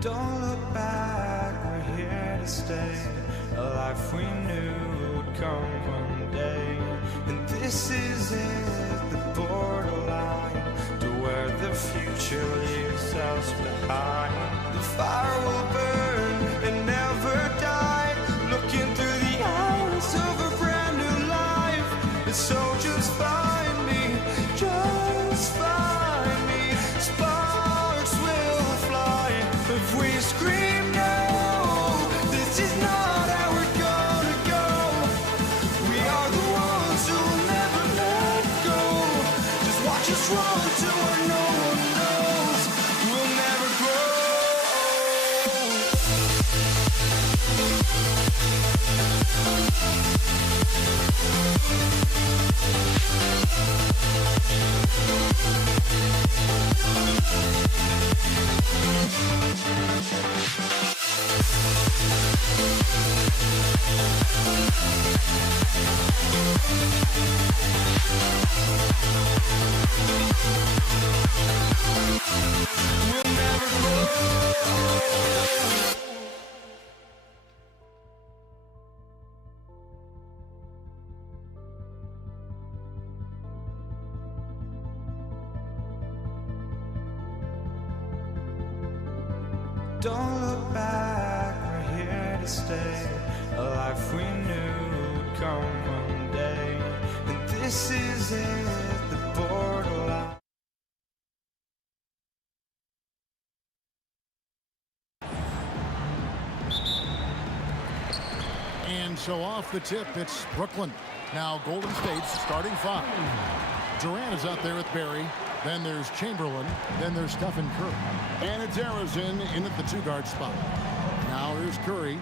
Don't look back, we're here to stay. A life we knew would come one day. And this is it, the borderline to where the future leaves us behind. The fire will burn and never die, looking through the eyes of a brand new life. And so just find me, just find me. Sparks will fly if we scream no. This is not how we're gonna go. We are the ones who will never let go. Just watch us run to where no one knows. We'll never grow. We'll never grow. Don't look back, we're here to stay. A life we knew would come one day. And this is it, the borderline. And so off the tip, it's Brooklyn. Now Golden State's starting five. Durant is out there with Barry. Then there's Chamberlain. Then there's Stephen Curry. And it's Harrison in at the two-guard spot. Now here's Curry.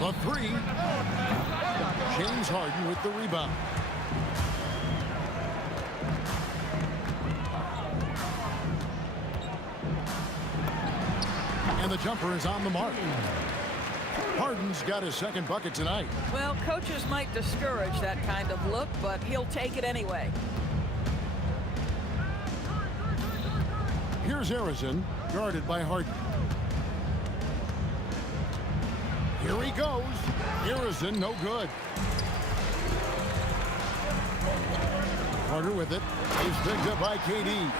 The three. James Harden with the rebound. And the jumper is on the mark. Harden's got his second bucket tonight. Well, coaches might discourage that kind of look, but he'll take it anyway. Here's Harrison, guarded by Harden. Here he goes. Harrison, no good. Carter with it. He's picked up by KD.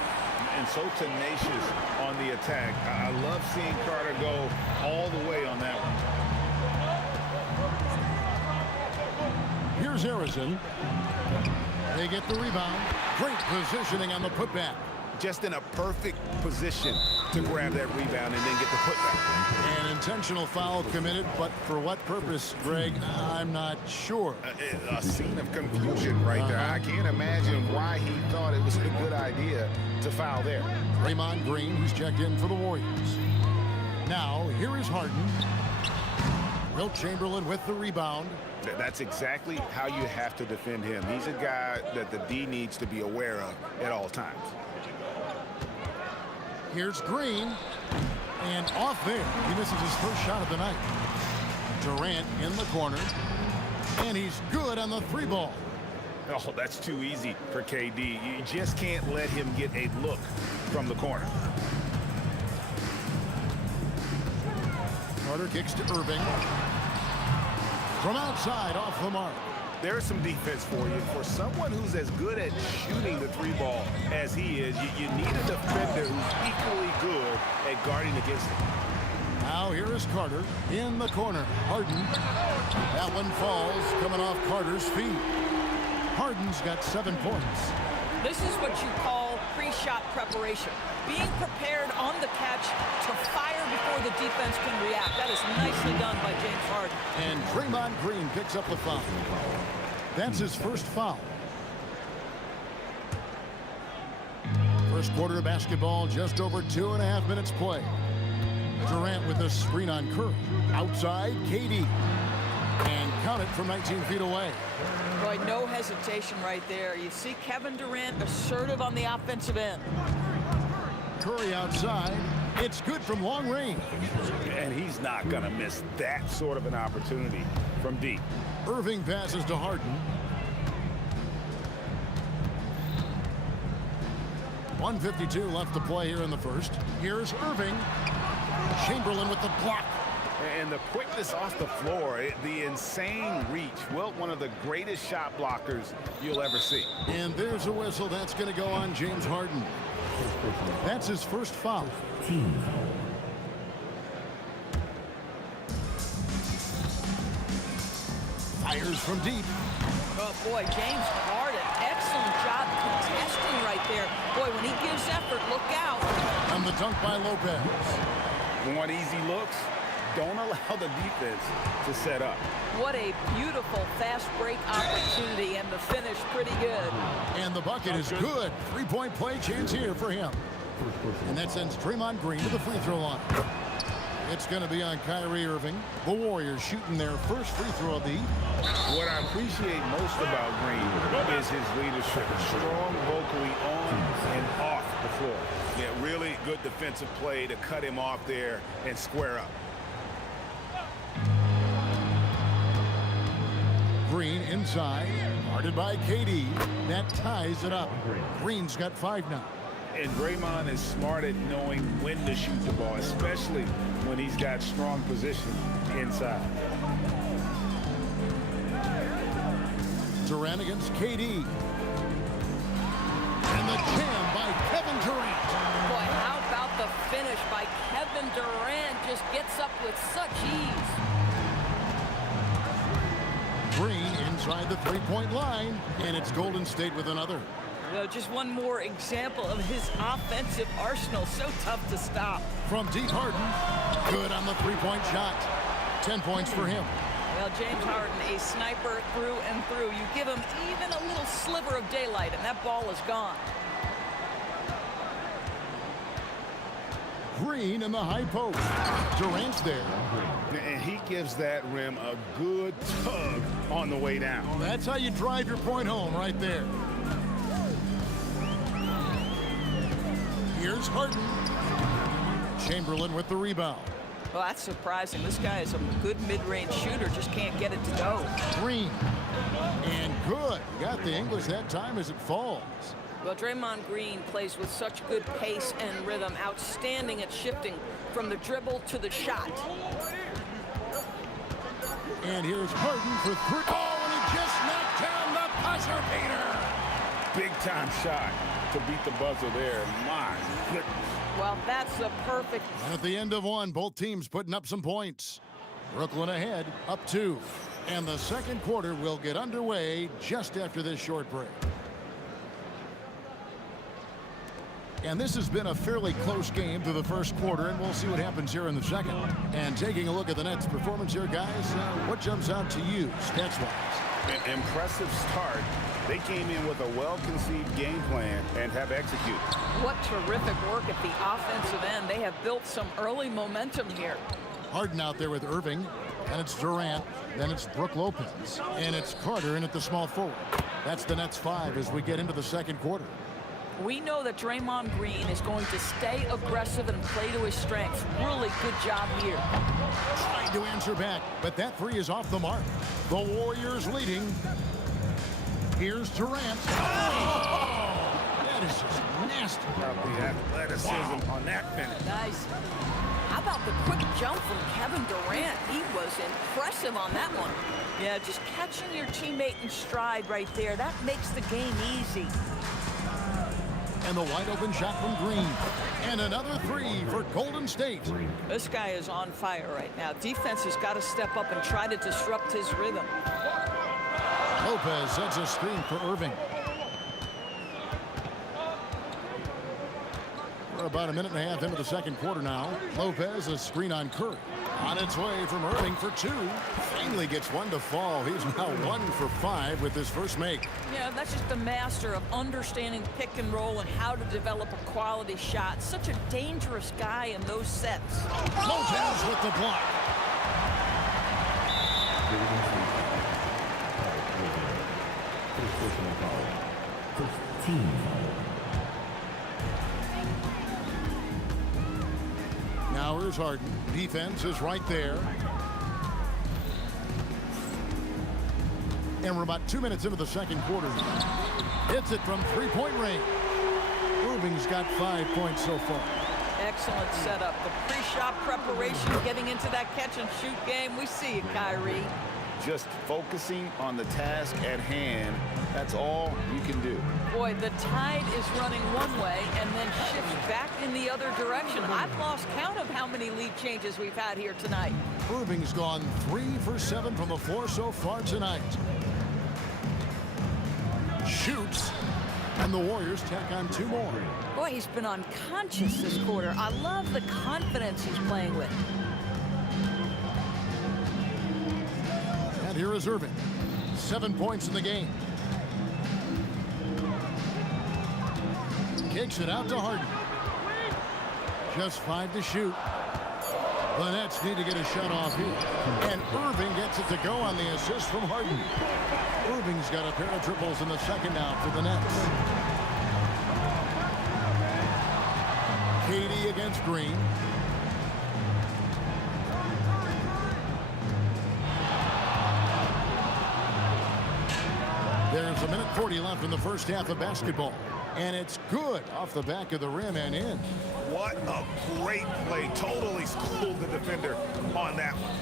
And so tenacious on the attack. I love seeing Carter go all the way on that one. Here's Harrison. They get the rebound. Great positioning on the putback. Just in a perfect position to grab that rebound and then get the putback. An intentional foul committed, but for what purpose, Greg, I'm not sure. A scene of confusion right there. I can't imagine why he thought it was a good idea to foul there. Draymond Green, who's checked in for the Warriors. Now, here is Harden. Wilt Chamberlain with the rebound. That's exactly how you have to defend him. He's a guy that the D needs to be aware of at all times. Here's Green. And off there. He misses his first shot of the night. Durant in the corner. And he's good on the three ball. Oh, that's too easy for KD. You just can't let him get a look from the corner. Carter kicks to Irving. From outside, off the mark. There's some defense for you. For someone who's as good at shooting the three ball as he is, you need a defender who's equally good at guarding against him. Now here is Carter in the corner. Harden. That one falls coming off Carter's feet. Harden's got 7 points. This is what you call pre-shot preparation. Being prepared on the catch to fire before the defense can react. That is nicely done by James Harden. And Draymond Green picks up the foul. That's his first foul. First quarter of basketball, just over 2.5 minutes play. Durant with a screen on Curry. Outside, KD. And count it from 19 feet away. Boy, no hesitation right there. You see Kevin Durant assertive on the offensive end. Curry outside. It's good from long range. And he's not going to miss that sort of an opportunity from deep. Irving passes to Harden. 1:52 left to play here in the first. Here's Irving. Chamberlain with the block. And the quickness off the floor, the insane reach. Well, one of the greatest shot blockers you'll ever see. And there's a whistle. That's going to go on James Harden. That's his first foul. Fires from deep. Oh, boy, James Harden, excellent job contesting right there. Boy, when he gives effort, look out. And the dunk by Lopez. Want easy looks? Don't allow the defense to set up. What a beautiful fast break opportunity, and the finish pretty good. And the bucket is good. Three-point play chance here for him. And that sends Draymond Green to the free throw line. It's going to be on Kyrie Irving. The Warriors shooting their first free throw of the evening. What I appreciate most about Green is his leadership. Strong vocally on and off the floor. Yeah, really good defensive play to cut him off there and square up. Green inside, guarded by KD. That ties it up. Green's got 5 now. And Draymond is smart at knowing when to shoot the ball, especially when he's got strong position inside. Durant against KD. And the jam by Kevin Durant. Boy, how about the finish by Kevin Durant? Just gets up with such ease. Green inside the three-point line, and it's Golden State with another. Well, just one more example of his offensive arsenal. So tough to stop. From deep, Harden. Good on the three-point shot. 10 points for him. Well, James Harden, a sniper through and through. You give him even a little sliver of daylight, and that ball is gone. Green in the high post. Durant's there. And he gives that rim a good tug on the way down. That's how you drive your point home right there. Here's Harden. Chamberlain with the rebound. Well, that's surprising. This guy is a good mid-range shooter, just can't get it to go. Green. And good. Got the English that time as it falls. Well, Draymond Green plays with such good pace and rhythm. Outstanding at shifting from the dribble to the shot. And here's Harden for 3. Oh, and he just knocked down the buzzer beater. Big-time shot to beat the buzzer there. My goodness. Well, that's a perfect. And at the end of one, both teams putting up some points. Brooklyn ahead, up 2. And the second quarter will get underway just after this short break. And this has been a fairly close game through the first quarter, and we'll see what happens here in the second. And taking a look at the Nets' performance here, guys, what jumps out to you, stats-wise? An impressive start. They came in with a well-conceived game plan and have executed. What terrific work at the offensive end. They have built some early momentum here. Harden out there with Irving, and it's Durant, then it's Brook Lopez, and it's Carter in at the small forward. That's the Nets' 5 as we get into the second quarter. We know that Draymond Green is going to stay aggressive and play to his strengths. Really good job here. Trying to answer back, but that 3 is off the mark. The Warriors leading. Here's Durant. Oh! That is just nasty. The athleticism on that finish. Nice. How about the quick jump from Kevin Durant? He was impressive on that one. Yeah, just catching your teammate in stride right there. That makes the game easy. And the wide open shot from Green. And another 3 for Golden State. This guy is on fire right now. Defense has got to step up and try to disrupt his rhythm. Lopez sets a screen for Irving. We're about a minute and a half into the second quarter now. Lopez, a screen on Curry. On its way from Irving for 2. Finally gets one to fall. He's now 1 for 5 with his first make. Yeah, that's just the master of understanding pick and roll and how to develop a quality shot. Such a dangerous guy in those sets. Lopez with the block. Now here's Harden. Defense is right there. And we're about 2 minutes into the second quarter. Hits it from three-point range. Irving's got 5 points so far. Excellent setup. The pre-shot preparation, getting into that catch-and-shoot game. We see it, Kyrie. Just focusing on the task at hand. That's all you can do. Boy, the tide is running one way and then shifts back in the other direction. I've lost count of how many lead changes we've had here tonight. Irving's gone 3 for 7 from the floor so far tonight. Shoots, and the Warriors tack on 2 more. Boy, he's been unconscious this quarter. I love the confidence he's playing with. And here is Irving. 7 points in the game. Kicks it out to Harden. Just 5 to shoot. The Nets need to get a shot off here. And Irving gets it to go on the assist from Harden. Irving's got a pair of triples in the second now for the Nets. KD against Green. There's 1:40 left in the first half of basketball. And it's good off the back of the rim and in. What a great play. Totally schooled the defender on that one.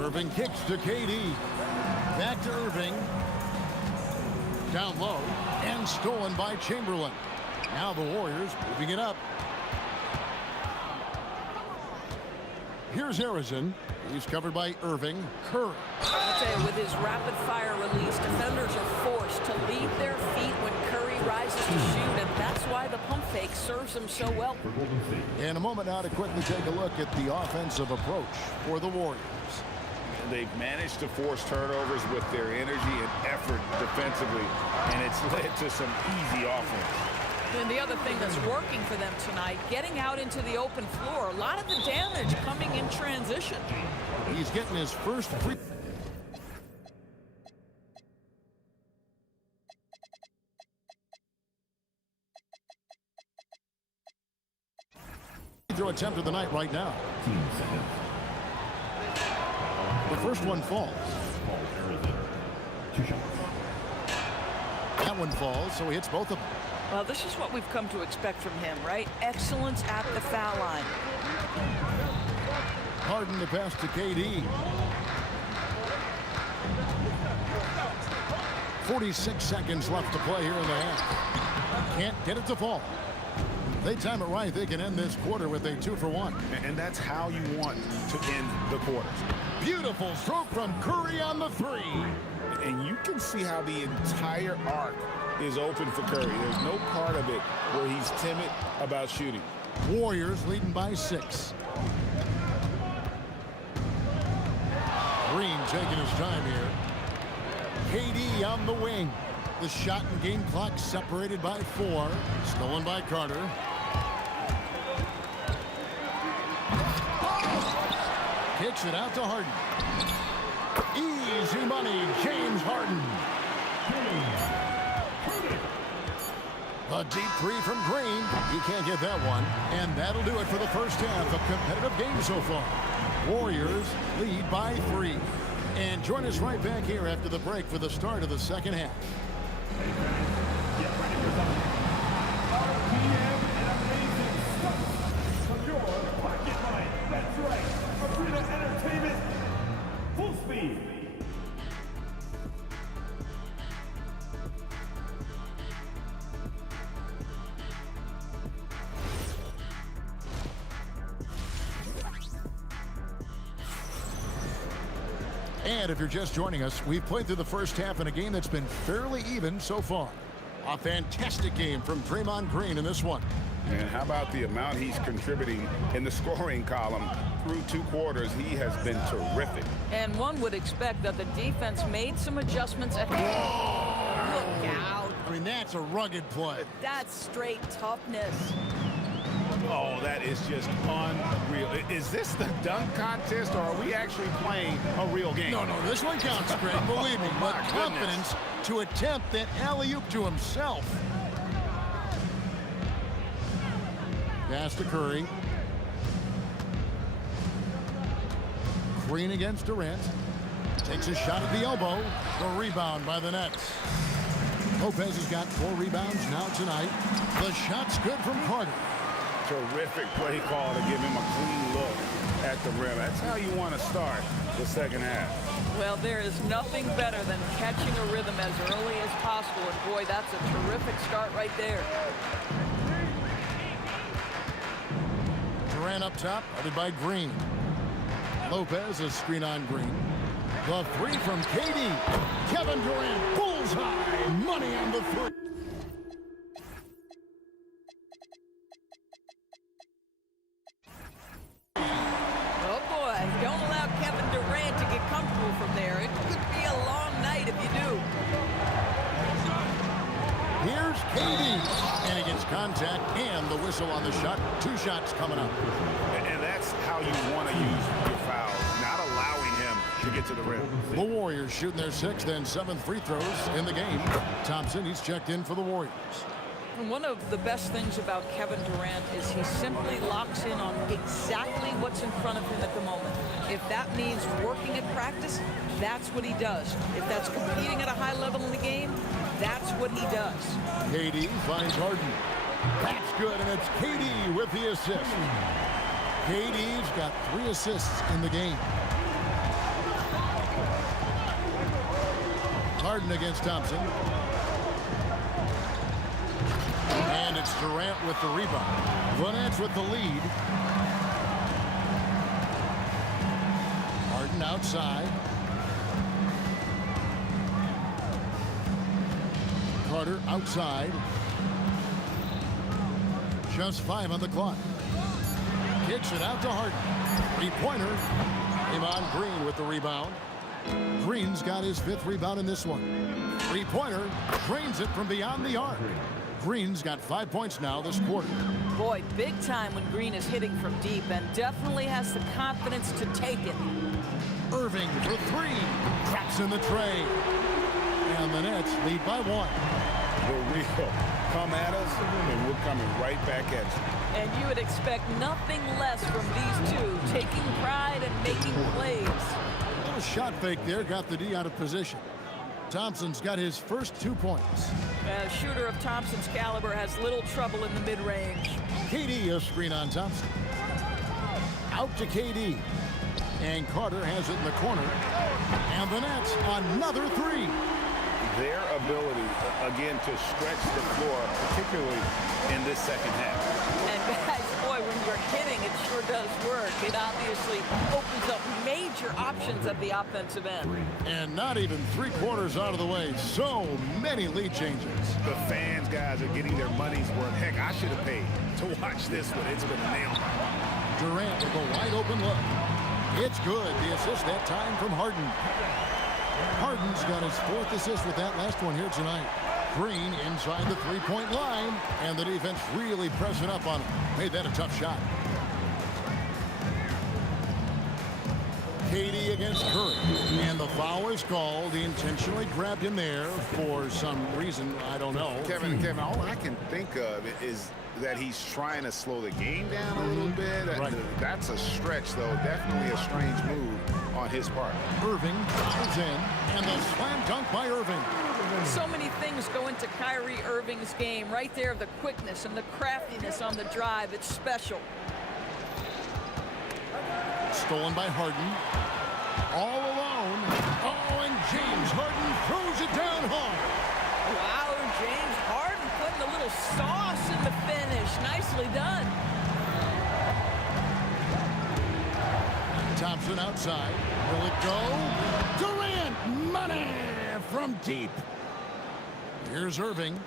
Irving kicks to KD. Back to Irving. Down low. And stolen by Chamberlain. Now the Warriors moving it up. Here's Harrison. He's covered by Irving. Curry. I'll tell you, with his rapid-fire release, defenders are forced to leave their feet when Curry rises to shoot, and that's why the pump fake serves him so well. In a moment now to quickly take a look at the offensive approach for the Warriors. They've managed to force turnovers with their energy and effort defensively, and it's led to some easy offense. And the other thing that's working for them tonight, getting out into the open floor. A lot of the damage coming in transition. He's getting his first free throw attempt of the night right now. The first one falls. That one falls, so he hits both of them. Well, this is what we've come to expect from him, right? Excellence at the foul line. Harden the pass to KD. 46 seconds left to play here in the half. Can't get it to fall. They time it right. They can end this quarter with a 2-for-1. And that's how you want to end the quarters. Beautiful stroke from Curry on the 3. And you can see how the entire arc is open for Curry. There's no part of it where he's timid about shooting. Warriors leading by 6. Green taking his time here. KD on the wing. The shot and game clock separated by 4. Stolen by Carter. Kicks it out to Harden. Easy money, James Harden. A deep 3 from Green. He can't get that one. And that'll do it for the first half. A competitive game so far. Warriors lead by 3. And join us right back here after the break for the start of the second half. Get ready for the RPM and amazing stuff from your pocket money. That's right. Arena Entertainment. Full speed. And if you're just joining us, we've played through the first half in a game that's been fairly even so far. A fantastic game from Draymond Green in this one. And how about the amount he's contributing in the scoring column through 2 quarters? He has been terrific. And one would expect that the defense made some adjustments at half. Look out. I mean, that's a rugged play. That's straight toughness. Oh, that is just unreal. Is this the dunk contest, or are we actually playing a real game? No, this one counts, Greg, believe me. But confidence to attempt that alley-oop to himself. Pass to Curry. Green against Durant. Takes a shot at the elbow. The rebound by the Nets. Lopez has got 4 rebounds now tonight. The shot's good from Carter. Terrific play call to give him a clean look at the rim. That's how you want to start the second half. Well, there is nothing better than catching a rhythm as early as possible. And boy, that's a terrific start right there. Durant up top, headed by Green. Lopez, a screen on Green. The 3 from KD. Kevin Durant, bullseye. Money on the 3. Oh boy, don't allow Kevin Durant to get comfortable from there. It could be a long night if you do. Here's KD. And he gets contact and the whistle on the shot. 2 shots coming up. And that's how you want to use your fouls, not allowing him to get to the rim. The Warriors shooting their 6th and 7th free throws in the game. Thompson, he's checked in for the Warriors. And one of the best things about Kevin Durant is he simply locks in on exactly what's in front of him at the moment. If that means working at practice, that's what he does. If that's competing at a high level in the game, that's what he does. KD finds Harden. That's good, and it's KD with the assist. KD's got 3 assists in the game. Harden against Thompson. And it's Durant with the rebound. Durant's with the lead. Harden outside. Carter outside. Just 5 on the clock. Kicks it out to Harden. 3-pointer. Draymond Green with the rebound. Green's got his 5th rebound in this one. 3-pointer. Drains it from beyond the arc. Green's got 5 points now this quarter. Boy, big time when Green is hitting from deep and definitely has the confidence to take it. Irving for 3. Traps in the tray. And the Nets lead by 1. For real. Come at us, and we're coming right back at you. And you would expect nothing less from these two, taking pride and making plays. A little shot fake there, got the D out of position. Thompson's got his first 2 points. A shooter of Thompson's caliber has little trouble in the mid-range. KD a screen on Thompson. Out to KD. And Carter has it in the corner. And the Nets another 3. Their ability, again, to stretch the floor, particularly in this second half. And guys, boy, when you're hitting, it sure does work. It obviously opens up major options at the offensive end. And not even 3/4 out of the way. So many lead changes. The fans, guys, are getting their money's worth. Heck, I should have paid to watch this one. It's been a nail. Durant with a wide open look. It's good. The assist that time from Harden. Harden's got his 4th assist with that last one here tonight. Green inside the 3-point line, and the defense really pressing up on him. Made that a tough shot. KD against Curry, and the foul is called. He intentionally grabbed him there for some reason, I don't know. Kevin, all I can think of is that he's trying to slow the game down a little bit. Right. That's a stretch, though. Definitely a strange move on his part. Irving drives in, and the slam dunk by Irving. So many things go into Kyrie Irving's game. Right there, the quickness and the craftiness on the drive. It's special. Stolen by Harden. All alone. Oh, and James Harden throws it down hard. Wow, James Harden putting a little sauce in the finish. Nicely done. Thompson outside. Will it go? Durant, money from deep. Here's Irving.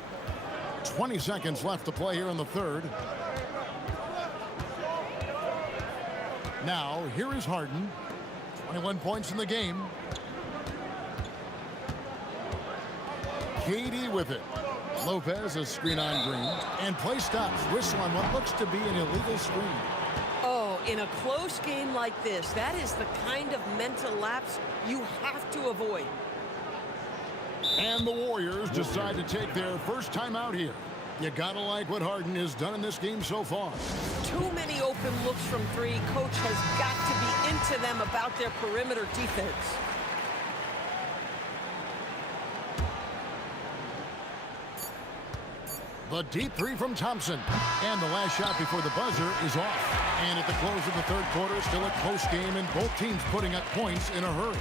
20 seconds left to play here in the 3rd. Now, here is Harden. 21 points in the game. KD with it. Lopez, a screen on Green. And play stops. Whistle on what looks to be an illegal screen. Oh, in a close game like this, that is the kind of mental lapse you have to avoid. And the Warriors decide to take their first time out here. You gotta like what Harden has done in this game so far. Too many open looks from 3. Coach has got to be into them about their perimeter defense. The deep three from Thompson. And the last shot before the buzzer is off. And at the close of the third quarter, still a close game, and both teams putting up points in a hurry.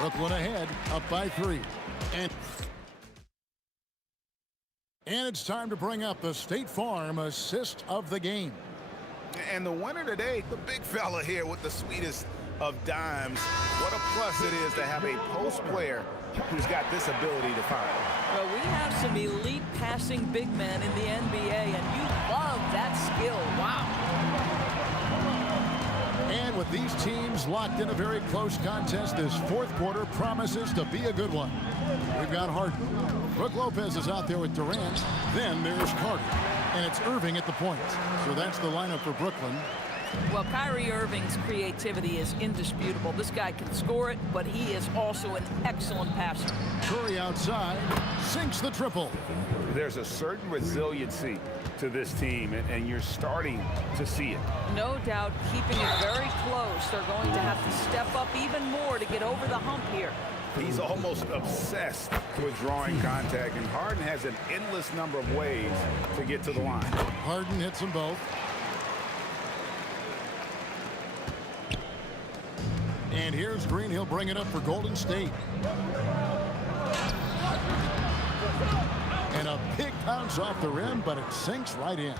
Brooklyn ahead, up by 3. And it's time to bring up the State Farm assist of the game. And the winner today, the big fella here with the sweetest of dimes. What a plus it is to have a post player who's got this ability to find. Well, we have some elite passing big men in the NBA, and you love that skill. Wow. And with these teams locked in a very close contest, this fourth quarter promises to be a good one. We've got Harden. Brook Lopez is out there with Durant. Then there's Carter. And it's Irving at the point. So that's the lineup for Brooklyn. Well, Kyrie Irving's creativity is indisputable. This guy can score it, but he is also an excellent passer. Curry outside, sinks the triple. There's a certain resiliency to this team, and you're starting to see it. No doubt, keeping it very close. They're going to have to step up even more to get over the hump here. He's almost obsessed with drawing contact, and Harden has an endless number of ways to get to the line. Harden hits them both. And here's Green. He'll bring it up for Golden State. And a big bounce off the rim, but it sinks right in.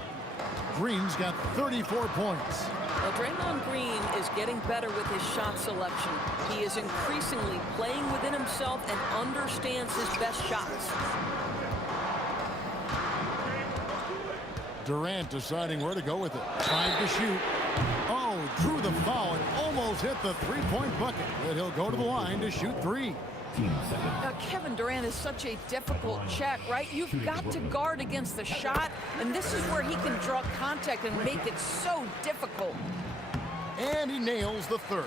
Green's got 34 points. Well, Draymond Green is getting better with his shot selection. He is increasingly playing within himself and understands his best shots. Durant deciding where to go with it. 5 to shoot. Oh, drew the foul and almost hit the three-point bucket. But he'll go to the line to shoot 3. Now, Kevin Durant is such a difficult check, right? You've got to guard against the shot, and this is where he can draw contact and make it so difficult. And he nails the third.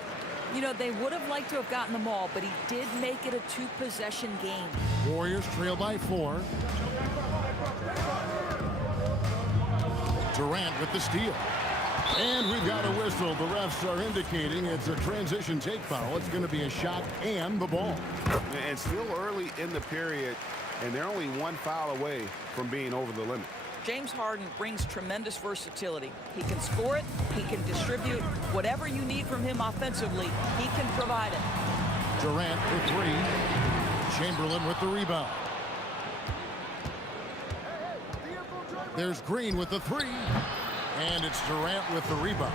You know, they would have liked to have gotten them all, but he did make it a 2-possession game. Warriors trail by 4. Durant with the steal. And we've got a whistle. The refs are indicating it's a transition take foul. It's going to be a shot and the ball. And still early in the period, and they're only 1 foul away from being over the limit. James Harden brings tremendous versatility. He can score it, he can distribute. Whatever you need from him offensively, he can provide it. Durant for 3. Chamberlain with the rebound. There's Green with the 3. And it's Durant with the rebound.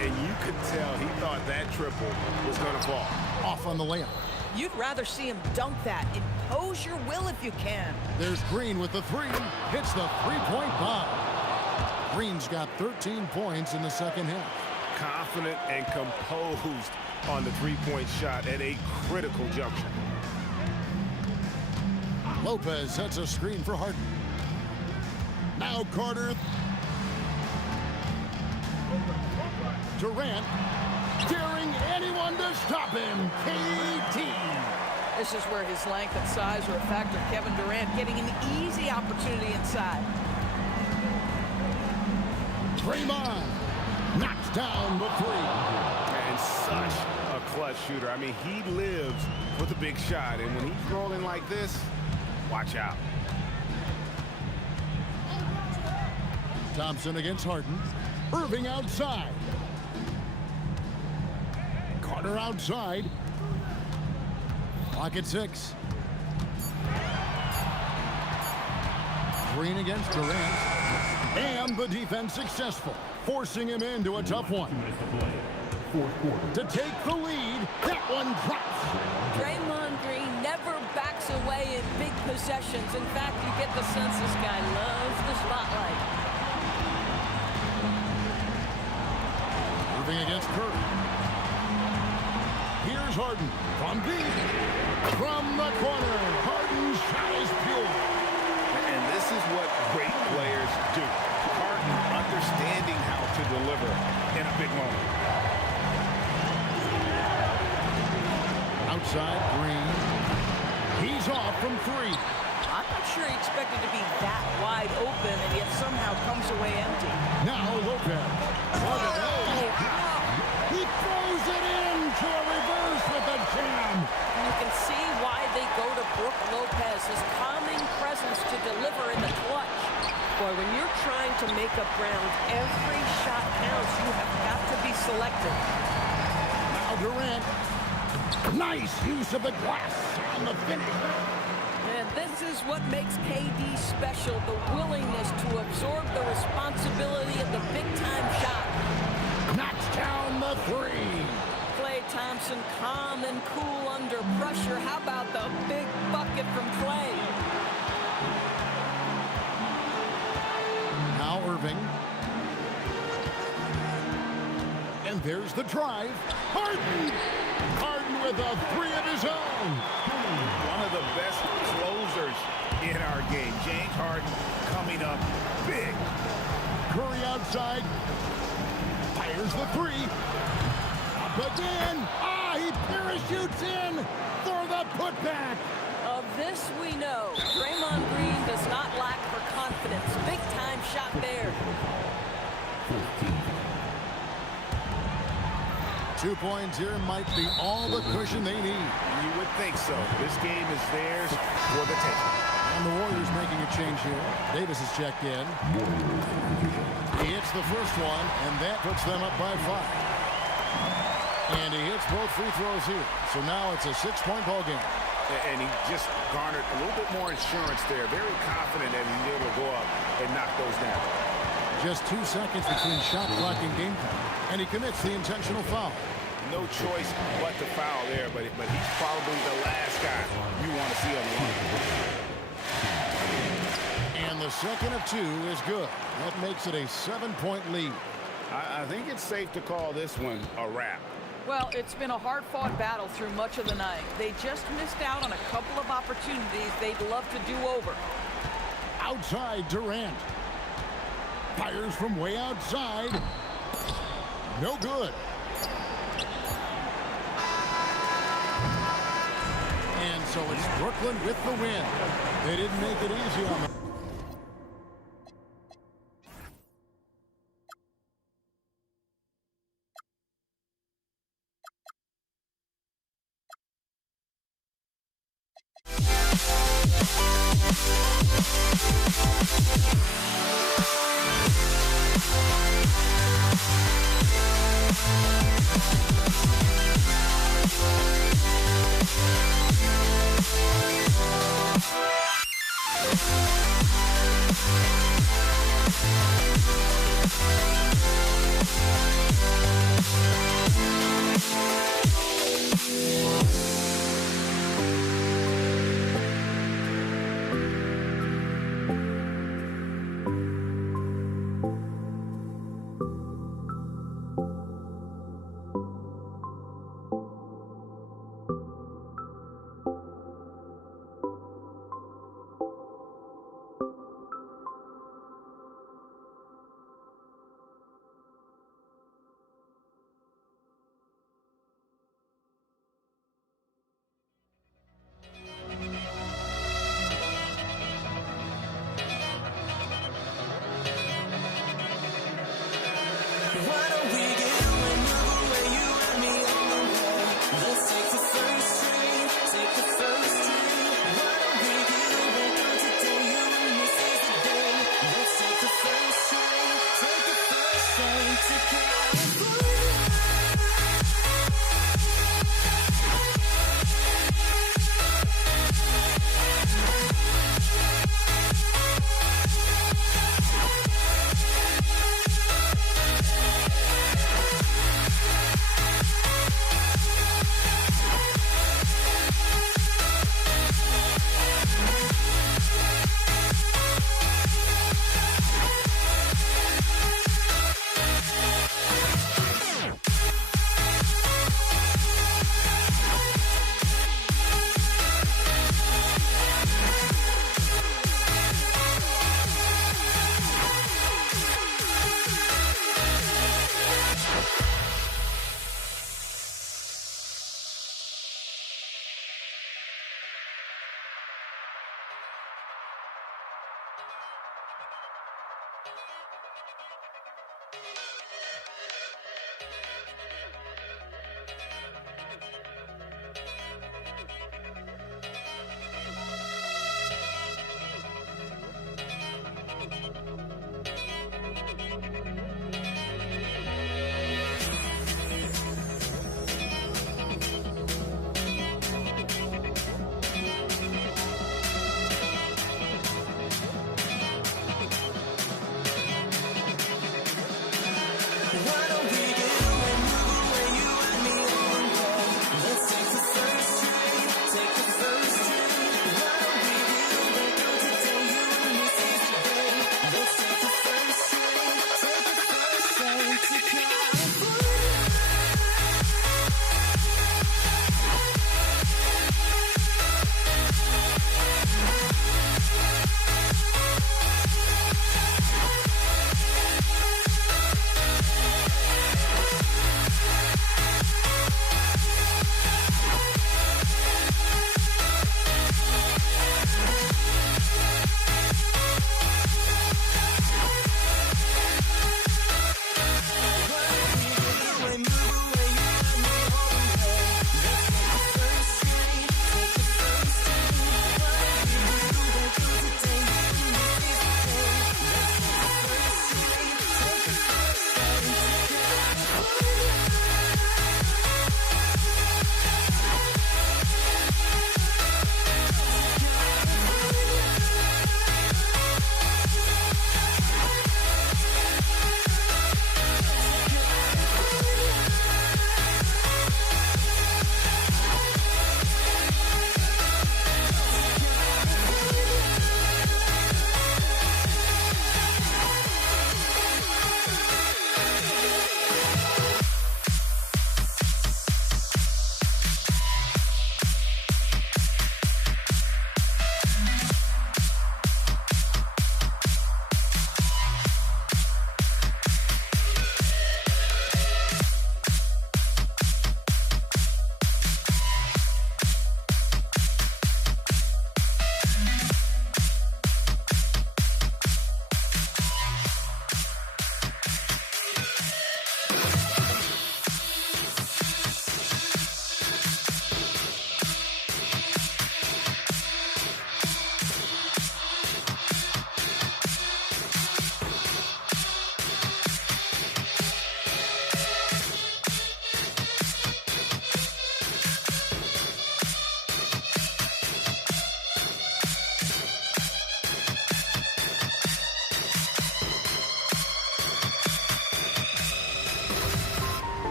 And you could tell he thought that triple was going to fall. Off on the layup. You'd rather see him dunk that. Impose your will if you can. There's Green with the 3. Hits the three-point bomb. Green's got 13 points in the second half. Confident and composed on the three-point shot at a critical juncture. Lopez sets a screen for Harden. Now Carter. Durant daring anyone to stop him. KD. This is where his length and size are a factor. Kevin Durant getting an easy opportunity inside. Draymond knocks down the 3. And such a clutch shooter. I mean, he lives for the big shot. And when he's rolling like this, watch out. Thompson against Harden. Irving outside. Carter outside. Clock at 6. Green against Durant. And the defense successful, forcing him into a tough one. To take the lead, that one drops. Draymond Green never backs away in big possessions. In fact, you get the sense this guy loves the spotlight. Irving against Curry. Here's Harden from deep. From the corner, Harden's shot is pure. And this is what great players do. Harden understanding how to deliver in a big moment. Outside, Green. He's off from 3. I'm not sure he expected to be that wide open, and yet somehow comes away empty. Now Lopez. He throws it in to a reverse with a jam. And you can see why they go to Brook Lopez, his calming presence to deliver in the clutch. Boy, when you're trying to make up ground, every shot counts. You have got to be selective. Now Durant. Nice use of the glass on the finish. And this is what makes KD special, the willingness to absorb the responsibility of the big-time shot. Knocks down the three. Klay Thompson calm and cool under pressure. How about the big bucket from Klay? Now Irving. And there's the drive. Harden! Harden with a three of his own. One of the best closers in our game. James Harden coming up big. Curry outside. Fires the three. Up again. He parachutes in for the putback. Of this we know. Draymond Green does not lack for confidence. Big time shot there. 2 points here might be all the cushion they need. You would think so. This game is theirs for the taking. And the Warriors making a change here. Davis has checked in. He hits the first one, and that puts them up by 5. And he hits both free throws here. So now it's a 6-point ball game. And he just garnered a little bit more insurance there. Very confident that he's able to go up and knock those down. Just 2 seconds between shot clock and game time. And he commits the intentional foul. No choice but to foul there, but he's probably the last guy you want to see on the line. And the second of 2 is good. That makes it a 7-point lead. I think it's safe to call this one a wrap. Well, it's been a hard-fought battle through much of the night. They just missed out on a couple of opportunities they'd love to do over. Outside Durant. Fires from way outside. No good. And so it's Brooklyn with the win. They didn't make it easy on them.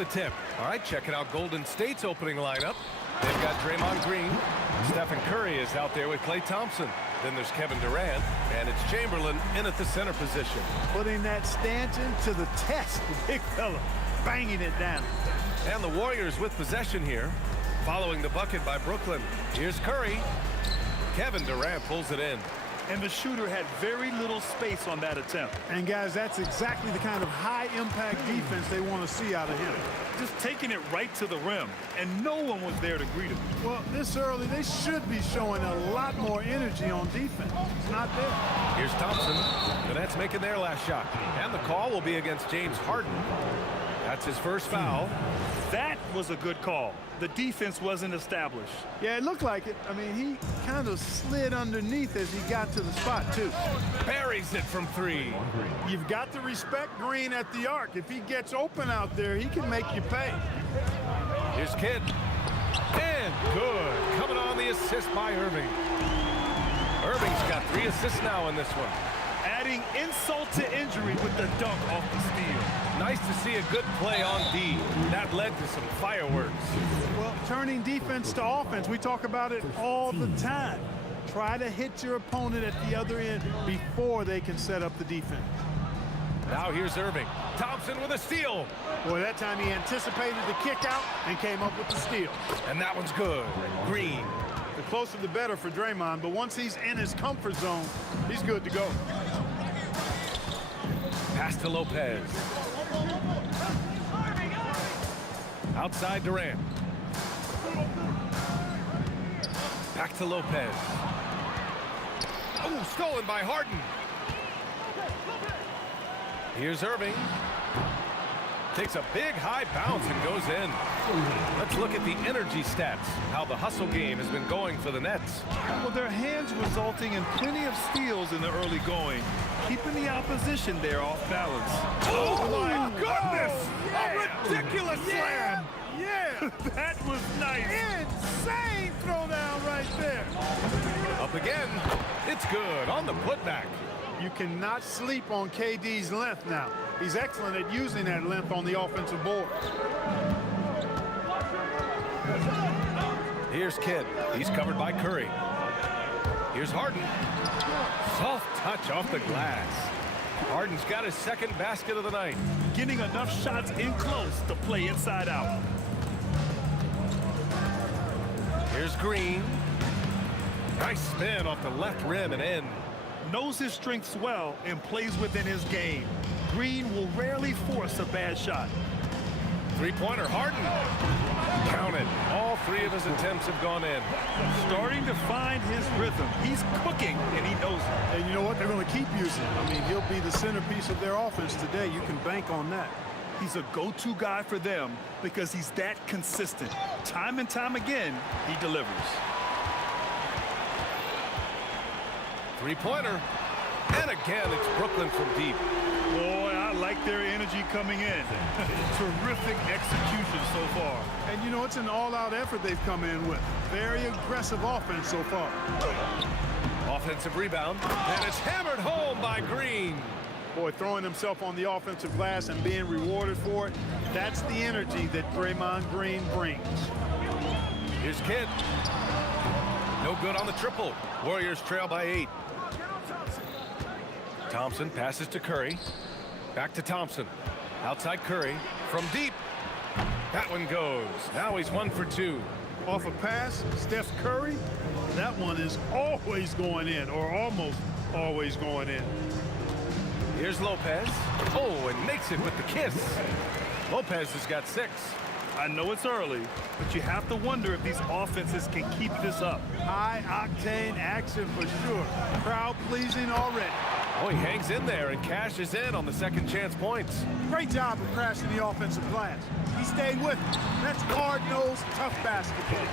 the tip. All right, checking out Golden State's opening lineup. They've got Draymond Green. Stephen Curry is out there with Klay Thompson. Then there's Kevin Durant, and it's Chamberlain in at the center position. Putting that stanchion to the test, big fella, banging it down. And the Warriors with possession here, following the bucket by Brooklyn. Here's Curry. Kevin Durant pulls it in. And the shooter had very little space on that attempt. And guys, that's exactly the kind of high-impact defense they want to see out of him. Just taking it right to the rim, and no one was there to greet him. Well, this early, they should be showing a lot more energy on defense. It's not there. Here's Thompson. The Nets making their last shot. And the call will be against James Harden. That's his first foul. That was a good call. The defense wasn't established. Yeah, it looked like it. I mean, he kind of slid underneath as he got to the spot, too. Buries it from three. You've got to respect Green at the arc. If he gets open out there, he can make you pay. Here's Kidd. And good. Coming on the assist by Irving. Irving's got 3 assists now in this one. Adding insult to injury with the dunk off the steal. Nice to see a good play on D. That led to some fireworks. Well, turning defense to offense, we talk about it all the time. Try to hit your opponent at the other end before they can set up the defense. Now here's Irving. Thompson with a steal. Boy, that time he anticipated the kick out and came up with the steal. And that one's good. Green. The closer the better for Draymond, but once he's in his comfort zone, he's good to go. Pass to Lopez. Outside Durant. Back to Lopez. Oh, stolen by Harden. Here's Irving. Takes a big high bounce and goes in. Let's look at the energy stats, how the hustle game has been going for the Nets. Well, their hands resulting in plenty of steals in the early going, keeping the opposition there off balance. Oh my goodness! A ridiculous slam! Yeah! That was nice. Insane throwdown right there. Up again. It's good on the putback. You cannot sleep on KD's length now. He's excellent at using that length on the offensive board. Here's Kidd. He's covered by Curry. Here's Harden. Soft touch off the glass. Harden's got his second basket of the night. Getting enough shots in close to play inside out. Here's Green. Nice spin off the left rim and in. Knows his strengths well and plays within his game. Green will rarely force a bad shot. Three-pointer, Harden. Counted. All 3 of his attempts have gone in. Starting to find his rhythm. He's cooking, and he knows it. And you know what? They're going to keep using him. I mean, he'll be the centerpiece of their offense today. You can bank on that. He's a go-to guy for them because he's that consistent. Time and time again, he delivers. Three-pointer. And again, it's Brooklyn from deep. Boy, I like their energy coming in. Terrific execution so far. And you know, it's an all-out effort they've come in with. Very aggressive offense so far. Offensive rebound. And it's hammered home by Green. Boy, throwing himself on the offensive glass and being rewarded for it, that's the energy that Draymond Green brings. Here's Kidd. No good on the triple. Warriors trail by 8. Thompson passes to Curry. Back to Thompson. Outside Curry. From deep. That one goes. Now he's 1 for 2. Off a pass, Steph Curry, that one is always going in, or almost always going in. Here's Lopez. Oh, and makes it with the kiss. Lopez has got 6. I know it's early, but you have to wonder if these offenses can keep this up. High-octane action for sure. Crowd-pleasing already. Oh, he hangs in there and cashes in on the second chance points. Great job of crashing the offensive glass. He stayed with it. That's hard-nosed, tough basketball.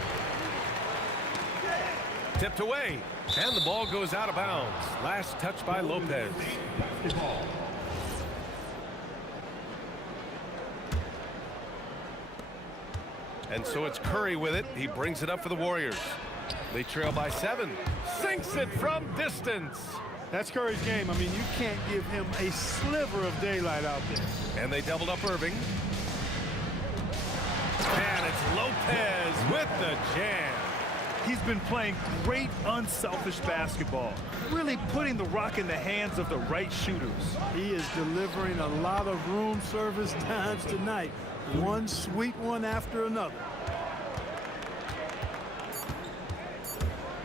Tipped away, and the ball goes out of bounds. Last touch by Lopez. And so it's Curry with it. He brings it up for the Warriors. They trail by 7. Sinks it from distance. That's Curry's game. I mean, you can't give him a sliver of daylight out there. And they doubled up Irving. with the jam. He's been playing great, unselfish basketball, really putting the rock in the hands of the right shooters. He is delivering a lot of room service times tonight. One sweet one after another.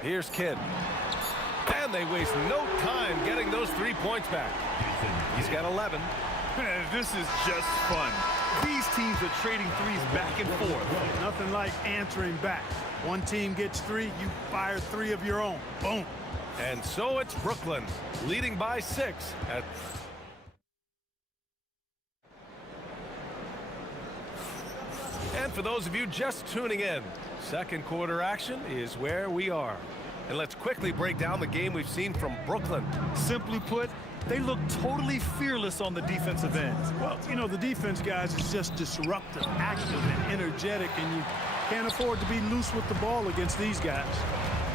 Here's Kidd. And they waste no time getting those 3 points back. He's got 11. This is just fun. These teams are trading threes back and forth. Nothing like answering back. One team gets 3, you fire 3 of your own. Boom. And so it's Brooklyn, leading by 6 at... And for those of you just tuning in, second quarter action is where we are. And let's quickly break down the game we've seen from Brooklyn. Simply put, they look totally fearless on the defensive end. Well, you know, the defense, guys, is just disruptive, active, and energetic, and you can't afford to be loose with the ball against these guys.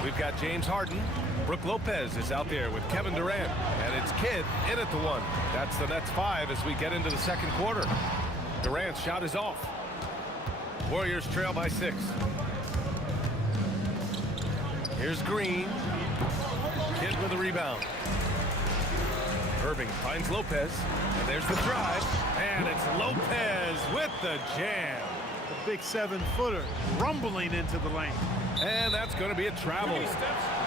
We've got James Harden. Brook Lopez is out there with Kevin Durant. And it's Kidd in at the 1. That's the Nets 5 as we get into the second quarter. Durant's shot is off. Warriors trail by 6. Here's Green. Kidd with a rebound. Irving finds Lopez. And there's the drive. And it's Lopez with the jam. The big 7-footer rumbling into the lane. And that's going to be a travel.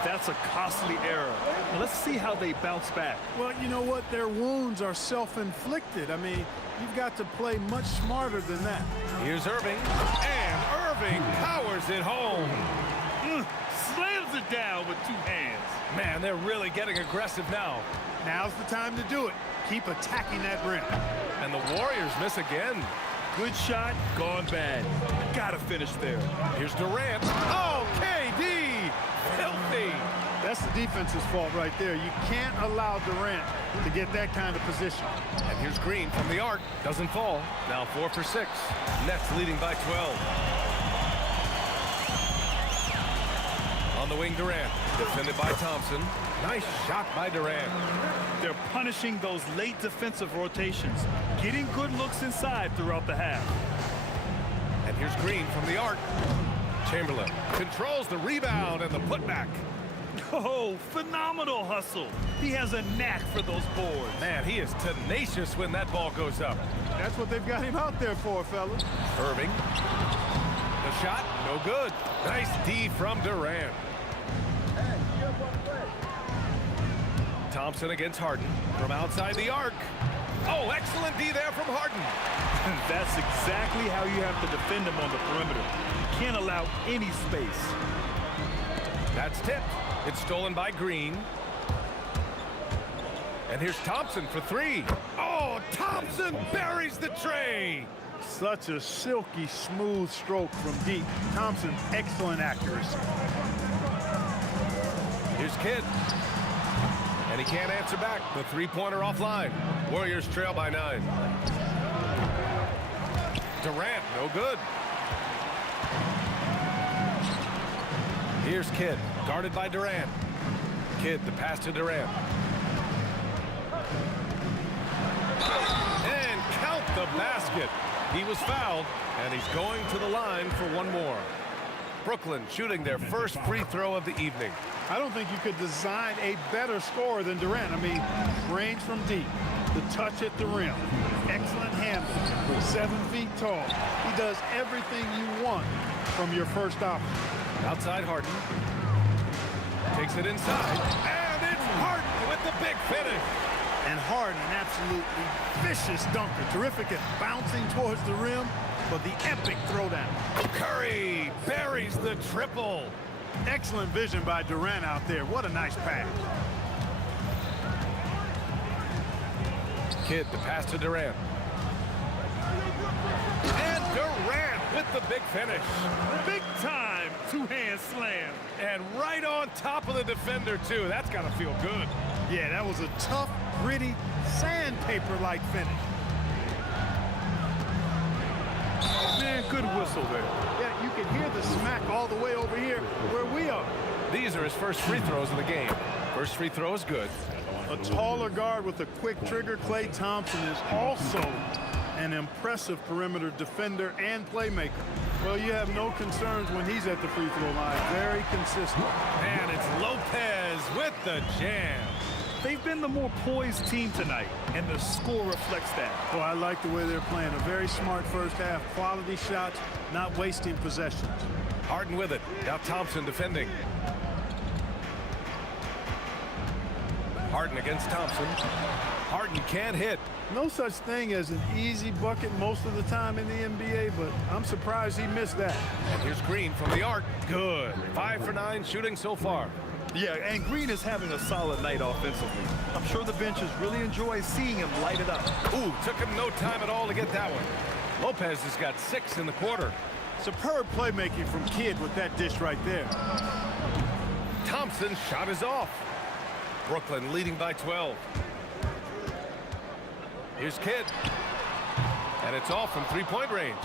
That's a costly error. Now let's see how they bounce back. Well, you know what? Their wounds are self-inflicted. I mean, you've got to play much smarter than that. Here's Irving. And Irving powers it home. Slams it down with 2 hands. Man, they're really getting aggressive now. Now's the time to do it. Keep attacking that rim. And the Warriors miss again. Good shot, gone bad. Gotta finish there. Here's Durant. Oh, KD! Filthy! That's the defense's fault right there. You can't allow Durant to get that kind of position. And here's Green from the arc. Doesn't fall. Now 4 for 6. Nets leading by 12. On the wing, Durant. Defended by Thompson. Nice shot by Durant. They're punishing those late defensive rotations, getting good looks inside throughout the half. And here's Green from the arc. Chamberlain controls the rebound and the putback. Oh, phenomenal hustle. He has a knack for those boards. Man, he is tenacious when that ball goes up. That's what they've got him out there for, fellas. Irving. The shot, no good. Nice D from Durant. Thompson against Harden from outside the arc. Oh, excellent D there from Harden. That's exactly how you have to defend him on the perimeter. You can't allow any space. That's tipped. It's stolen by Green. And here's Thompson for 3. Oh, Thompson buries the tray. Such a silky, smooth stroke from deep. Thompson, excellent accuracy. Here's Kidd. And he can't answer back. The 3-pointer offline. Warriors trail by 9. Durant, no good. Here's Kidd, guarded by Durant. Kidd, the pass to Durant. And count the basket. He was fouled, and he's going to the line for 1 more. Brooklyn shooting their first free throw of the evening. I don't think you could design a better scorer than Durant. I mean, range from deep, the touch at the rim, excellent handle, 7 feet tall. He does everything you want from your first option. Outside Harden. Takes it inside. And it's Harden with the big finish. And Harden, an absolutely vicious dunker. Terrific at bouncing towards the rim, but the epic throwdown. Curry buries the triple. Excellent vision by Durant out there. What a nice pass. Kidd, the pass to Durant. And Durant with the big finish. Big time 2-hand slam. And right on top of the defender, too. That's got to feel good. Yeah, that was a tough, gritty, sandpaper-like finish. Man, good whistle there. Yeah, you can hear the smack all the way over here where we are. These are his first free throws of the game. First free throw is good. A taller guard with a quick trigger, Klay Thompson, is also an impressive perimeter defender and playmaker. Well, you have no concerns when he's at the free throw line. Very consistent. And it's Lopez with the jam. They've been the more poised team tonight, and the score reflects that. Oh, I like the way they're playing. A very smart first half. Quality shots, not wasting possessions. Harden with it. Now Thompson defending. Harden against Thompson. Harden can't hit. No such thing as an easy bucket most of the time in the NBA, but I'm surprised he missed that. And here's Green from the arc. Good. 5 for 9 shooting so far. Yeah, and Green is having a solid night offensively. I'm sure the benches really enjoy seeing him light it up. Ooh, took him no time at all to get that one. Lopez has got 6 in the quarter. Superb playmaking from Kidd with that dish right there. Thompson's shot is off. Brooklyn leading by 12. Here's Kidd. And it's off from three-point range.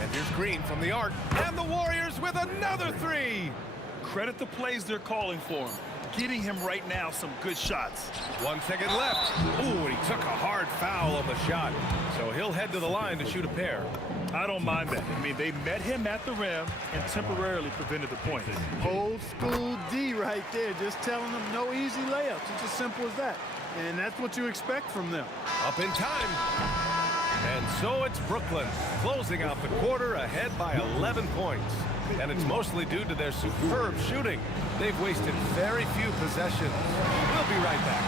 And here's Green from the arc. And the Warriors with another 3. Credit the plays they're calling for him. Getting him right now some good shots. 1 second left. Ooh, and he took a hard foul on the shot. So he'll head to the line to shoot a pair. I don't mind that. I mean, they met him at the rim and temporarily prevented the point. Old school D right there, just telling them no easy layups. It's as simple as that. And that's what you expect from them. Up in time. And so it's Brooklyn closing out the quarter ahead by 11 points. And it's mostly due to their superb shooting. They've wasted very few possessions. We'll be right back.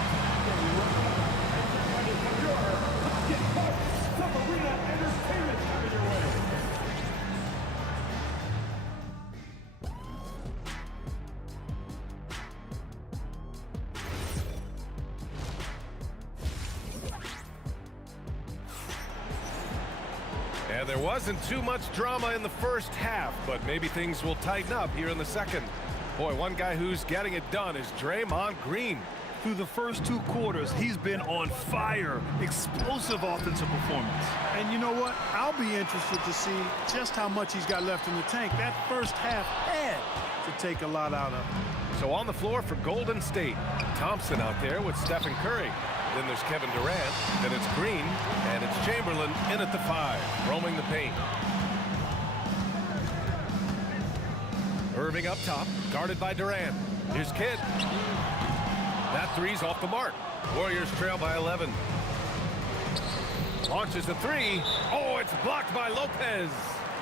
And there wasn't too much drama in the first half, but maybe things will tighten up here in the second. Boy, one guy who's getting it done is Draymond Green. Through the first 2 quarters, he's been on fire. Explosive offensive performance. And you know what? I'll be interested to see just how much he's got left in the tank. That first half had to take a lot out of him. So on the floor for Golden State, Thompson out there with Stephen Curry. Then there's Kevin Durant, then it's Green, and it's Chamberlain in at the 5, roaming the paint. Irving up top, guarded by Durant. Here's Kidd. That 3's off the mark. Warriors trail by 11. Launches a 3. Oh, it's blocked by Lopez.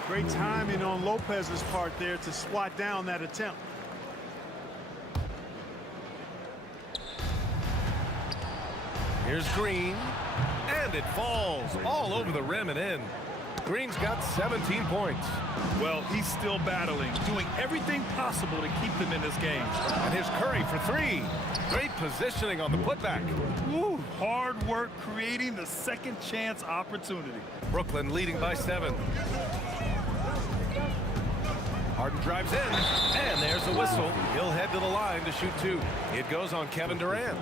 Great timing on Lopez's part there to swat down that attempt. Here's Green, and it falls all over the rim and in. Green's got 17 points. Well, he's still battling, doing everything possible to keep them in this game. And here's Curry for 3. Great positioning on the putback. Woo, hard work creating the second chance opportunity. Brooklyn leading by 7. Harden drives in, and there's the whistle. He'll head to the line to shoot 2. It goes on Kevin Durant.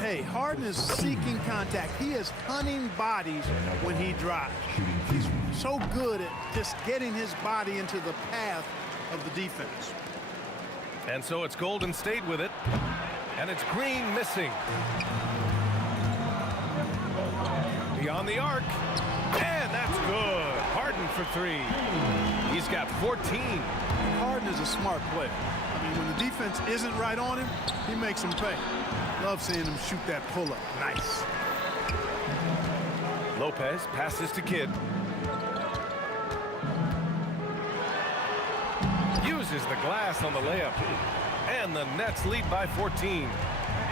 Hey, Harden is seeking contact. He is hunting bodies when he drives. He's so good at just getting his body into the path of the defense. And so it's Golden State with it, and it's Green missing. Beyond the arc, and that's good. Harden for 3. He's got 14. Harden is a smart player. I mean, when the defense isn't right on him, he makes them pay. Love seeing him shoot that pull-up. Nice. Lopez passes to Kidd. Uses the glass on the layup. And the Nets lead by 14.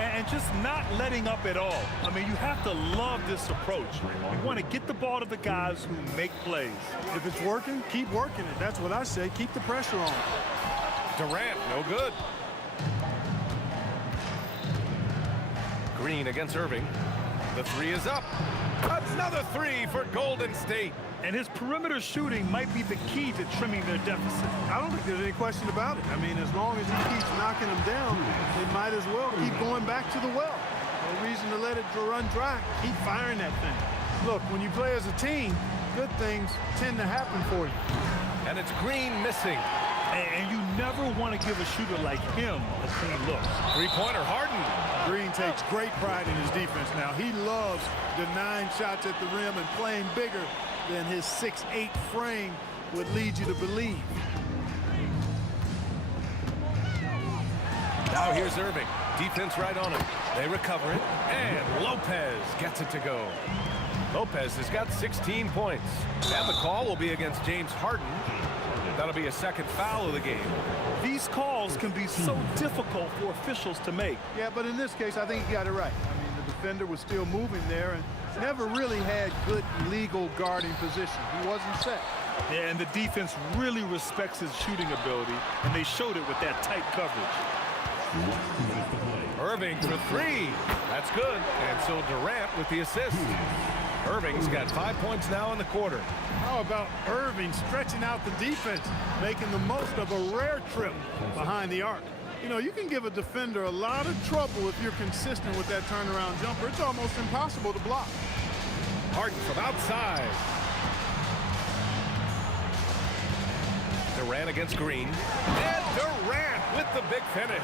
And just not letting up at all. I mean, you have to love this approach. You want to get the ball to the guys who make plays. If it's working, keep working it. That's what I say. Keep the pressure on. Durant, no good. Green against Irving. The 3 is up. Another 3 for Golden State. And his perimeter shooting might be the key to trimming their deficit. I don't think there's any question about it. I mean, as long as he keeps knocking them down, they might as well keep going back to the well. No reason to let it run dry. Keep firing that thing. Look, when you play as a team, good things tend to happen for you. And it's Green missing. And you never want to give a shooter like him a clean look. Three-pointer, Harden. Green takes great pride in his defense now. He loves denying shots at the rim and playing bigger than his 6'8" frame would lead you to believe. Now here's Irving. Defense right on him. They recover it. And Lopez gets it to go. Lopez has got 16 points. And the call will be against James Harden. That'll be a second foul of the game. These calls can be so difficult for officials to make. Yeah, but in this case, I think he got it right. I mean, the defender was still moving there and never really had good legal guarding position. He wasn't set. Yeah, and the defense really respects his shooting ability, and they showed it with that tight coverage. Irving for three. That's good. And so Durant with the assist. Irving's got 5 points now in the quarter. How about Irving stretching out the defense, making the most of a rare trip behind the arc? You know, you can give a defender a lot of trouble if you're consistent with that turnaround jumper. It's almost impossible to block. Harden from outside. Durant against Green. And Durant with the big finish.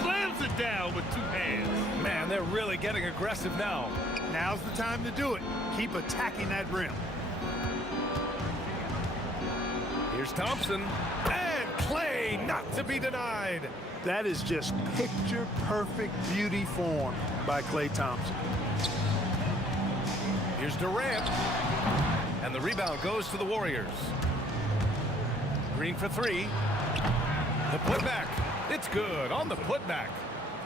Slams it down with two hands. Man, they're really getting aggressive now. Now's the time to do it. Keep attacking that rim. Here's Thompson. And Clay not to be denied. That is just picture-perfect beauty form by Klay Thompson. Here's Durant. And the rebound goes to the Warriors. Green for three. The putback. It's good on the putback.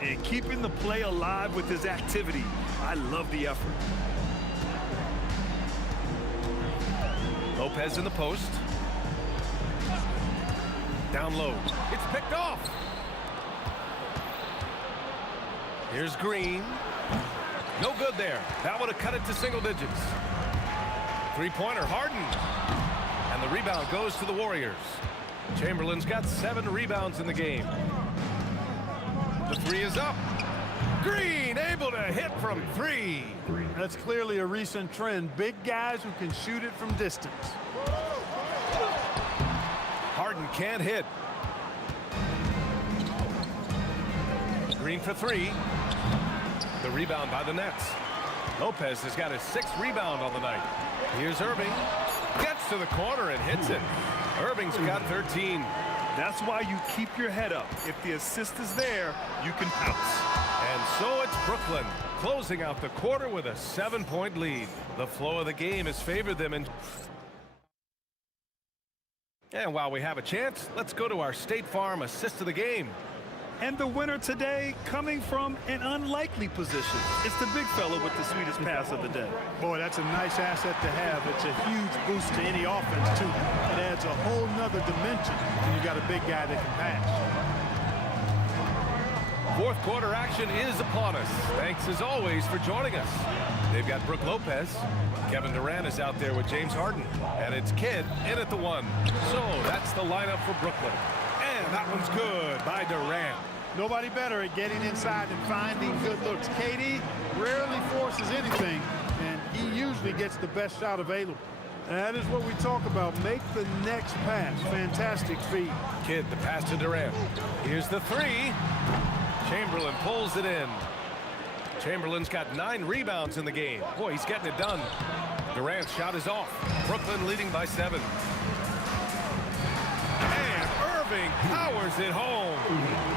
And keeping the play alive with his activity. I love the effort. Lopez in the post. Down low. It's picked off. Here's Green. No good there. That would have cut it to single digits. Three-pointer, Harden. And the rebound goes to the Warriors. Chamberlain's got 7 rebounds in the game. The three is up. Green able to hit from three. That's clearly a recent trend. Big guys who can shoot it from distance. Harden can't hit. Green for three. The rebound by the Nets. Lopez has got his 6th rebound on the night. Here's Irving. Gets to the corner and hits it. Irving's got 13. That's why you keep your head up. If the assist is there, you can pounce. And so it's Brooklyn closing out the quarter with a 7-point lead. The flow of the game has favored them. And while we have a chance, let's go to our State Farm assist of the game. And the winner today coming from an unlikely position. It's the big fella with the sweetest pass of the day. Boy, that's a nice asset to have. It's a huge boost to any offense, too. It adds a whole nother dimension when you got a big guy that can pass. Fourth quarter action is upon us. Thanks, as always, for joining us. They've got Brook Lopez. Kevin Durant is out there with James Harden. And it's Kidd in at the 1. So that's the lineup for Brooklyn. And that one's good by Durant. Nobody better at getting inside and finding good looks. KD rarely forces anything, and he usually gets the best shot available. That is what we talk about. Make the next pass. Fantastic feed. Kidd, the pass to Durant. Here's the three. Chamberlain pulls it in. Chamberlain's got 9 rebounds in the game. Boy, he's getting it done. Durant's shot is off. Brooklyn leading by 7. And Irving powers it home.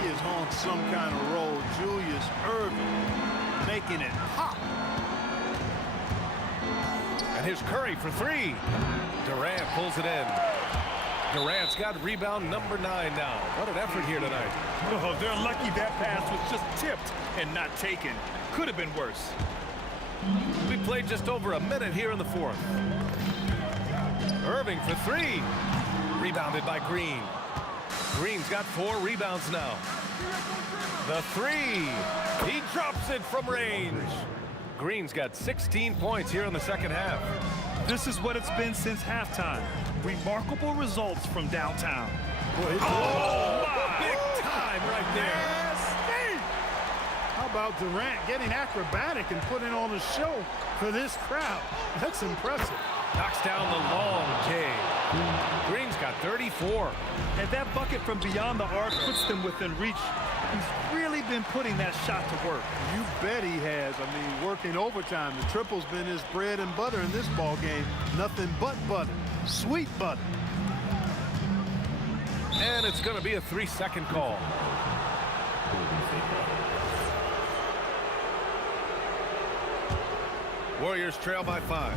He is on some kind of roll. Julius Irving making it pop. And here's Curry for 3. Durant pulls it in. Durant's got rebound number 9 now. What an effort here tonight. Oh, they're lucky that pass was just tipped and not taken. Could have been worse. We played just over a minute here in the 4th. Irving for 3. Rebounded by Green. Green's got 4 rebounds now. The 3. He drops it from range. Green's got 16 points here in the second half. This is what it's been since halftime. Remarkable results from downtown. Oh, big time right there. Nasty. How about Durant getting acrobatic and putting on a show for this crowd? That's impressive. Knocks down the long K. Green's got 34. And that bucket from beyond the arc puts them within reach. He's really been putting that shot to work. You bet he has. I mean, working overtime. The triple's been his bread and butter in this ball game. Nothing but butter. Sweet butter. And it's going to be a 3-second call. Warriors trail by 5.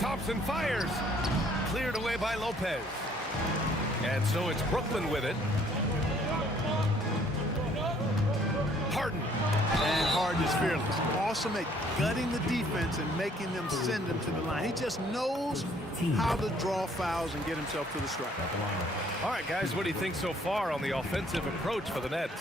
Thompson fires. Cleared away by Lopez. And so it's Brooklyn with it. Harden. And Harden is fearless. Awesome at gutting the defense and making them send him to the line. He just knows how to draw fouls and get himself to the stripe. All right, guys, what do you think so far on the offensive approach for the Nets?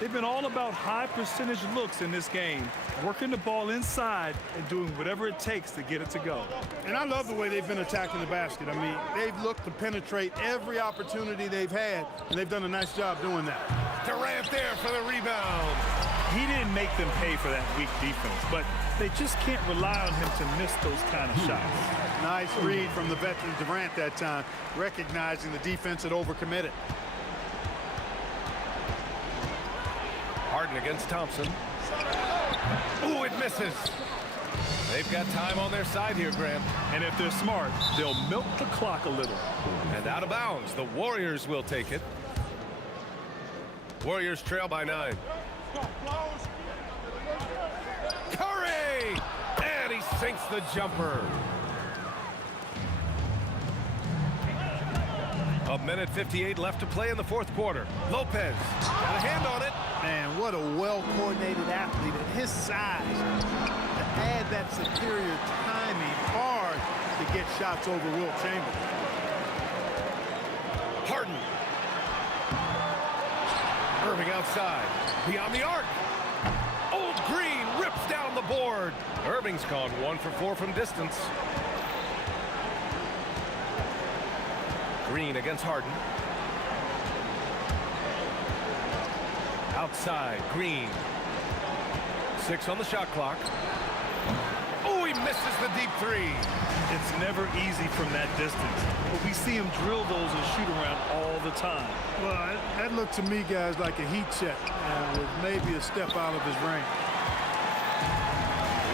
They've been all about high percentage looks in this game, working the ball inside and doing whatever it takes to get it to go. And I love the way they've been attacking the basket. I mean, they've looked to penetrate every opportunity they've had, and they've done a nice job doing that. Durant there for the rebound. He didn't make them pay for that weak defense, but they just can't rely on him to miss those kind of shots. Nice read from the veteran Durant that time, recognizing the defense had overcommitted. Harden against Thompson. Ooh, it misses. They've got time on their side here, Graham. And if they're smart, they'll milk the clock a little. And out of bounds, the Warriors will take it. Warriors trail by 9. Curry! And he sinks the jumper. A minute 58 left to play in the fourth quarter. Lopez got a hand on it. Man, what a well-coordinated athlete at his size. To add that superior timing, hard to get shots over Wilt Chamberlain. Harden. Irving outside. Beyond the arc. Old Green rips down the board. Irving's gone 1 for 4 from distance. Green against Harden. Outside, Green. 6 on the shot clock. Oh, he misses the deep 3. It's never easy from that distance, but we see him drill those and shoot around all the time. Well, that looked to me, guys, like a heat check, with maybe a step out of his range.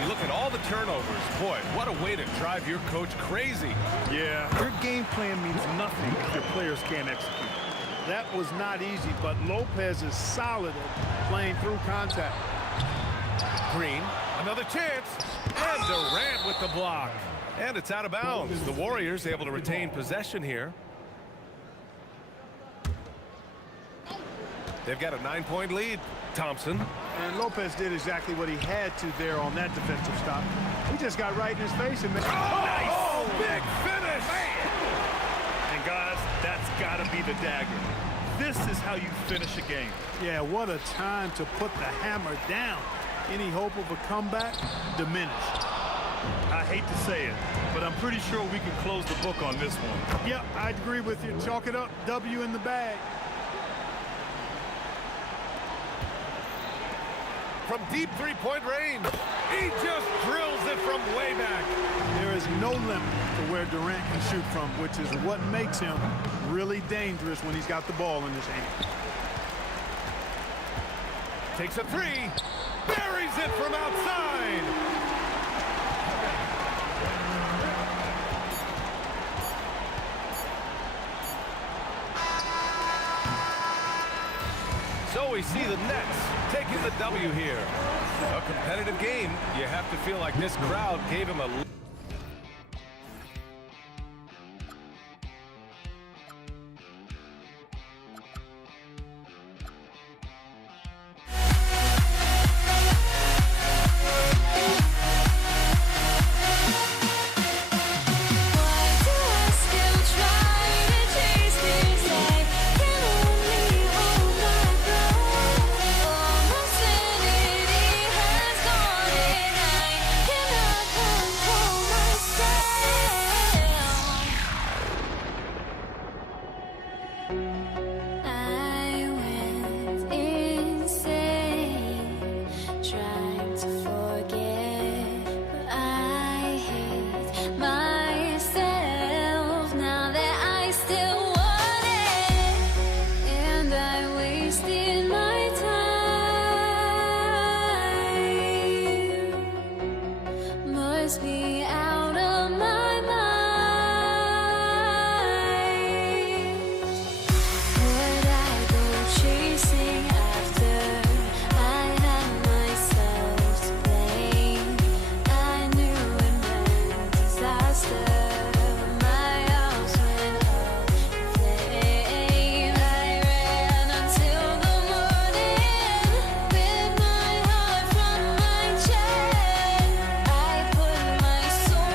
You look at all the turnovers. Boy, what a way to drive your coach crazy. Yeah, your game plan means nothing if your players can't execute. That was not easy, but Lopez is solid at playing through contact. Green, another chance, and Durant with the block. And it's out of bounds. The Warriors able to retain possession here. They've got a 9-point lead. Thompson. And Lopez did exactly what he had to there on that defensive stop. He just got right in his face and made nice! Oh, big finish! And guys, that's got to be the dagger. This is how you finish a game. Yeah, what a time to put the hammer down. Any hope of a comeback diminished. I hate to say it, but I'm pretty sure we can close the book on this one. Yep, I'd agree with you. Chalk it up. W in the bag. From deep 3-point range, he just drills it from way back. There is no limit to where Durant can shoot from, which is what makes him really dangerous when he's got the ball in his hand. Takes a 3, buries it from outside. So we see the Nets taking the W here. A competitive game. You have to feel like this crowd gave him a drives me out of my mind. Would I go chasing after? I had myself to blame. I knew it meant disaster. My house went up in flames. I ran until the morning with my heart from my chest. I put my soul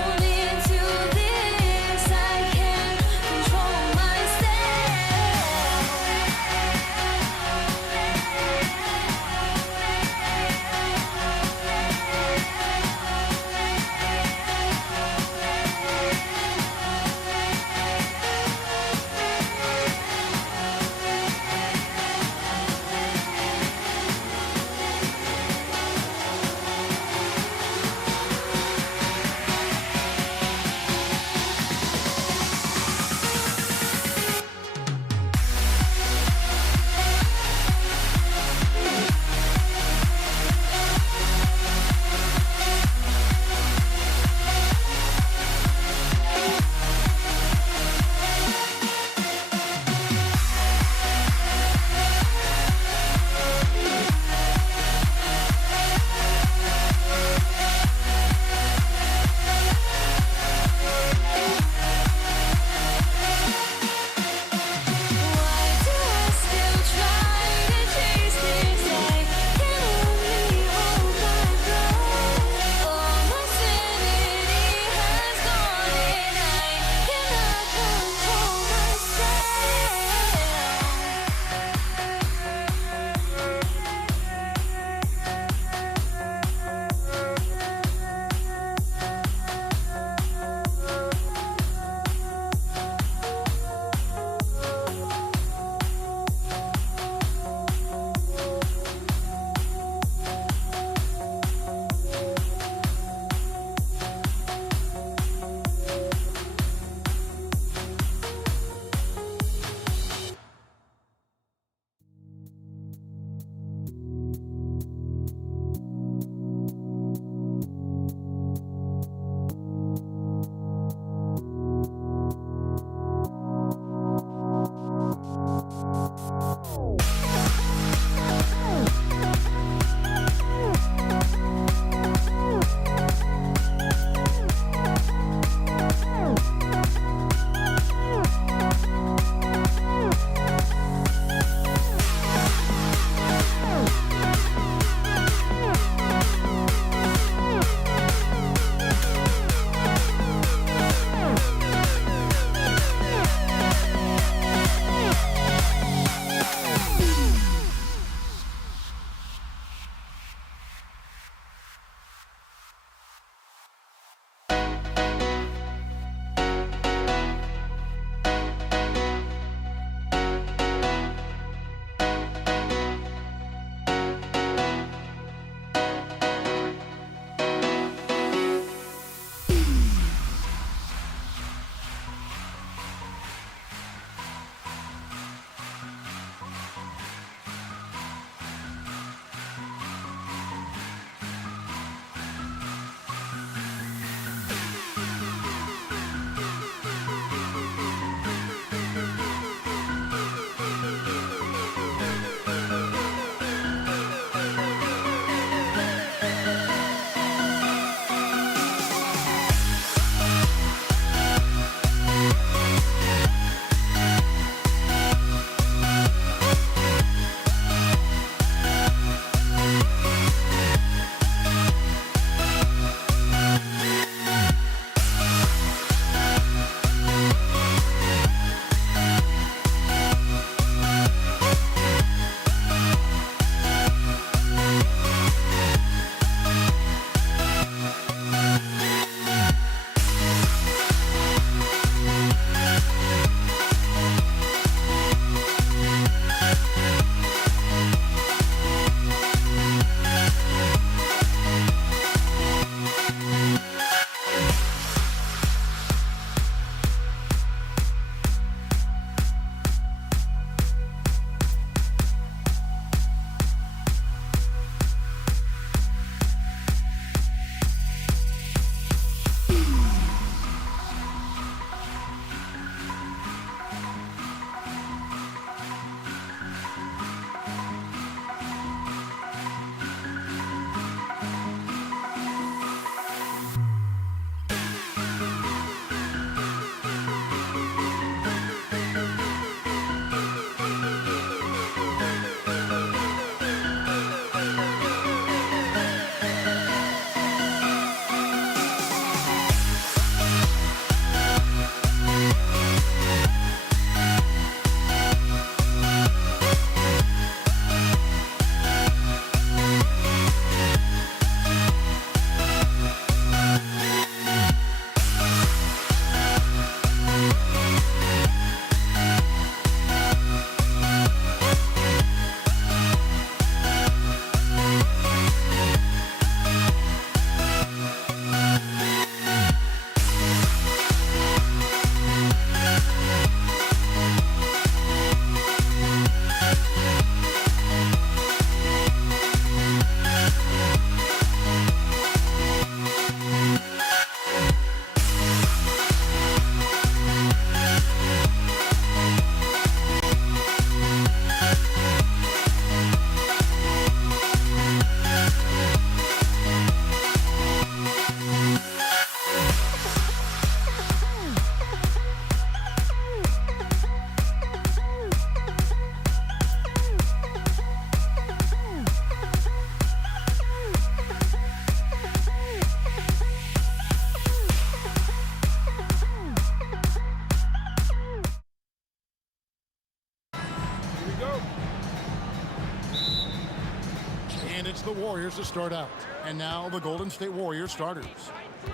It's the Warriors to start out. And now the Golden State Warriors starters.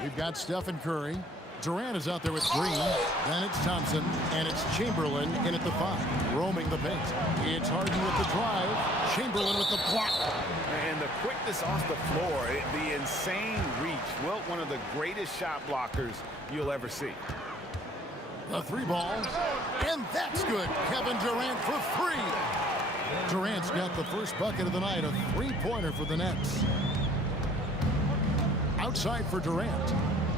We've got Stephen Curry. Durant is out there with Green. Then it's Thompson. And it's Chamberlain in at the 5. Roaming the paint. It's Harden with the drive. Chamberlain with the block. And the quickness off the floor, the insane reach. Wilt, one of the greatest shot blockers you'll ever see. The 3 ball. And that's good. Kevin Durant for 3. Durant's got the first bucket of the night, a 3-pointer for the Nets. Outside for Durant.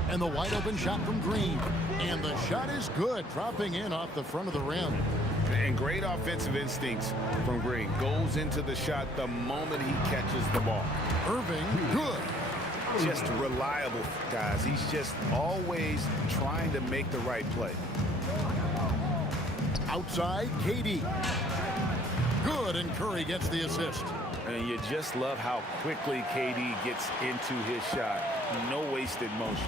And the wide open shot from Green. And the shot is good, dropping in off the front of the rim. And great offensive instincts from Green. Goes into the shot the moment he catches the ball. Irving, good. Just reliable, guys. He's just always trying to make the right play. Outside, KD. Good, and Curry gets the assist. And you just love how quickly KD gets into his shot. No wasted motion.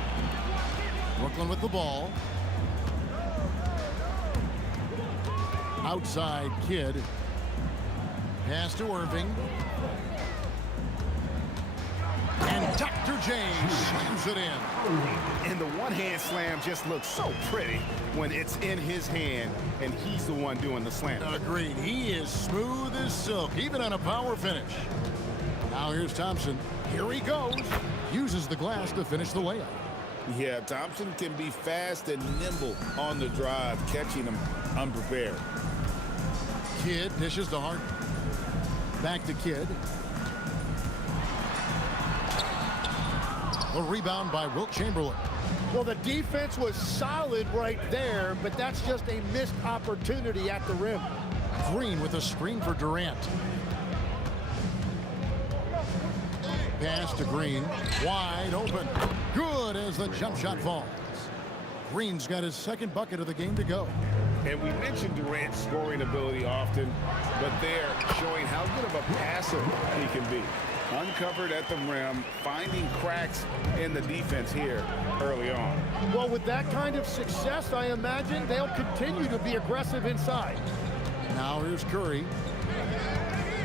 Brooklyn with the ball. Outside, Kidd. Pass to Irving. And Dr. J slams it in. And the one-hand slam just looks so pretty when it's in his hand and he's the one doing the slam. Agreed. He is smooth as silk, even on a power finish. Now here's Thompson. Here he goes. Uses the glass to finish the layup. Yeah, Thompson can be fast and nimble on the drive, catching him unprepared. Kidd dishes to Harden. Back to Kidd. The rebound by Wilt Chamberlain. Well, the defense was solid right there, but that's just a missed opportunity at the rim. Green with a screen for Durant. Pass to Green. Wide open. Good as the jump shot falls. Green's got his second bucket of the game to go. And we mentioned Durant's scoring ability often, but they're showing how good of a passer he can be. Uncovered at the rim, finding cracks in the defense here early on. Well, with that kind of success, I imagine they'll continue to be aggressive inside. Now here's Curry.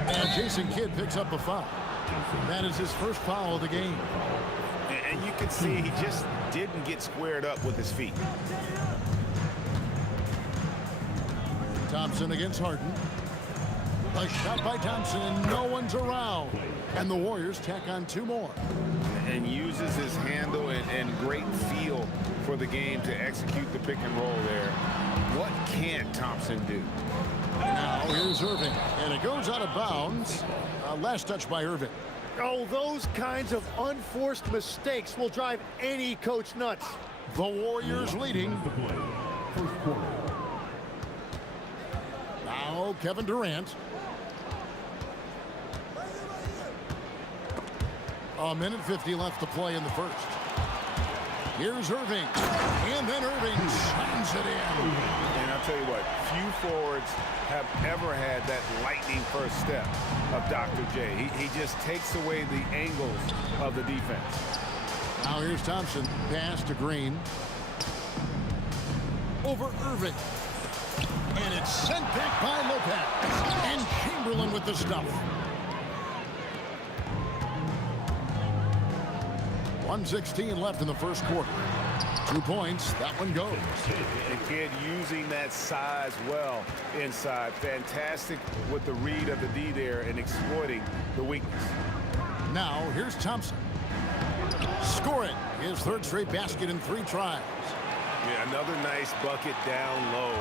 And Jason Kidd picks up a foul. That is his first foul of the game. And you can see he just didn't get squared up with his feet. Thompson against Harden. A shot by Thompson, no one's around. And the Warriors tack on 2 more. And uses his handle and great feel for the game to execute the pick and roll there. What can't Thompson do? Now here's Irving, and it goes out of bounds. Last touch by Irving. Oh, those kinds of unforced mistakes will drive any coach nuts. The Warriors leading. Now Kevin Durant. A minute 50 left to play in the first. Here's Irving. And then Irving slams it in. And I'll tell you what, few forwards have ever had that lightning first step of Dr. J. He just takes away the angles of the defense. Now here's Thompson. Pass to Green. Over Irving. And it's sent back by Lopez. And Chamberlain with the stuff. 1:16 left in the first quarter. 2 points. That one goes. The kid using that size well inside. Fantastic with the read of the D there and exploiting the weakness. Now here's Thompson. Scoring his third straight basket in 3 tries. Yeah, another nice bucket down low.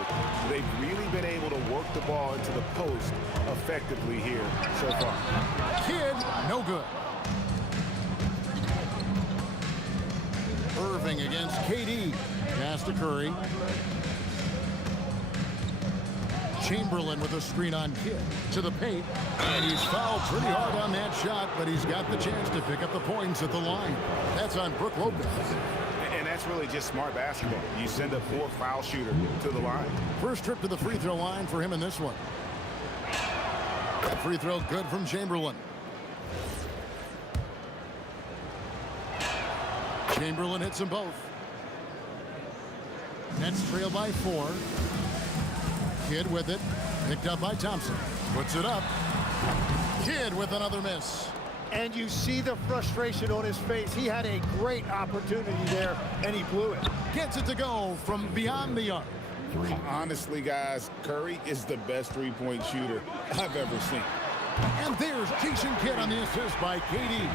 They've really been able to work the ball into the post effectively here so far. Kidd, no good. Irving against KD. Pass to Curry. Chamberlain with a screen on Kidd. To the paint. And he's fouled pretty hard on that shot, but he's got the chance to pick up the points at the line. That's on Brook Lopez. And that's really just smart basketball. You send a poor foul shooter to the line. First trip to the free throw line for him in this one. That free throw good from Chamberlain. Chamberlain hits them both. Nets trail by 4. Kidd with it. Picked up by Thompson. Puts it up. Kidd with another miss. And you see the frustration on his face. He had a great opportunity there, and he blew it. Gets it to go from beyond the arc. Honestly, guys, Curry is the best three-point shooter I've ever seen. And there's Jason Kidd on the assist by KD.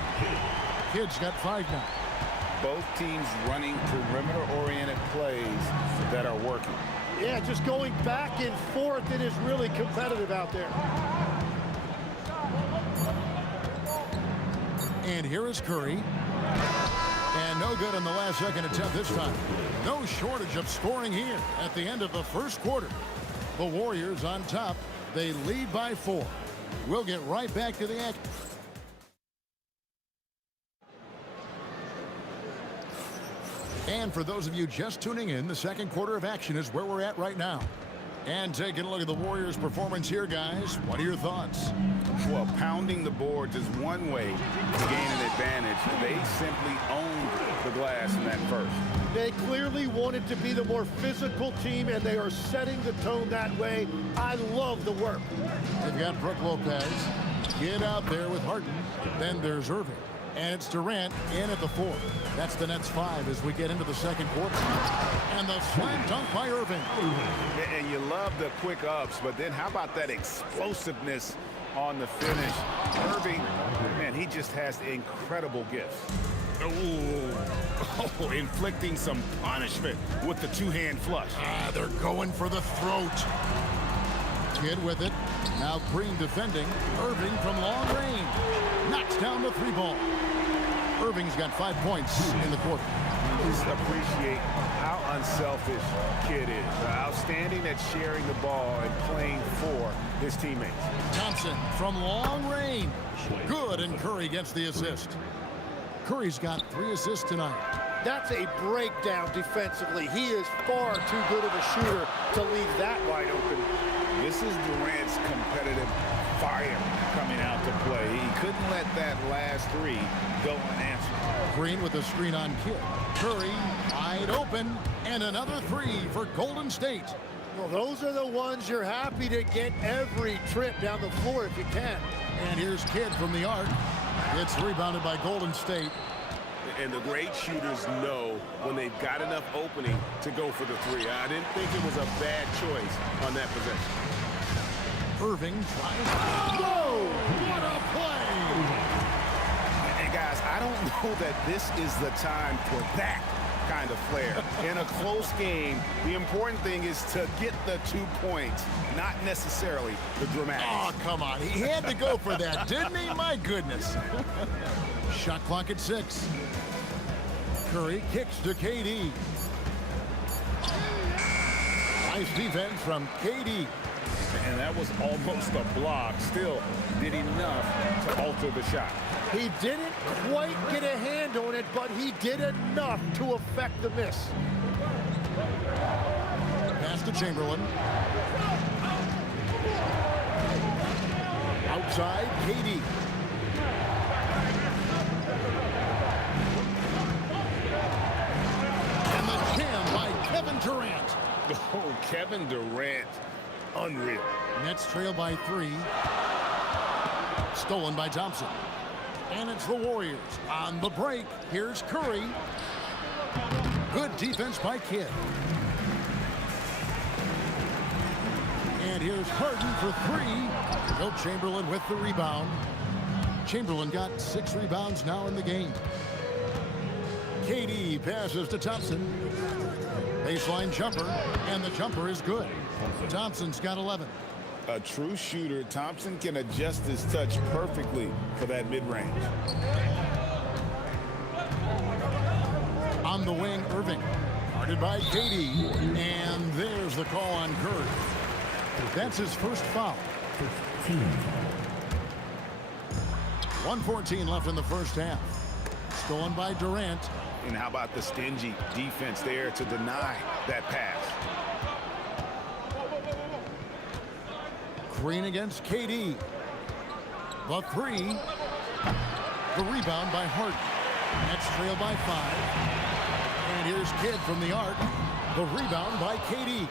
Kidd's got 5 now. Both teams running perimeter-oriented plays that are working. Yeah, just going back and forth, it is really competitive out there. And here is Curry. And no good on the last second attempt this time. No shortage of scoring here at the end of the first quarter. The Warriors on top. They lead by 4. We'll get right back to the action. And for those of you just tuning in, the second quarter of action is where we're at right now. And taking a look at the Warriors' performance here, guys. What are your thoughts? Well, pounding the boards is one way to gain an advantage. They simply owned the glass in that first. They clearly wanted to be the more physical team, and they are setting the tone that way. I love the work. They've got Brook Lopez. Get out there with Harden. Then there's Irving. And it's Durant in at the 4. That's the Nets 5 as we get into the second quarter. And the slam dunk by Irving. And you love the quick ups, but then how about that explosiveness on the finish? Irving, man, he just has incredible gifts. Oh, inflicting some punishment with the two-hand flush. They're going for the throat. Kidd with it. Now Green defending. Irving from long range. Knocks down the 3 ball. Irving's got 5 points in the quarter. Just appreciate how unselfish Kidd is. Outstanding at sharing the ball and playing for his teammates. Thompson from long range. Good, and Curry gets the assist. Curry's got 3 assists tonight. That's a breakdown defensively. He is far too good of a shooter to leave that wide open. This is Durant's competitive fire coming out to play. He couldn't let that last 3 go unanswered. Green with the screen on Kidd. Curry wide open, and another 3 for Golden State. Well, those are the ones you're happy to get every trip down the floor if you can. And here's Kidd from the arc. It's rebounded by Golden State. And the great shooters know when they've got enough opening to go for the 3. I didn't think it was a bad choice on that possession. Irving tries. Whoa! What a play! And guys, I don't know that this is the time for that kind of flair. In a close game, the important thing is to get the 2 points, not necessarily the dramatics. Oh, come on. He had to go for that, didn't he? My goodness. Shot clock at 6. Curry kicks to KD. Nice defense from KD. And that was almost a block. Still did enough to alter the shot. He didn't quite get a hand on it, but he did enough to affect the miss. Pass to Chamberlain. Outside, KD. And the jam by Kevin Durant. Oh, Kevin Durant. Unreal. Nets trail by 3. Stolen by Thompson. And it's the Warriors on the break. Here's Curry. Good defense by Kidd. And here's Harden for 3. Wilt Chamberlain with the rebound. Chamberlain got 6 rebounds now in the game. KD passes to Thompson. Baseline jumper, and the jumper is good. Thompson's got 11. A true shooter, Thompson can adjust his touch perfectly for that mid-range. On the wing, Irving. Guarded by KD. And there's the call on Curry. That's his first foul. 1:14 left in the first half. Stolen by Durant. And how about the stingy defense there to deny that pass? Green against KD. The 3. The rebound by Harden. Nets trail by 5. And here's Kidd from the arc. The rebound by KD.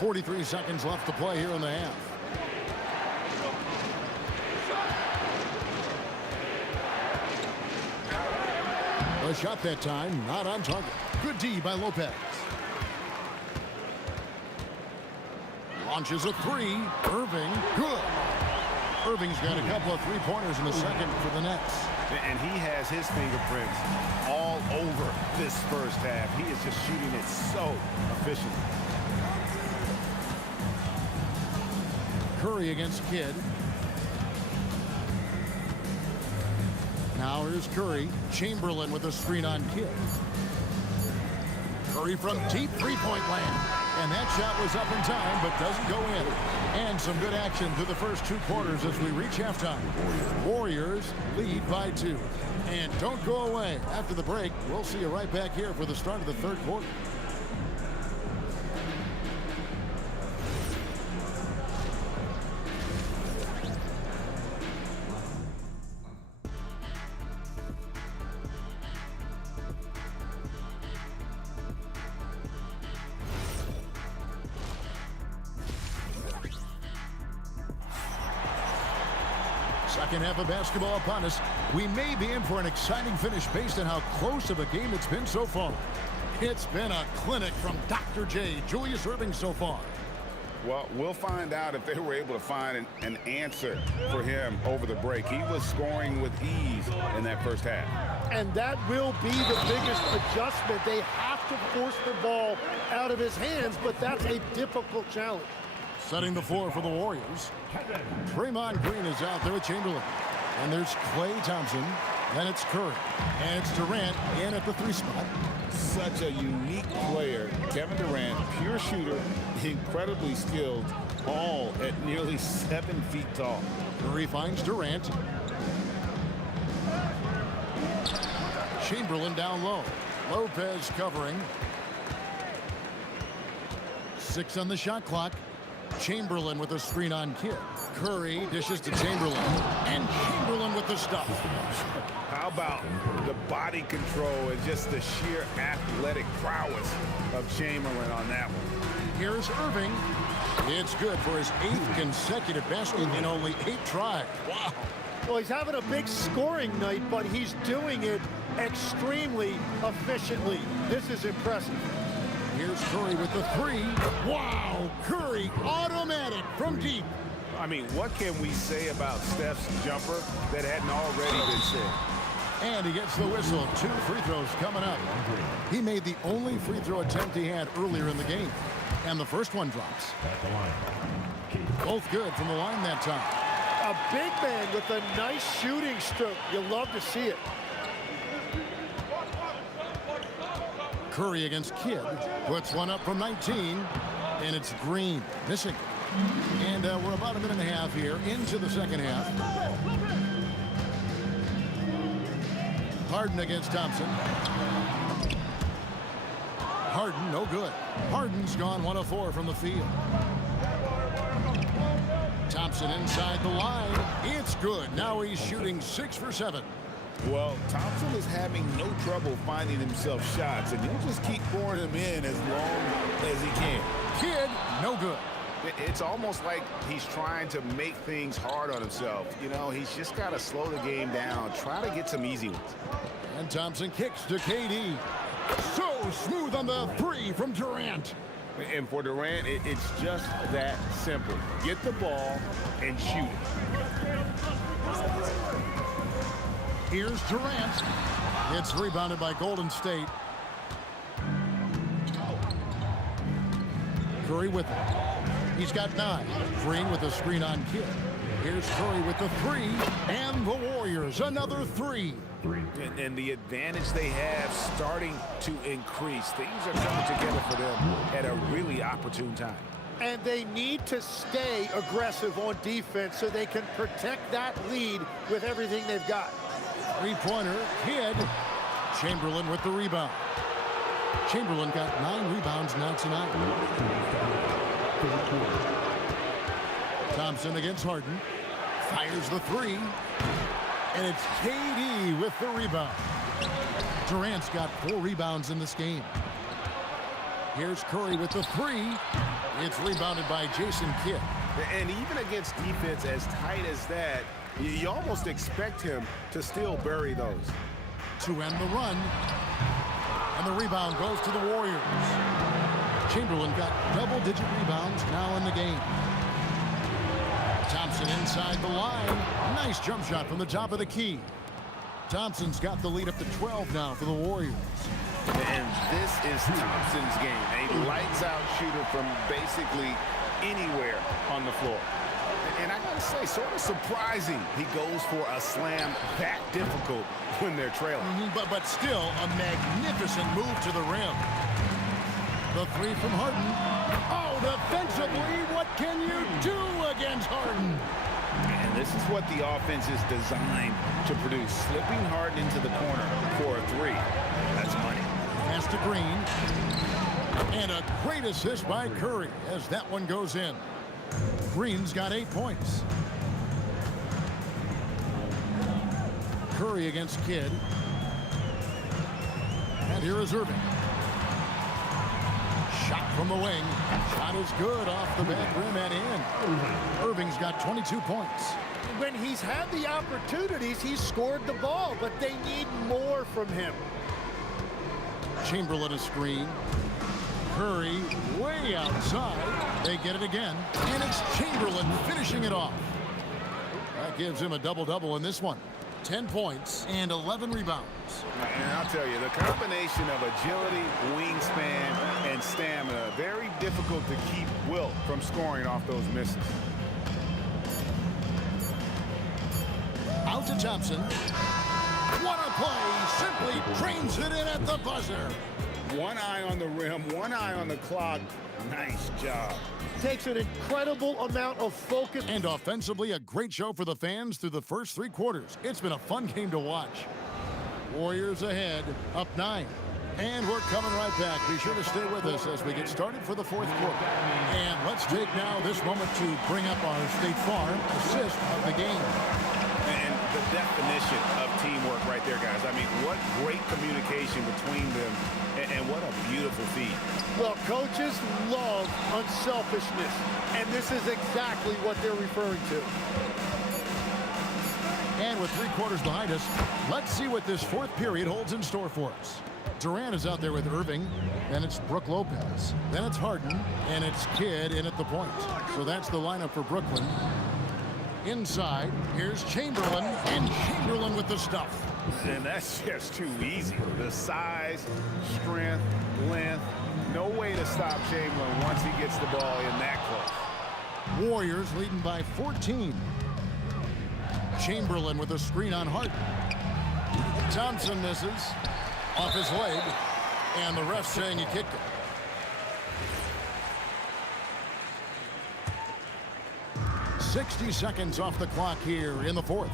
43 seconds left to play here in the half. The shot that time, not on target. Good D by Lopez. Launches a three. Irving, good. Irving's got a couple of three-pointers in the second for the Nets. And he has his fingerprints all over this first half. He is just shooting it so efficiently. Curry against Kidd. Now here's Curry. Chamberlain with a screen on Kidd. Curry from deep three-point land. And that shot was up in time, but doesn't go in. And some good action through the first 2 quarters as we reach halftime. Warriors lead by 2. And don't go away. After the break, we'll see you right back here for the start of the third quarter. Second half of basketball upon us. We may be in for an exciting finish based on how close of a game it's been so far. It's been a clinic from Dr. J, Julius Irving so far. Well, we'll find out if they were able to find an answer for him over the break. He was scoring with ease in that first half. And that will be the biggest adjustment. They have to force the ball out of his hands, but that's a difficult challenge. Setting the floor for the Warriors. Draymond Green is out there with Chamberlain. And there's Klay Thompson. Then it's Curry. And it's Durant in at the 3 spot. Such a unique player. Kevin Durant, pure shooter, incredibly skilled, all at nearly 7 feet tall. Curry finds Durant. Chamberlain down low. Lopez covering. 6 on the shot clock. Chamberlain with a screen on Kidd. Curry dishes to Chamberlain. And Chamberlain with the stuff. How about the body control and just the sheer athletic prowess of Chamberlain on that one? Here's Irving. It's good for his 8th consecutive basket in only 8 tries. Wow. Well, he's having a big scoring night, but he's doing it extremely efficiently. This is impressive. Here's Curry with the 3. Wow, Curry automatic from deep. I mean, what can we say about Steph's jumper that hadn't already been said? And he gets the whistle. 2 free throws coming up. He made the only free throw attempt he had earlier in the game. And the first one drops. Both good from the line that time. A big man with a nice shooting stroke. You'll love to see it. Curry against Kidd. Puts one up from 19. And it's Green missing. And we're about a minute and a half here into the second half. Harden against Thompson. Harden, no good. Harden's gone 1 of 4 from the field. Thompson inside the line. It's good. Now he's shooting 6 for 7. Well, Thompson is having no trouble finding himself shots, and he'll just keep pouring them in as long as he can. Kidd, no good. It's almost like he's trying to make things hard on himself. You know, he's just got to slow the game down, try to get some easy ones. And Thompson kicks to KD. So smooth on the 3 from Durant. And for Durant, it's just that simple. Get the ball and shoot it. Here's Durant. It's rebounded by Golden State. Curry with it. He's got 9. Green with a screen on Kidd. Here's Curry with the 3. And the Warriors, another 3. And the advantage they have starting to increase. Things are coming together for them at a really opportune time. And they need to stay aggressive on defense so they can protect that lead with everything they've got. 3-pointer, Kidd. Chamberlain with the rebound. Chamberlain got 9 rebounds now tonight. Thompson against Harden. Fires the 3. And it's KD with the rebound. Durant's got 4 rebounds in this game. Here's Curry with the 3. It's rebounded by Jason Kidd. And even against defense as tight as that, you almost expect him to still bury those. to end the run. And the rebound goes to the Warriors. Chamberlain got double-digit rebounds now in the game. Thompson inside the line. Nice jump shot from the top of the key. Thompson's got the lead up to 12 now for the Warriors. And this is Thompson's game. A lights-out shooter from basically anywhere on the floor. And I gotta say, sort of surprising he goes for a slam that difficult when they're trailing. But still a magnificent move to the rim. The three from Harden. Oh, defensively, what can you do against Harden? And this is what the offense is designed to produce. Slipping Harden into the corner for a three. That's money. Pass to Green. And a great assist by Curry as that one goes in. Green's got 8 points. Curry against Kidd. And here is Irving. Shot from the wing. Shot is good off the back rim and in. Irving's got 22 points. When he's had the opportunities, he's scored the ball, but they need more from him. Chamberlain a screen. Curry way outside. They get it again. And it's Chamberlain finishing it off. That gives him a double-double in this one. 10 points and 11 rebounds. And I'll tell you, the combination of agility, wingspan, and stamina, very difficult to keep Wilt from scoring off those misses. Out to Thompson. What a play. Simply trains it in at the buzzer. One eye on the rim, one eye on the clock. Nice job. Takes an incredible amount of focus. And offensively, a great show for the fans through the first 3 quarters. It's been a fun game to watch. Warriors ahead, up 9. And we're coming right back. Be sure to stay with us as we get started for the 4th quarter. And let's take now this moment to bring up our State Farm assist of the game. And the definition of teamwork right there, guys. I mean, what great communication between them, and what a beautiful feed. Well, coaches love unselfishness, and this is exactly what they're referring to. And with 3 quarters behind us, let's see what this 4th period holds in store for us. Durant is out there with Irving, then it's Brook Lopez, then it's Harden, and it's Kidd in at the point. So that's the lineup for Brooklyn. Inside, here's Chamberlain, and Chamberlain with the stuff. And that's just too easy. The size, strength, length, no way to stop Chamberlain once he gets the ball in that close. Warriors leading by 14. Chamberlain with a screen on Harden. Thompson misses off his leg, and the ref saying he kicked it. .60 seconds off the clock here in the 4th.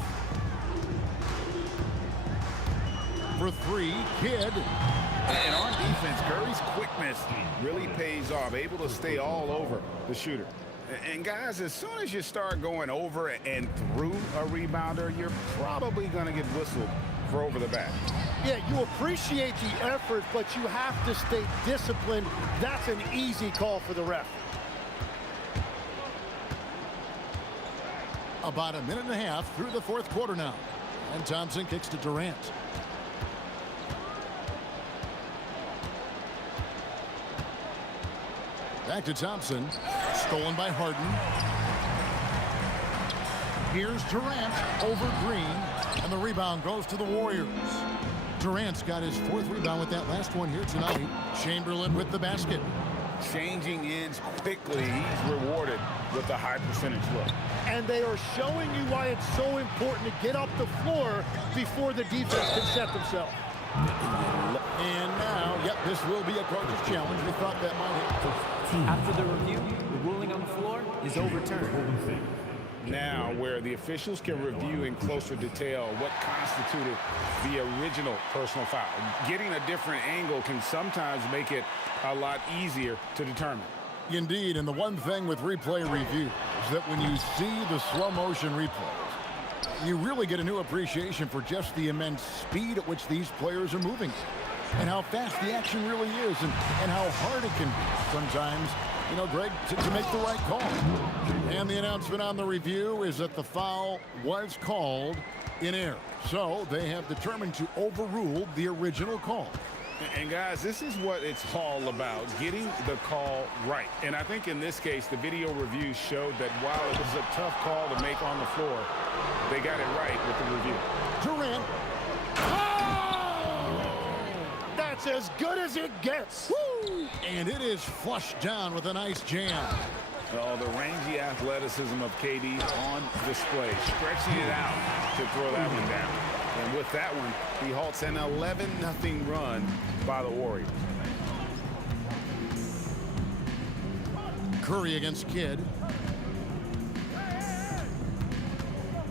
For 3, Kidd. And on defense, Curry's quickness really pays off, able to stay all over the shooter. And guys, as soon as you start going over and through a rebounder, you're probably going to get whistled for over the back. Yeah, you appreciate the effort, but you have to stay disciplined. That's an easy call for the ref. About a minute and a half through the 4th quarter now. And Thompson kicks to Durant. Back to Thompson. Stolen by Harden. Here's Durant over Green. And the rebound goes to the Warriors. Durant's got his 4th rebound with that last one here tonight. Chamberlain with the basket. Changing ends quickly. He's rewarded with a high percentage look. And they are showing you why it's so important to get up the floor before the defense can set themselves. And now, yep, this will be a coach's challenge. We thought that might hit. After the review, the ruling on the floor is overturned. Now, where the officials can review in closer detail what constituted the original personal foul. Getting a different angle can sometimes make it a lot easier to determine. Indeed, and the one thing with replay review is that when you see the slow motion replays, you really get a new appreciation for just the immense speed at which these players are moving and how fast the action really is and how hard it can be sometimes, you know, Greg, to make the right call. And the announcement on the review is that the foul was called in air. So they have determined to overrule the original call. And guys, this is what it's all about, getting the call right. And I think in this case, the video review showed that while it was a tough call to make on the floor, they got it right with the review. Durant. Oh! That's as good as it gets. Woo! And it is flushed down with a nice jam. Oh, the rangy athleticism of KD on display, stretching it out to throw that one down. And with that one, he halts an 11-0 run by the Warriors. Curry against Kidd.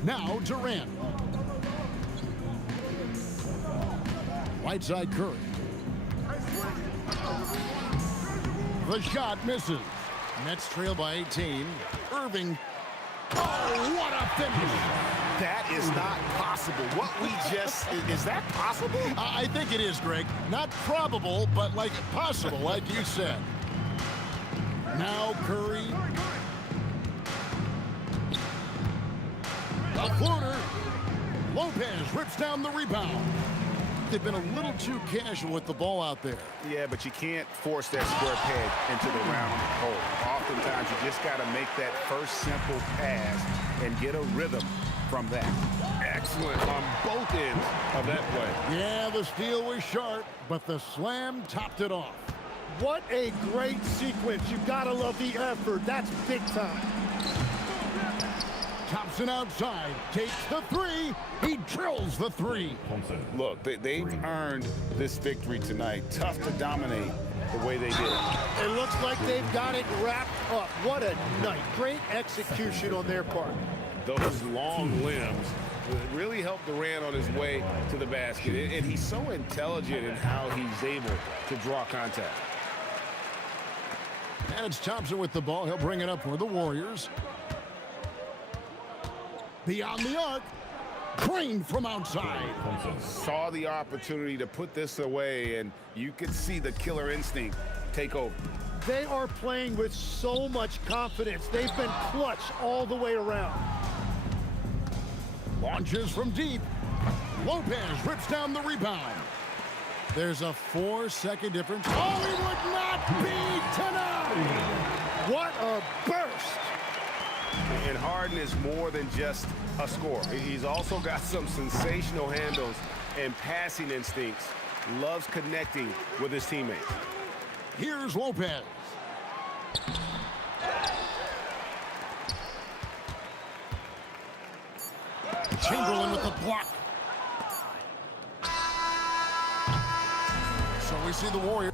Now Durant. Right side Curry. The shot misses. Nets trail by 18. Irving. Oh, what a finish. That is not possible. What we just, is that possible? I think it is, Greg. Not probable, but like possible, like you said. Now Curry. A floater. Lopez rips down the rebound. They've been a little too casual with the ball out there. Yeah, but you can't force that square peg into the round hole. Oftentimes, you just got to make that first simple pass and get a rhythm from that. Excellent on both ends of that play. Yeah, the steal was sharp, but the slam topped it off. What a great sequence. You've got to love the effort. That's big time. Thompson outside, takes the three. He drills the three. Look, they've earned this victory tonight. Tough to dominate the way they did. It looks like they've got it wrapped up. What a night. Great execution on their part. Those long limbs really helped Durant on his way to the basket. And he's so intelligent in how he's able to draw contact. And it's Thompson with the ball. He'll bring it up for the Warriors. Beyond the arc. Green from outside. Saw the opportunity to put this away, and you could see the killer instinct take over. They are playing with so much confidence. They've been clutch all the way around. Launches from deep. Lopez rips down the rebound. There's a 4-second difference. Oh, he would not be tonight. What a burst. And Harden is more than just a scorer. He's also got some sensational handles and passing instincts. Loves connecting with his teammates. Here's Lopez. Chamberlain with the block. So we see the Warriors.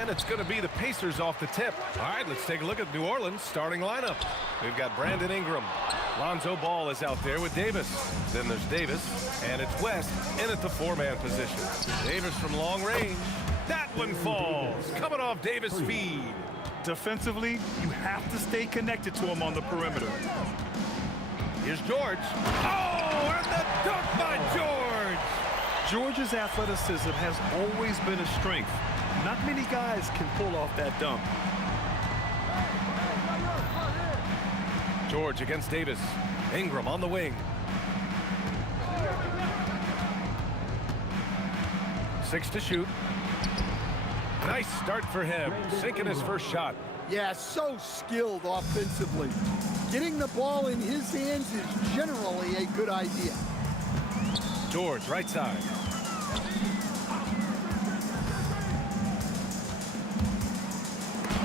And it's going to be the Pacers off the tip. All right, let's take a look at New Orleans' starting lineup. We've got Brandon Ingram. Lonzo Ball is out there with Davis. Then there's Davis, and it's West in at the four-man position. Davis from long range. That one falls. Coming off Davis' feed. Defensively, you have to stay connected to him on the perimeter. Here's George. Oh, and the dunk by George. George's athleticism has always been a strength. Not many guys can pull off that dunk. George against Davis. Ingram on the wing. 6 to shoot. Nice start for him. Sinking his first shot. Yeah, so skilled offensively. Getting the ball in his hands is generally a good idea. George, right side.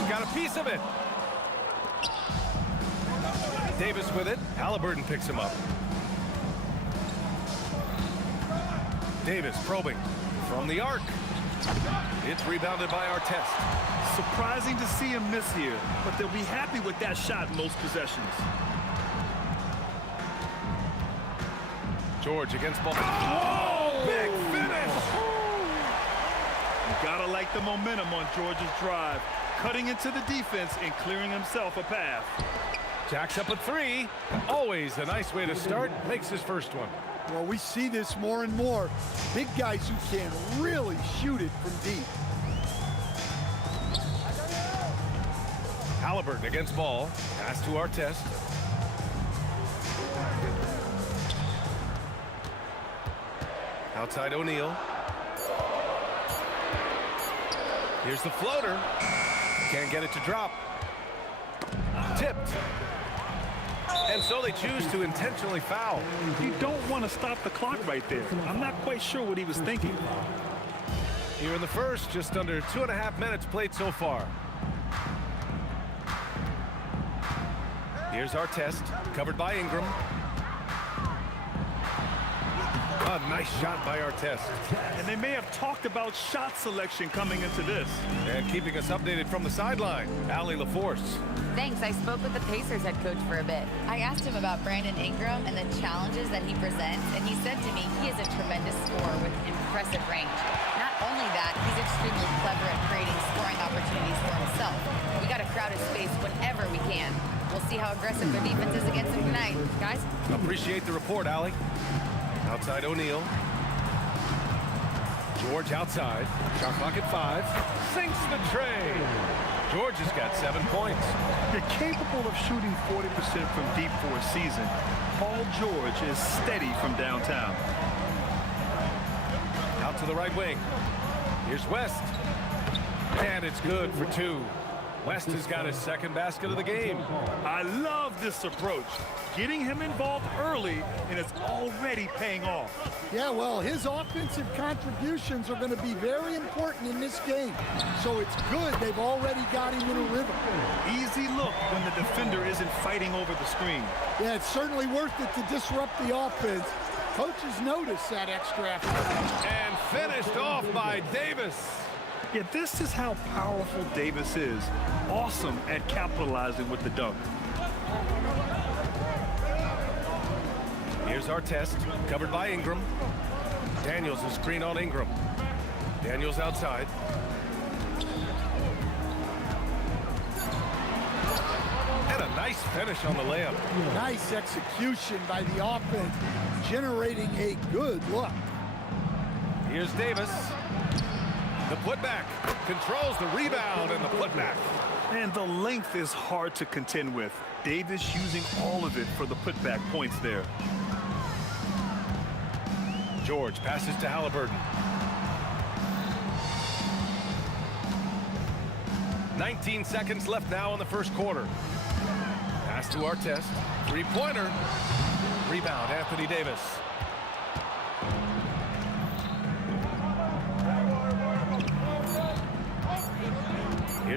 Got a piece of it. Davis with it. Halliburton picks him up. Davis probing from the arc. It's rebounded by Artest. Surprising to see him miss here, but they'll be happy with that shot most possessions. George against ball. Oh, big finish! You gotta like the momentum on George's drive, cutting into the defense and clearing himself a path. Jacks up a three. Always a nice way to start. Makes his first one. Well, we see this more and more. Big guys who can really shoot it from deep. Halliburton against ball. Pass to Artest. Outside O'Neal. Here's the floater. Can't get it to drop. Tipped. And so they choose to intentionally foul. You don't want to stop the clock right there. I'm not quite sure what he was thinking. Here in the first, just under 2.5 minutes played so far. Here's Artest, covered by Ingram. A nice shot by Artest. And they may have talked about shot selection coming into this. And keeping us updated from the sideline, Allie LaForce. Thanks. I spoke with the Pacers head coach for a bit. I asked him about Brandon Ingram and the challenges that he presents, and he said to me he is a tremendous scorer with impressive range. Not only that, he's extremely clever at creating scoring opportunities for himself. We got to crowd his space whenever we can. We'll see how aggressive their defense is against him tonight. Guys? Appreciate the report, Allie. Outside O'Neal. George outside. Shot clock at 5. Sinks the tray. George has got 7 points. You're capable of shooting 40% from deep for a season. Paul George is steady from downtown. Out to the right wing. Here's West. And it's good for 2. West has got his second basket of the game. I love this approach. Getting him involved early, and it's already paying off. Yeah, well, his offensive contributions are going to be very important in this game. So it's good they've already got him in a rhythm. Easy look when the defender isn't fighting over the screen. Yeah, it's certainly worth it to disrupt the offense. Coaches notice that extra effort. And finished off by Davis. Yeah, this is how powerful Davis is. Awesome at capitalizing with the dunk. Here's Artest, covered by Ingram. Daniels is screen on Ingram. Daniels outside. And a nice finish on the layup. Nice execution by the offense, generating a good look. Here's Davis. The putback controls the rebound and the putback. And the length is hard to contend with. Davis using all of it for the putback points there. George passes to Halliburton. 19 seconds left now in the first quarter. Pass to Artest. Three-pointer. Rebound, Anthony Davis.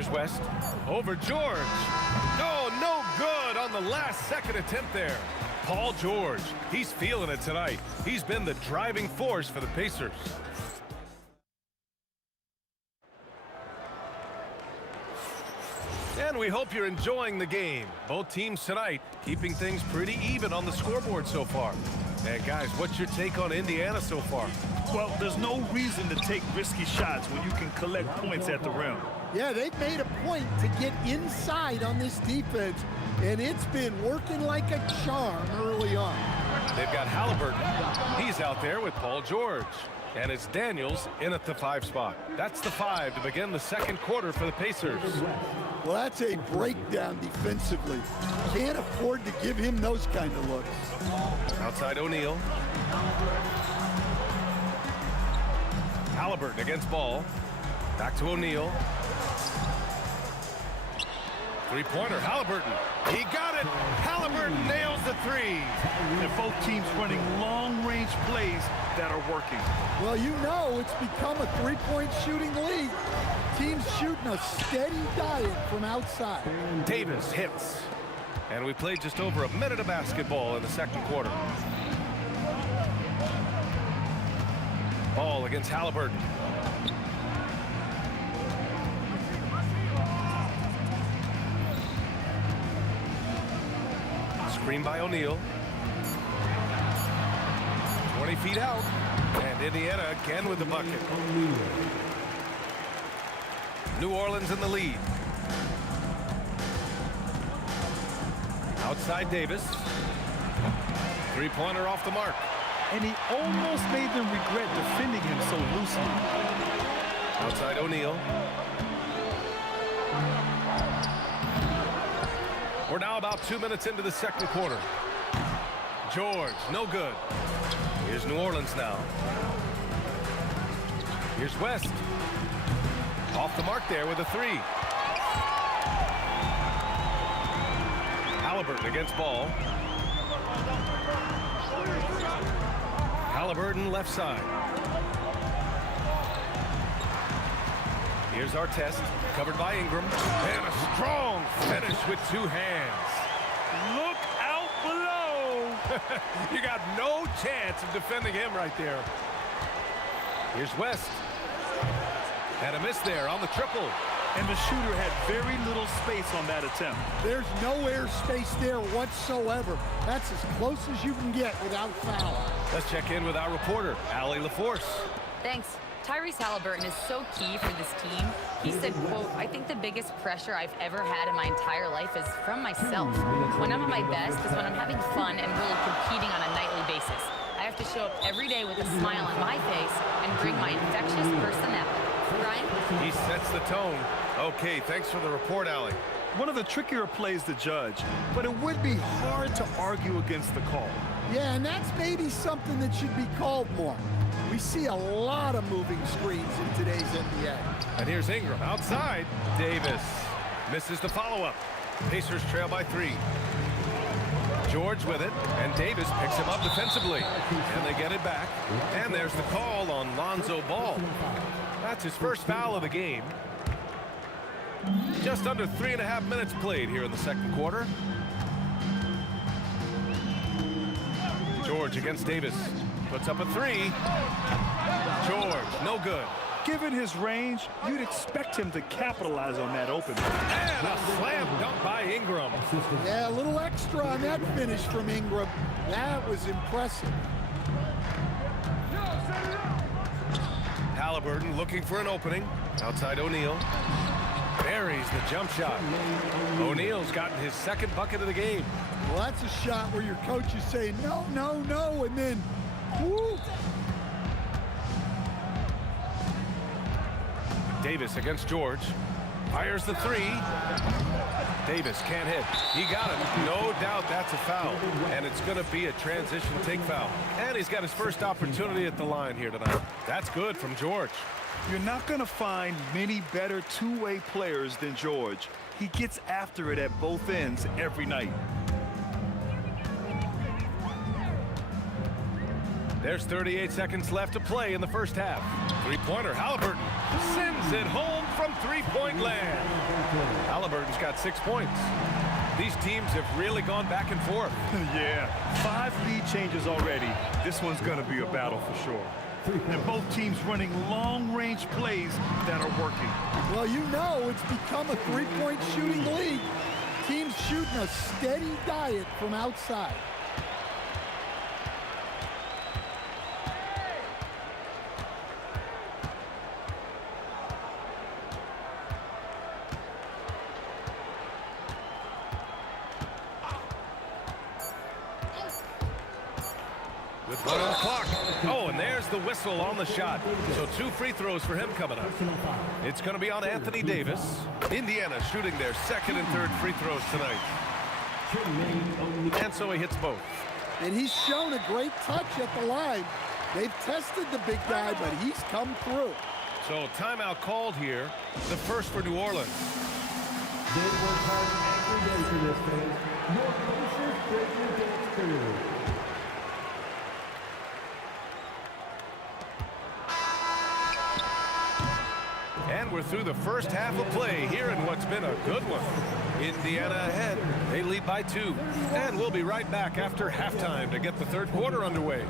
Here's West. Over George. Oh, no good on the last second attempt there. Paul George, he's feeling it tonight. He's been the driving force for the Pacers. And we hope you're enjoying the game. Both teams tonight keeping things pretty even on the scoreboard so far. And guys, what's your take on Indiana so far? Well, there's no reason to take risky shots when you can collect points at the rim. Yeah, they've made a point to get inside on this defense, and it's been working like a charm early on. They've got Halliburton. He's out there with Paul George. And it's Daniels in at the 5 spot. That's the 5 to begin the second quarter for the Pacers. Well, that's a breakdown defensively. Can't afford to give him those kind of looks. Outside O'Neal. Halliburton against Ball. Back to O'Neal. Three-pointer, Halliburton. He got it. Halliburton nails the 3. And both teams running long-range plays that are working. Well, you know it's become a three-point shooting league. Teams shooting a steady diet from outside. Davis hits. And we played just over a minute of basketball in the second quarter. Ball against Halliburton. Screen by O'Neal. 20 feet out. And Indiana again with the bucket. New Orleans in the lead. Outside Davis. Three-pointer off the mark. And he almost made them regret defending him so loosely. Outside O'Neal. We're now about 2 minutes into the second quarter. George, no good. Here's New Orleans now. Here's West. Off the mark there with a 3. Halliburton against Ball. Halliburton left side. Here's Artest, covered by Ingram. And a strong finish with 2 hands. Look out below. You got no chance of defending him right there. Here's West. And a miss there on the triple. And the shooter had very little space on that attempt. There's no air space there whatsoever. That's as close as you can get without foul. Let's check in with our reporter, Allie LaForce. Thanks. Tyrese Halliburton is so key for this team. He said, quote, "I think the biggest pressure I've ever had in my entire life is from myself. When I'm at my best is when I'm having fun and really competing on a nightly basis. I have to show up every day with a smile on my face and bring my infectious personality." Ryan? He sets the tone. Okay, thanks for the report, Allie. One of the trickier plays to judge, but it would be hard to argue against the call. Yeah, and that's maybe something that should be called more. We see a lot of moving screens in today's NBA. And here's Ingram outside. Davis misses the follow-up. Pacers trail by 3. George with it, and Davis picks him up defensively. And they get it back. And there's the call on Lonzo Ball. That's his first foul of the game. Just under 3.5 minutes played here in the second quarter. George against Davis. Puts up a 3. George, no good. Given his range, you'd expect him to capitalize on that opening. And a slam dunk by Ingram. Yeah, a little extra on that finish from Ingram. That was impressive. Halliburton looking for an opening. Outside O'Neal. Buries the jump shot. O'Neal's gotten his second bucket of the game. Well, that's a shot where your coach is saying, no, no, no, and then, whoo. Davis against George. Fires the 3. Davis can't hit. He got it. No doubt that's a foul. And it's going to be a transition take foul. And he's got his first opportunity at the line here tonight. That's good from George. You're not going to find many better two-way players than George. He gets after it at both ends every night. There's 38 seconds left to play in the first half. Three-pointer, Halliburton sends it home from three-point land. Halliburton's got 6 points. These teams have really gone back and forth. Yeah, 5 lead changes already. This one's going to be a battle for sure. And both teams running long-range plays that are working. Well, you know it's become a three-point shooting league. Teams shooting a steady diet from outside. With 1 on the clock. Oh, and there's the whistle on the shot. So 2 free throws for him coming up. It's going to be on Anthony Davis. Indiana shooting their second and third free throws tonight. And so he hits both. And he's shown a great touch at the line. They've tested the big guy, but he's come through. So timeout called here. The first for New Orleans. They work hard every day for this, fans. Your Pacers break your dance clearly. And we're through the first half of play here in what's been a good one. Indiana ahead. They lead by 2. And we'll be right back after halftime to get the third quarter underway.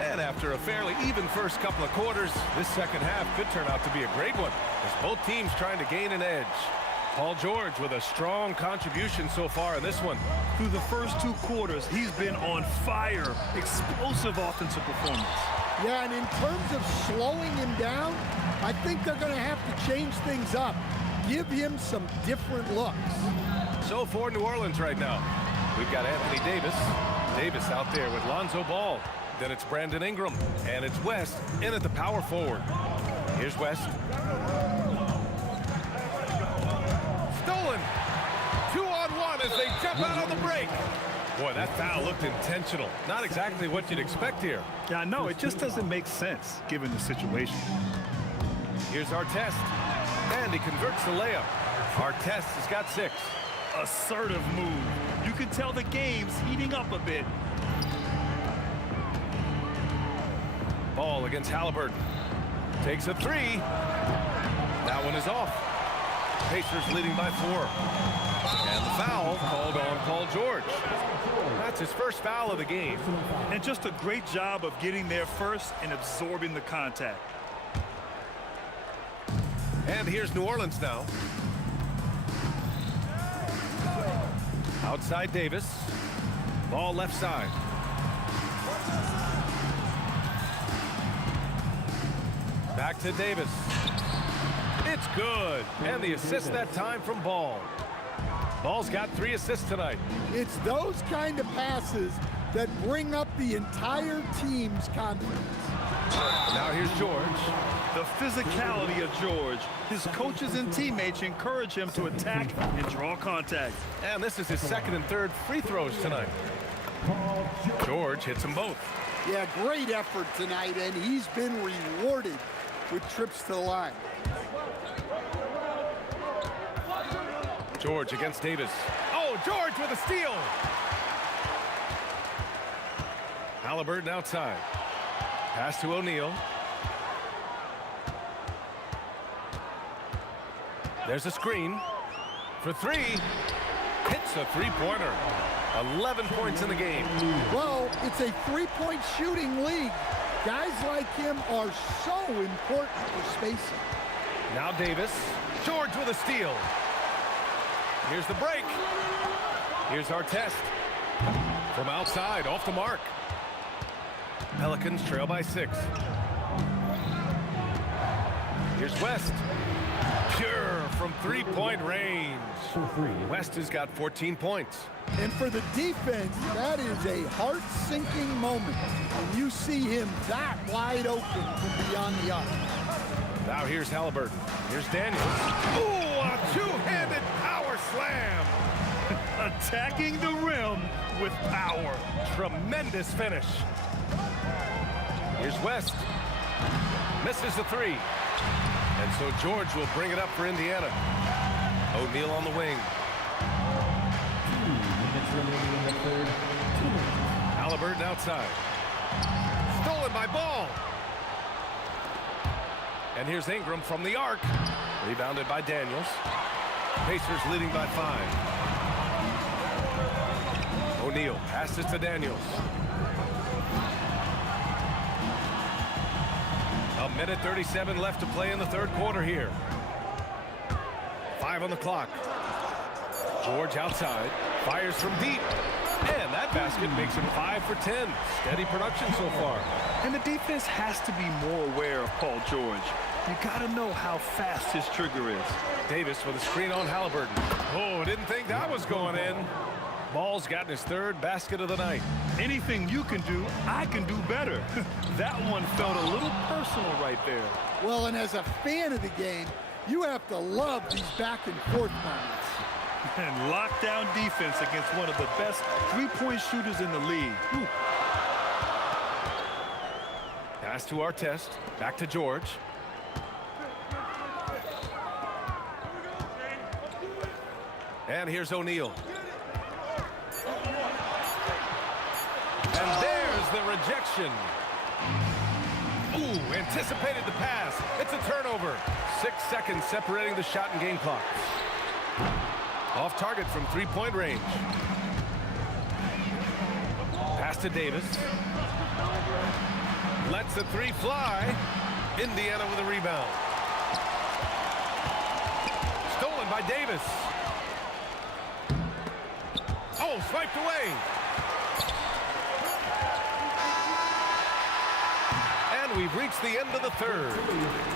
And after a fairly even first couple of quarters, this second half could turn out to be a great one as both teams trying to gain an edge. Paul George with a strong contribution so far in this one. Through the first 2 quarters, he's been on fire. Explosive offensive performance. Yeah, and in terms of slowing him down, I think they're going to have to change things up. Give him some different looks. So for New Orleans right now, we've got Anthony Davis. Davis out there with Lonzo Ball. Then it's Brandon Ingram, and it's West in at the power forward. Here's West. Stolen. 2-on-1 as they jump out on the break. Boy, that foul looked intentional. Not exactly what you'd expect here. Yeah, I know. It just doesn't make sense given the situation. Here's Artest, and he converts the layup. Artest has got 6. Assertive move. You can tell the game's heating up a bit. Ball against Halliburton. Takes a 3. That one is off. Pacers leading by 4. And the foul called on Paul George. That's his first foul of the game. And just a great job of getting there first and absorbing the contact. And here's New Orleans now. Outside Davis. Ball left side. Back to Davis. It's good. And the assist that time from Ball. Ball's got 3 assists tonight. It's those kind of passes that bring up the entire team's confidence. Now here's George. The physicality of George. His coaches and teammates encourage him to attack and draw contact. And this is his second and third free throws tonight. George hits them both. Yeah, great effort tonight, and he's been rewarded with trips to the line. George against Davis. Oh, George with a steal. Halliburton outside. Pass to O'Neal. There's a screen for 3. Hits a three-pointer. 11 points in the game. Well, it's a three-point shooting league. Guys like him are so important for spacing. Now Davis. George with a steal. Here's the break. Here's Artest. From outside, off the mark. Pelicans trail by 6. Here's West. Pure from three-point range. West has got 14 points. And for the defense, that is a heart-sinking moment when you see him that wide open from beyond the arc. Now here's Halliburton. Here's Daniels. Ooh, a two-handed power slam. Attacking the rim with power. Tremendous finish. Here's West. Misses the three. And so George will bring it up for Indiana. O'Neal on the wing. 2 minutes remaining in the third. 2 minutes. Halliburton outside. Stolen by Ball. And here's Ingram from the arc. Rebounded by Daniels. Pacers leading by 5. O'Neal passes to Daniels. A minute 37 left to play in the third quarter here. 5 on the clock. George outside. Fires from deep. And that basket makes him 5 for 10. Steady production so far. And the defense has to be more aware of Paul George. You got to know how fast his trigger is. Davis with a screen on Halliburton. Oh, didn't think that was going in. Ball's gotten his third basket of the night. Anything you can do, I can do better. That one felt a little personal right there. Well, and as a fan of the game, you have to love these back and forth moments. And lockdown defense against one of the best three-point shooters in the league. Whew. Pass to Artest. Back to George. And here's O'Neal. And there's the rejection. Ooh, anticipated the pass. It's a turnover. 6 seconds separating the shot and game clock. Off target from three-point range. Pass to Davis. Lets the three fly. Indiana with a rebound. Stolen by Davis. Oh, swiped away. And we've reached the end of the third.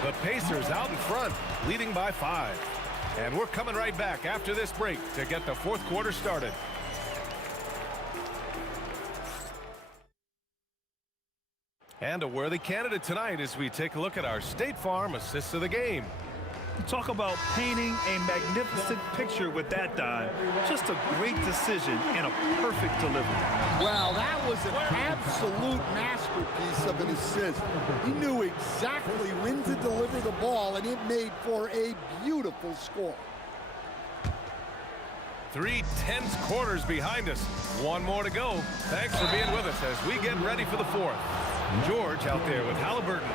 The Pacers out in front, leading by 5. And we're coming right back after this break to get the fourth quarter started. And a worthy candidate tonight as we take a look at our State Farm assists of the game. Talk about painting a magnificent picture with that dime. Just a great decision and a perfect delivery. Wow, that was an absolute masterpiece of an assist. He knew exactly when to deliver the ball, and it made for a beautiful score. 3 tense quarters behind us. One more to go. Thanks for being with us as we get ready for the fourth. George out there with Halliburton.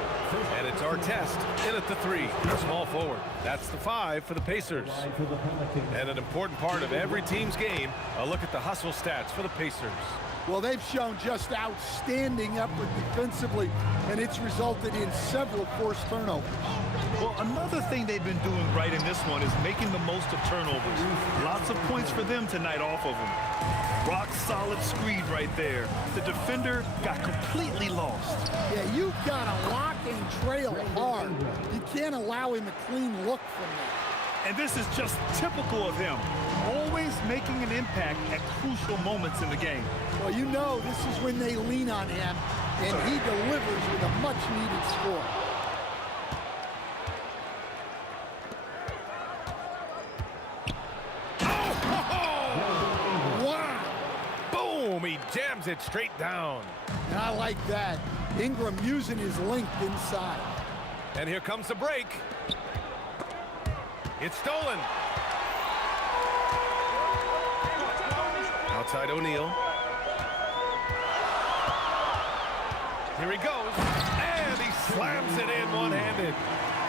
And it's Artest in at the 3. Small forward. That's the 5 for the Pacers. And an important part of every team's game, a look at the hustle stats for the Pacers. Well, they've shown just outstanding effort defensively, and it's resulted in several forced turnovers. Well, another thing they've been doing right in this one is making the most of turnovers. Lots of points for them tonight off of them. Rock solid screen right there. The defender got completely lost. Yeah, you've got to lock and trail hard. You can't allow him a clean look from that. And this is just typical of him. Always making an impact at crucial moments in the game. Well, you know this is when they lean on him, and he delivers with a much-needed score. He jams it straight down. And I like that. Ingram using his length inside. And here comes the break. It's stolen. Outside O'Neal. Here he goes. And he slams it in one-handed.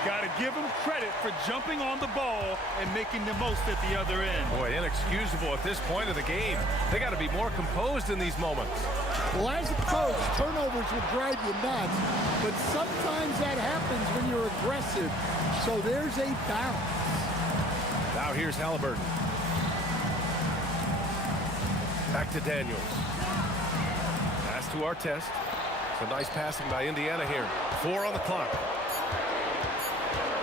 Got to give him credit for jumping on the ball and making the most at the other end. Boy, inexcusable at this point of the game. They got to be more composed in these moments. Well, as a coach, turnovers will drive you nuts, but sometimes that happens when you're aggressive. So there's a balance. Now here's Halliburton. Back to Daniels. Pass to Artest. Some nice passing by Indiana here. 4 on the clock.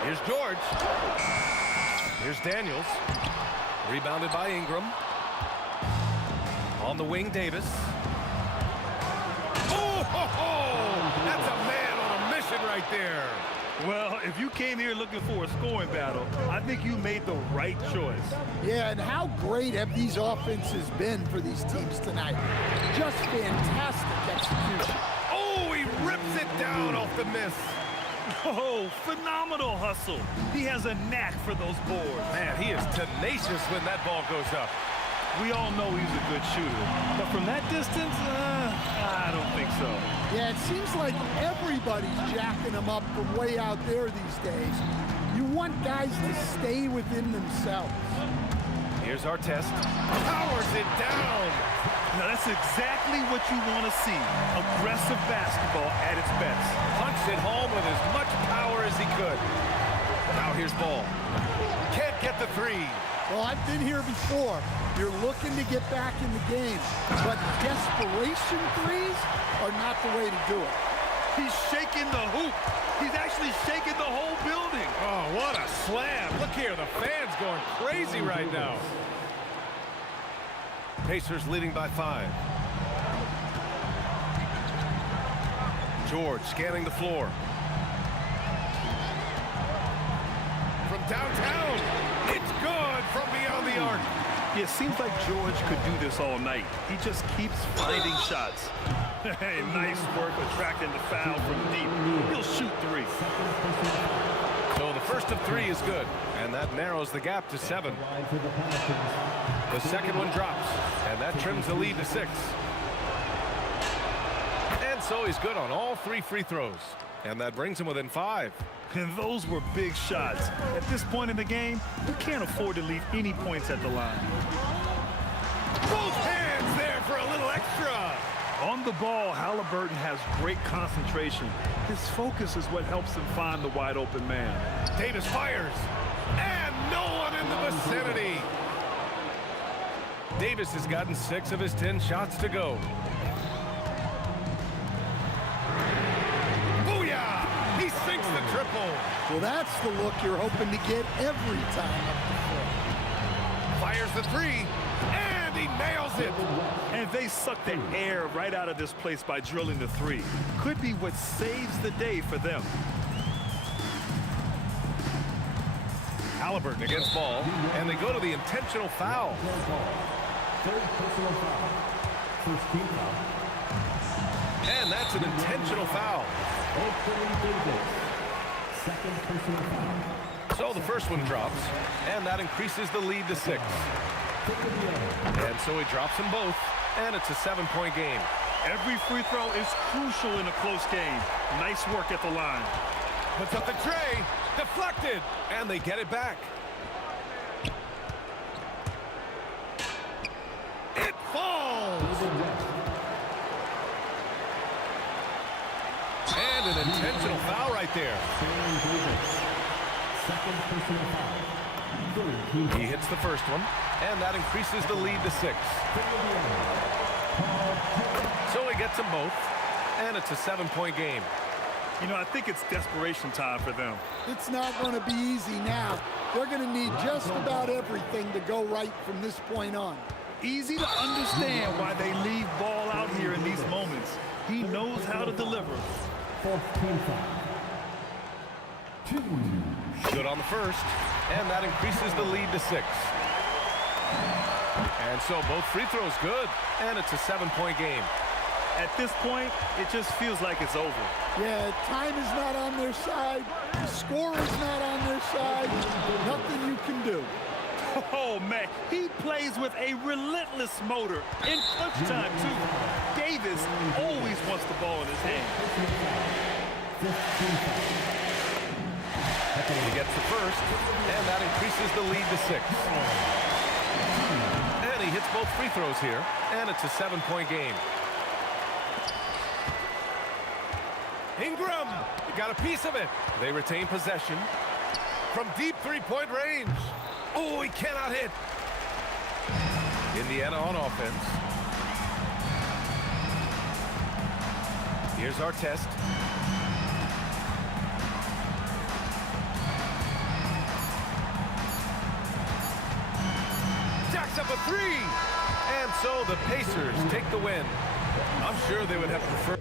Here's George. Here's Daniels. Rebounded by Ingram. On the wing, Davis. Oh, ho, ho! That's a man on a mission right there. Well, if you came here looking for a scoring battle, I think you made the right choice. Yeah, and how great have these offenses been for these teams tonight? Just fantastic execution. Oh, he rips it down the miss. Oh, phenomenal hustle. He has a knack for those boards. Man, he is tenacious when that ball goes up. We all know he's a good shooter, but from that distance, I don't think so. Yeah, it seems like everybody's jacking him up from way out there these days. You want guys to stay within themselves. Here's our test. Powers it down. Now, that's exactly what you want to see. Aggressive basketball at its best. Punched it home with as much power as he could. Now here's ball. Can't get the three. Well, I've been here before. You're looking to get back in the game, but desperation threes are not the way to do it. He's shaking the hoop. He's actually shaking the whole building. Oh, what a slam. Look here, the fans going crazy right now. Pacers leading by 5. George scanning the floor. From downtown, it's good from beyond the arc. Yeah, it seems like George could do this all night. He just keeps finding shots. Hey, nice work attracting the foul from deep. He'll shoot 3. So the first of 3 is good, and that narrows the gap to 7. The second one drops, and that trims the lead to 6. And so he's good on all 3 free throws, and that brings him within 5. And those were big shots. At this point in the game, you can't afford to leave any points at the line. Both hands there for a little extra. On the ball, Halliburton has great concentration. His focus is what helps him find the wide open man. Davis fires, and no one in the vicinity. Davis has gotten 6 of his 10 shots to go. Booyah! He sinks the triple. Well, that's the look you're hoping to get every time up the floor. Fires the 3, and he nails it. And they suck the air right out of this place by drilling the 3. Could be what saves the day for them. Halliburton against ball, and they go to the intentional foul. Third personal foul. First team foul. And that's an intentional foul. Second personal foul. So the first one drops, and that increases the lead to 6. And so he drops them both, and it's a 7-point game. Every free throw is crucial in a close game. Nice work at the line. Puts up the tray, deflected, and they get it back. It falls! And an intentional foul right there. Second personal foul. He hits the first one, and that increases the lead to 6. So he gets them both, and it's a 7-point game. You know, I think it's desperation time for them. It's not going to be easy now. They're going to need just about everything to go right from this point on. Easy to understand why they leave ball out here in these moments. He knows how to deliver. Fourth team foul. 2. Good on the first, and that increases the lead to 6. And so both free throws good, and it's a 7-point game. At this point, it just feels like it's over. Yeah, time is not on their side. The score is not on their side. Nothing you can do. Oh, man, he plays with a relentless motor in clutch time, too. Davis always wants the ball in his hand. He gets the first, and that increases the lead to 6. And he hits both free throws here, and it's a 7-point game. Ingram got a piece of it. They retain possession from deep 3-point range. Oh, he cannot hit. Indiana on offense. Here's our test. Jacks up a 3. And so the Pacers take the win. I'm sure they would have preferred.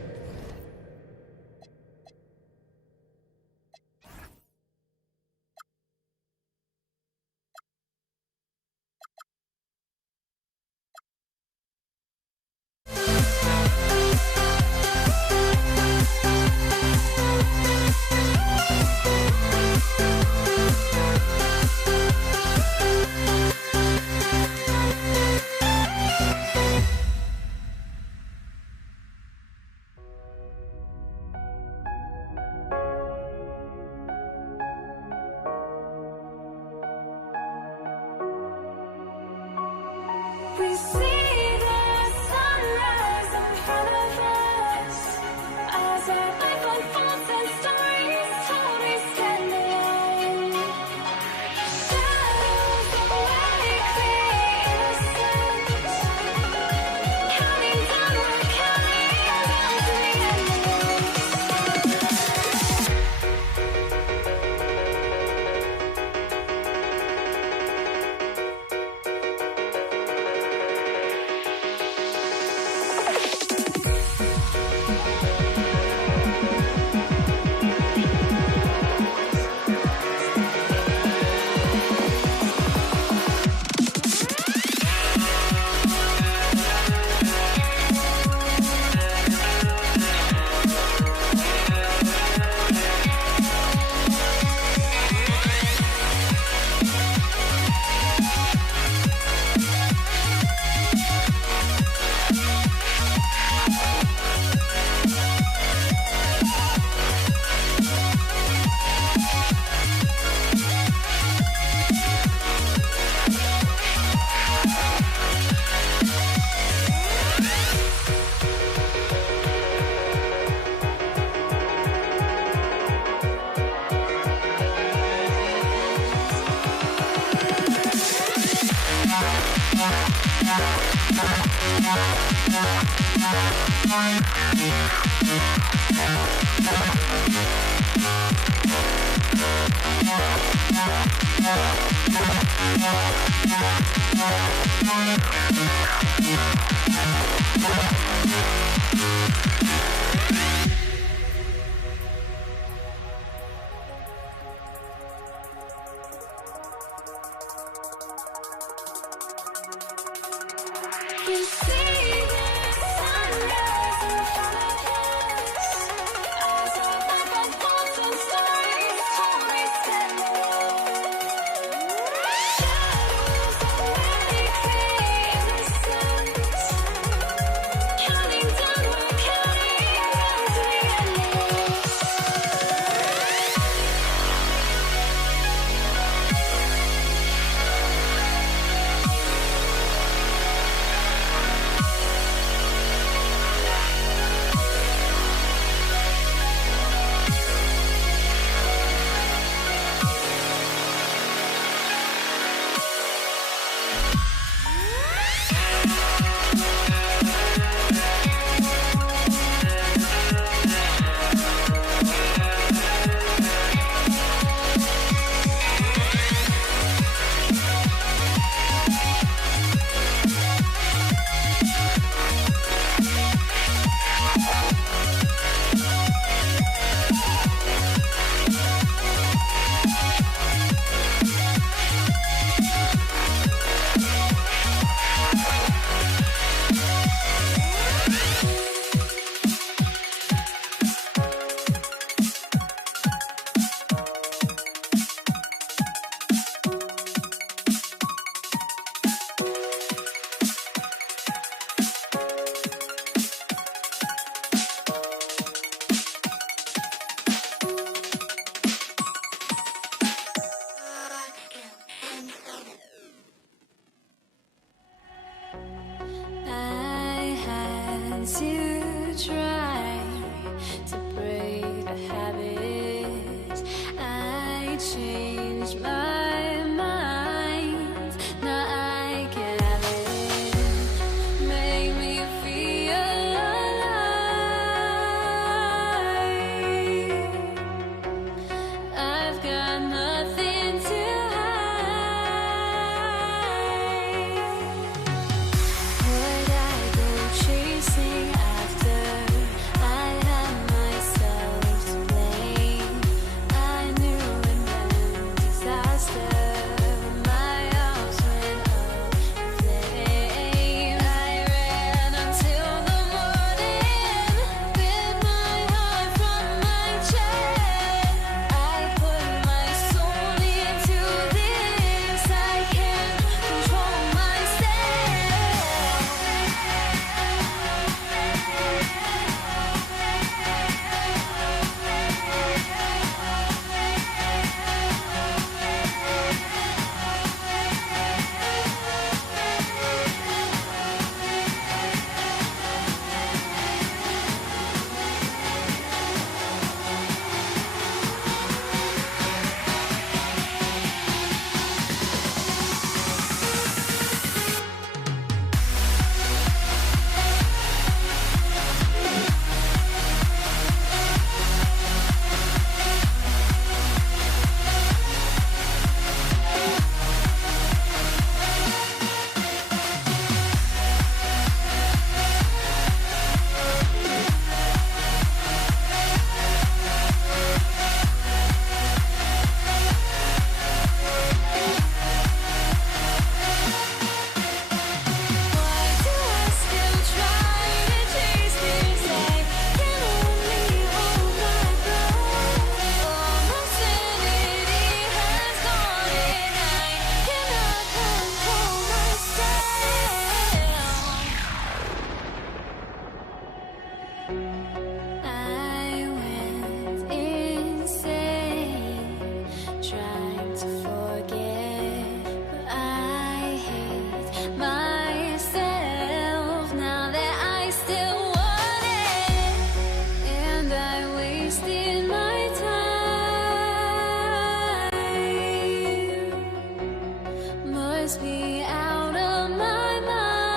must be out of my mind.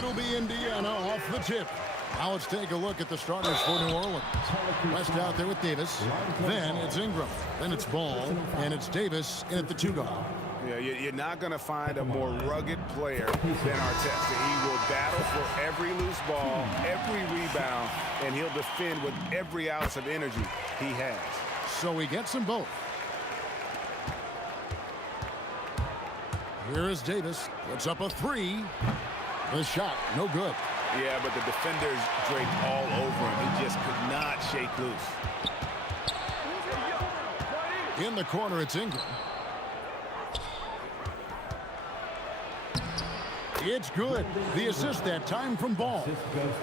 It'll be Indiana off the tip. Now let's take a look at the starters for New Orleans. West out there with Davis. Then it's Ingram. Then it's Ball. And it's Davis in at the 2 guard. Yeah, you're not going to find a more rugged player than Arteta. He will battle for every loose ball, every rebound, and he'll defend with every ounce of energy he has. So he gets them both. Here is Davis. Puts up a 3. The shot, no good. Yeah, but the defenders draped all over him. He just could not shake loose. In the corner, it's Ingram. It's good. The assist that time from Ball.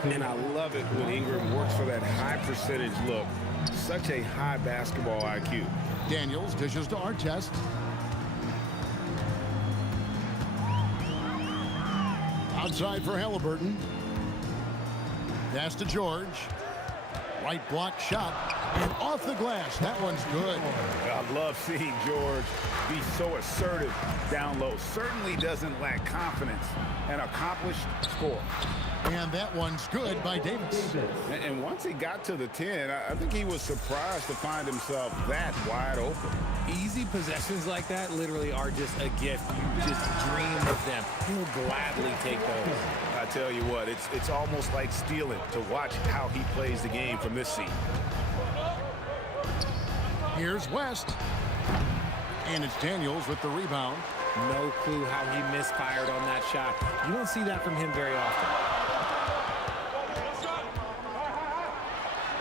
And I love it when Ingram works for that high percentage look. Such a high basketball IQ. Daniels dishes to Artest. Outside for Halliburton. Pass to George. Right block shot. And off the glass. That one's good. I love seeing George be so assertive down low. Certainly doesn't lack confidence. An accomplished score. And that one's good by Davis. And once he got to the 10, I think he was surprised to find himself that wide open. Easy possessions like that literally are just a gift. You just dream of them. He'll gladly take those. I tell you what, it's almost like stealing to watch how he plays the game from this seat. Here's West. And it's Daniels with the rebound. No clue how he misfired on that shot. You don't see that from him very often.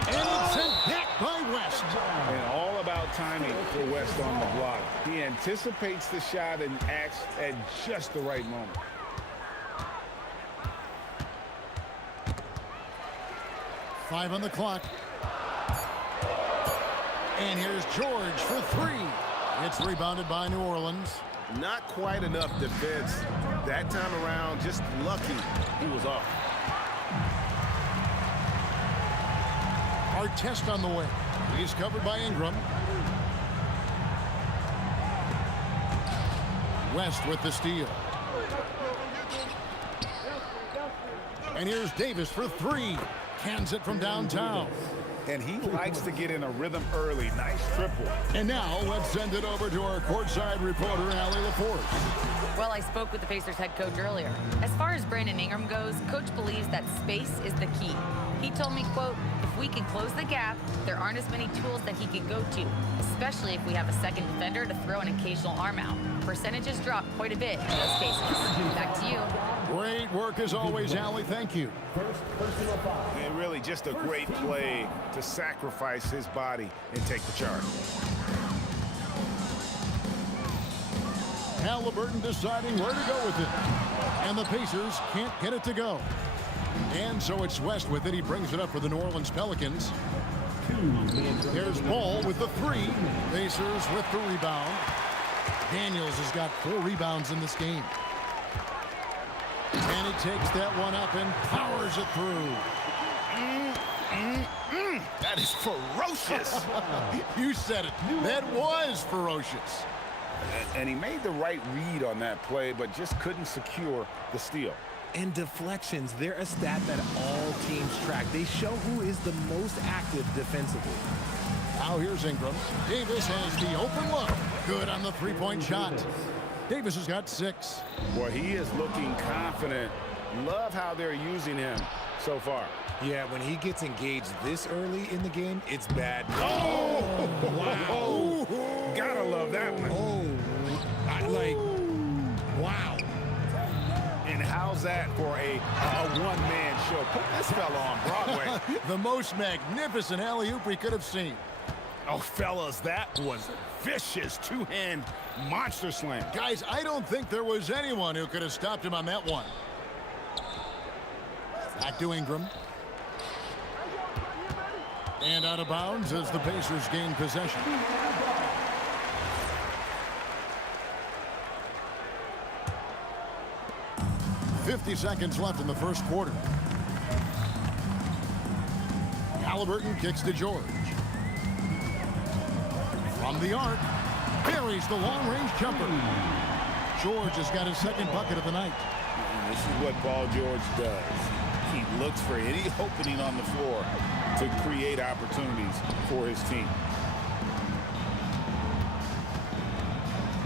And it's sent back by West. And all about timing for West on the block. He anticipates the shot and acts at just the right moment. Five on the clock. And here's George for 3. It's rebounded by New Orleans. Not quite enough defense. That time around, just lucky he was off. Artest on the way. He's covered by Ingram. West with the steal. And here's Davis for 3. Cans it from downtown. And he likes to get in a rhythm early. Nice triple. And now let's send it over to our courtside reporter, Allie LaForce. Well, I spoke with the Pacers head coach earlier. As far as Brandon Ingram goes, coach believes that space is the key. He told me, quote, if we can close the gap, there aren't as many tools that he can go to, especially if we have a second defender to throw an occasional arm out. Percentages drop quite a bit in those cases. Back to you. Great work as always, Allie. Thank you. And really just a great play to sacrifice his body and take the charge. Halliburton deciding where to go with it. And the Pacers can't get it to go. And so it's West with it. He brings it up for the New Orleans Pelicans. There's Ball with the 3. Pacers with the rebound. Daniels has got 4 rebounds in this game. And he takes that one up and powers it through. That is ferocious. You said it. That was ferocious. And he made the right read on that play, but just couldn't secure the steal. And deflections, they're a stat that all teams track. They show who is the most active defensively. Now here's Ingram. Davis has the open look. Good on the 3-point shot. Davis has got 6. Boy, he is looking confident. Love how they're using him so far. Yeah, when he gets engaged this early in the game, it's bad. Oh! Wow. Gotta love that one. Wow. And how's that for a one-man show? Put this fella on Broadway. The most magnificent alley-oop we could have seen. Oh, fellas, that was vicious two-hand monster slam. Guys, I don't think there was anyone who could have stopped him on that one. Back to Ingram. And out of bounds as the Pacers gain possession. .50 seconds left in the first quarter. Halliburton kicks to George. From the arc, buries the long-range jumper. George has got his second bucket of the night. And this is what Paul George does. He looks for any opening on the floor to create opportunities for his team.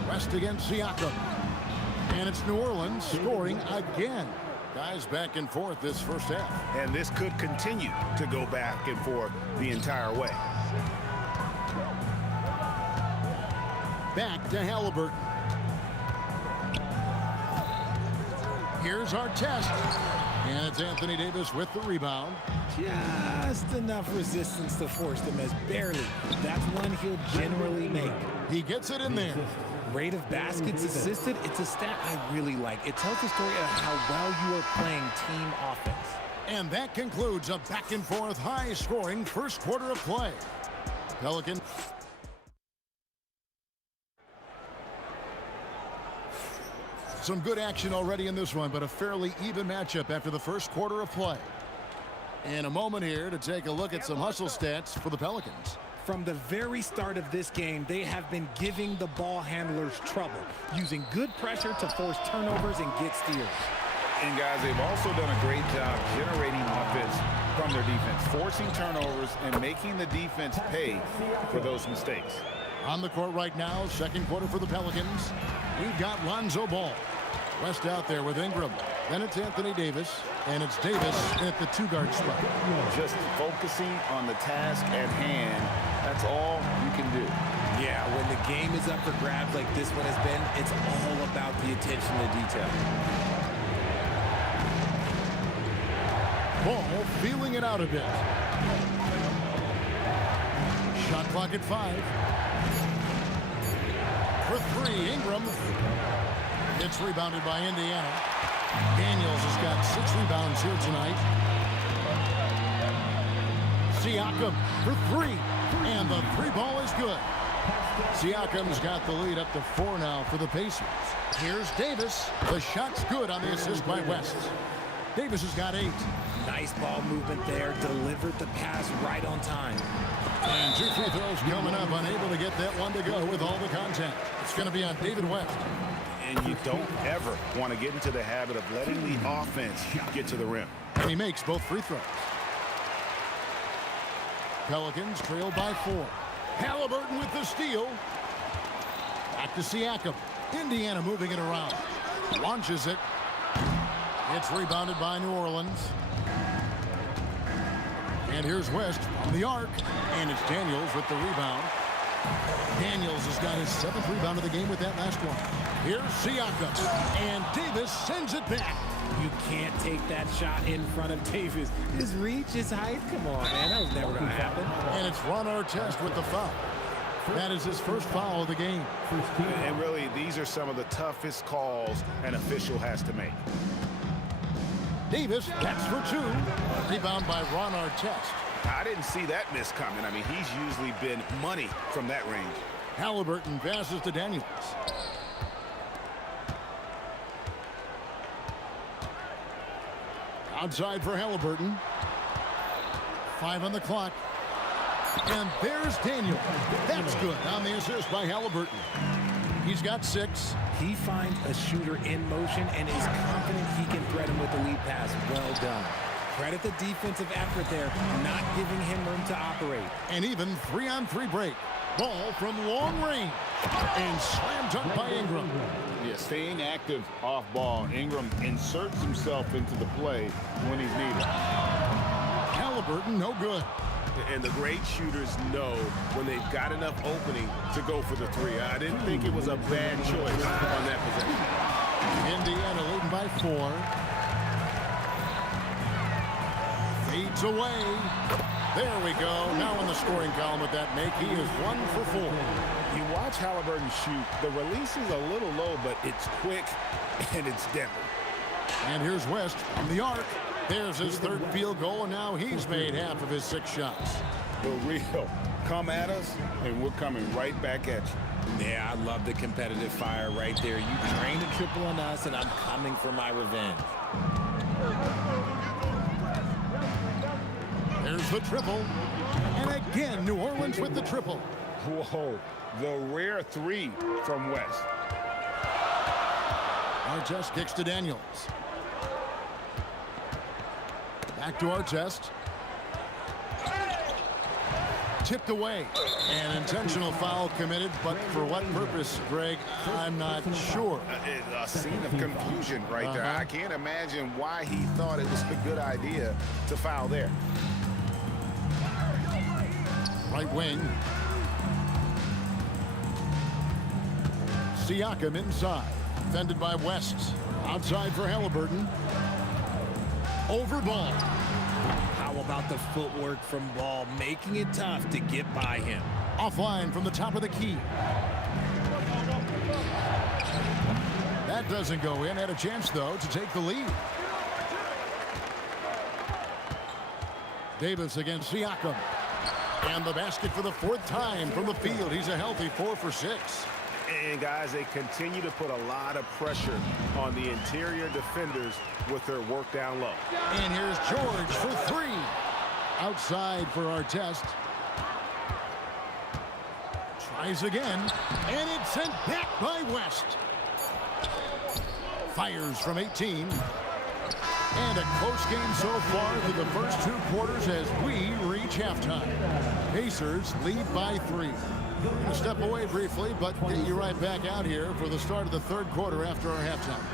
West against Siakam. And it's New Orleans scoring again. Guys back and forth this first half. And this could continue to go back and forth the entire way. Back to Halliburton. Here's our test. And it's Anthony Davis with the rebound. Just enough resistance to force them as barely. That's one he'll generally make. He gets it in there. Rate of baskets assisted, it's a stat I really like. It tells the story of how well you are playing team offense. And that concludes a back and forth high scoring first quarter of play. Pelican. Some good action already in this one, but a fairly even matchup after the first quarter of play. In a moment here to take a look at some hustle stats for the Pelicans. From the very start of this game, they have been giving the ball handlers trouble, using good pressure to force turnovers and get steals. And guys, they've also done a great job generating offense from their defense, forcing turnovers and making the defense pay for those mistakes. On the court right now, second quarter for the Pelicans. We've got Lonzo Ball. West out there with Ingram. Then it's Anthony Davis, and it's Davis at the two-guard spot. Just focusing on the task at hand, that's all you can do. Yeah, when the game is up for grabs like this one has been, it's all about the attention to detail. Ball feeling it out a bit. Shot clock at 5. For 3, Ingram. It's rebounded by Indiana. Daniels has got 6 rebounds here tonight. Siakam for 3. And the 3 ball is good. Siakam's got the lead up to 4 now for the Pacers. Here's Davis. The shot's good on the assist by West. Davis has got 8. Nice ball movement there. Delivered the pass right on time. And 2 free throws coming up. Unable to get that one to go with all the contact. It's going to be on David West. And you don't ever want to get into the habit of letting the offense get to the rim. And he makes both free throws. Pelicans trail by 4. Halliburton with the steal. Back to Siakam. Indiana moving it around. Launches it. It's rebounded by New Orleans. And here's West from the arc. And it's Daniels with the rebound. Daniels has got his 7th rebound of the game with that last one. Here's Siakam. And Davis sends it back. You can't take that shot in front of Davis. His reach, his height, come on, man. That was never going to happen. And it's Ron Artest with the foul. That is his first foul of the game. And really, these are some of the toughest calls an official has to make. Davis, that's for 2. Rebound by Ron Artest. I didn't see that miss coming. I mean, he's usually been money from that range. Halliburton passes to Daniels. Outside for Halliburton. 5 on the clock. And there's Daniel. That's good on the assist by Halliburton. He's got 6. He finds a shooter in motion and is confident he can thread him with the lead pass. Well done. Credit the defensive effort there, not giving him room to operate. And even 3-on-3 break. Ball from long range. And slam dunk by Ingram. Yeah, staying active off ball. Ingram inserts himself into the play when he's needed. Halliburton, no good. And the great shooters know when they've got enough opening to go for the 3. I didn't think it was a bad choice on that possession. Indiana leading by 4. Fades away. There we go. Now in the scoring column with that make. He is 1 for 4. You watch Halliburton shoot. The release is a little low, but it's quick and it's deadly. And here's West from the arc. There's his 3rd field goal, and now he's made half of his 6 shots. The real come at us, and we're coming right back at you. Yeah, I love the competitive fire right there. You trained a triple on us, and I'm coming for my revenge. There's the triple. And again, New Orleans with the triple. Whoa, the rare 3 from West. Artest kicks to Daniels. Back to our test. Tipped away. An intentional foul committed, but for what purpose, Greg, I'm not sure. A scene of confusion right there. I can't imagine why he thought it was a good idea to foul there. Right wing. Siakam inside. Defended by West. Outside for Halliburton. Over Ball. How about the footwork from Ball, making it tough to get by him? Offline from the top of the key. That doesn't go in. Had a chance, though, to take the lead. Davis against Siakam. And the basket for the 4th time from the field. He's a healthy 4 for 6. And, guys, they continue to put a lot of pressure on the interior defenders with their work down low. And here's George for 3. Outside for our test. Tries again. And it's sent back by West. Fires from 18. And a close game so far through the first 2 quarters as we reach halftime. Pacers lead by 3. We're going to step away briefly, but get you right back out here for the start of the 3rd quarter after our halftime.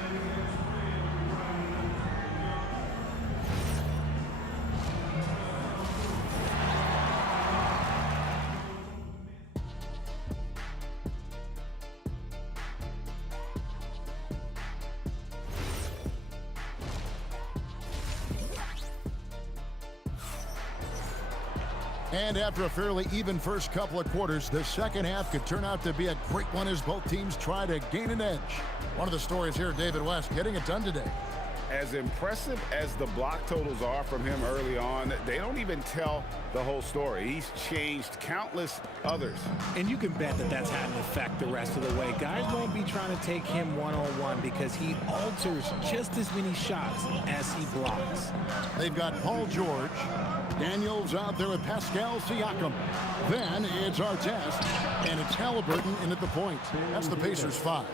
And after a fairly even first couple of quarters, the second half could turn out to be a great one as both teams try to gain an edge. One of the stories here, David West, getting it done today. As impressive as the block totals are from him early on, they don't even tell the whole story. He's changed countless others. And you can bet that that's had an effect the rest of the way. Guys won't be trying to take him one-on-one because he alters just as many shots as he blocks. They've got Paul George. Daniels out there with Pascal Siakam. Then it's our test, and it's Halliburton in at the point. That's the Pacers' 5.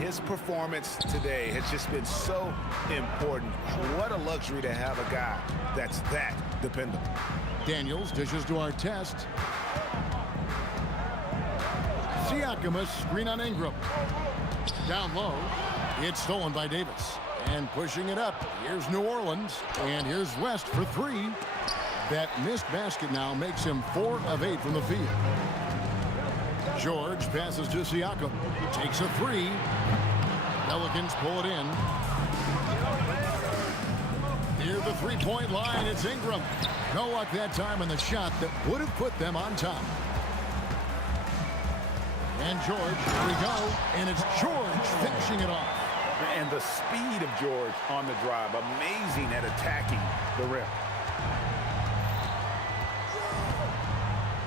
His performance today has just been so important. What a luxury to have a guy that's that dependable. Daniels dishes to our test. Siakam, a screen on Ingram. Down low. It's stolen by Davis. And pushing it up. Here's New Orleans. And here's West for 3. That missed basket now makes him 4 of 8 from the field. George passes to Siakam. Takes a 3. Pelicans pull it in. Near the 3-point line, it's Ingram. No luck that time in the shot that would have put them on top. And George, here we go. And it's George finishing it off. And the speed of George on the drive, amazing at attacking the rim.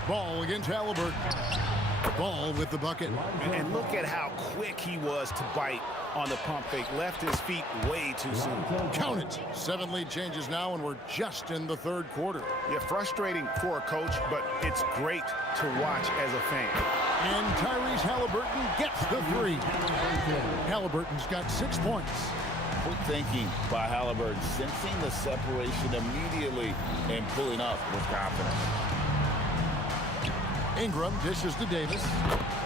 Ball against Halliburton. Ball with the bucket. And look at how quick he was to bite on the pump fake. Left his feet way too soon. Count it. 7 lead changes now, and we're just in the 3rd quarter. Yeah, frustrating for a coach, but it's great to watch as a fan. And Tyrese Halliburton gets the 3. Halliburton's got 6 points. Quick thinking by Halliburton, sensing the separation immediately and pulling up with confidence. Ingram dishes to Davis.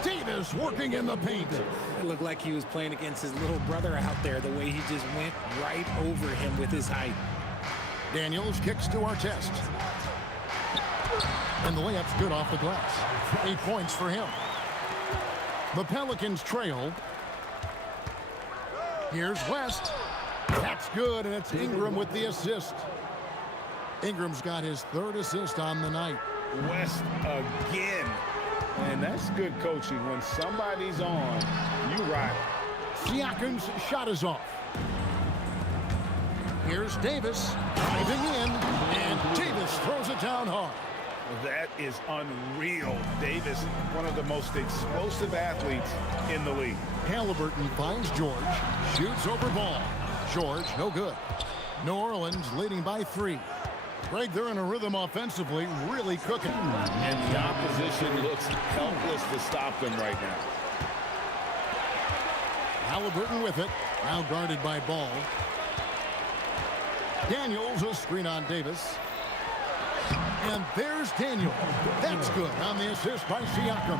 Davis working in the paint. It looked like he was playing against his little brother out there, the way he just went right over him with his height. Daniels kicks to our test. And the layup's good off the glass. 8 points for him. The Pelicans trail. Here's West. That's good, and it's Ingram with the assist. Ingram's got his 3rd assist on the night. West again. And that's good coaching. When somebody's on, you ride. Siakam's shot is off. Here's Davis diving in, and Davis throws it down hard. That is unreal. Davis, one of the most explosive athletes in the league. Halliburton finds George, shoots over Ball. George, no good. New Orleans leading by 3. Greg, they're in a rhythm offensively, really cooking. And the opposition looks helpless to stop them right now. Halliburton with it, now guarded by Ball. Daniels, a screen on Davis. And there's Daniel. That's good on the assist by Siakam.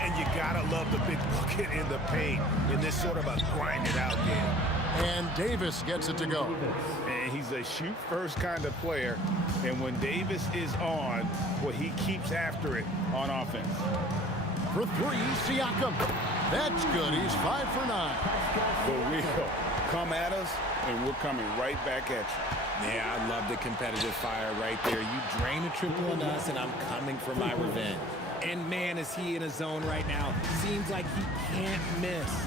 And you gotta love the big bucket in the paint in this sort of a grind-it-out game. And Davis gets it to go. And he's a shoot-first kind of player. And when Davis is on, well, he keeps after it on offense. For three, Siakam. That's good. He's 5 for 9. For real. Come at us, and we're coming right back at you. Yeah, I love the competitive fire right there. You drain a triple on us, and I'm coming for my revenge. And, man, is he in a zone right now. Seems like he can't miss.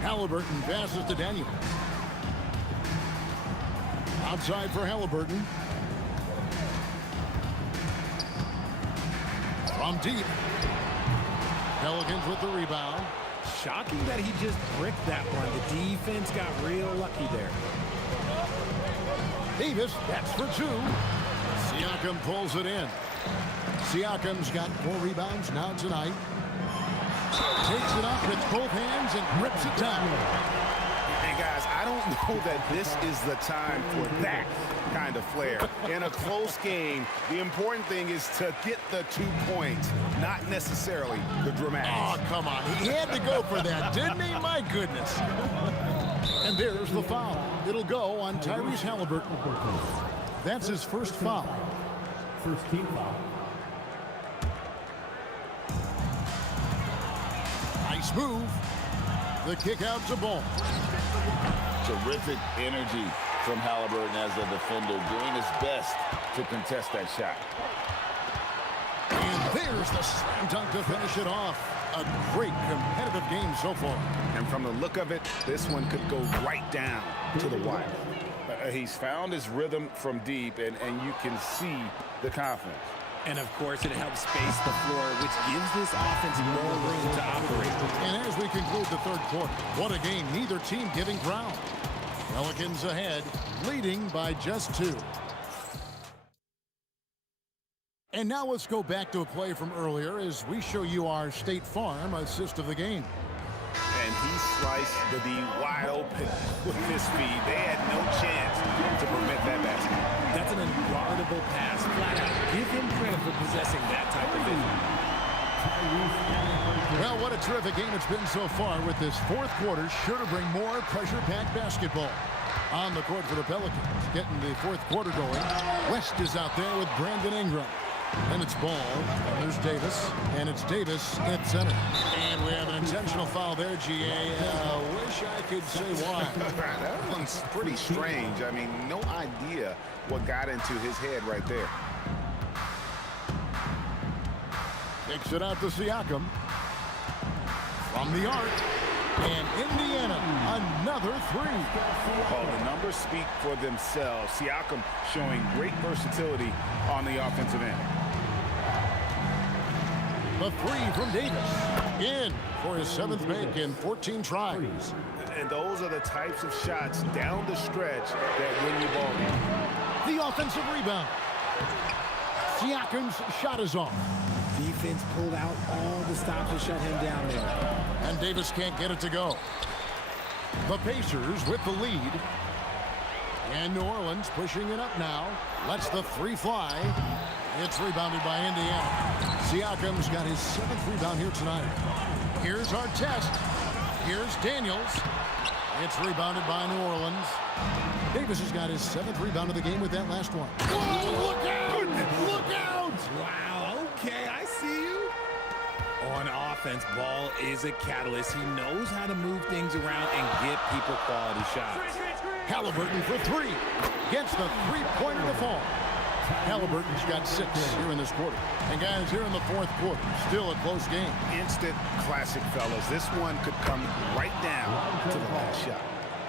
Halliburton passes to Daniels. Outside for Halliburton. From deep. Pelicans with the rebound. Shocking that he just bricked that one. The defense got real lucky there. Davis, that's for 2. Siakam pulls it in. Siakam's got 4 rebounds now tonight. Takes it up with both hands and grips it down. And guys, I don't know that this is the time for that kind of flair. In a close game, the important thing is to get the 2 points, not necessarily the dramatics. Oh, come on. He had to go for that, didn't he? My goodness. And there's the foul. It'll go on Tyrese Halliburton. That's his first foul. First team foul. Nice move. The kick out's a ball. Terrific energy from Halliburton as a defender, doing his best to contest that shot. And there's the slam dunk to finish it off. A great competitive game so far. And from the look of it, this one could go right down to the wire. He's found his rhythm from deep, and you can see the confidence. And, of course, it helps space the floor, which gives this offense more room to operate. And as we conclude the third quarter, what a game. Neither team giving ground. Pelicans ahead, leading by just 2. And now let's go back to a play from earlier as we show you our State Farm assist of the game. And he sliced the D wide open with his speed. They had no chance to prevent that basket. That's an unguardable pass, flat out. Give him credit for possessing that type of vision. Well, what a terrific game it's been so far, with this fourth quarter sure to bring more pressure-packed basketball. On the court for the Pelicans, getting the fourth quarter going. West is out there with Brandon Ingram. And it's Ball, and there's Davis, and it's Davis at center. And we have an intentional foul there, GA. Wish I could say why. That one's pretty strange. I mean, no idea what got into his head right there. Kicks it out to Siakam. From the arc. And Indiana, another 3. Well, the numbers speak for themselves. Siakam showing great versatility on the offensive end. The 3 from Davis. In for his 7th make in 14 tries. And those are the types of shots down the stretch that win you ball games. The offensive rebound. Siakam's shot is off. Defense pulled out all the stops to shut him down there. And Davis can't get it to go. The Pacers with the lead. And New Orleans pushing it up now. Lets the 3 fly. It's rebounded by Indiana. Siakam's got his 7th rebound here tonight. Here's our test. Here's Daniels. It's rebounded by New Orleans. Davis has got his 7th rebound of the game with that last one. Whoa, look out! Look out! Wow, okay, I see you. On offense, Ball is a catalyst. He knows how to move things around and get people quality shots. Halliburton for 3. Gets the 3-pointer to fall. Halliburton's got 6 here in this quarter. And guys, here in the fourth quarter, still a close game. Instant classic, fellas. This one could come right down to the last shot.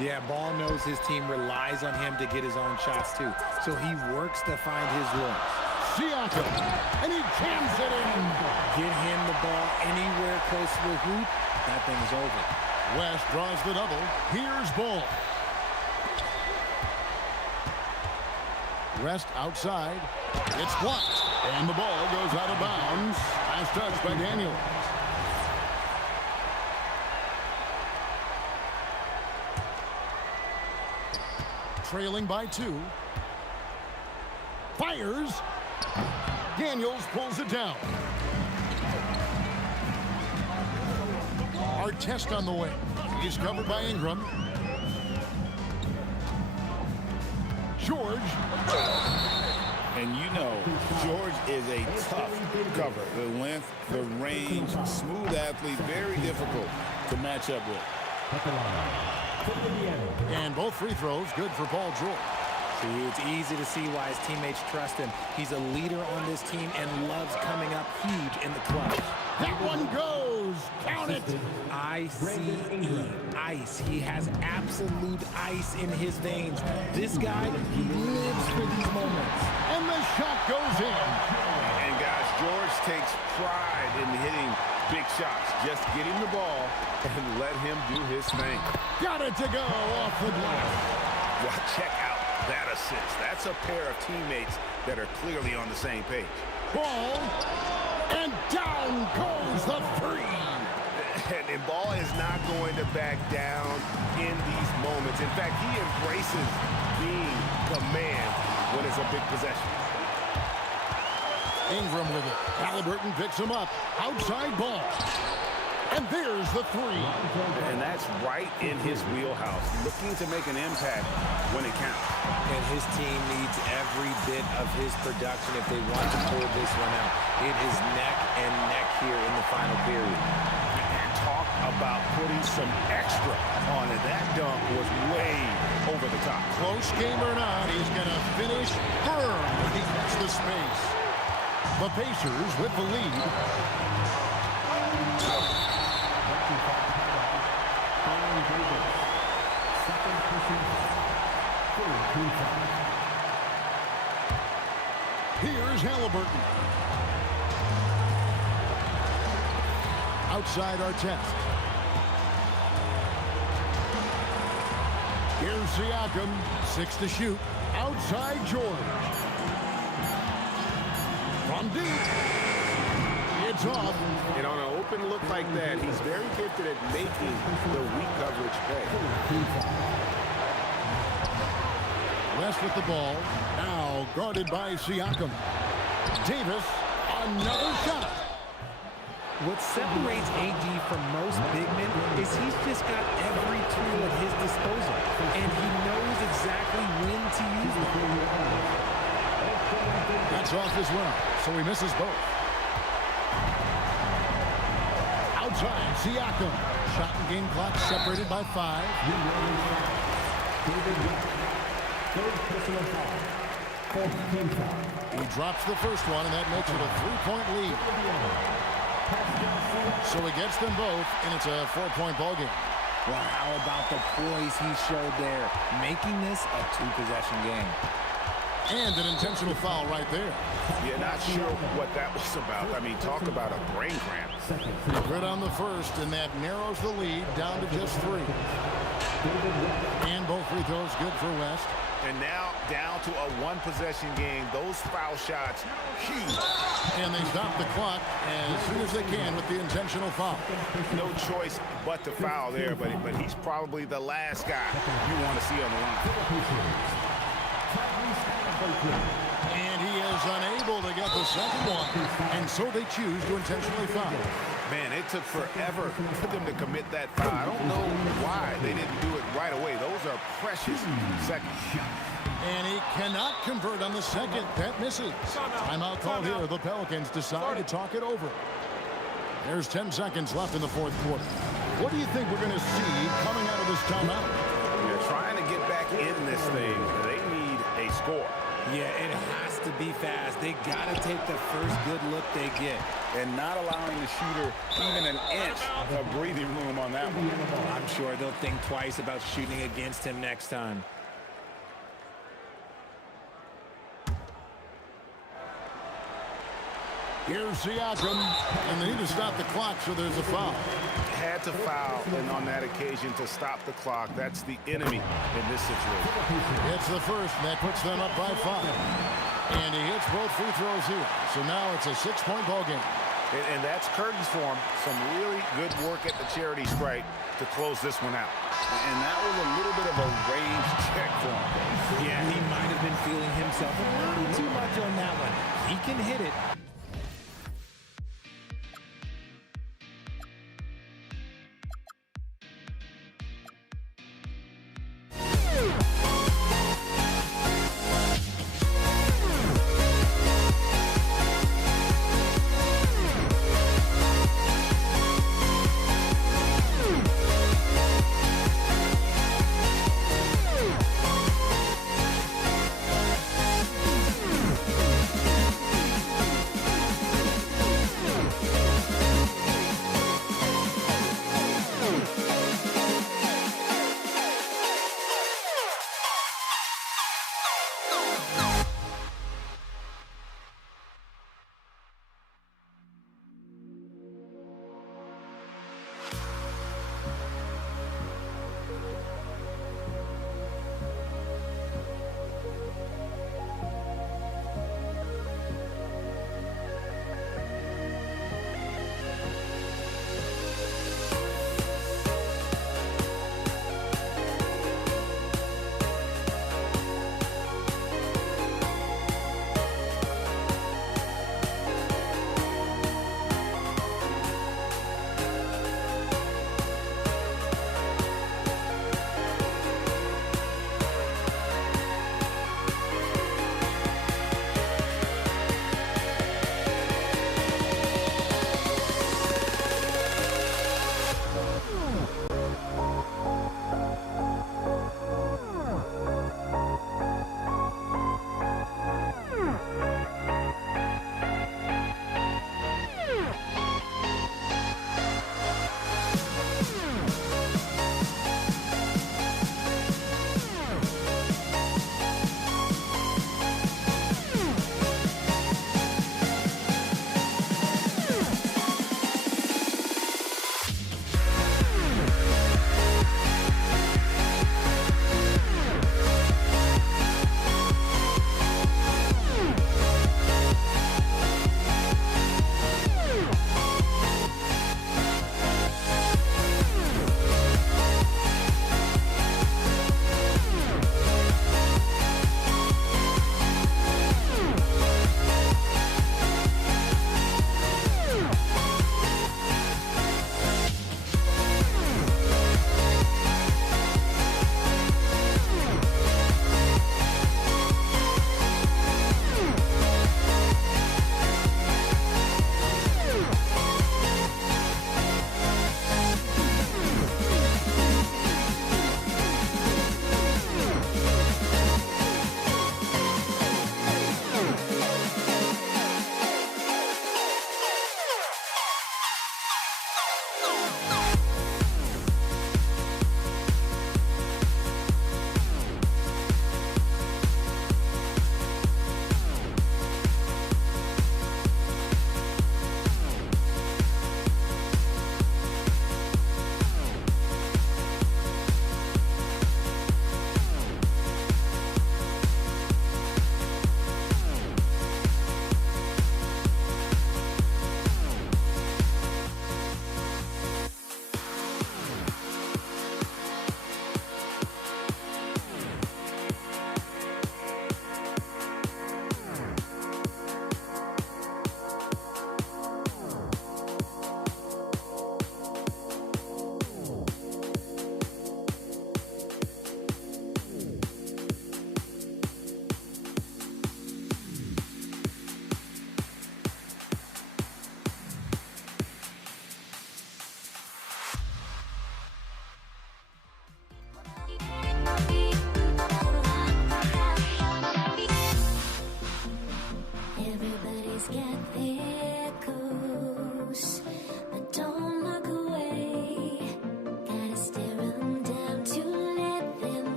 Yeah, Ball knows his team relies on him to get his own shots too. So he works to find his looks. Siakam, and he jams it in. Get him the ball anywhere close to the hoop, that thing is over. West draws the double. Here's Ball. West outside. It's blocked. And the ball goes out of bounds. Last touch by Daniels. trailing by 2. Fires. Daniels pulls it down. Artest on the way. He's covered by Ingram. George. And you know, George is a tough cover. The length, the range, smooth athlete, very difficult to match up with. And both free throws good for Paul George. See, it's easy to see why his teammates trust him. He's a leader on this team and loves coming up huge in the clutch. That one goes. Count it. I-C-E. Ice. He has absolute ice in his veins. This guy, he lives for these moments. And the shot goes in. And guys, George takes pride in hitting big shots. Just get him the ball and let him do his thing. Got it to go off the glass. Well, check out that assist. That's a pair of teammates that are clearly on the same page. Ball. And down goes the three. And Ball is not going to back down in these moments. In fact, he embraces being the man when it's a big possession. Ingram with it. Halliburton picks him up. Outside Ball. And there's the three. And that's right in his wheelhouse. Looking to make an impact when it counts. And his team needs every bit of his production if they want to pull this one out. It is neck and neck here in the final period. Talk about putting some extra on it. That dunk was way over the top. Close game or not, he's going to finish firm when he gets the space. The Pacers with the lead. Here's Halliburton. Outside Artest. Here's Siakam. 6 to shoot. Outside George. From deep. It's off. And on an open look like that, he's very gifted at making the weak coverage pay. West with the ball. Now guarded by Siakam. Davis. Another shot. What separates AD from most big men is he's just got every tool at his disposal, and he knows exactly when to use them. That's off as well, so he misses both. Outside, Siakam. Shot and game clock separated by 5. He drops the first one, and that makes it a 3-point lead. So he gets them both, and it's a 4-point ball game. Well, how about the poise he showed there, making this a 2-possession game. And an intentional foul right there. Yeah, not sure what that was about. I mean, talk about a brain cramp. Good on the first, and that narrows the lead down to just 3. And both free throws good for West. And now down to a 1-possession game. Those foul shots, huge. And they stop the clock as soon as they can with the intentional foul. No choice but to foul there, but he's probably the last guy you want to see on the line. And he is unable to get the second one. And so they choose to intentionally foul. Man, it took forever for them to commit that foul. I don't know why they didn't do it right away. Those are precious seconds. And he cannot convert on the second. That misses. Timeout called here. The Pelicans decide to talk it over. There's 10 seconds left in the fourth quarter. What do you think we're going to see coming out of this timeout? They're trying to get back in this thing. They need a score. Yeah, it has to be fast. They got to take the first good look they get. And not allowing the shooter even an inch of breathing room on that one. I'm sure they'll think twice about shooting against him next time. Here's Siakam, and they need to stop the clock, so there's a foul. Had to foul, and on that occasion to stop the clock. That's the enemy in this situation. Hits the first, and that puts them up by 5. And he hits both free throws here. So now it's a 6-point ball game. And that's curtains for him. Some really good work at the charity stripe to close this one out. And that was a little bit of a range check for him. Yeah, he might have been feeling himself a little too much on that one. He can hit it.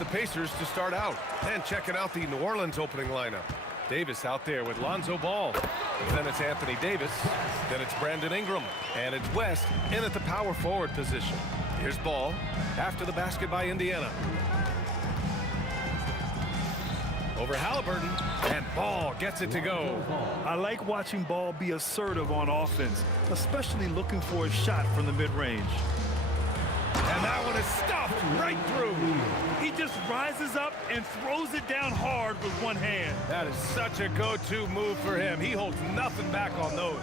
the Pacers to start out. And checking out the New Orleans opening lineup. Davis out there with Lonzo Ball. Then it's Anthony Davis. Then it's Brandon Ingram. And it's West in at the power forward position. Here's Ball after the basket by Indiana. Over Halliburton, and Ball gets it to go. I like watching Ball be assertive on offense, especially looking for a shot from the mid-range. And that one is stuffed right through. He just rises up and throws it down hard with one hand. That is such a go-to move for him. He holds nothing back on those.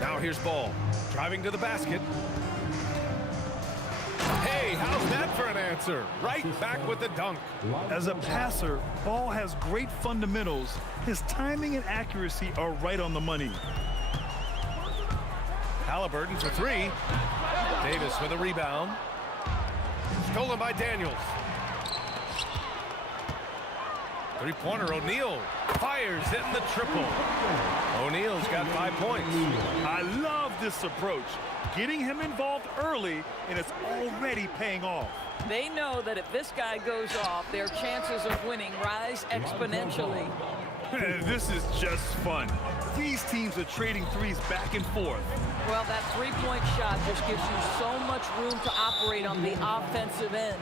Now here's Ball, driving to the basket. Hey, how's that for an answer? Right back with the dunk. As a passer, Ball has great fundamentals. His timing and accuracy are right on the money. Halliburton for three. Davis with a rebound. Stolen by Daniels. Three-pointer, O'Neal fires, hitting the triple. O'Neal's got 5 points. I love this approach. Getting him involved early, and it's already paying off. They know that if this guy goes off, their chances of winning rise exponentially. This is just fun. These teams are trading threes back and forth. Well, that three-point shot just gives you so much room to operate on the offensive end.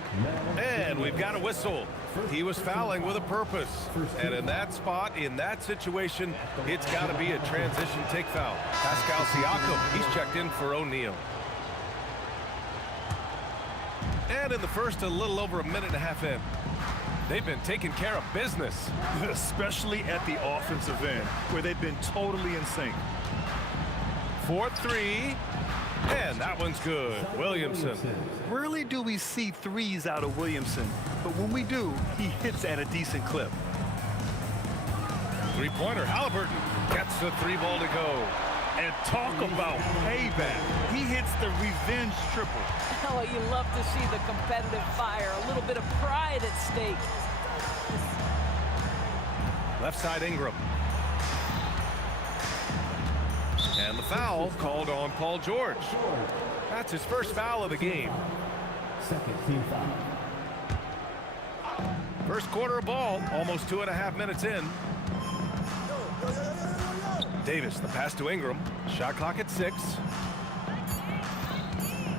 And we've got a whistle. He was fouling with a purpose. And in that spot, in that situation, it's got to be a transition take foul. Pascal Siakam, he's checked in for O'Neal. And in the first, a little over a minute and a half in. They've been taking care of business. Especially at the offensive end, where they've been totally in sync. 4-3, and that one's good. Williamson. Rarely do we see threes out of Williamson, but when we do, he hits at a decent clip. Three-pointer, Halliburton gets the three ball to go. And talk about payback. He hits the revenge triple. Oh, you love to see the competitive fire, a little bit of pride at stake. Left side, Ingram. And the foul called on Paul George. That's his first foul of the game. Second team foul. First quarter of ball, almost 2.5 minutes in. Davis, the pass to Ingram. Shot clock at 6.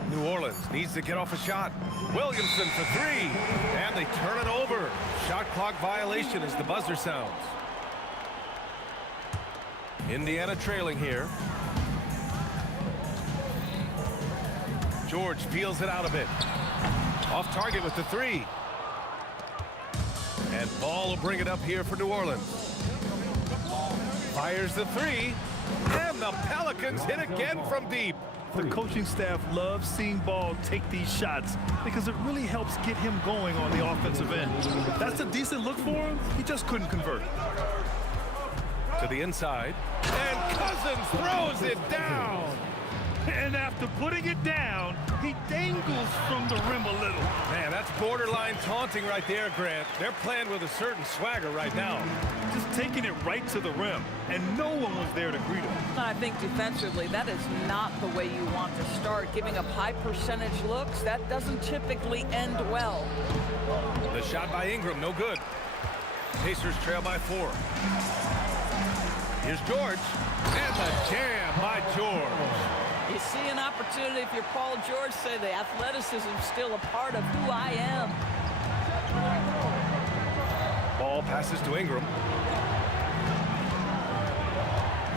New Orleans needs to get off a shot. Williamson for 3. And they turn it over. Shot clock violation as the buzzer sounds. Indiana trailing here. George feels it out a bit. Off target with the 3. And Ball will bring it up here for New Orleans. Fires the 3. And the Pelicans hit again from deep. The coaching staff loves seeing Ball take these shots because it really helps get him going on the offensive end. That's a decent look for him. He just couldn't convert. To the inside. And Cousins throws it down. And after putting it down, he dangles from the rim a little. Man, that's borderline taunting right there, Grant. They're playing with a certain swagger right now. Just taking it right to the rim, and no one was there to greet him. I think defensively, that is not the way you want to start. Giving up high percentage looks, that doesn't typically end well. The shot by Ingram, no good. Pacers trail by 4. Here's George, and the jam by George. You see an opportunity if you're Paul George, say the athleticism is still a part of who I am. Ball passes to Ingram.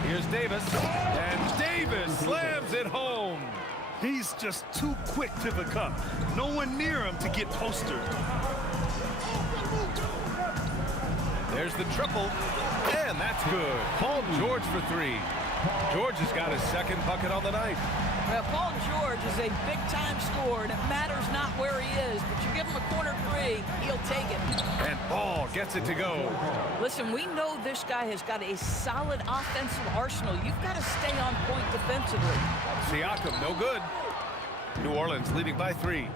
Here's Davis, and Davis slams it home. He's just too quick to the cup. No one near him to get postered. There's the triple, and that's good. Paul George for 3. George has got his second bucket on the night. Well, Paul George is a big-time scorer, and it matters not where he is, but you give him a corner 3, he'll take it. And Ball gets it to go. Listen, we know this guy has got a solid offensive arsenal. You've got to stay on point defensively. Siakam, no good. New Orleans leading by 3.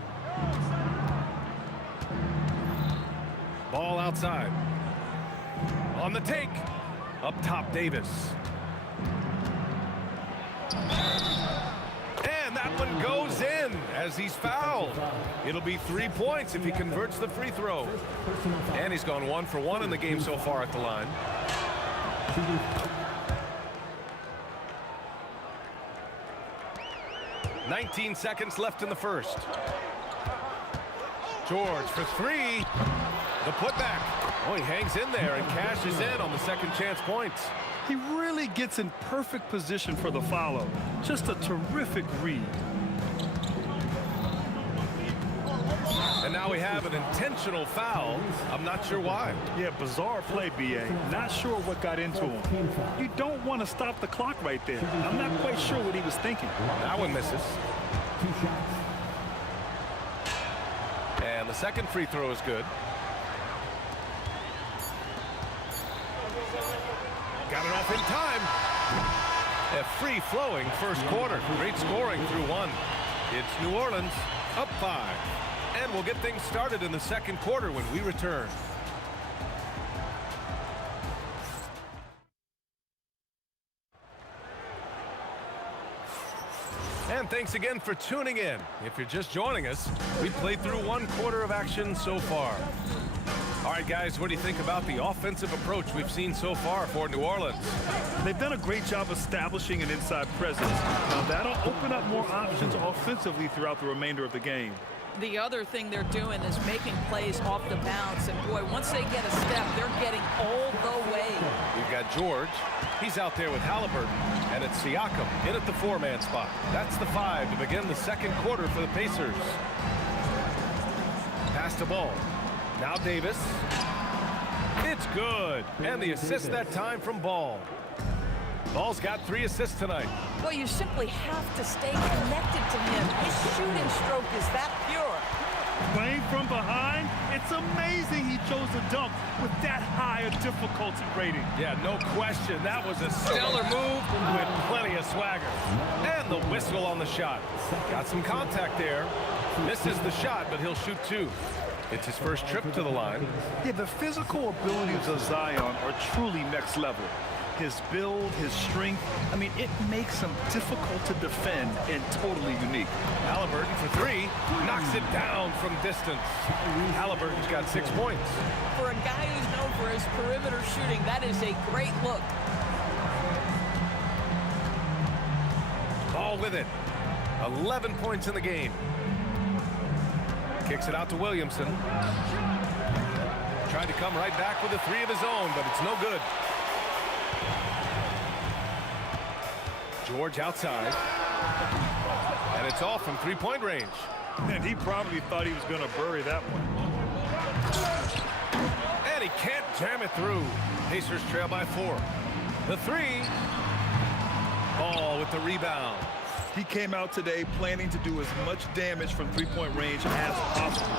Ball outside. On the take. Up top, Davis. And that one goes is in as he's fouled. It'll be 3 points if he converts the free throw. And he's gone 1 for 1 in the game so far at the line. "19 seconds left in the first. George for three. The putback. Oh, he hangs in there and cashes in on the second chance points. He really gets in perfect position for the follow. Just a terrific read. And now we have an intentional foul. I'm not sure why. Yeah, bizarre play, B.A. Not sure what got into him. You don't want to stop the clock right there. I'm not quite sure what he was thinking. That one misses. 2 shots. And the second free throw is good. Got it off in time. A free-flowing first quarter. Great scoring through one. It's New Orleans up 5. And we'll get things started in the second quarter when we return. And thanks again for tuning in. If you're just joining us, we played through 1 quarter of action so far. All right, guys, what do you think about the offensive approach we've seen so far for New Orleans? They've done a great job establishing an inside presence. Now, that'll open up more options offensively throughout the remainder of the game. The other thing they're doing is making plays off the bounce. And, boy, once they get a step, they're getting all the way. We've got George. He's out there with Halliburton. And it's Siakam in at the 4-man spot. That's the 5 to begin the second quarter for the Pacers. Pass the ball. Now Davis. It's good. And the assist that time from Ball. Ball's got 3 assists tonight. Well, you simply have to stay connected to him. His shooting stroke is that pure. Playing from behind, it's amazing he chose a dunk with that high a difficulty rating. Yeah, no question. That was a stellar move with plenty of swagger. And the whistle on the shot. Got some contact there. Misses the shot, but he'll shoot 2. It's his first trip to the line. Yeah, the physical abilities of Zion are truly next level. His build, his strength, I mean, it makes him difficult to defend and totally unique. Halliburton for 3, knocks it down from distance. Halliburton's got 6 points. For a guy who's known for his perimeter shooting, that is a great look. Ball with it. 11 points in the game. Kicks it out to Williamson. Tried to come right back with a 3 of his own, but it's no good. George outside. And it's off from 3-point range. And he probably thought he was going to bury that one. And he can't jam it through. Pacers trail by 4. The 3. Ball with the rebound. He came out today planning to do as much damage from 3-point range as possible.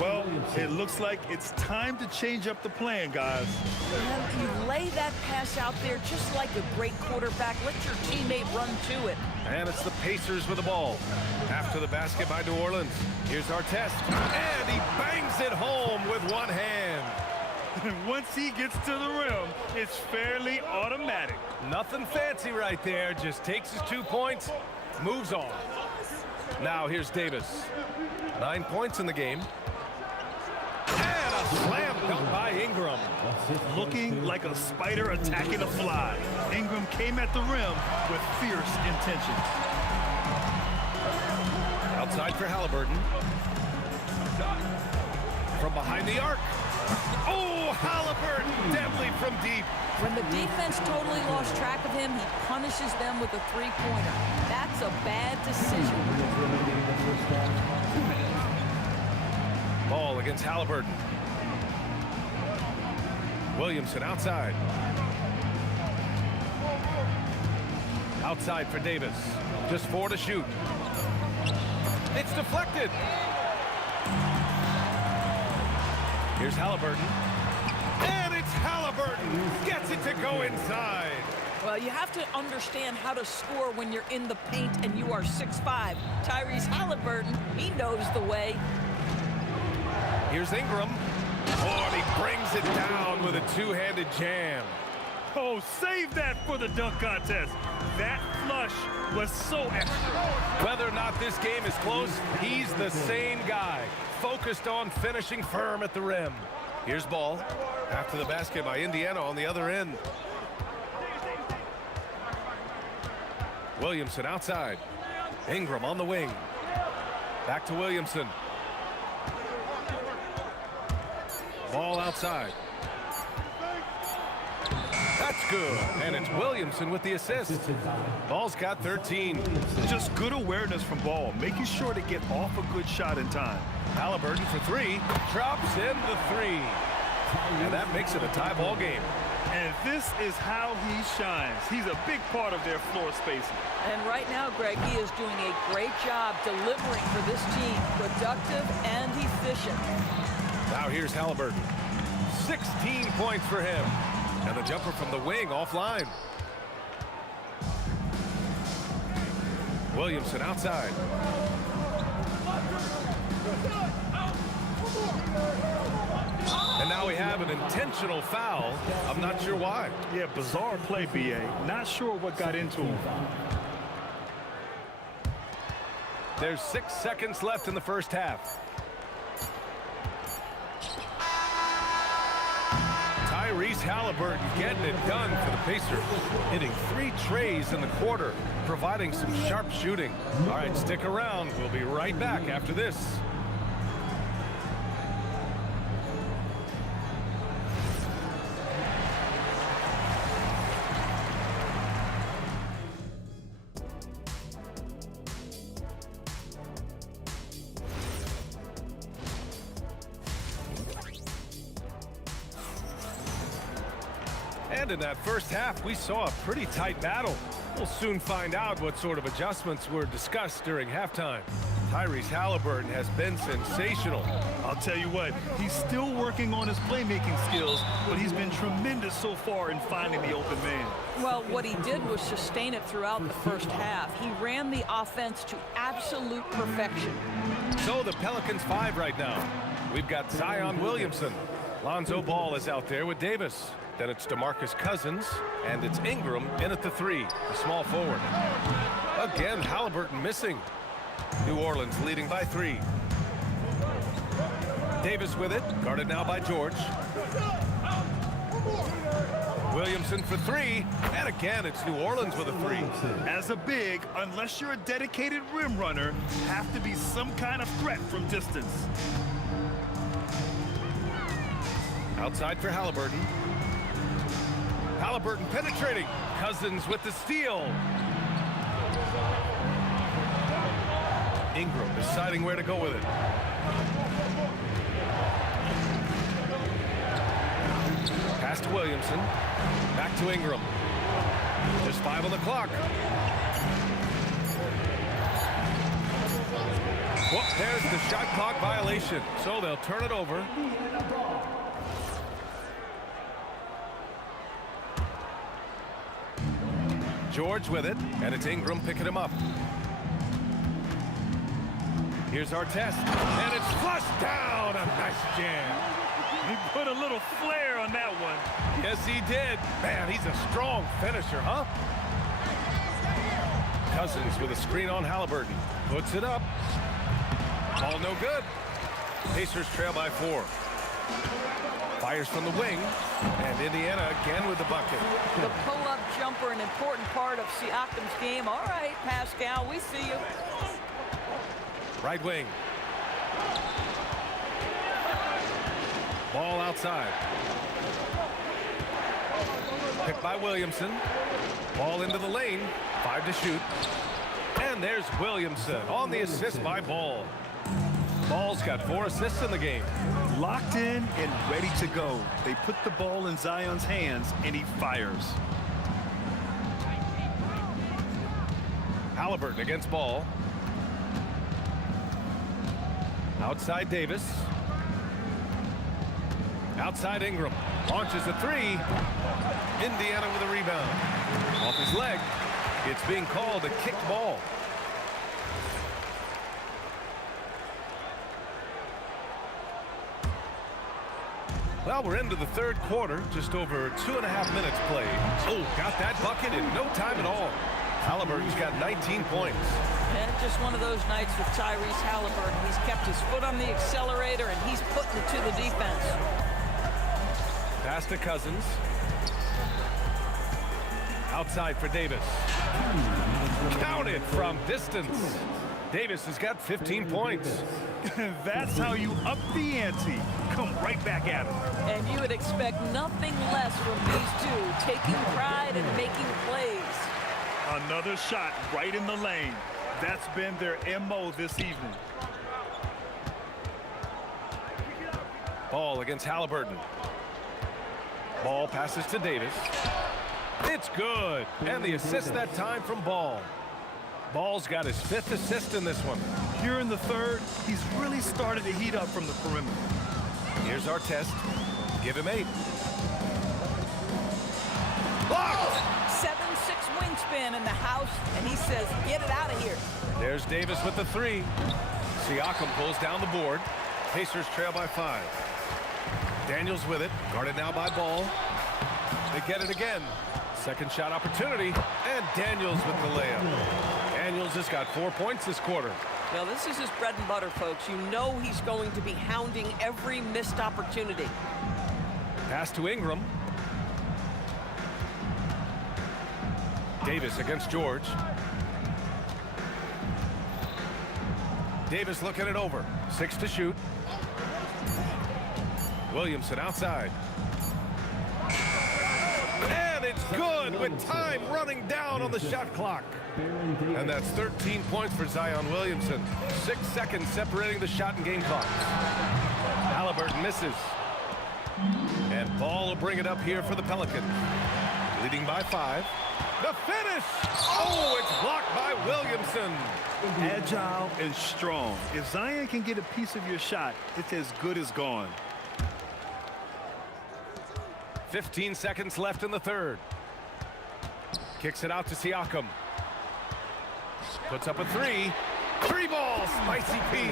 Well, it looks like it's time to change up the plan, guys. And you lay that pass out there just like a great quarterback. Let your teammate run to it. And it's the Pacers with the ball. After the basket by New Orleans. Here's our test. And he bangs it home with one hand. Once he gets to the rim, it's fairly automatic. Nothing fancy right there. Just takes his 2 points. Moves on. Now here's Davis. 9 points in the game. And a slam dunk by Ingram. Looking like a spider attacking a fly. Ingram came at the rim with fierce intentions. Outside for Halliburton. From behind the arc. Oh, Halliburton, deadly from deep. When the defense totally lost track of him, he punishes them with a 3-pointer. That's a bad decision. Ball against Halliburton. Williamson outside. Outside for Davis. Just 4 to shoot. It's deflected. Here's Halliburton. And it's Halliburton. Gets it to go inside. Well, you have to understand how to score when you're in the paint and you are 6'5". Tyrese Halliburton, he knows the way. Here's Ingram. Oh, and he brings it down with a 2-handed jam. Oh, save that for the dunk contest. That flush was so extra. Whether or not this game is close, he's the same guy, focused on finishing firm at the rim. Here's ball. After the basket by Indiana on the other end. Williamson outside. Ingram on the wing. Back to Williamson. Ball outside. That's good. And it's Williamson with the assist. Ball's got 13. Just good awareness from Ball, making sure to get off a good shot in time. Halliburton for three. Drops in the three. And that makes it a tie ball game. And this is how he shines. He's a big part of their floor spacing. And right now, Greg, he is doing a great job delivering for this team. Productive and efficient. Now here's Halliburton. 16 points for him. And the jumper from the wing offline. Williamson outside. And now we have an intentional foul. I'm not sure why. Yeah, bizarre play, B.A. Not sure what got into him. There's 6 seconds left in the first half. Tyrese Halliburton getting it done for the Pacers. Hitting 3 trays in the quarter, providing some sharp shooting. All right, stick around. We'll be right back after this. And in that first half, we saw a pretty tight battle. We'll soon find out what sort of adjustments were discussed during halftime. Tyrese Halliburton has been sensational. I'll tell you what, he's still working on his playmaking skills, but he's been tremendous so far in finding the open man. Well, what he did was sustain it throughout the first half. He ran the offense to absolute perfection. So the Pelicans 5 right now. We've got Zion Williamson. Lonzo Ball is out there with Davis. Then it's DeMarcus Cousins, and it's Ingram in at the 3, the small forward. Again, Halliburton missing. New Orleans leading by 3. Davis with it, guarded now by George. Williamson for 3, and again, it's New Orleans with a 3. As a big, unless you're a dedicated rim runner, have to be some kind of threat from distance. Outside for Halliburton. Halliburton penetrating. Cousins with the steal. Ingram deciding where to go with it. Pass to Williamson. Back to Ingram. Just 5 on the clock. Well, there's the shot clock violation. So they'll turn it over. George with it, and it's Ingram picking him up. Here's Artest, and it's flushed down. A nice jam. He put a little flair on that one. Yes, he did. Man, he's a strong finisher, huh? Cousins with a screen on Halliburton. Puts it up. Ball no good. Pacers trail by 4. Fires from the wing, and Indiana again with the bucket. The pull-up jumper, an important part of Siakam's game. All right, Pascal, we see you. Right wing. Ball outside. Picked by Williamson. Ball into the lane. 5 to shoot. And there's Williamson on the assist by Ball. Ball's got 4 assists in the game. Locked in and ready to go. They put the ball in Zion's hands, and he fires. Halliburton against Ball. Outside Davis. Outside Ingram. Launches a 3. Indiana with a rebound. Off his leg. It's being called a kicked ball. Well, we're into the third quarter, just over 2.5 minutes played. Oh, got that bucket in no time at all. Halliburton's got 19 points. And just one of those nights with Tyrese Halliburton. He's kept his foot on the accelerator, and he's putting it to the defense. Pass to Cousins. Outside for Davis. Counted from distance. Davis has got 15 points. That's how you up the ante. Come right back at him. And you would expect nothing less from these two, taking pride and making plays. Another shot right in the lane. That's been their MO this evening. Ball against Halliburton. Ball passes to Davis. It's good. And the assist that time from Ball. Ball's got his 5th assist in this one. Here in the third, he's really started to heat up from the perimeter. Here's our test. Give him 8. Blocked! 7'6" wingspan in the house, and he says, get it out of here. There's Davis with the 3. Siakam pulls down the board. Pacers trail by 5. Daniels with it, guarded now by Ball. They get it again. Second shot opportunity, and Daniels with the layup. Daniels has got 4 points this quarter. Well, this is his bread and butter, folks. You know he's going to be hounding every missed opportunity. Pass to Ingram. Davis against George. Davis looking it over. 6 to shoot. Williamson outside. And it's good with time running down on the shot clock. And that's 13 points for Zion Williamson. 6 seconds separating the shot and game clock. Halliburton misses. And Ball will bring it up here for the Pelicans. Leading by 5. The finish! Oh, it's blocked by Williamson. Agile and strong. If Zion can get a piece of your shot, it's as good as gone. 15 seconds left in the third. Kicks it out to Siakam. Puts up a 3. 3 ball, Spicy P.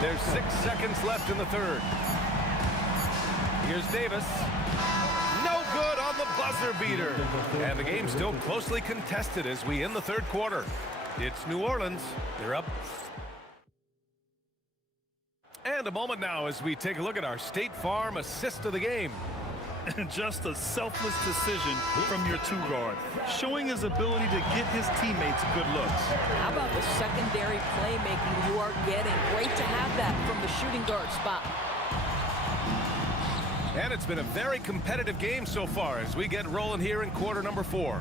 There's 6 seconds left in the third. Here's Davis. No good on the buzzer beater. And the game's still closely contested as we end the third quarter. It's New Orleans. They're up. And a moment now as we take a look at our State Farm assist of the game. Just a selfless decision from your 2-guard, showing his ability to get his teammates good looks. How about the secondary playmaking you are getting? Great to have that from the shooting guard spot. And it's been a very competitive game so far as we get rolling here in quarter number 4.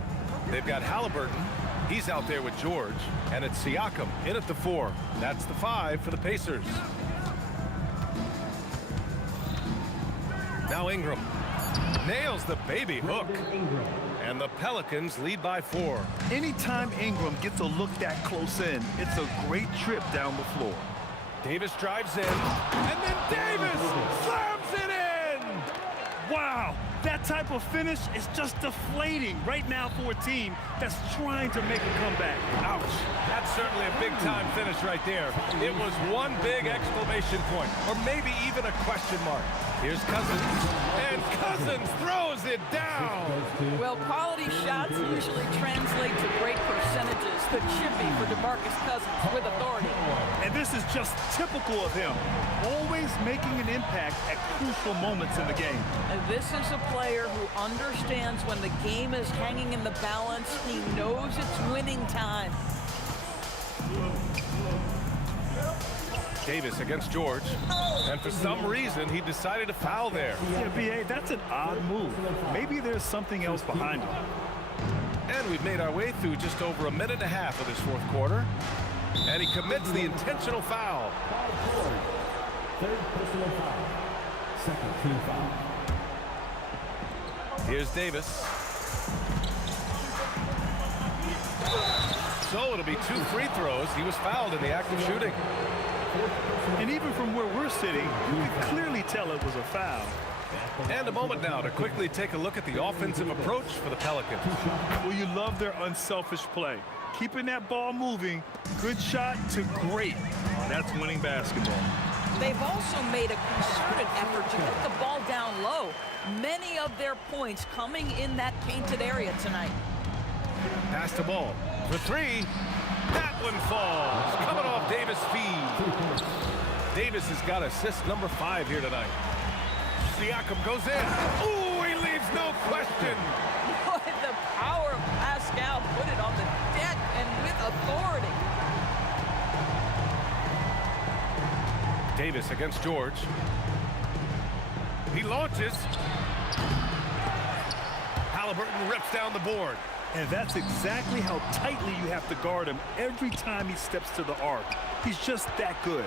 They've got Halliburton. He's out there with George. And it's Siakam in at the 4. That's the 5 for the Pacers. Now Ingram. Nails the baby hook. And the Pelicans lead by 4. Anytime Ingram gets a look that close in, it's a great trip down the floor. Davis drives in. And then Davis slams it in! Wow, that type of finish is just deflating right now for a team that's trying to make a comeback. Ouch. That's certainly a big-time finish right there. It was one big exclamation point, or maybe even a question mark. Here's Cousins, and Cousins throws it down. Well, quality shots usually translate to great percentages. The chippy for DeMarcus Cousins with authority. And this is just typical of him, always making an impact at crucial moments in the game. And this is a player who understands when the game is hanging in the balance. He knows it's winning time. Davis against George, and for some reason he decided to foul there. Yeah, B.A., that's an odd move. Maybe there's something else behind it. And we've made our way through just over a minute and a half of this fourth quarter, and he commits the intentional foul. Third personal foul. Second team foul. Here's Davis. So it'll be 2 free throws. He was fouled in the act of shooting. And even from where we're sitting, you can clearly tell it was a foul. And a moment now to quickly take a look at the offensive approach for the Pelicans. Well, you love their unselfish play. Keeping that ball moving, good shot to great. That's winning basketball. They've also made a concerted effort to get the ball down low. Many of their points coming in that painted area tonight. Pass the ball for three. That one falls. Coming off Davis' feed. Davis has got assist number 5 here tonight. Siakam goes in. Ooh, he leaves no question. Boy, the power of Pascal put it on the deck and with authority. Davis against George. He launches. Halliburton rips down the board. And that's exactly how tightly you have to guard him every time he steps to the arc. He's just that good.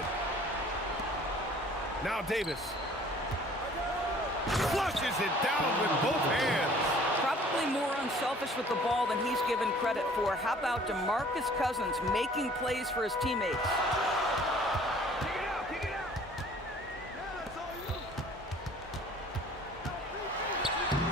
Now Davis flushes it down with both hands. Probably more unselfish with the ball than he's given credit for. How about DeMarcus Cousins making plays for his teammates?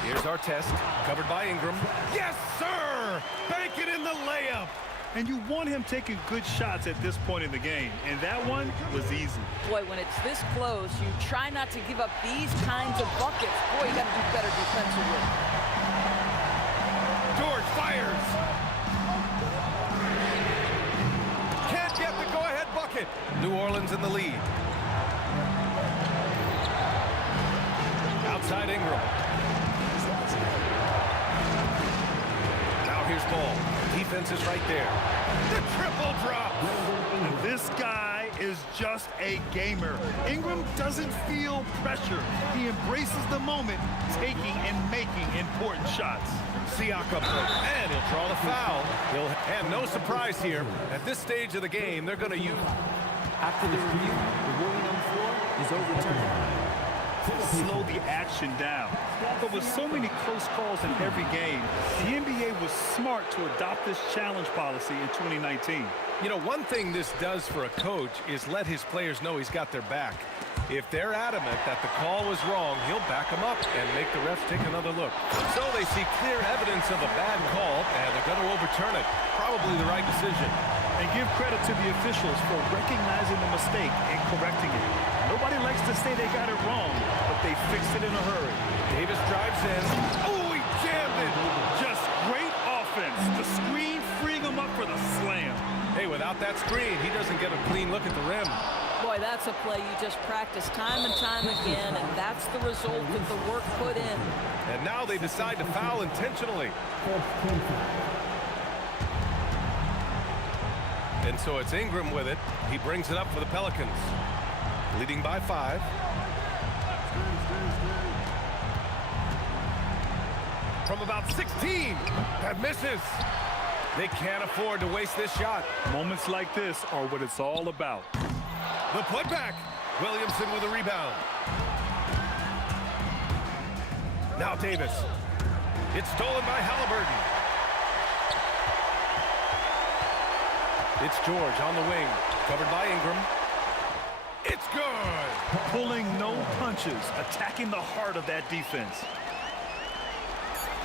Here's our test, covered by Ingram. Yes, sir! Bank it in the layup. And you want him taking good shots at this point in the game, and that one was easy. Boy, when it's this close, you try not to give up these kinds of buckets. Boy, you got to do better defensively. George fires. Can't get the go-ahead bucket. New Orleans in the lead. Outside Ingram. Now here's Ball. Defense is right there. The triple drop. And this guy is just a gamer. Ingram doesn't feel pressure. He embraces the moment, taking and making important shots. Siakam, and he'll draw the foul. He'll have no surprise here. At this stage of the game, they're going to use. After the review, the ruling on the floor is overturned. Slow the action down. But with so many close calls in every game, the NBA was smart to adopt this challenge policy in 2019. You know, one thing this does for a coach is let his players know he's got their back. If they're adamant that the call was wrong, he'll back them up and make the refs take another look. So they see clear evidence of a bad call, and they're going to overturn it. Probably the right decision. And give credit to the officials for recognizing the mistake and correcting it. Nobody likes to say they got it wrong, but they fixed it in a hurry. Davis drives in. Oh, he jammed it. Just great offense. The screen freeing him up for the slam. Hey, without that screen, he doesn't get a clean look at the rim. Boy, that's a play you just practice time and time again, and that's the result of the work put in. And now they decide to foul intentionally. And so it's Ingram with it. He brings it up for the Pelicans. Leading by 5. From about 16. That misses. They can't afford to waste this shot. Moments like this are what it's all about. The putback. Williamson with a rebound. Now Davis. It's stolen by Halliburton. It's George on the wing. Covered by Ingram. It's good. Pulling no punches. Attacking the heart of that defense.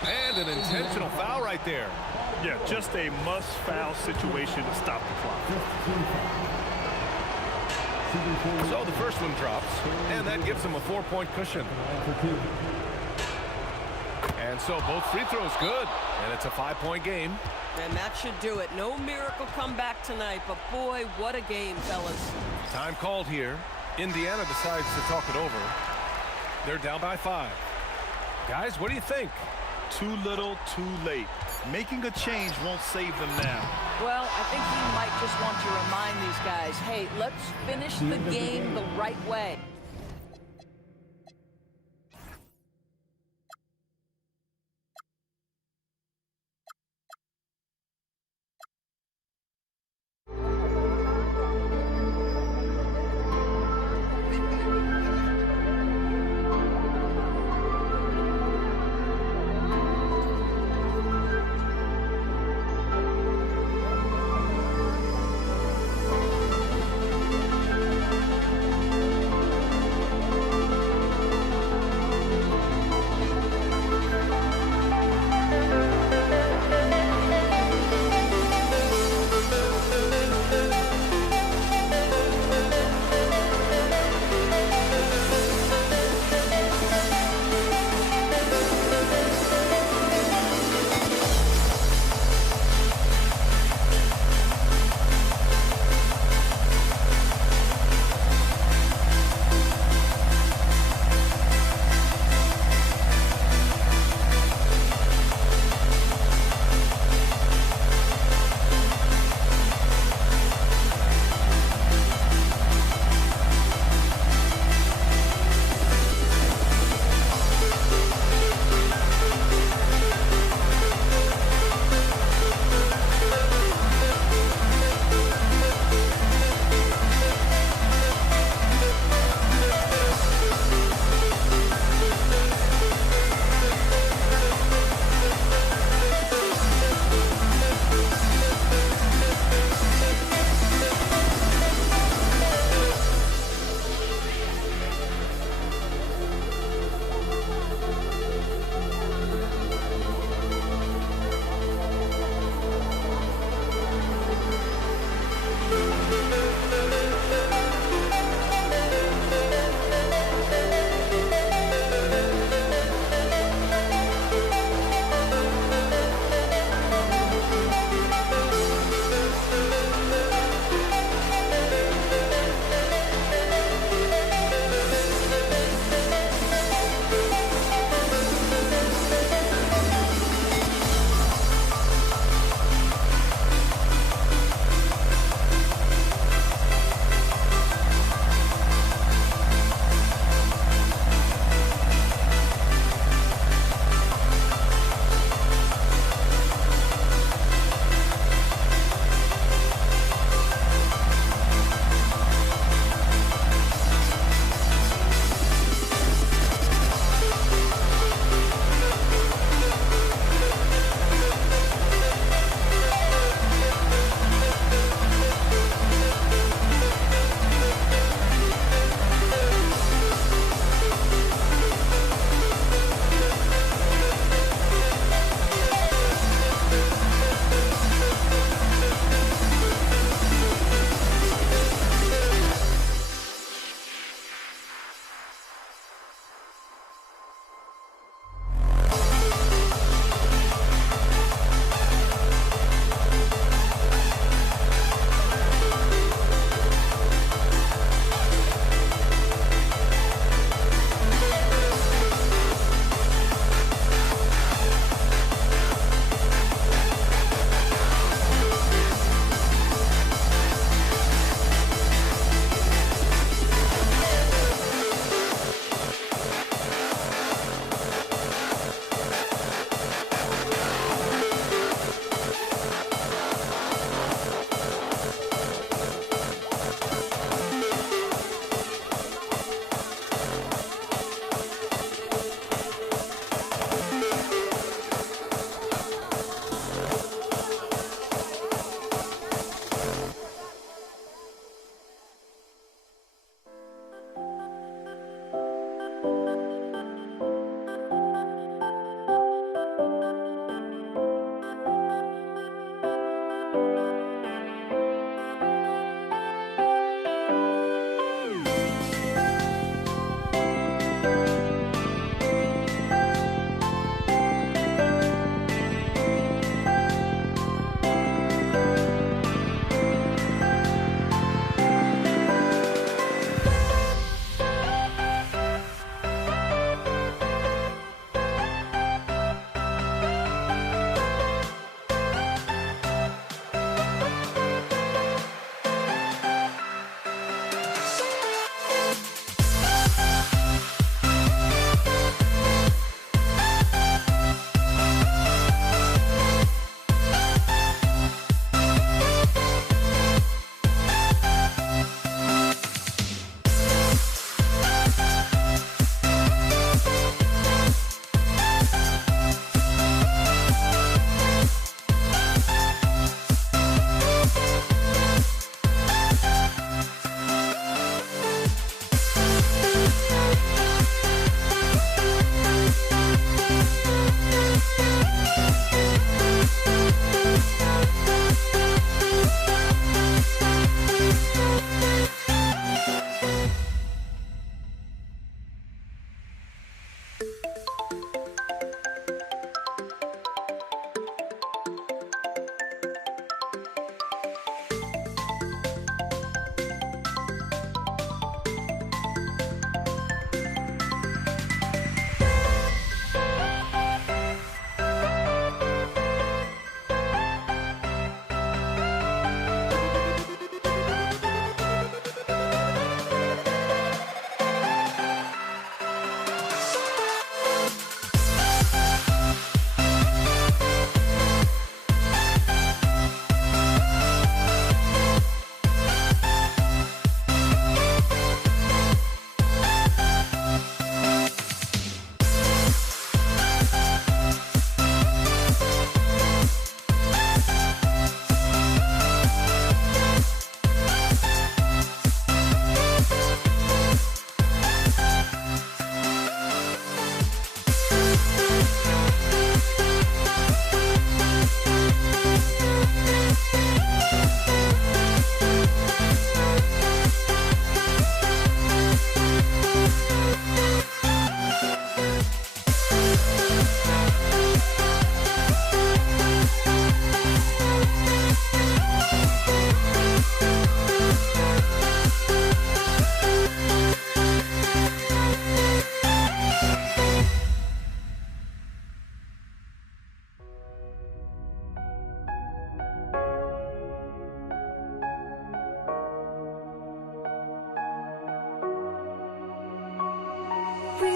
And an intentional foul right there. Yeah, just a must-foul situation to stop the clock. So the first one drops, and that gives them a 4-point cushion. And so both free throws good, and it's a 5-point game. And that should do it. No miracle comeback tonight, but boy, what a game, fellas. Time called here. Indiana decides to talk it over. They're down by 5. Guys, what do you think? Too little, too late. Making a change won't save them now. Well, I think he might just want to remind these guys, hey, let's finish the game the right way.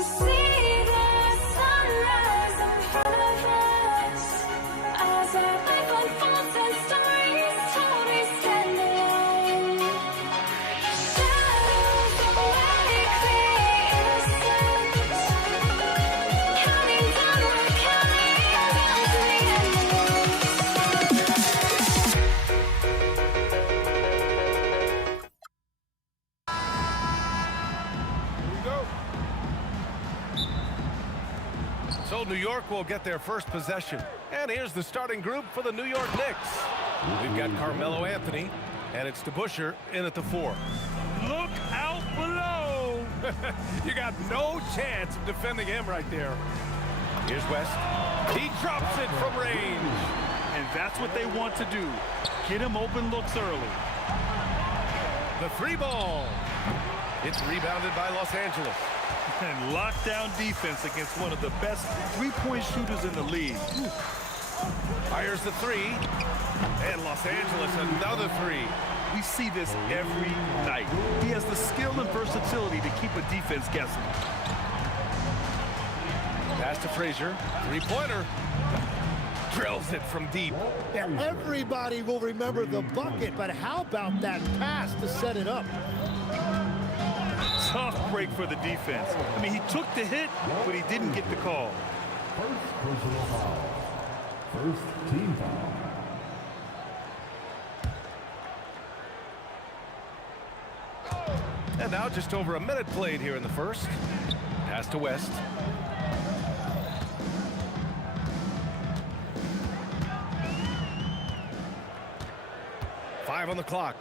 see the sunrise in front of us as our life unfolds and stories told we stand alone. Shadows awake the innocent, counting down, we're counting down to the end. So New York will get their first possession. And here's the starting group for the New York Knicks. We've got Carmelo Anthony, and it's DeBusschere in at the 4. Look out below! You got no chance of defending him right there. Here's West. He drops it from range. And that's what they want to do. Get him open looks early. The 3 ball. It's rebounded by Los Angeles. And lockdown defense against one of the best three-point shooters in the league. Fires the 3. And Los Angeles another 3. We see this every night. He has the skill and versatility to keep a defense guessing. Pass to Frazier. 3-pointer. Drills it from deep. Yeah, everybody will remember the bucket, but how about that pass to set it up? Tough break for the defense. I mean, he took the hit, but he didn't get the call. First personal foul. First team foul. And now just over a minute played here in the first. Pass to West. Five on the clock.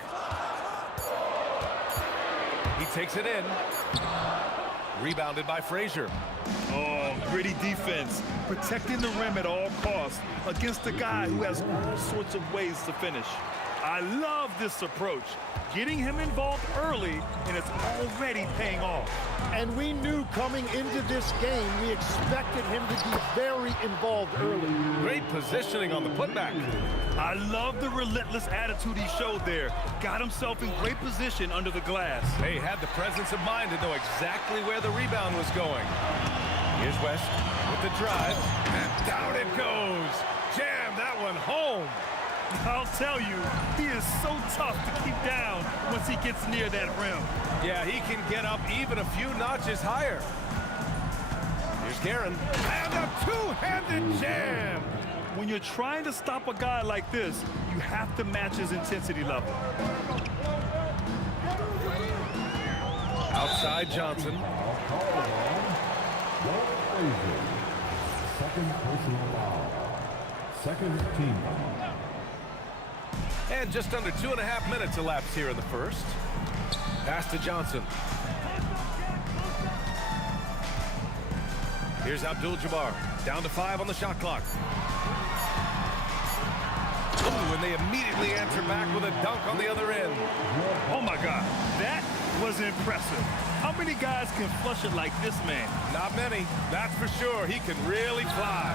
He takes it in. Rebounded by Frazier. Oh, gritty defense. Protecting the rim at all costs against a guy who has all sorts of ways to finish. I love this approach. Getting him involved early, and it's already paying off. And we knew coming into this game, we expected him to be very involved early. Great positioning on the putback. I love the relentless attitude he showed there. Got himself in great position under the glass. They had the presence of mind to know exactly where the rebound was going. Here's West with the drive, and down it goes. Jam that one home. I'll tell you, he is so tough to keep down once he gets near that rim. Yeah, he can get up even a few notches higher. Here's Guerin, and a two-handed jam. When you're trying to stop a guy like this, you have to match his intensity level. Outside Johnson. Second personal foul. Second team foul. And just under 2.5 minutes elapsed here in the first. Pass to Johnson. Here's Abdul-Jabbar. Down to 5 on the shot clock. Ooh, and they immediately answer back with a dunk on the other end. Oh my God, that was impressive. How many guys can flush it like this man? Not many, that's for sure. He can really fly.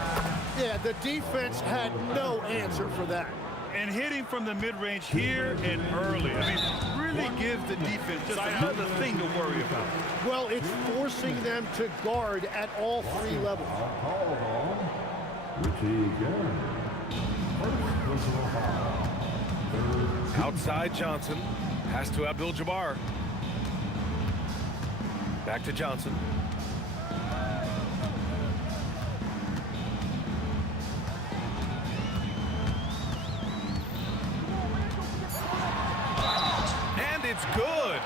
Yeah, the defense had no answer for that. And hitting from the mid-range here and early. I mean, really gives the defense just another thing to worry about. Well, it's forcing them to guard at all 3 levels. Richie Guerin. First personal foul. Outside Johnson. Pass to Abdul-Jabbar. Back to Johnson. And it's good.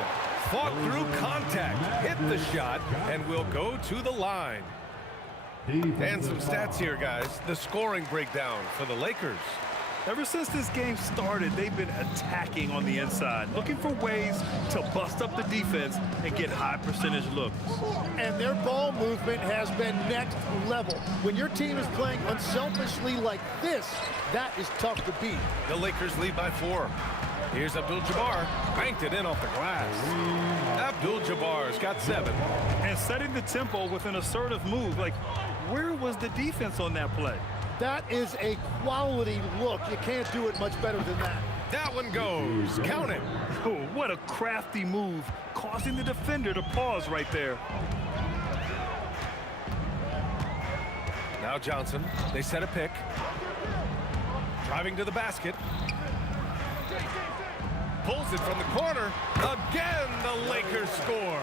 Fought through contact, hit the shot, and will go to the line. And some stats here, guys. The scoring breakdown for the Lakers. Ever since this game started, they've been attacking on the inside, looking for ways to bust up the defense and get high percentage looks. And their ball movement has been next level. When your team is playing unselfishly like this, that is tough to beat. The Lakers lead by 4. Here's Abdul-Jabbar, banked it in off the glass. Abdul-Jabbar's got 7. And setting the tempo with an assertive move. Like, where was the defense on that play? That is a quality look. You can't do it much better than that. That one goes. Count it. Oh, what a crafty move, causing the defender to pause right there. Now Johnson. They set a pick. Driving to the basket. Pulls it from the corner. Again, the Lakers score.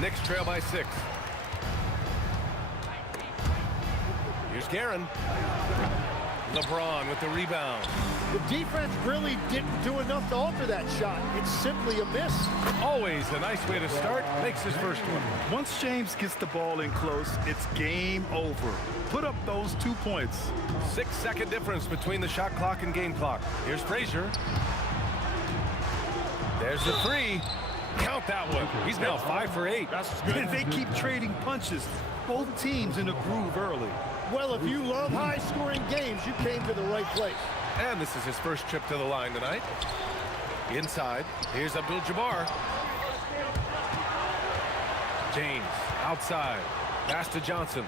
Knicks trail by 6. Here's Guerin. LeBron with the rebound. The defense really didn't do enough to alter that shot. It's simply a miss. Always a nice way to start. Makes his first one. Once James gets the ball in close, it's game over. Put up those 2 points. 6-second difference between the shot clock and game clock. Here's Frazier. There's the 3. Count that one. He's now 5 for 8. And they keep trading punches. Both teams in the groove early. Well, if you love high-scoring games, you came to the right place. And this is his first trip to the line tonight. Inside, here's Abdul-Jabbar. James, outside. Pass to Johnson.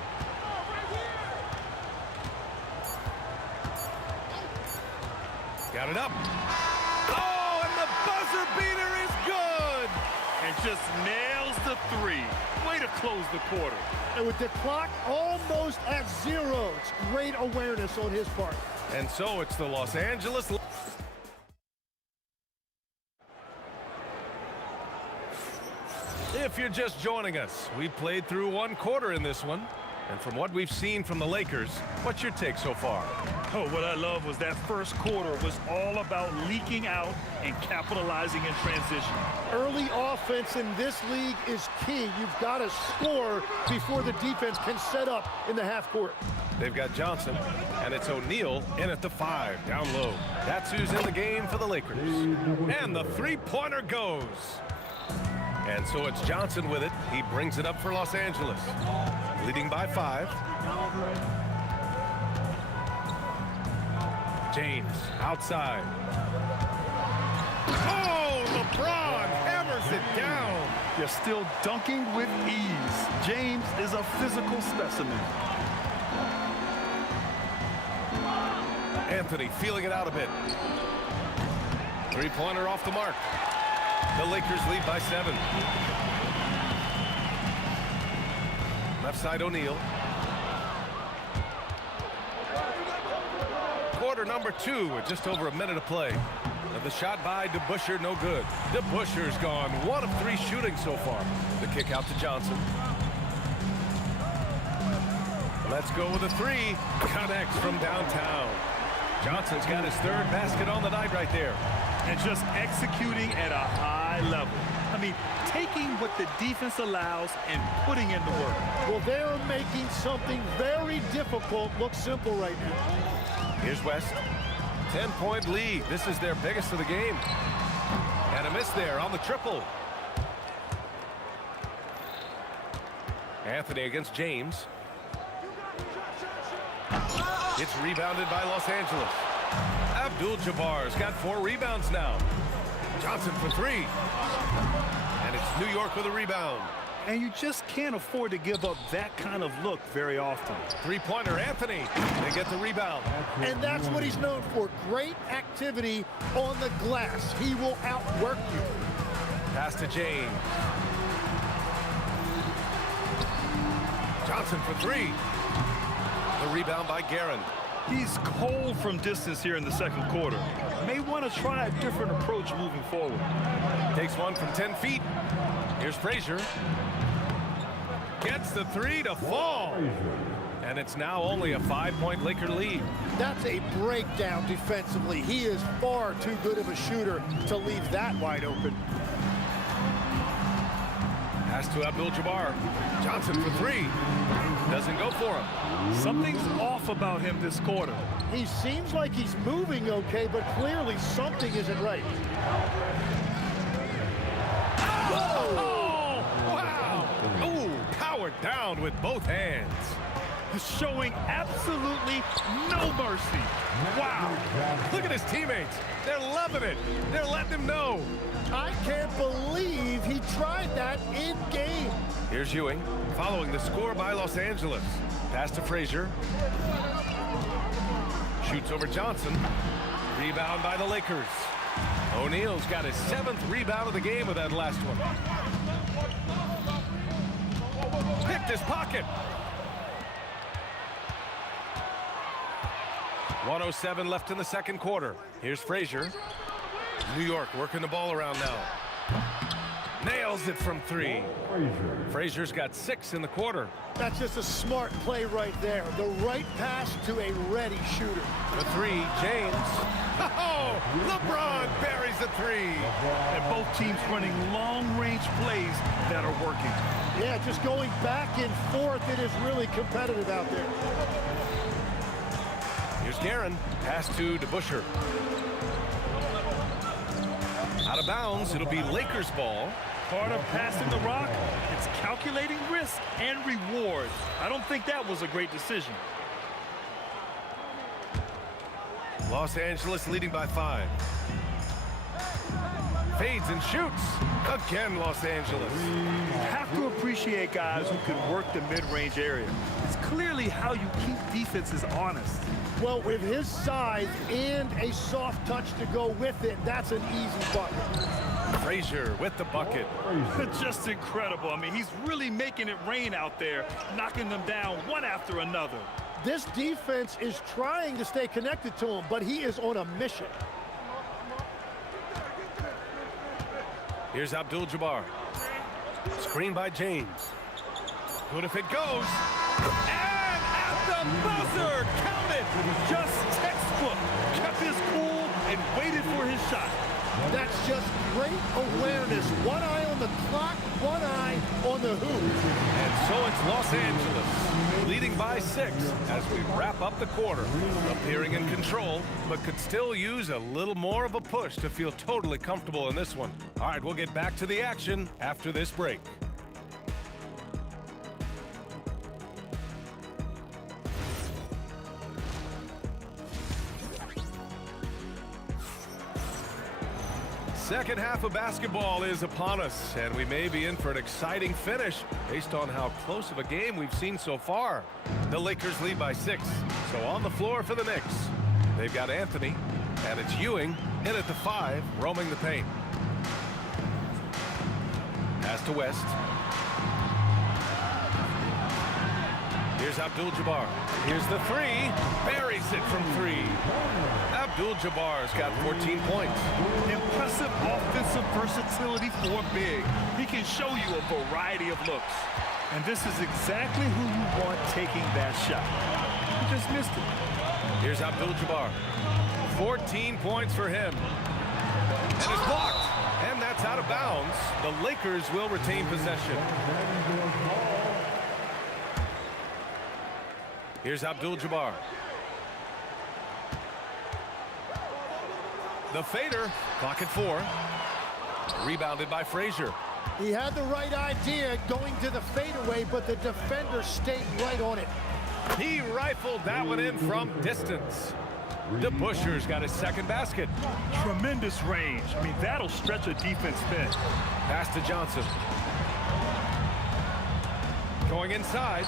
Got it up. Oh, and the buzzer beater is good! And just nails the 3. Way to close the quarter. And with the clock almost at 0, it's great awareness on his part. And so it's the Los Angeles. If you're just joining us, we played through 1 quarter in this one. And from what we've seen from the Lakers, what's your take so far? Oh, what I love was that first quarter was all about leaking out and capitalizing in transition. Early offense in this league is key. You've got to score before the defense can set up in the half court. They've got Johnson, and it's O'Neal in at the 5, down low. That's who's in the game for the Lakers. And the 3-pointer goes. And so it's Johnson with it. He brings it up for Los Angeles. Leading by 5. James outside. Oh, LeBron hammers it down. They're still dunking with ease. James is a physical specimen. Anthony feeling it out a bit. 3-pointer off the mark. The Lakers lead by 7. Left side O'Neal. Quarter number 2 with just over a minute of play. And the shot by DeBusschere, no good. DeBusschere's gone 1 of 3 shooting so far. The kick out to Johnson. Let's go with a 3. Connects from downtown. Johnson's got his 3rd basket on the night right there. And just executing at a high level. I mean, taking what the defense allows and putting in the work. Well, they're making something very difficult look simple right now. Here's West. 10-point lead. This is their biggest of the game. And a miss there on the triple. Anthony against James. It's rebounded by Los Angeles. Abdul-Jabbar's got 4 rebounds now. Johnson for 3. And it's New York with a rebound. And you just can't afford to give up that kind of look very often. 3-pointer Anthony. They get the rebound. And that's what he's known for. Great activity on the glass. He will outwork you. Pass to James. Johnson for 3. The rebound by Guerin. He's cold from distance here in the second quarter. May want to try a different approach moving forward. Takes one from 10 feet. Here's Frazier. Gets the 3 to fall. And it's now only a 5-point Laker lead. That's a breakdown defensively. He is far too good of a shooter to leave that wide open. Pass to Abdul-Jabbar. Johnson for 3. Doesn't go for him. Something's off about him this quarter. He seems like he's moving okay, but clearly something isn't right. Oh! Wow! Ooh, powered down with both hands. Showing absolutely no mercy. Wow. Look at his teammates. They're loving it. They're letting him know. I can't believe he tried that in game. Here's Ewing following the score by Los Angeles. Pass to Frazier. Shoots over Johnson. Rebound by the Lakers. O'Neal's got his 7th rebound of the game with that last one. Picked his pocket. 1:07 left in the second quarter. Here's Frazier. New York working the ball around now. Nails it from 3. Frazier's got 6 in the quarter. That's just a smart play right there. The right pass to a ready shooter. The 3, James. Oh, LeBron buries the 3. And both teams running long-range plays that are working. Yeah, just going back and forth. It is really competitive out there. Here's Guerin. Pass to DeBusschere. Out of bounds. It'll be Lakers ball. Part of passing the rock, it's calculating risk and reward. I don't think that was a great decision. Los Angeles leading by 5. Fades and shoots. Again, Los Angeles. You have to appreciate guys who can work the mid-range area. It's clearly how you keep defenses honest. Well, with his size and a soft touch to go with it, that's an easy bucket. Frazier with the bucket. Just incredible. I mean, he's really making it rain out there, knocking them down one after another. This defense is trying to stay connected to him, but he is on a mission. Here's Abdul-Jabbar. Screen by James. Good if it goes. And at the buzzer, count it. Just textbook. Kept his cool and waited for his shot. That's just great awareness. One eye on the clock, one eye on the hoop. And so it's Los Angeles leading by 6 as we wrap up the quarter. Appearing in control, but could still use a little more of a push to feel totally comfortable in this one. All right, we'll get back to the action after this break. Second half of basketball is upon us, and we may be in for an exciting finish based on how close of a game we've seen so far. The Lakers lead by 6, so on the floor for the Knicks. They've got Anthony, and it's Ewing in at the 5, roaming the paint. Pass to West. Here's Abdul-Jabbar. Here's the 3. Buries it from 3. Abdul-Jabbar's got 14 points. Impressive offensive versatility for big. He can show you a variety of looks. And this is exactly who you want taking that shot. He just missed it. Here's Abdul-Jabbar. 14 points for him. And it's blocked. And that's out of bounds. The Lakers will retain possession. Here's Abdul-Jabbar. The fader, clock at 4. Rebounded by Frazier. He had the right idea going to the fadeaway, but the defender stayed right on it. He rifled that one in from distance. DeBusschere's got his second basket. Tremendous range. I mean, that'll stretch a defense thin. Pass to Johnson. Going inside.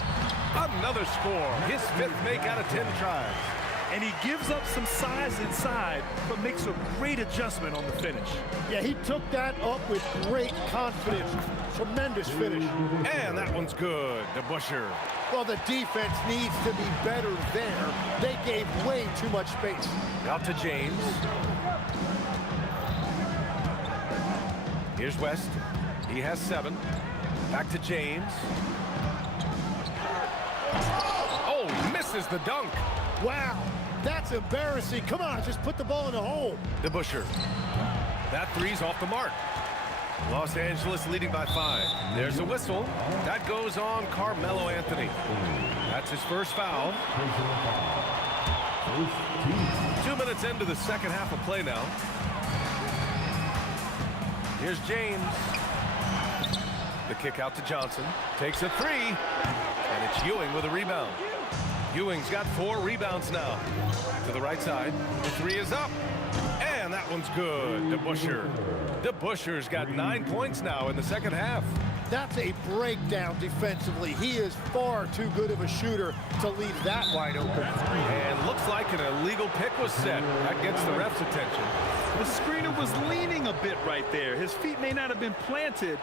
Another score. His 5th make out of 10 tries. And he gives up some size inside, but makes a great adjustment on the finish. Yeah, he took that up with great confidence. Tremendous finish. And that one's good. DeBusschere. Well, the defense needs to be better there. They gave way too much space. Out to James. Here's West. He has 7. Back to James. Oh, he misses the dunk. Wow, that's embarrassing. Come on, just put the ball in the hole. DeBusschere. That 3's off the mark. Los Angeles leading by 5. There's a whistle. That goes on Carmelo Anthony. That's his first foul. 2 minutes into the second half of play now. Here's James. The kick out to Johnson. Takes a 3. And it's Ewing with a rebound. Ewing's got 4 rebounds now. To the right side. The 3 is up. And that That one's good. DeBuscher's got 9 points now in the second half. That's a breakdown defensively. He is far too good of a shooter to leave that wide open. And looks like an illegal pick was set. That gets the ref's attention. The screener was leaning a bit right there. His feet may not have been planted.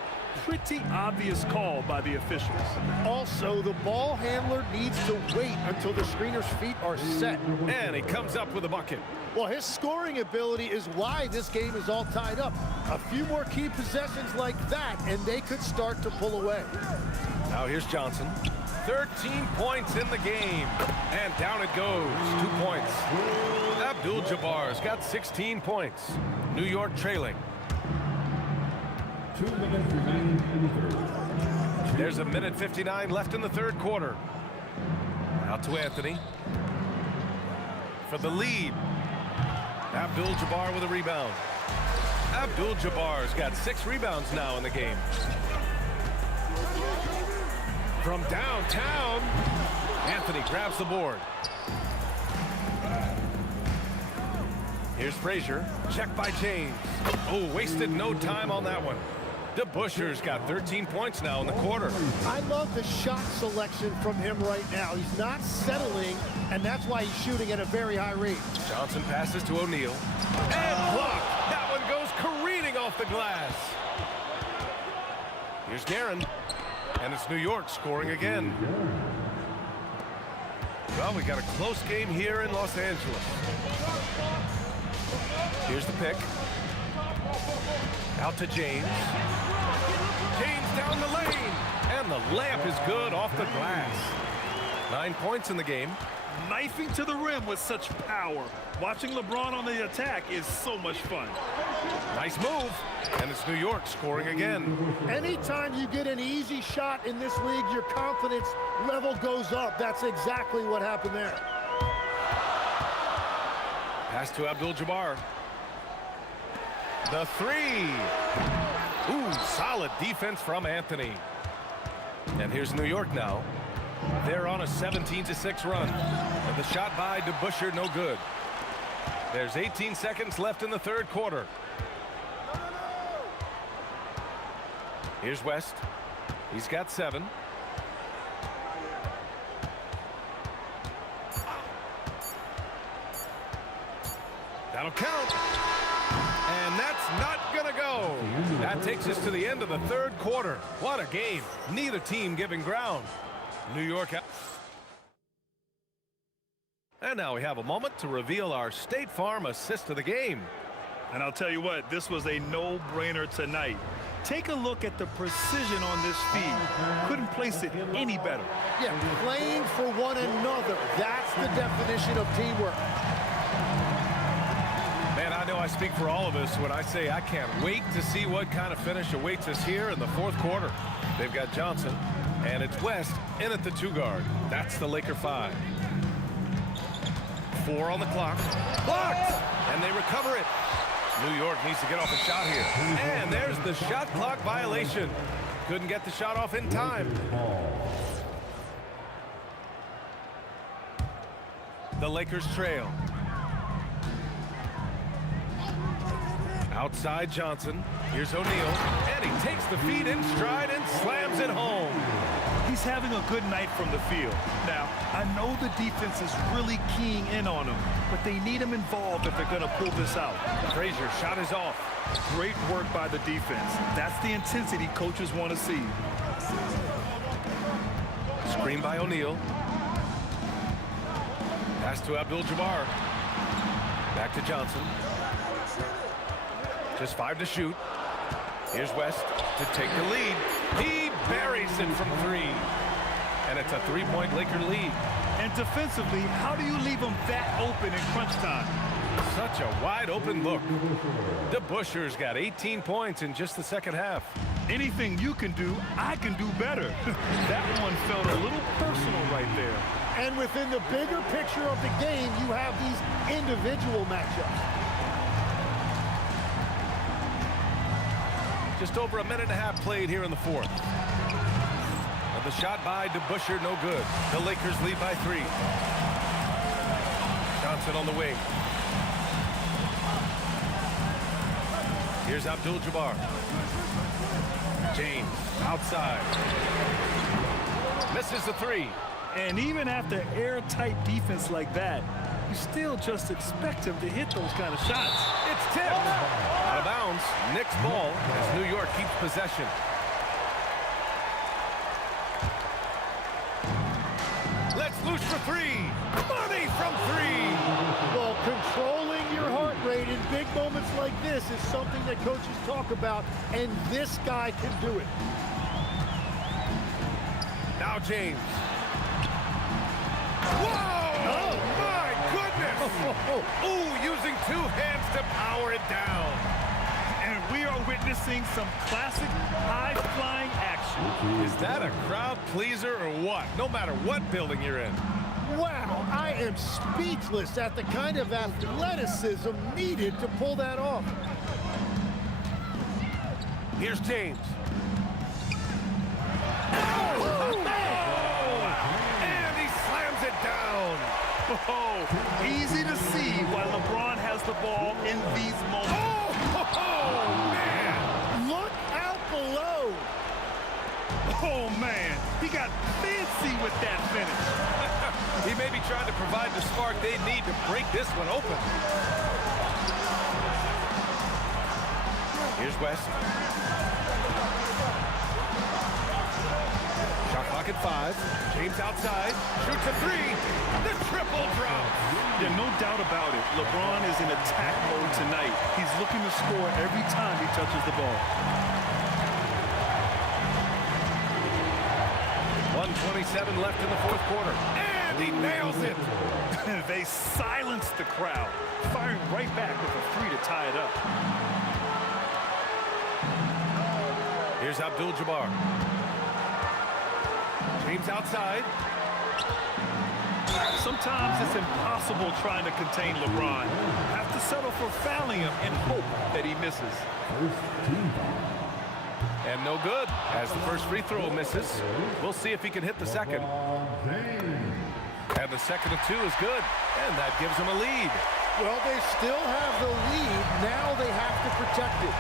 Pretty obvious call by the officials. Also, the ball handler needs to wait until the screener's feet are set. And he comes up with a bucket. Well, his scoring ability is why this game is all tied up. A few more key possessions like that, and they could start to pull away. Now here's Johnson. 13 points in the game. And down it goes. 2 points. Abdul-Jabbar's got 16 points. New York trailing. 2 minutes remaining in the third. There's a minute 59 left in the third quarter. Out to Anthony. For the lead. Abdul-Jabbar with a rebound. Abdul-Jabbar's got 6 rebounds now in the game. From downtown, Anthony grabs the board. Here's Frazier. Checked by James. Oh, wasted no time on that one. DeBuscher's got 13 points now in the quarter. I love the shot selection from him right now. He's not settling, and that's why he's shooting at a very high rate. Johnson passes to O'Neal. And blocked. That one goes careening off the glass. Here's Guerin. And it's New York scoring again. Well, we got a close game here in Los Angeles. Here's the pick. Out to James. James down the lane. And the layup is good off the glass. 9 points in the game. Knifing to the rim with such power. Watching LeBron on the attack is so much fun. Nice move. And it's New York scoring again. Anytime you get an easy shot in this league, your confidence level goes up. That's exactly what happened there. Pass to Abdul-Jabbar. The three. Ooh, solid defense from Anthony. And here's New York now. They're on a 17-6 run. And the shot by DeBuscher, no good. There's 18 seconds left in the third quarter. Here's West. He's got 7. That'll count. And that's not gonna go. That takes us to the end of the third quarter. What a game. Neither team giving ground. New York. And now we have a moment to reveal our State Farm assist of the game. And I'll tell you what, this was a no-brainer tonight. Take a look at the precision on this feed. Couldn't place it any better. Yeah, playing for one another. That's the definition of teamwork. Man, I know I speak for all of us when I say I can't wait to see what kind of finish awaits us here in the fourth quarter. They've got Johnson, and it's West in at the 2 guard. That's the Laker 5. 4 on the clock. Blocked! And they recover it. New York needs to get off a shot here. And there's the shot clock violation. Couldn't get the shot off in time. The Lakers trail. Outside Johnson. Here's O'Neal. And he takes the feed in stride and slams it home. He's having a good night from the field. Now, I know the defense is really keying in on him, but they need him involved if they're going to pull this out. Frazier shot is off. Great work by the defense. That's the intensity coaches want to see. Screen by O'Neal. Pass to Abdul-Jabbar. Back to Johnson. Just 5 to shoot. Here's West to take the lead. He buries it from 3. And it's a 3-point Laker lead. And defensively, how do you leave them that open in crunch time? Such a wide open look. DeBuscher's got 18 points in just the second half. Anything you can do, I can do better. That one felt a little personal right there. And within the bigger picture of the game, you have these individual matchups. Just over a minute and a half played here in the fourth. And the shot by DeBuscher, no good. The Lakers lead by 3. Johnson on the wing. Here's Abdul-Jabbar. James outside. Misses the three. And even after airtight defense like that, you still just expect him to hit those kind of shots. It's tipped. Out of bounds. Knicks ball as New York keeps possession. Let's loose for three. Money from three. Well, controlling your heart rate in big moments like this is something that coaches talk about, and this guy can do it. Now James. Whoa! Oh, my goodness! Ooh, using two hands to power it down. And we are witnessing some classic high-flying action. Is that a crowd pleaser or what? No matter what building you're in. Wow, I am speechless at the kind of athleticism needed to pull that off. Here's James. And he slams it down. Oh, easy to see why LeBron has the ball in these moments. Oh, man. Look out below. Oh, man. He got fancy with that finish. He may be trying to provide the spark they need to break this one open. Here's West. Shot clock at 5. James outside. Shoots a three. The triple drop. Yeah, no doubt about it. LeBron is in attack mode tonight. He's looking to score every time he touches the ball. 1:27 left in the fourth quarter. And he nails it. They silenced the crowd, firing right back with a three to tie it up. Here's Abdul-Jabbar. James outside. Sometimes it's impossible trying to contain LeBron. Have to settle for fouling him and hope that he misses. And no good, as the first free throw misses. We'll see if he can hit the second. And the second of two is good, and that gives him a lead. Well, they still have the lead. Now they have to protect it.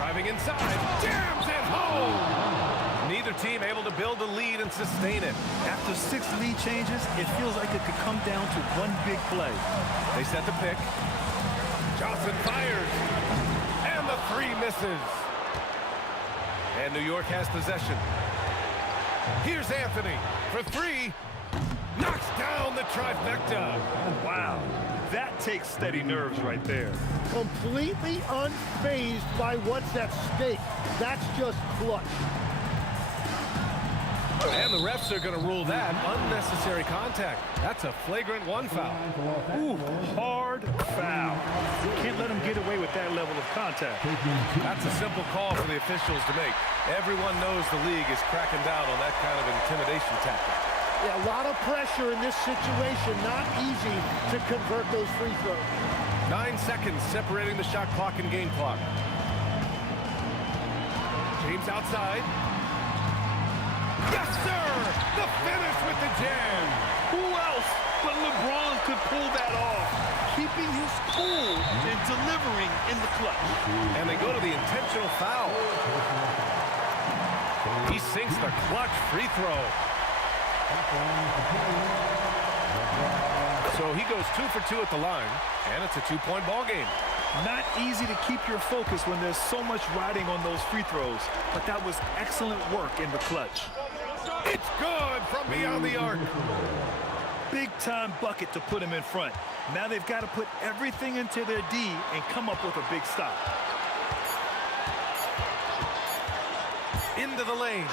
Driving inside, jams it home. Neither team able to build a lead and sustain it. After 6 lead changes, it feels like it could come down to one big play. They set the pick. Johnson fires. And the three misses. And New York has possession. Here's Anthony for three. Knocks down the trifecta. Wow, that takes steady nerves right there. Completely unfazed by what's at stake. That's just clutch. And the refs are going to rule that unnecessary contact. That's a flagrant 1 foul. Ooh, hard foul. Can't let him get away with that level of contact. That's a simple call for the officials to make. Everyone knows the league is cracking down on that kind of intimidation tactic. Yeah, a lot of pressure in this situation. Not easy to convert those free throws. 9 seconds separating the shot clock and game clock. James outside. Yes, sir! The finish with the jam. Who else but LeBron could pull that off? Keeping his cool and delivering in the clutch. And they go to the intentional foul. He sinks the clutch free throw. So he goes 2 for 2 at the line, and it's a 2-point ball game. Not easy to keep your focus when there's so much riding on those free throws, but that was excellent work in the clutch. It's good from beyond the arc. Big-time bucket to put him in front. Now they've got to put everything into their D and come up with a big stop. Into the lane.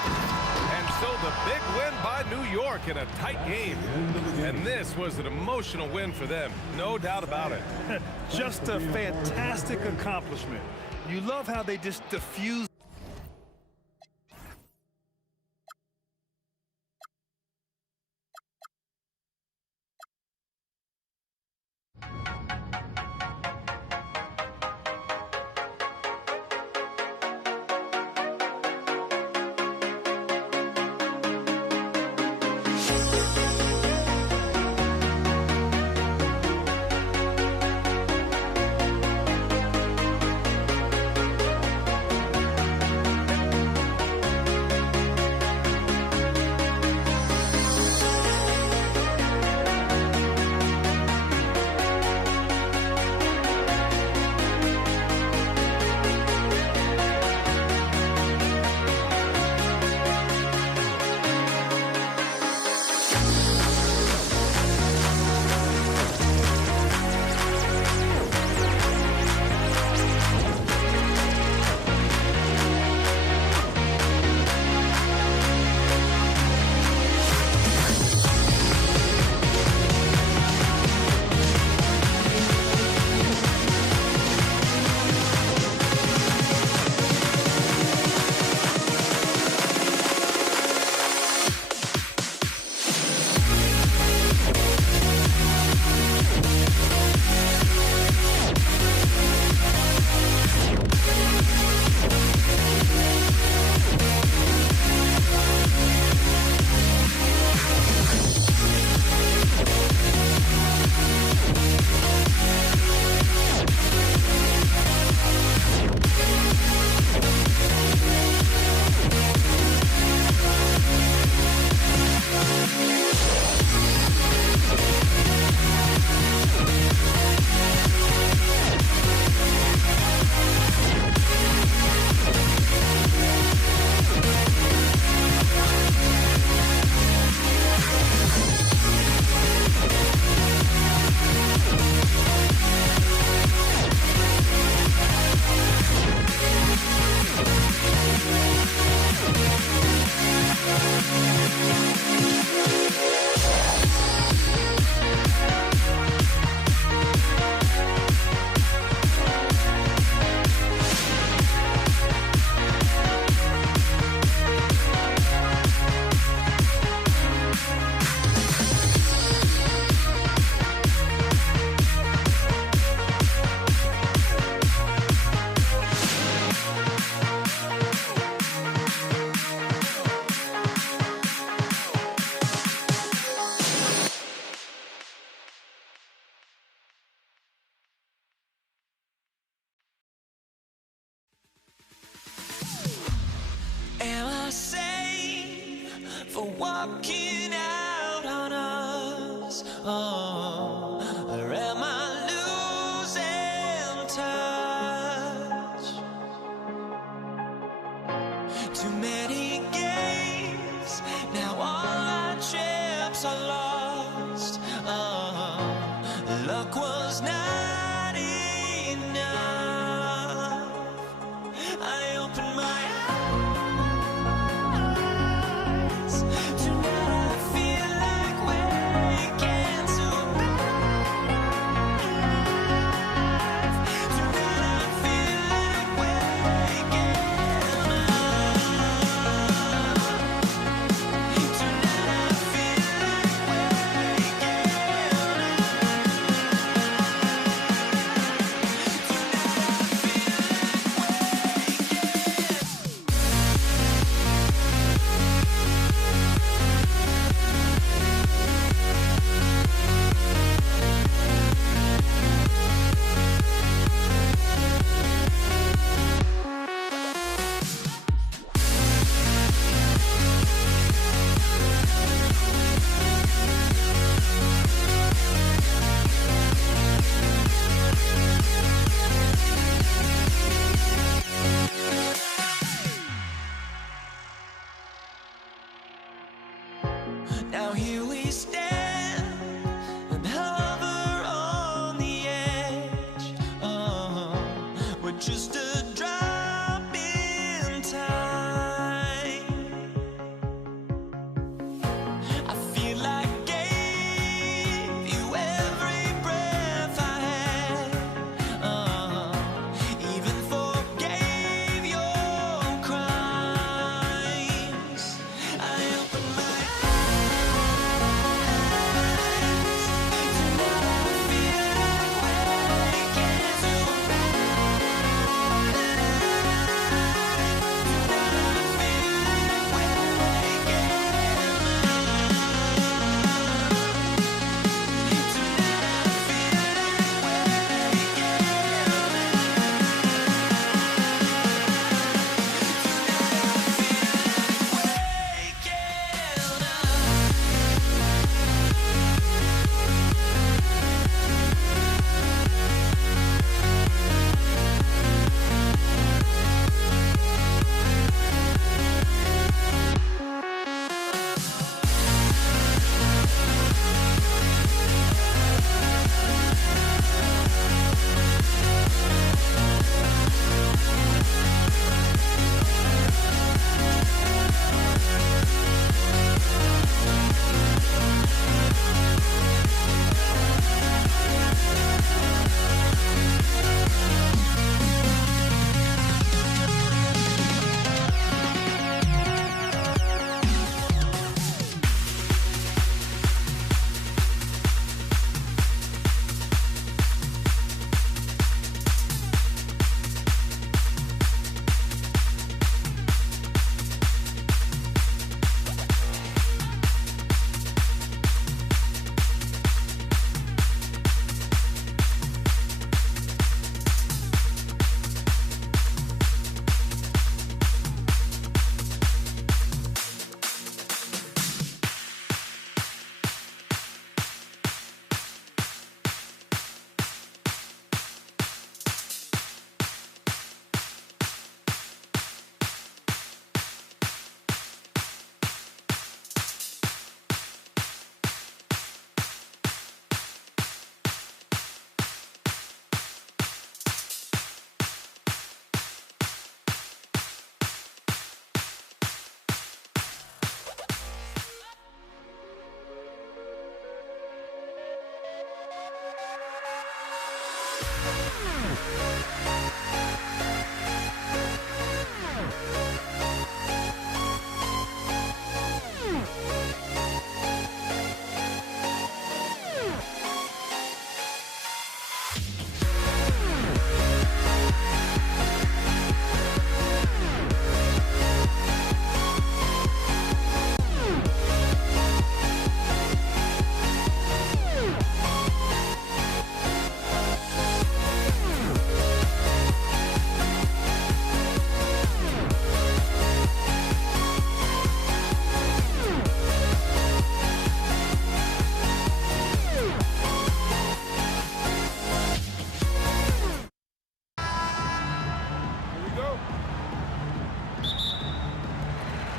And so the big win by New York in a tight game. And this was an emotional win for them, no doubt about it. Just a fantastic accomplishment. You love how they just diffuse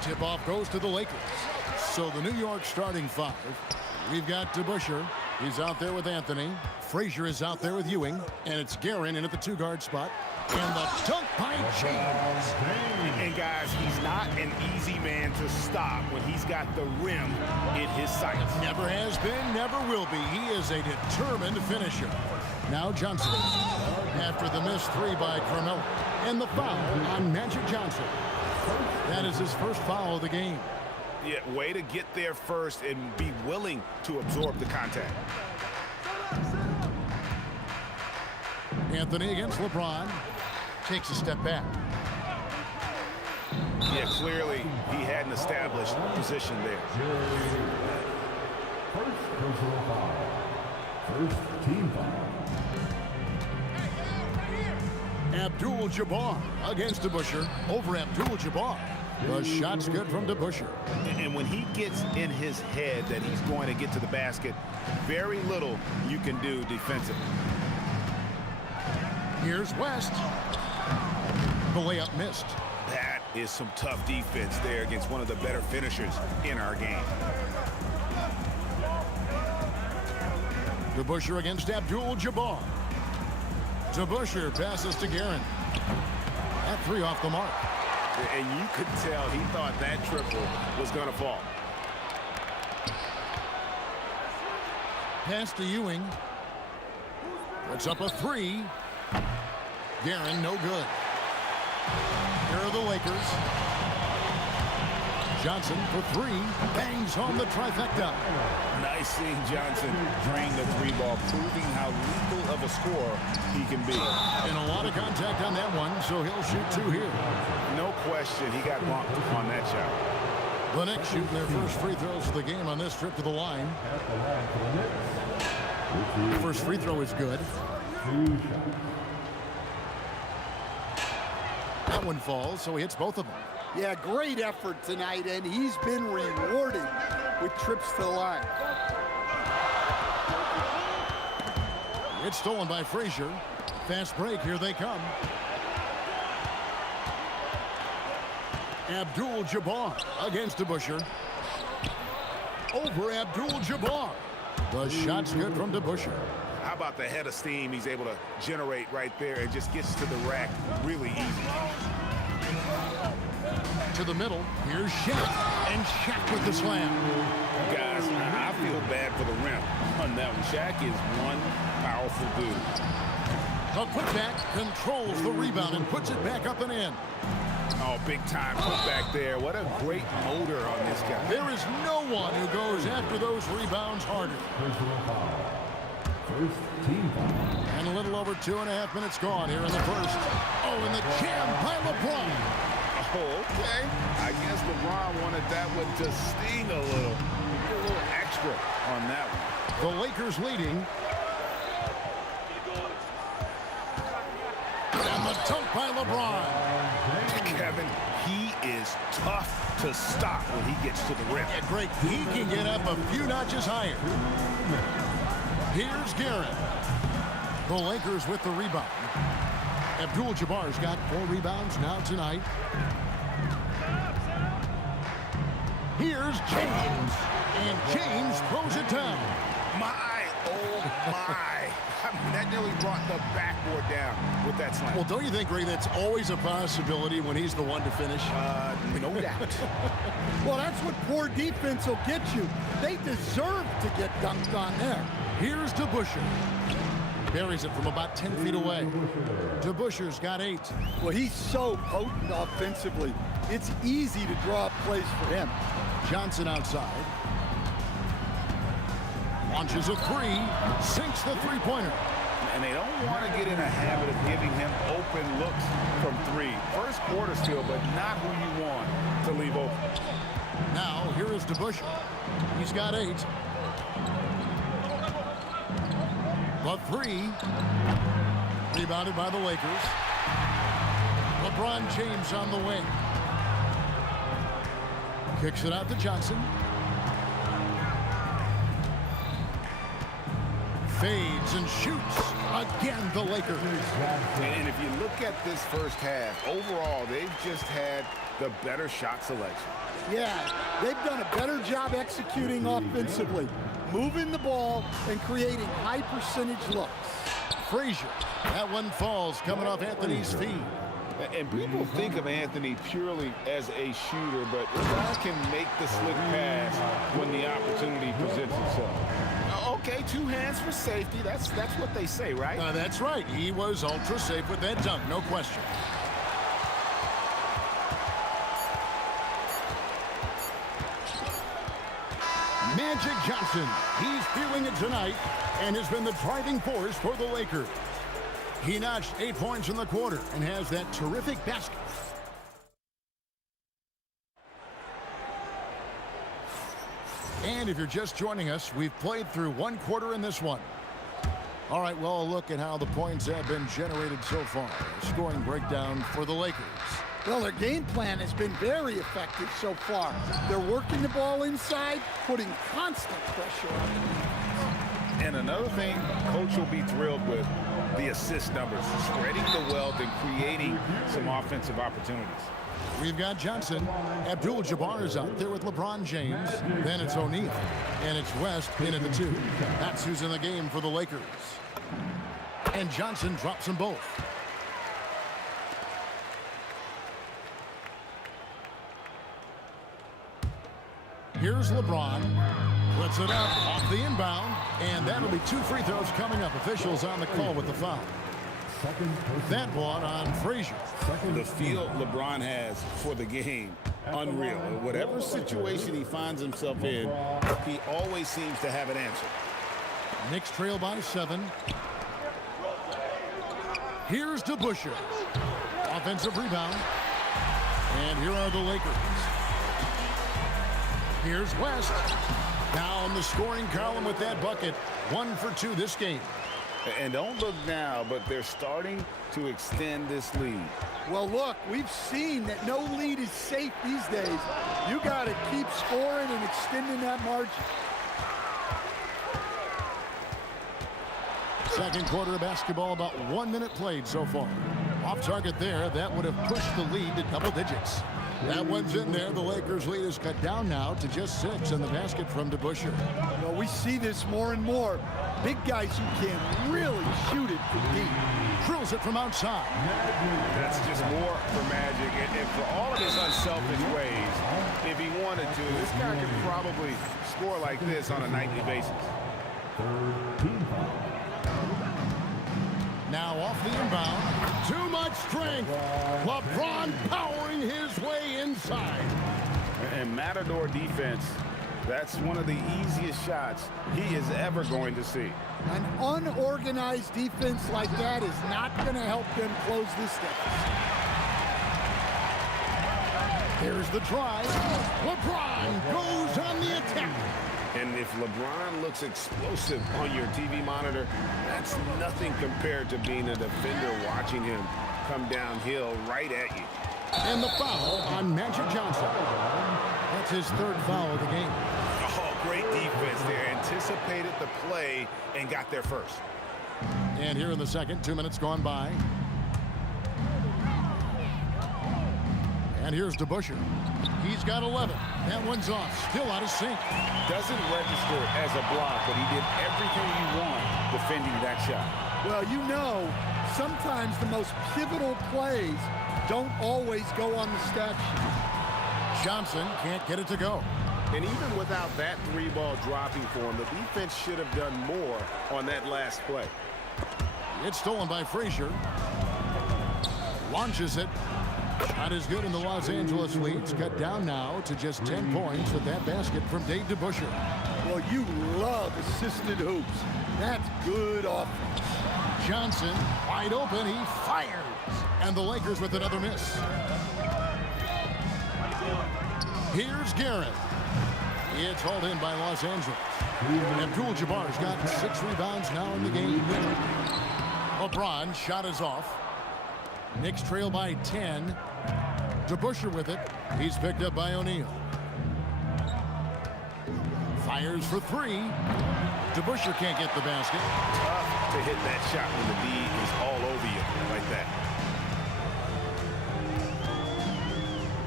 Tip-off goes to the Lakers. So the New York starting five. We've got DeBusschere. He's out there with Anthony. Frazier is out there with Ewing. And it's Guerin in at the two-guard spot. And the dunk by James. And guys, he's not an easy man to stop when he's got the rim in his sights. Never has been, never will be. He is a determined finisher. Now Johnson. After the missed three by Carmelo. And the foul on Magic Johnson. That is his first foul of the game. Yeah, way to get there first and be willing to absorb the contact. Anthony against LeBron. Takes a step back. Yeah, clearly he hadn't established a position there. First personal foul. First team foul. Abdul-Jabbar against DeBusschere. Over Abdul-Jabbar. The shot's good from DeBusschere. And when he gets in his head that he's going to get to the basket, very little you can do defensively. Here's West. The layup missed. That is some tough defense there against one of the better finishers in our game. DeBusschere against Abdul-Jabbar. DeBusschere passes to Guerin. That three off the mark. And you could tell he thought that triple was going to fall. Pass to Ewing. Puts up a three. Guerin, no good. Here are the Lakers. Johnson for three. Bangs home the trifecta. Nice seeing Johnson drain the three ball, proving how lethal of a scorer he can be. And a lot of contact on that one, so he'll shoot two here. No question, he got bumped on that shot. The Knicks shooting their first free throws of the game on this trip to the line. First free throw is good. That one falls, so he hits both of them. Yeah, great effort tonight, and he's been rewarded with trips to the line. It's stolen by Frazier. Fast break, here they come. Abdul-Jabbar against DeBusschere. Over Abdul-Jabbar. The shot's good from DeBusschere. How about the head of steam he's able to generate right there and just gets to the rack really easy. To the middle, here's Shaq. And Shaq with the slam. Guys, I feel bad for the rim on that one. Shaq is one powerful dude. The putback controls the rebound and puts it back up and in. Oh, big time putback there. What a great motor on this guy. There is no one who goes after those rebounds harder. First team foul. And a little over 2.5 minutes gone here in the first. Oh, and the jam by LeBron. Oh, okay. I guess LeBron wanted that one to sting a little. A little extra on that one. The Lakers leading. And the dunk by LeBron. Kevin, he is tough to stop when he gets to the rim. Yeah, great. He can get up a few notches higher. Here's Guerin. The Lakers with the rebound. Abdul-Jabbar's got 4 rebounds now tonight. Here's James. And James throws it down. My, oh my. I mean, that nearly brought the backboard down with that slam. Well, don't you think, Ray, that's always a possibility when he's the one to finish? No doubt. Well, that's what poor defense will get you. They deserve to get dunked on there. Here's DeBusschere. Buries it from about 10 feet away. DeBuscher's got 8. Well, he's so potent offensively. It's easy to draw up plays for him. Johnson outside. Launches a 3. Sinks the three-pointer. And they don't want to get in a habit of giving him open looks from 3. First quarter still, but not who you want to leave open. Now, here is DeBuscher. He's got 8. The 3. Rebounded by the Lakers. LeBron James on the wing. Kicks it out to Johnson. Fades and shoots. Again, the Lakers. And if you look at this first half, overall, they've just had the better shot selection. Yeah, they've done a better job executing offensively, moving the ball and creating high percentage looks. Frazier. That one falls coming off Anthony's feet. And people think of Anthony purely as a shooter, but the guy can make the slick pass when the opportunity presents itself. Okay, 2 hands for safety. That's what they say, right? That's right. He was ultra safe with that dunk, no question. Magic Johnson. He's feeling it tonight and has been the driving force for the Lakers. He notched 8 points in the quarter and has that terrific basket. And if you're just joining us, we've played through 1 quarter in this one. All right, well, a look at how the points have been generated so far. A scoring breakdown for the Lakers. Well, their game plan has been very effective so far. They're working the ball inside, putting constant pressure on the defense. And another thing, Coach will be thrilled with the assist numbers, spreading the wealth and creating some offensive opportunities. We've got Johnson. Abdul-Jabbar is out there with LeBron James. Then it's O'Neal. And it's West in at the 2. That's who's in the game for the Lakers. And Johnson drops them both. Here's LeBron. Puts it up off the inbound. And that'll be 2 free throws coming up. Officials on the call with the foul. That one on Frazier. The feel LeBron has for the game, unreal. Whatever situation he finds himself in, he always seems to have an answer. Knicks trail by 7. Here's DeBuscher. Offensive rebound. And here are the Lakers. Here's West. Down the scoring column with that bucket. 1 for 2 this game. And don't look now, but they're starting to extend this lead. Well, look, we've seen that no lead is safe these days. You got to keep scoring and extending that margin. Second quarter of basketball, about 1 minute played so far. Off target there, that would have pushed the lead to double digits. That one's in there. The Lakers' lead is cut down now to just 6 in the basket from DeBuscher. Well, we see this more and more. Big guys who can really shoot it from deep. Drills it from outside. That's just more for Magic. And for all of his unselfish ways, if he wanted to, this guy could probably score like this on a nightly basis. Now off the inbound. Too much strength. LeBron powering his way inside. And Matador defense, that's one of the easiest shots he is ever going to see. An unorganized defense like that is not going to help them close this deficit. Here's the drive. LeBron goes on the attack. And if LeBron looks explosive on your TV monitor, that's nothing compared to being a defender watching him come downhill right at you. And the foul on Magic Johnson. That's his 3rd foul of the game. Oh, great defense there. Anticipated the play and got there first. And here in the second, 2 minutes gone by. And here's DeBuscher. He's got 11. That one's off. Still out of sync. Doesn't register as a block, but he did everything you want defending that shot. Well, you know, sometimes the most pivotal plays don't always go on the stat sheet. Johnson can't get it to go. And even without that 3-ball dropping for him, the defense should have done more on that last play. It's stolen by Frazier. Launches it. Shot is good, and the Los Angeles lead's cut down now to just 10 points with that basket from Dave DeBusschere. Well, you love assisted hoops. That's good offense. Johnson, wide open, he fires. And the Lakers with another miss. Here's Garrett. It's hauled in by Los Angeles. Abdul-Jabbar's got 6 rebounds now in the game. LeBron shot is off. Knicks trail by 10. DeBusschere with it. He's picked up by O'Neal. Fires for 3. DeBusschere can't get the basket. Tough to hit that shot when the lead is all over you like that.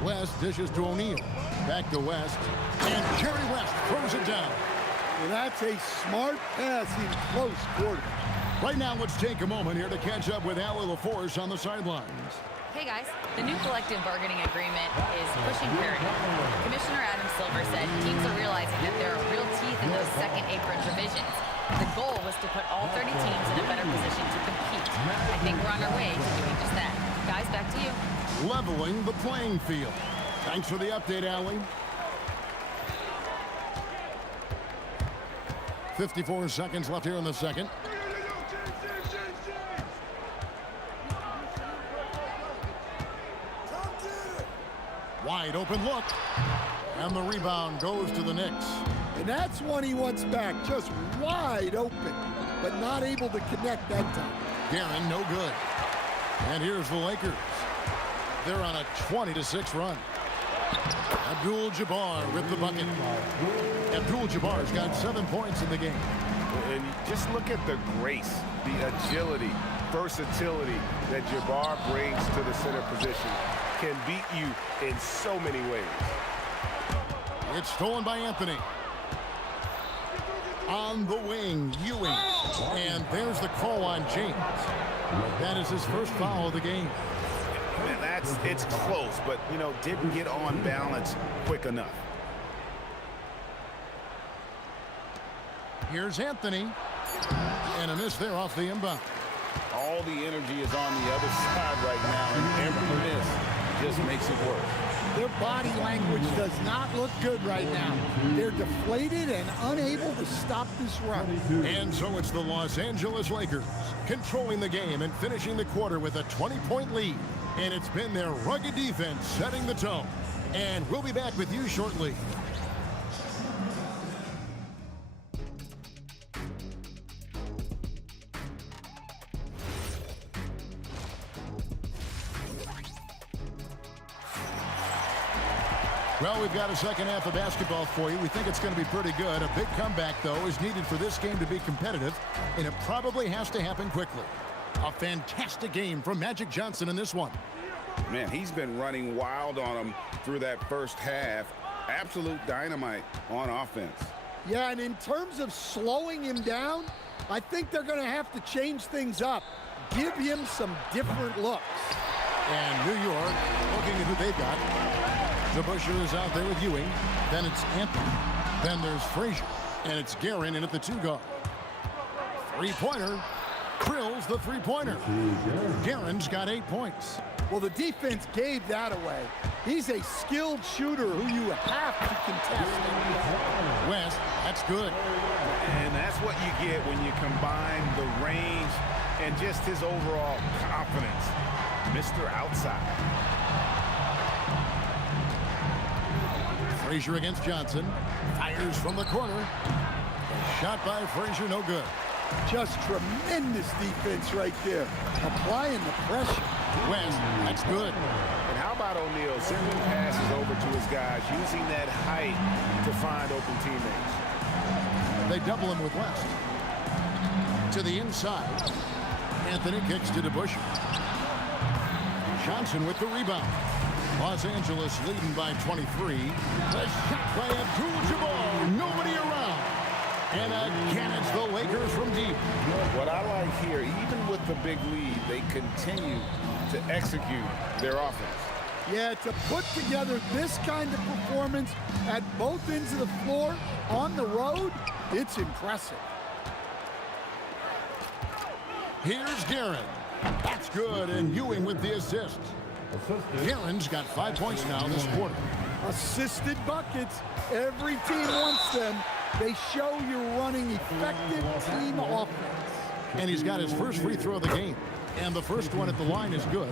West dishes to O'Neal. Back to West. And Jerry West throws it down. Well, that's a smart pass in close quarter. Right now, let's take a moment here to catch up with Allie LaForce on the sidelines. Hey guys, the new collective bargaining agreement is pushing parity. Commissioner Adam Silver said teams are realizing that there are real teeth in those second apron provisions. The goal was to put all 30 teams in a better position to compete. I think we're on our way to doing just that. Guys, back to you. Leveling the playing field. Thanks for the update, Allie. 54 seconds left here in the second. Wide open look. And the rebound goes to the Knicks. And that's one he wants back. Just wide open, but not able to connect that time. Guerin, no good. And here's the Lakers. They're on a 20-6 run. Abdul-Jabbar with the bucket. Abdul-Jabbar's got 7 points in the game. And just look at the grace, the agility, versatility that Jabbar brings to the center position. Can beat you in so many ways. It's stolen by Anthony. On the wing, Ewing. And there's the call on James. That is his first foul of the game. Man, it's close, but, you know, didn't get on balance quick enough. Here's Anthony. And a miss there off the inbound. All the energy is on the other side right now, and every miss just makes it worse. Their body language does not look good right now. They're deflated and unable to stop this run. And so it's the Los Angeles Lakers controlling the game and finishing the quarter with a 20-point lead. And it's been their rugged defense setting the tone. And we'll be back with you shortly. Well, we've got a second half of basketball for you. We think it's going to be pretty good. A big comeback, though, is needed for this game to be competitive, and it probably has to happen quickly. A fantastic game from Magic Johnson in this one. Man, he's been running wild on him through that first half. Absolute dynamite on offense. Yeah, and in terms of slowing him down, I think they're going to have to change things up. Give him some different looks. And New York, looking at who they've got. DeBusschere is out there with Ewing. Then it's Anthony. Then there's Frazier. And it's Guerin in at the 2-guard. Three-pointer. Drills the three-pointer. Guerin's got 8 points. Well, the defense gave that away. He's a skilled shooter who you have to contest. West, that's good. And that's what you get when you combine the range and just his overall confidence. Mr. Outside. Frazier against Johnson. Fires from the corner. A shot by Frazier, no good. Just tremendous defense right there. Applying the pressure. West, that's good. And how about O'Neal sending passes over to his guys, using that height to find open teammates? They double him with West. To the inside. Anthony kicks to DeBusschere. Johnson with the rebound. Los Angeles leading by 23. The shot by Abdul-Jabbar. Nobody around. And again, it's the Lakers from deep. What I like here, even with the big lead, they continue to execute their offense. Yeah, to put together this kind of performance at both ends of the floor on the road, it's impressive. Here's Guerin. That's good, and Ewing with the assist. Guerin's got 5 points now this quarter. Assisted buckets. Every team wants them. They show you're running effective team offense. And he's got his first free throw of the game. And the first one at the line is good.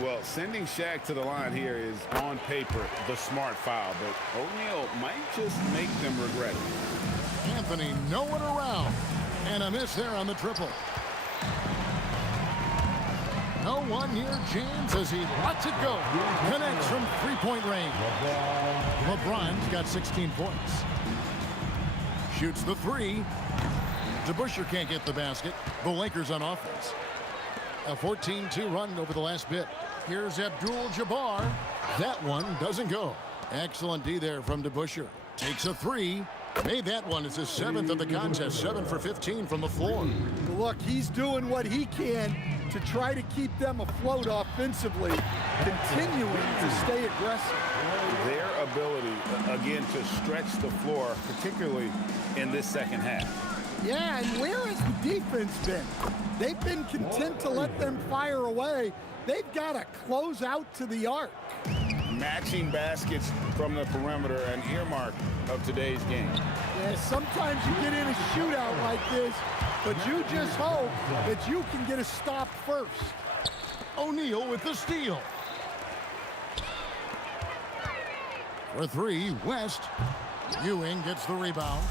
Well, sending Shaq to the line here is, on paper, the smart foul. But O'Neal might just make them regret it. Anthony, no one around. And a miss there on the triple. No one near James as he lets it go. Connects from three-point range. LeBron's got 16 points. Shoots the three. DeBusschere can't get the basket. The Lakers on offense. A 14-2 run over the last bit. Here's Abdul-Jabbar. That one doesn't go. Excellent D there from DeBusschere. Takes a three. Made that one. It's his 7th of the contest. 7 for 15 from the floor. Look, he's doing what he can to try to keep them afloat offensively, continuing to stay aggressive. Their ability, again, to stretch the floor, particularly in this second half. Yeah, and where has the defense been? They've been content to let them fire away. They've got to close out to the arc. Matching baskets from the perimeter, an earmark of today's game. Yeah, sometimes you get in a shootout like this, but you just hope that you can get a stop first. O'Neal with the steal. For three, West. Ewing gets the rebound.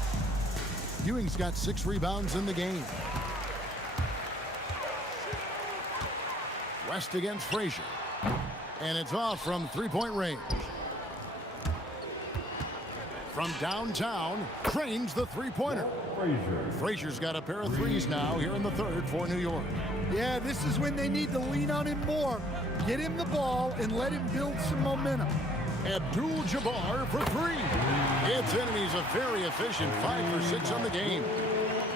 Ewing's got 6 rebounds in the game. West against Frazier. And it's off from three-point range. From downtown, trains the three-pointer. Frazier's got a pair of threes now here in the third for New York. Yeah, this is when they need to lean on him more. Get him the ball and let him build some momentum. Abdul-Jabbar for three. It's in, and he's a very efficient 5 for 6 on the game.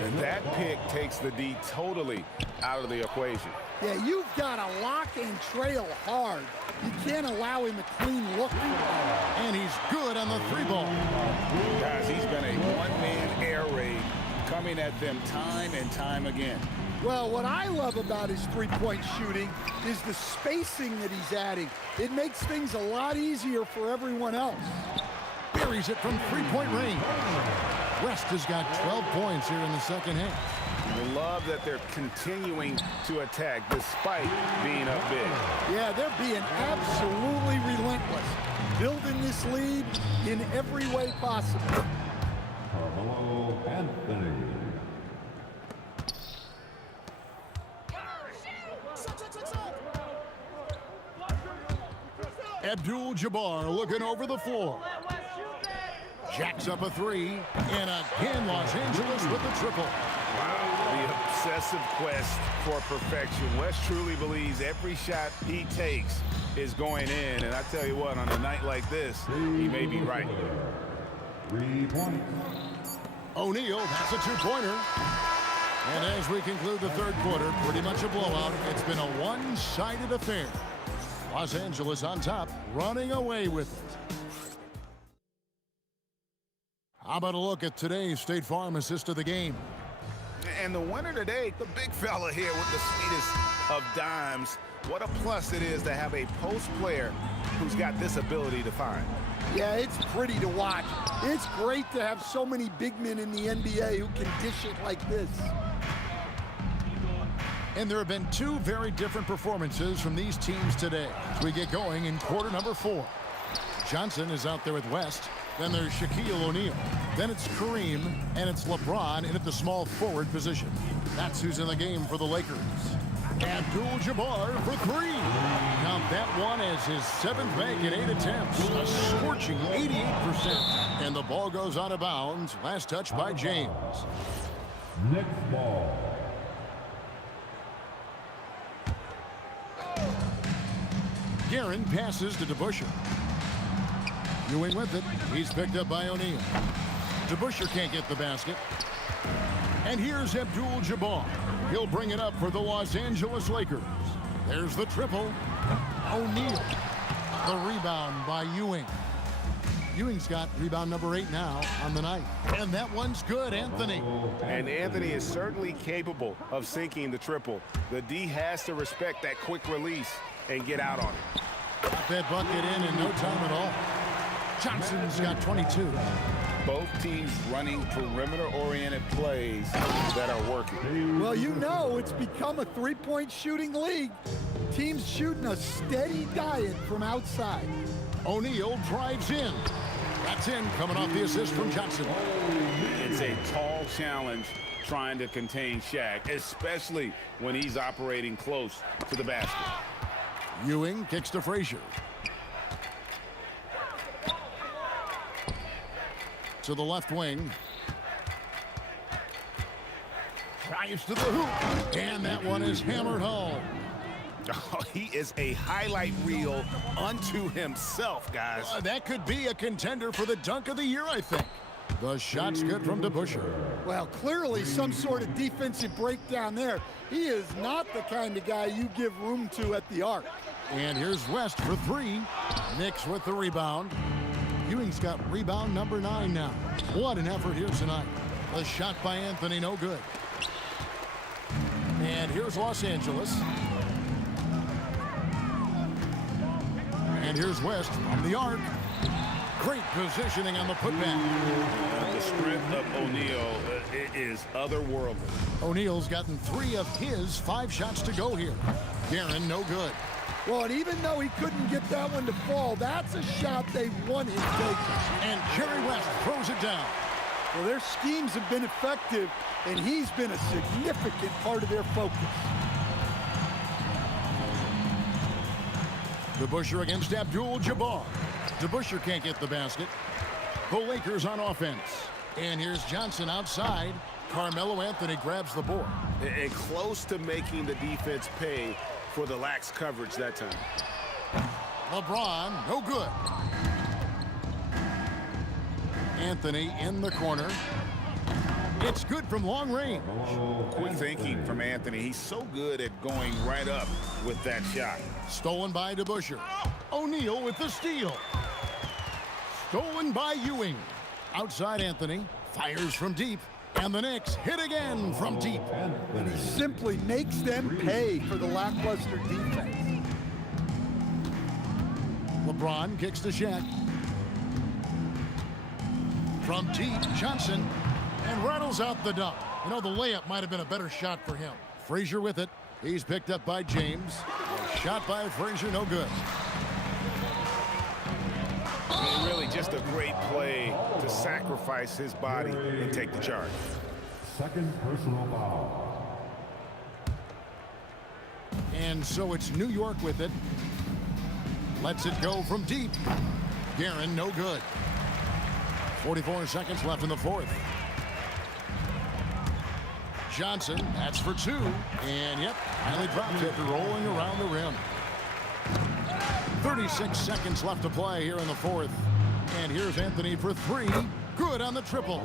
And that pick takes the D totally out of the equation. Yeah, you've got to lock and trail hard. You can't allow him a clean look. And he's good on the three ball. Guys, he's been a one-man air raid coming at them time and time again. Well, what I love about his three-point shooting is the spacing that he's adding. It makes things a lot easier for everyone else. Buries it from three-point range. West has got 12 points here in the second half. I love that they're continuing to attack despite being up big. Yeah, they're being absolutely relentless, building this lead in every way possible. Carmelo Anthony. Abdul-Jabbar looking over the floor. Jacks up a three, and again Los Angeles with the triple. Wow, the obsessive quest for perfection. West truly believes every shot he takes is going in, and I tell you what, on a night like this, he may be right. 3 points. O'Neal, that's a two-pointer. And as we conclude the third quarter, pretty much a blowout. It's been a one-sided affair. Los Angeles on top, running away with it. How about a look at today's State Farm assist of the game? And the winner today, the big fella here with the sweetest of dimes. What a plus it is to have a post player who's got this ability to find. Yeah, it's pretty to watch. It's great to have so many big men in the NBA who can dish it like this. And there have been two very different performances from these teams today as we get going in quarter number 4. Johnson is out there with West. Then there's Shaquille O'Neal. Then it's Kareem, and it's LeBron in at the small forward position. That's who's in the game for the Lakers. Abdul-Jabbar for three. Count that one as his 7th make in 8 attempts. A scorching 88%. And the ball goes out of bounds. Last touch by James. Next ball. Guerin passes to DeBusschere. Ewing with it. He's picked up by O'Neal. DeBusschere can't get the basket. And here's Abdul-Jabbar. He'll bring it up for the Los Angeles Lakers. There's the triple. O'Neal. The rebound by Ewing. Ewing's got rebound number 8 now on the night. And that one's good, Anthony. And Anthony is certainly capable of sinking the triple. The D has to respect that quick release and get out on it. Got that bucket in no time at all. Johnson's got 22. Both teams running perimeter-oriented plays that are working. Well, you know it's become a three-point shooting league. Teams shooting a steady diet from outside. O'Neal drives in. That's in, coming off the assist from Johnson. It's a tall challenge trying to contain Shaq, especially when he's operating close to the basket. Ewing kicks to Frazier. To the left wing. Drives to the hoop. And that one is hammered home. Oh, he is a highlight reel unto himself, guys. That could be a contender for the dunk of the year, I think. The shot's good from DeBusschere. Well, clearly some sort of defensive breakdown there. He is not the kind of guy you give room to at the arc. And here's West for 3. Knicks with the rebound. Ewing's got rebound number 9 now. What an effort here tonight. The shot by Anthony, no good. And here's Los Angeles. And here's West from the arc. Great positioning on the putback. The strength of O'Neal is otherworldly. O'Neal's gotten 3 of his 5 shots to go here. Guerin, no good. Well, and even though he couldn't get that one to fall, that's a shot they want him taking. And Jerry West throws it down. Well, their schemes have been effective, and he's been a significant part of their focus. DeBusschere against Abdul-Jabbar. DeBusschere can't get the basket. The Lakers on offense. And here's Johnson outside. Carmelo Anthony grabs the board. And close to making the defense pay for the lax coverage that time. LeBron, no good. Anthony in the corner. It's good from long range. Quick thinking from Anthony. He's so good at going right up with that shot. Stolen by DeBusschere. O'Neal with the steal. Stolen by Ewing. Outside Anthony. Fires from deep. And the Knicks hit again from deep. And he simply makes them pay for the lackluster defense. LeBron kicks to Shaq. From deep, Johnson. And rattles out the dunk. You know, the layup might have been a better shot for him. Frazier with it. He's picked up by James. Shot by Frazier, no good. I mean, really just a great play to sacrifice his body and take the charge. Second personal foul. And so it's New York with it. Lets it go from deep. Guerin, no good. 44 seconds left in the fourth. Johnson, that's for 2. And yep, finally dropped after rolling around the rim. 36 seconds left to play here in the fourth. And here's Anthony for 3. Good on the triple.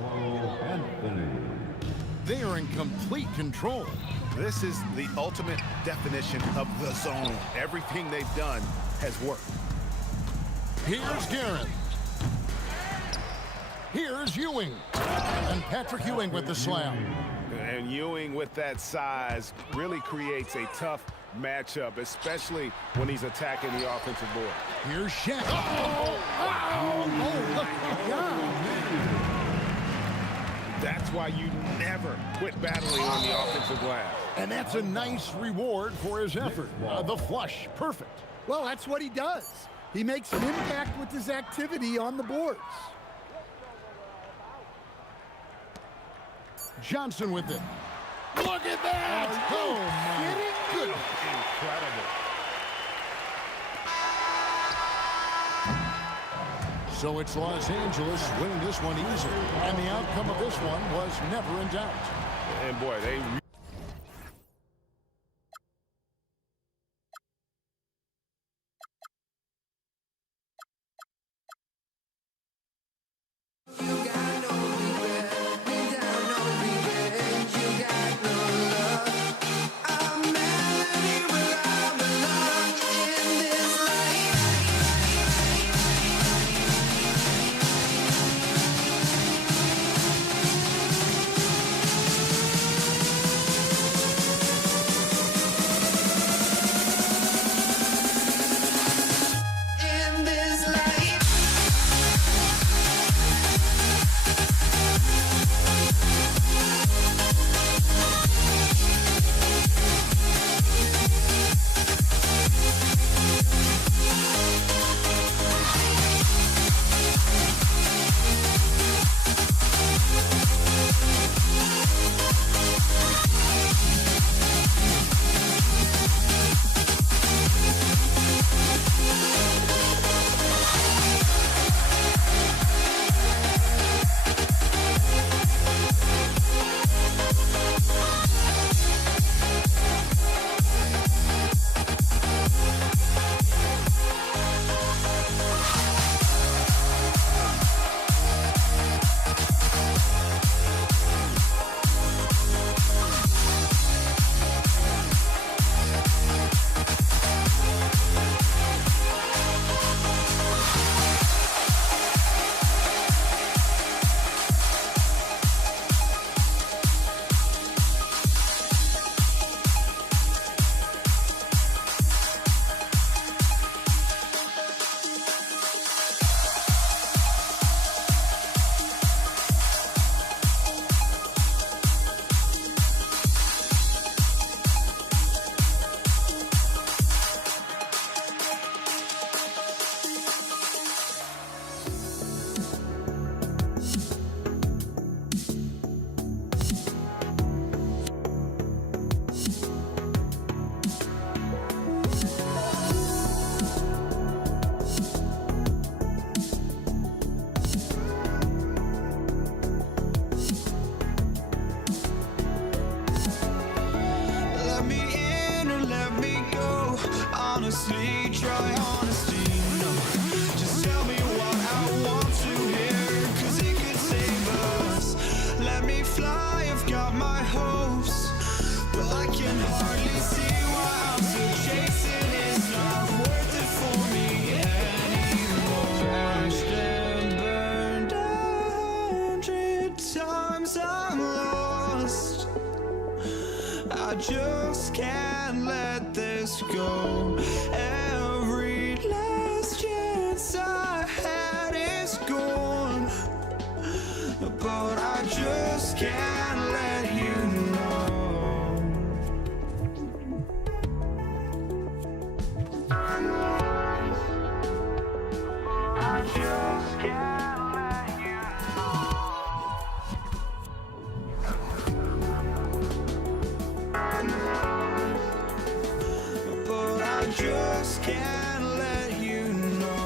They are in complete control. This is the ultimate definition of the zone. Everything they've done has worked. Here's Guerin. Here's Ewing. And Patrick Ewing with the slam. And Ewing with that size really creates a tough matchup, especially when he's attacking the offensive board. Here's Shaq. That's why you never quit battling on the offensive glass. And that's a nice reward for his effort. The flush, perfect. Well, that's what he does. He makes an impact with his activity on the boards. Johnson with it. Look at that! Oh, my goodness. Incredible. So it's Los Angeles winning this one easily. And the outcome of this one was never in doubt. And boy, they... honestly, try honesty. No, just tell me what I want to hear, 'cause it could save us. Let me fly, I've got my hopes, but I can hardly see why I'm still chasing. It's not worth it for me anymore. Crashed and burned 100 times, I'm lost. I just can't let this go. Every last chance I had is gone, but I just can't let you know. I just can't let you know. But I just can't let you know.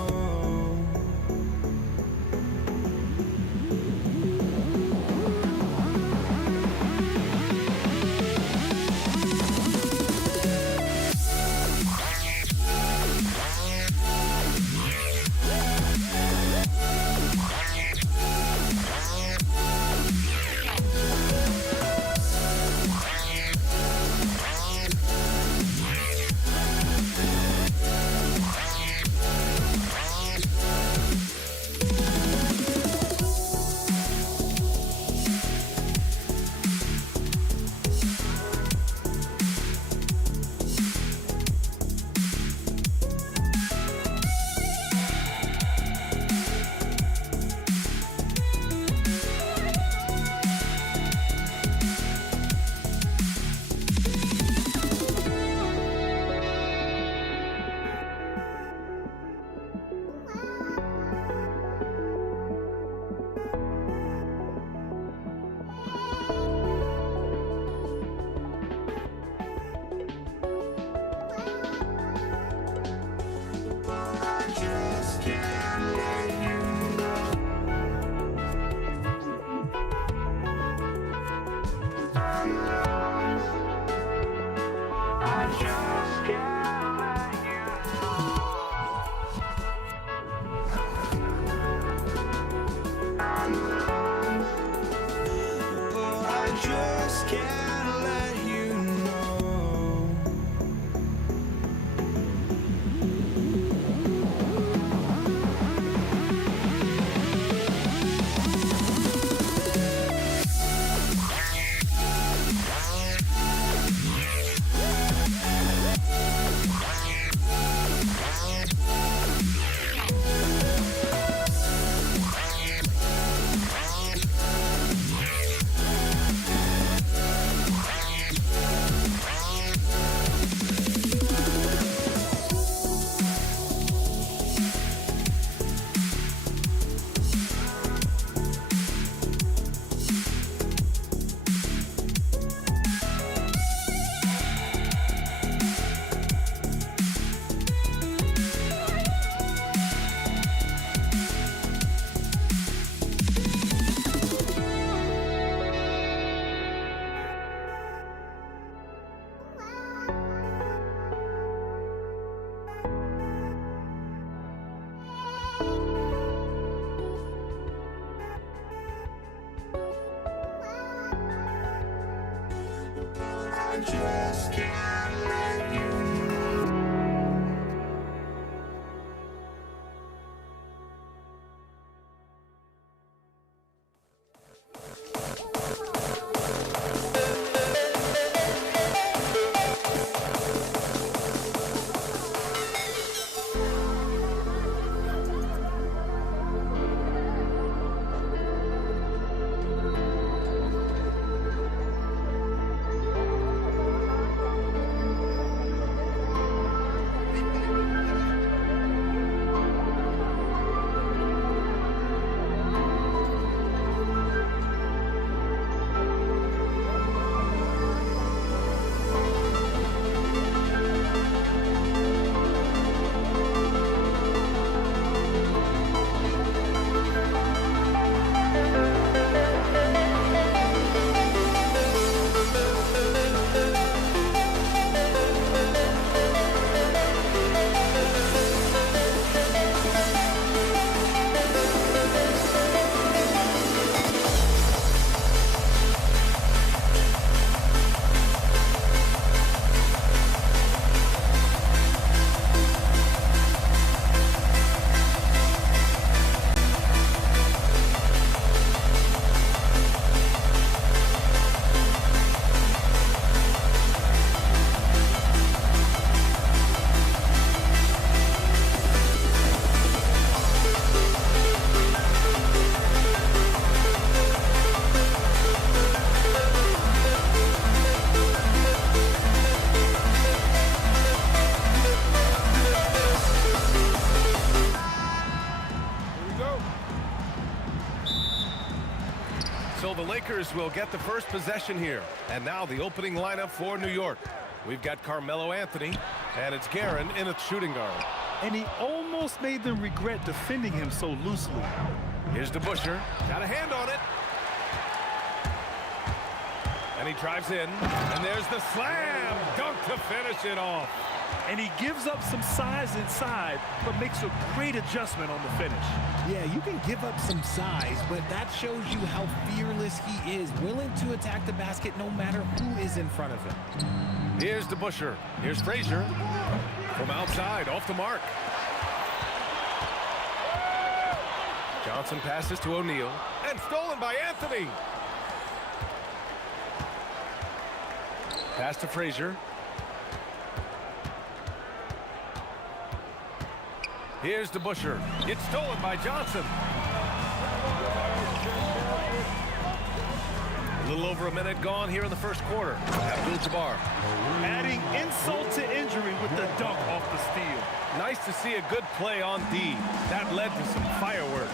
Lakers will get the first possession here. And now the opening lineup for New York. We've got Carmelo Anthony, and it's Guerin in at shooting guard. And he almost made them regret defending him so loosely. Here's DeBusschere. Got a hand on it. And he drives in. And there's the slam dunk to finish it off. And he gives up some size inside, but makes a great adjustment on the finish. Yeah, you can give up some size, but that shows you how fearless he is, willing to attack the basket no matter who is in front of him. Here's DeBusschere. Here's Frazier. From outside, off the mark. Johnson passes to O'Neal. And stolen by Anthony. Pass to Frazier. Here's DeBusschere. It's stolen by Johnson. A little over a minute gone here in the first quarter. Abdul-Jabbar. Adding insult to injury with the dunk off the steal. Nice to see a good play on D. That led to some fireworks.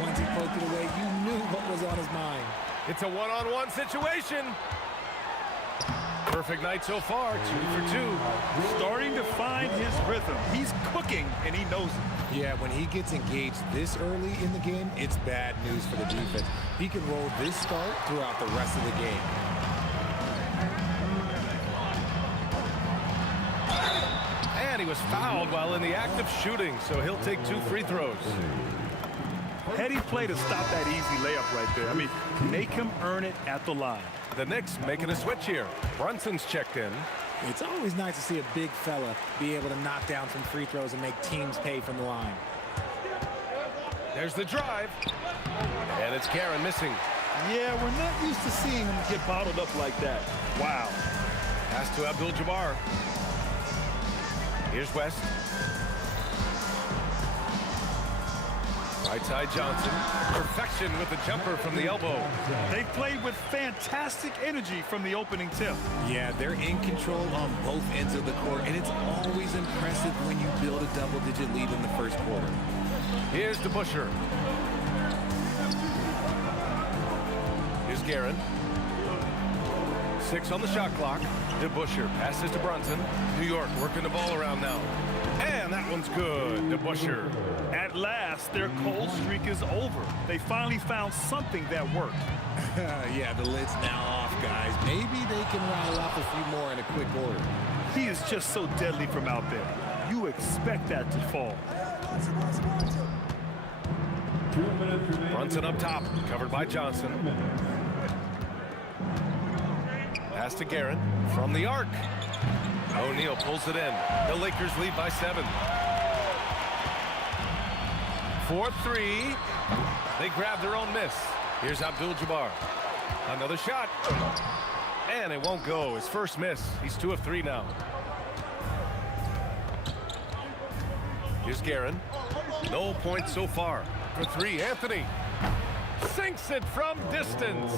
Once he poked it away, you knew what was on his mind. It's a one-on-one situation. Perfect night so far, 2 for 2. Starting to find his rhythm. He's cooking, and he knows it. Yeah, when he gets engaged this early in the game, it's bad news for the defense. He can roll this start throughout the rest of the game. And he was fouled while in the act of shooting, so he'll take 2 free throws. Heady play to stop that easy layup right there. I mean, make him earn it at the line. The Knicks making a switch here. Brunson's checked in. It's always nice to see a big fella be able to knock down some free throws and make teams pay from the line. There's the drive. And it's Guerin missing. Yeah, we're not used to seeing him get bottled up like that. Wow. Pass to Abdul-Jabbar. Here's West. Right side Johnson. Perfection with the jumper from the elbow. They played with fantastic energy from the opening tip. Yeah, they're in control on both ends of the court, and it's always impressive when you build a double-digit lead in the first quarter. Here's DeBusschere. Here's Guerin. 6 on the shot clock. DeBusschere passes to Brunson. New York working the ball around now. And that one's good. DeBusschere. At last, their cold streak is over. They finally found something that worked. Yeah, the lid's now off, guys. Maybe they can rattle off a few more in a quick order. He is just so deadly from out there. You expect that to fall. Brunson up top, covered by Johnson. Pass to Guerin from the arc. O'Neal pulls it in. The Lakers lead by 7. 4-3. They grab their own miss. Here's Abdul-Jabbar. Another shot. And it won't go. His first miss. He's 2 of 3 now. Here's Guerin. No points so far. For 3, Anthony. Sinks it from distance.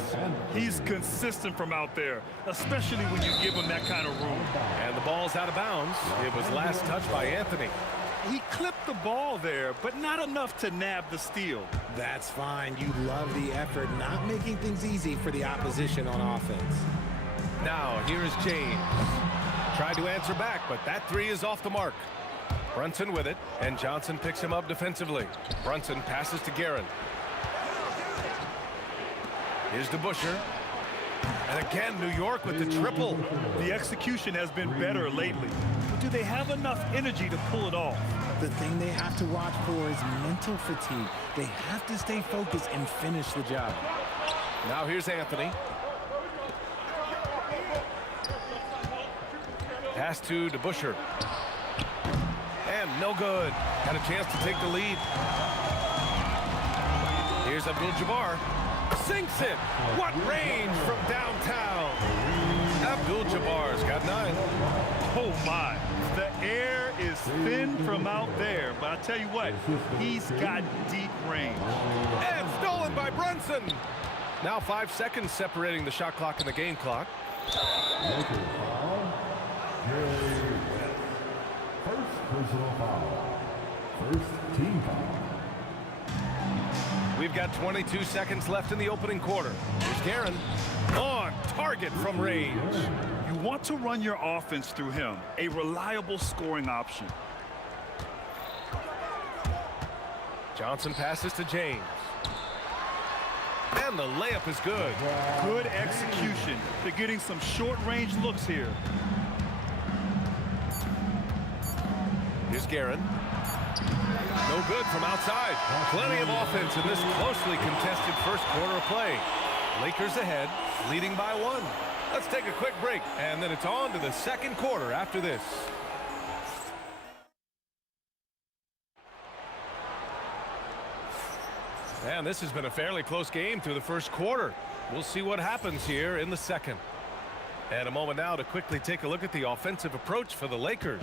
He's consistent from out there, especially when you give him that kind of room. And the ball's out of bounds. It was last touched by Anthony. He clipped the ball there, but not enough to nab the steal. That's fine. You love the effort, not making things easy for the opposition on offense. Now, here's James. Tried to answer back, but that 3 is off the mark. Brunson with it, and Johnson picks him up defensively. Brunson passes to Guerin. Here's DeBusschere. And again, New York with the triple. The execution has been better lately. But do they have enough energy to pull it off? The thing they have to watch for is mental fatigue. They have to stay focused and finish the job. Now here's Anthony. Pass to DeBusschere. And no good. Had a chance to take the lead. Here's Abdul-Jabbar. Sinks it. What range from downtown. Abdul-Jabbar's got 9. Oh, my. The air is thin from out there, but I tell you what, he's got deep range. And stolen by Brunson. Now 5 seconds separating the shot clock and the game clock. First personal foul. First team foul. We've got 22 seconds left in the opening quarter. Here's Guerin on target from range. You want to run your offense through him, a reliable scoring option. Johnson passes to James. And the layup is good. Good execution. They're getting some short-range looks here. Here's Guerin. No good from outside. Plenty of offense in this closely contested first quarter of play. Lakers ahead, leading by 1. Let's take a quick break, and then it's on to the second quarter after this. And this has been a fairly close game through the first quarter. We'll see what happens here in the second. And a moment now to quickly take a look at the offensive approach for the Lakers.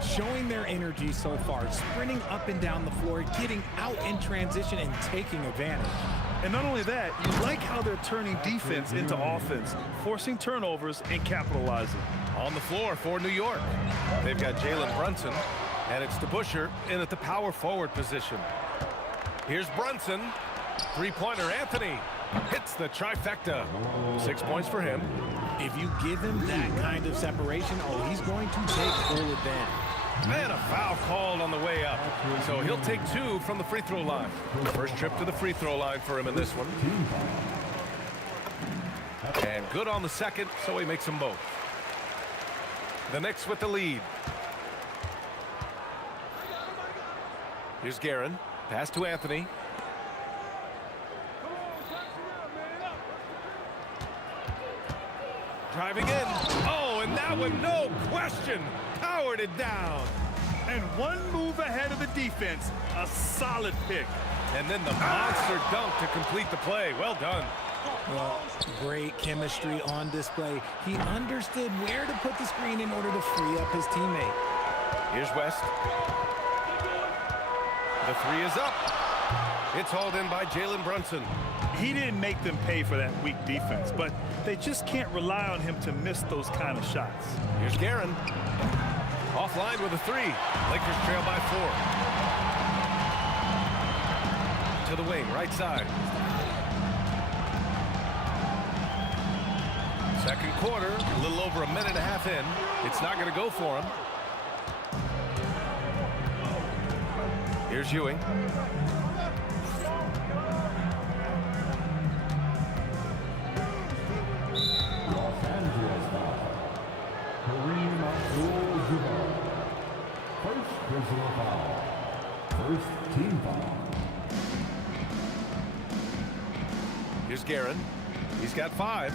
Showing their energy so far, sprinting up and down the floor, getting out in transition and taking advantage. And not only that, you like how they're turning defense into offense, forcing turnovers and capitalizing. On the floor for New York, they've got Jalen Brunson, and it's DeBusschere in at the power forward position. Here's Brunson. Three-pointer Anthony hits the trifecta. 6 points for him. If you give him that kind of separation, he's going to take full advantage. And a foul called on the way up. So he'll take 2 from the free throw line. First trip to the free throw line for him in this one. And good on the second, so he makes them both. The Knicks with the lead. Here's Guerin. Pass to Anthony. Driving in. Oh, and that one, no question, powered it down. And one move ahead of the defense. A solid pick. And then the monster dunk to complete the play. Well done. Well, great chemistry on display. He understood where to put the screen in order to free up his teammate. Here's West. The 3 is up. It's hauled in by Jalen Brunson. He didn't make them pay for that weak defense, but they just can't rely on him to miss those kind of shots. Here's Guerin. Offline with a 3. Lakers trail by 4. To the wing, right side. Second quarter, a little over a minute and a half in. It's not going to go for him. Here's Ewing. Los Angeles foul. Kareem Abdul-Jabbar. First personal foul. First team foul. Here's Guerin. He's got 5.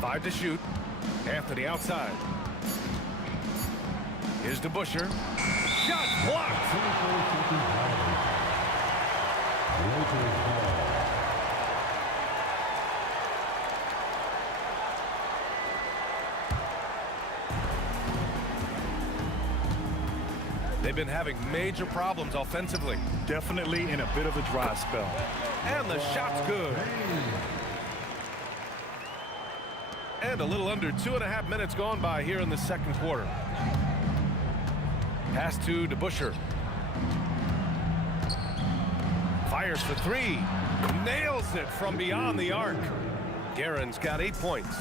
5 to shoot. Anthony outside. Here's DeBusschere. Shot blocked. They've been having major problems offensively. Definitely in a bit of a dry spell. And the shot's good. And a little under 2.5 minutes gone by here in the second quarter. Pass to DeBusschere. Fires for 3. Nails it from beyond the arc. Guerin's got 8 points.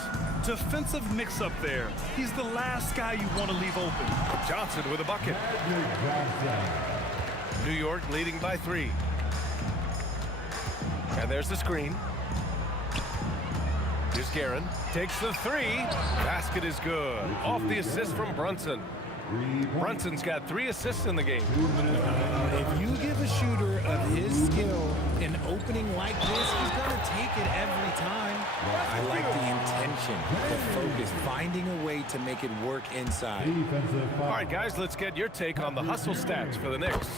Defensive mix-up there. He's the last guy you want to leave open. Johnson with a bucket. New York leading by 3. And there's the screen. Here's Guerin. Takes the 3. Basket is good. Off the assist from Brunson. Brunson's got 3 assists in the game. If you give a shooter of his skill an opening like this, he's going to take it every time. I like the intention, the focus, finding a way to make it work inside. All right, guys, let's get your take on the hustle stats for the Knicks.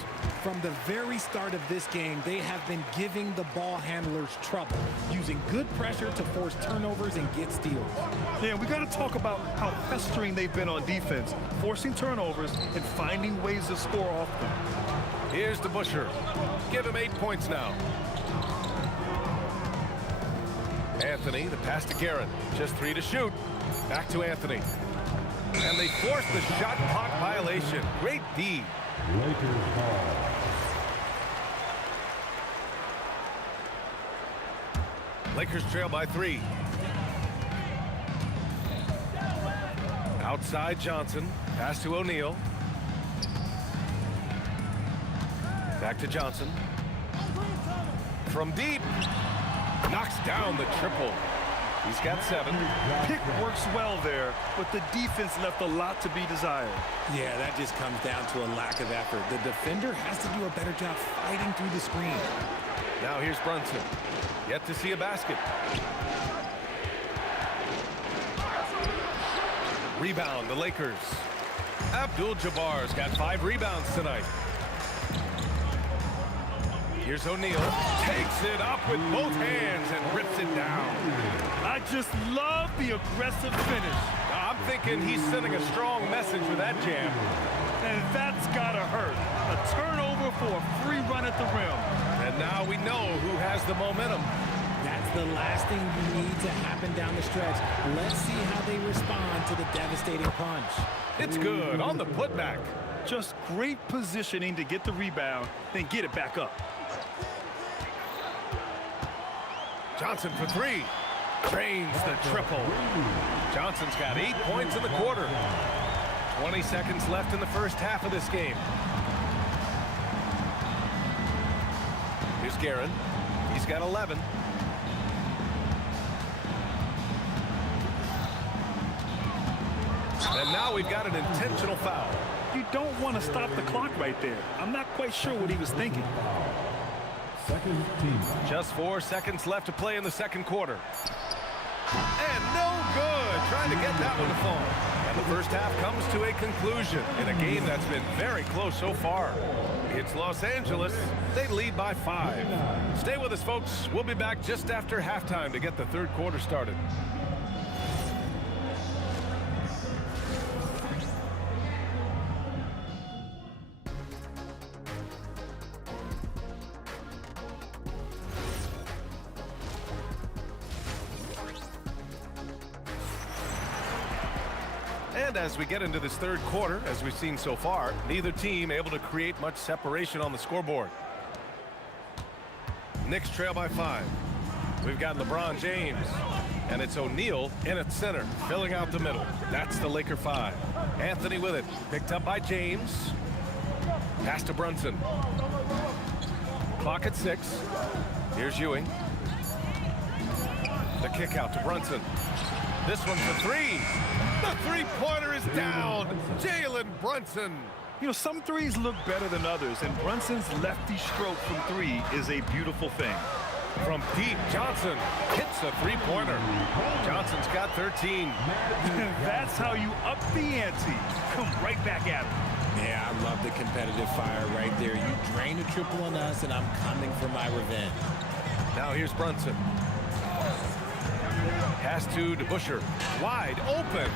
From the very start of this game, they have been giving the ball handlers trouble, using good pressure to force turnovers and get steals. Yeah, we got to talk about how pestering they've been on defense, forcing turnovers and finding ways to score off them. Here's DeBusschere. Give him 8 points now. Anthony, the pass to Guerin. Just 3 to shoot. Back to Anthony. And they force the shot clock violation. Great D. Lakers trail by 3. Outside Johnson. Pass to O'Neal. Back to Johnson. From deep. Knocks down the triple. He's got 7. Pick works well there, but the defense left a lot to be desired. Yeah, that just comes down to a lack of effort. The defender has to do a better job fighting through the screen. Now here's Brunson. Yet to see a basket. Rebound, the Lakers. Abdul-Jabbar's got 5 rebounds tonight. Here's O'Neal. Takes it up with both hands and rips it down. I just love the aggressive finish. I'm thinking he's sending a strong message with that jam. And that's gotta hurt. A turnover for a free run at the rim. And now we know who has the momentum. That's the last thing you need to happen down the stretch. Let's see how they respond to the devastating punch. It's good on the putback. Just great positioning to get the rebound, then get it back up. Johnson for 3. Drains the triple. Johnson's got 8 points in the quarter. 20 seconds left in the first half of this game. Here's Guerin. He's got 11. And now we've got an intentional foul. You don't want to stop the clock right there. I'm not quite sure what he was thinking. Just 4 seconds left to play in the second quarter. And no good. Trying to get that one to fall. And the first half comes to a conclusion in a game that's been very close so far. It's Los Angeles. They lead by 5. Stay with us, folks. We'll be back just after halftime to get the third quarter started. And as we get into this third quarter, as we've seen so far, neither team able to create much separation on the scoreboard. Knicks trail by 5. We've got LeBron James, and it's O'Neal in at center, filling out the middle. That's the Laker 5. Anthony with it, picked up by James. Pass to Brunson. Clock at 6. Here's Ewing. The kick out to Brunson. This one for 3. The three-pointer is down. Jalen Brunson. You know, some threes look better than others, and Brunson's lefty stroke from 3 is a beautiful thing. From deep, Johnson hits a three-pointer. Johnson's got 13. That's how you up the ante. Come right back at him. Yeah, I love the competitive fire right there. You drain a triple on us, and I'm coming for my revenge. Now here's Brunson. Pass to DeBusschere. Wide open.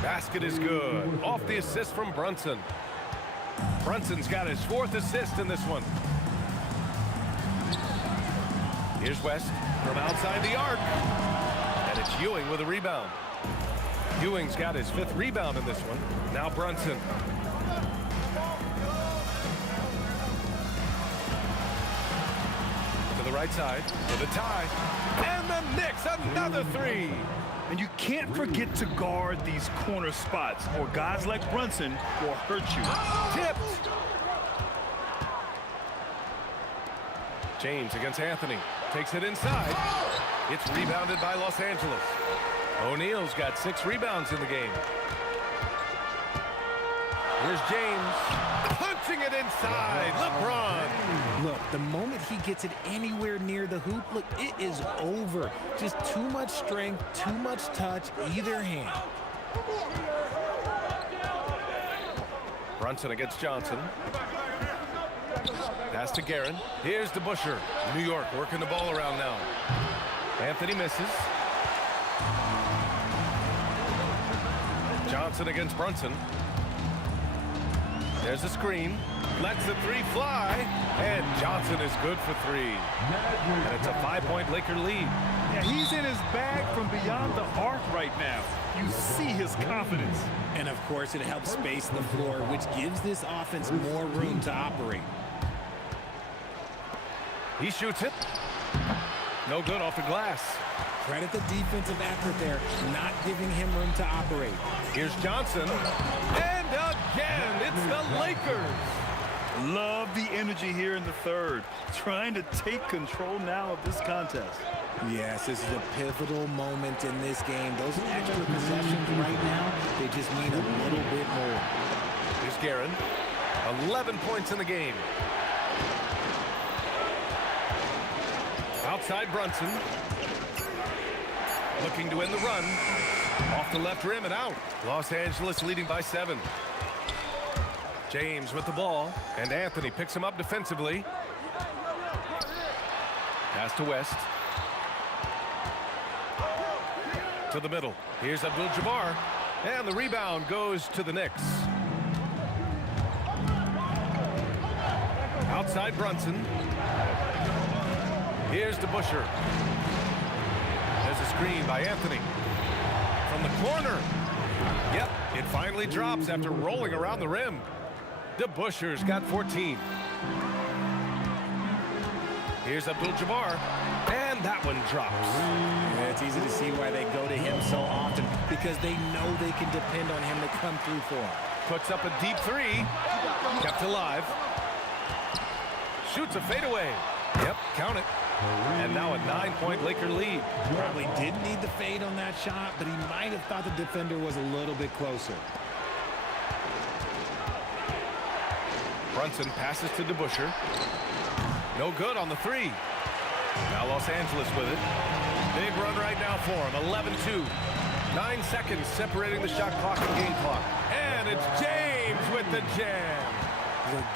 Basket is good. Off the assist from Brunson. Brunson's got his 4th assist in this one. Here's West from outside the arc. And it's Ewing with a rebound. Ewing's got his 5th rebound in this one. Now Brunson. To the right side for the tie. And the Knicks, another 3. And you can't forget to guard these corner spots, or guys like Brunson will hurt you. Tipped. James against Anthony. Takes it inside. It's rebounded by Los Angeles. O'Neal's got 6 rebounds in the game. Here's James. Punching it inside. LeBron. Look, the moment he gets it anywhere near the hoop, look, it is over. Just too much strength, too much touch, either hand. Brunson against Johnson. Pass to Guerin. Here's DeBusschere. New York working the ball around now. Anthony misses. Johnson against Brunson. There's a screen. Lets the 3 fly. And Johnson is good for 3. And it's a 5-point Laker lead. Yeah, he's in his bag from beyond the arc right now. You see his confidence. And of course, it helps space the floor, which gives this offense more room to operate. He shoots it. No good off the glass. Credit the defensive effort there, not giving him room to operate. Here's Johnson. And again, it's the Lakers. Love the energy here in the third. Trying to take control now of this contest. Yes, this is a pivotal moment in this game. Those extra possessions right now, they just need a little bit more. Here's Guerin. 11 points in the game. Outside Brunson. Looking to end the run. Off the left rim and out. Los Angeles leading by 7. James with the ball. And Anthony picks him up defensively. Pass to West. To the middle. Here's Abdul-Jabbar. And the rebound goes to the Knicks. Outside Brunson. Here's DeBusschere. There's a screen by Anthony. From the corner. Yep, it finally drops after rolling around the rim. DeBusschere's got 14. Here's Abdul-Jabbar. And that one drops. Yeah, it's easy to see why they go to him so often, because they know they can depend on him to come through for them. Puts up a deep three. Kept alive. Shoots a fadeaway. Yep, count it. And now a 9-point Laker lead. Probably didn't need the fade on that shot, but he might have thought the defender was a little bit closer. Brunson passes to DeBusschere. No good on the three. Now Los Angeles with it. Big run right now for him. 11-2. 9 seconds separating the shot clock and game clock. And it's James with the jam.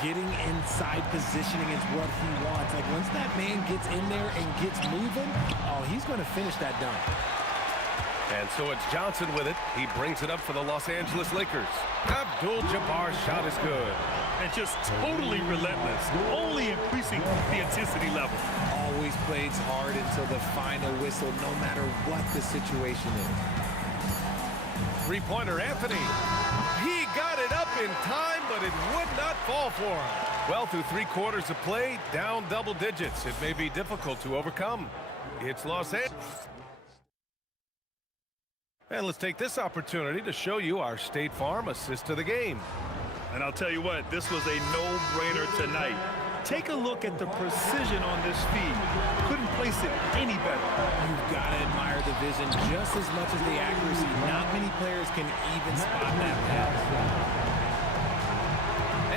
Getting inside positioning is what he wants. Like, once that man gets in there and gets moving, oh, he's going to finish that dunk. And so it's Johnson with it. He brings it up for the Los Angeles Lakers. Abdul-Jabbar's shot is good. And just totally relentless, only increasing the intensity level. Always plays hard until the final whistle, no matter what the situation is. Three-pointer, Anthony. He got it up in time, but it would not fall for him. Well, through 3 quarters of play, down double digits. It may be difficult to overcome. It's Los Angeles. And let's take this opportunity to show you our State Farm assist to the game. And I'll tell you what, this was a no-brainer tonight. Take a look at the precision on this feed. Couldn't place it any better. You've got to admire the vision just as much as the accuracy. Not many players can even spot that pass.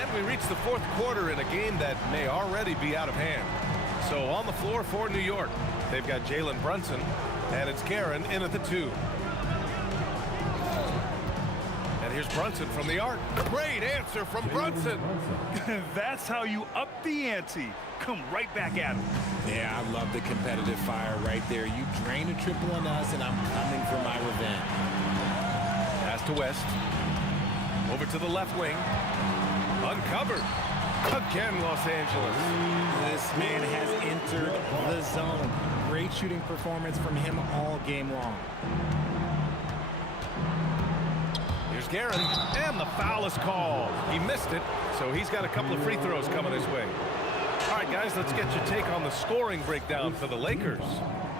And we reach the 4th quarter in a game that may already be out of hand. So on the floor for New York, they've got Jalen Brunson, and it's Guerin in at the 2. And here's Brunson from the arc. Great answer from Brunson. That's how you up the ante. Come right back at him. Yeah, I love the competitive fire right there. You drain a triple on us, and I'm coming for my revenge. Pass to West. Over to the left wing. Uncovered. Again, Los Angeles. This man has entered the zone. Great shooting performance from him all game long. Here's Guerin, and the foul is called. He missed it, so he's got a couple of free throws coming his way. All right, guys, let's get your take on the scoring breakdown for the Lakers.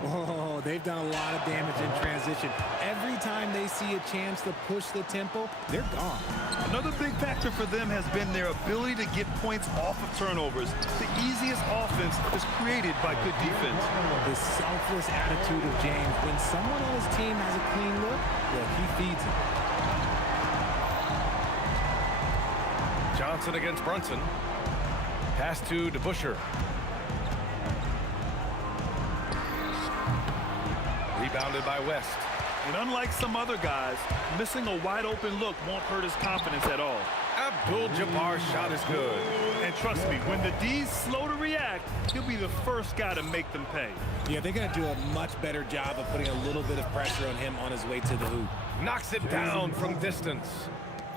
Oh, they've done a lot of damage in transition. Every time they see a chance to push the tempo, they're gone. Another big factor for them has been their ability to get points off of turnovers. The easiest offense is created by good defense. The selfless attitude of James. When someone on his team has a clean look, well, he feeds it. Johnson against Brunson. Pass to DeBusschere. Rebounded by West. And unlike some other guys, missing a wide open look won't hurt his confidence at all. Abdul-Jabbar's shot is good. And trust me, when the D's slow to react, he'll be the first guy to make them pay. Yeah, they're going to do a much better job of putting a little bit of pressure on him on his way to the hoop. Knocks it down from distance.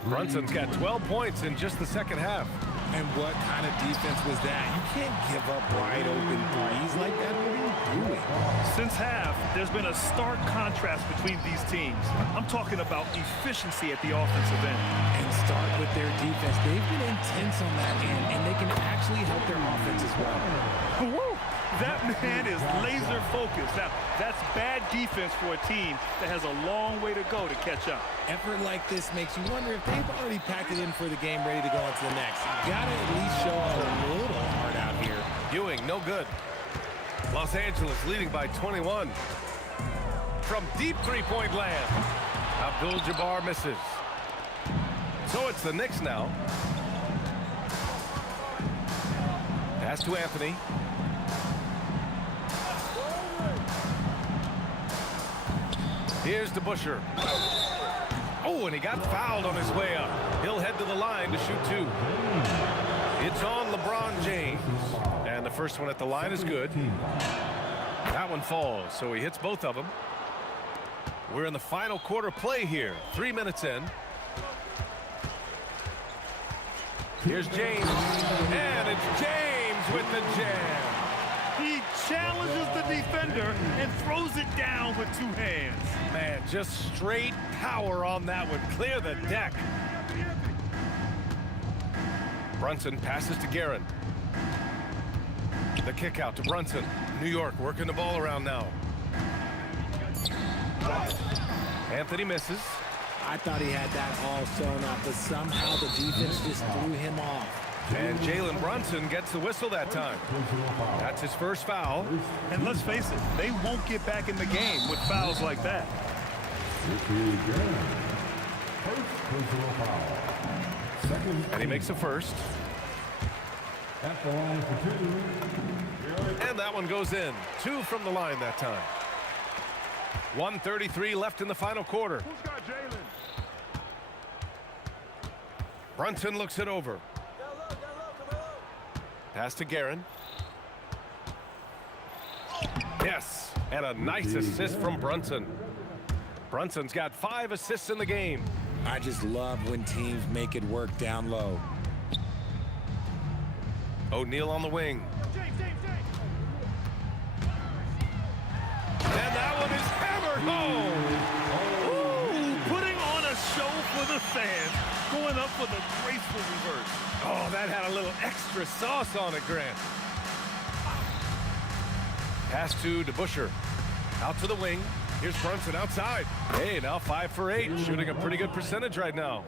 Brunson's got 12 points in just the second half. And what kind of defense was that? You can't give up wide open threes like that. What are you doing? Since half, there's been a stark contrast between these teams. I'm talking about efficiency at the offensive end. And start with their defense. They've been intense on that end, and they can actually help their offense as well. Woo! That man is laser focused. Now, that's bad defense for a team that has a long way to go to catch up. Effort like this makes you wonder if they've already packed it in for the game, ready to go on to the next. Gotta at least show a little heart out here. Ewing, no good. Los Angeles leading by 21. From deep three-point land. Abdul-Jabbar misses. So it's the Knicks now. Pass to Anthony. Here's DeBusschere. Oh, and he got fouled on his way up. He'll head to the line to shoot two. It's on LeBron James. And the first one at the line is good. That one falls, so he hits both of them. We're in the final quarter play here. 3 minutes in. Here's James. And it's James with the jam. He challenges the defender and throws it down with two hands. Man, just straight power on that one. Clear the deck. Brunson passes to Guerin. The kick out to Brunson. New York working the ball around now. Anthony misses. I thought he had that all sewn up, but somehow the defense just threw him off. And Jalen Brunson gets the whistle that time. That's his first foul. And let's face it, they won't get back in the game with fouls like that. And he makes the first. At the line for two. And that one goes in. 2 from the line that time. 1:33 left in the final quarter. Who's got Jalen? Brunson looks it over. Pass to Guerin. Yes, and a nice assist from Brunson. Brunson's got 5 assists in the game. I just love when teams make it work down low. O'Neal on the wing. And that one is hammered home. Ooh, putting on a show for the fans. Going up for the graceful reverse. Oh, that had a little extra sauce on it, Grant. Pass to DeBusschere. Out to the wing. Here's Brunson outside. Hey, now 5 for 8. Shooting a pretty good percentage right now.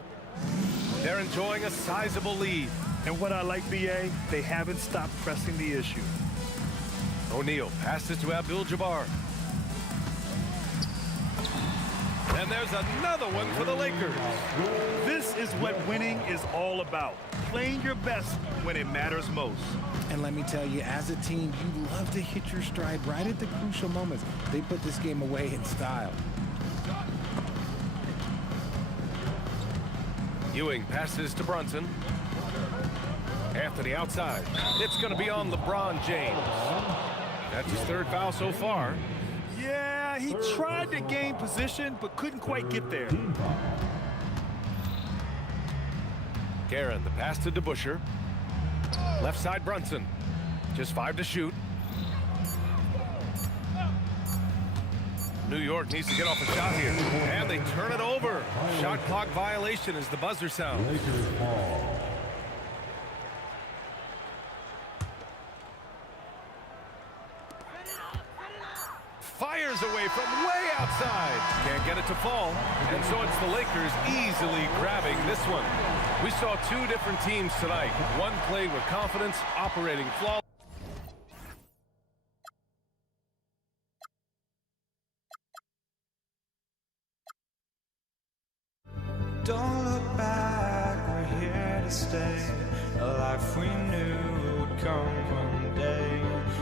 They're enjoying a sizable lead. And what I like, BA, they haven't stopped pressing the issue. O'Neal passes to Abdul-Jabbar. And there's another one for the Lakers. This is what winning is all about. Playing your best when it matters most. And let me tell you, as a team, you love to hit your stride right at the crucial moments. They put this game away in style. Ewing passes to Brunson. Anthony outside. It's going to be on LeBron James. That's his 3rd foul so far. Yeah, he tried to gain position, but couldn't quite get there. Guerin, the pass to DeBusschere. Left side Brunson. Just 5 to shoot. New York needs to get off a shot here. And they turn it over. Shot clock violation as the buzzer sounds. Fires away from way outside. Can't get it to fall. And so it's the Lakers easily grabbing this one. We saw 2 different teams tonight. One played with confidence, operating flawlessly. Don't look back, we're here to stay. A life we knew would come one day.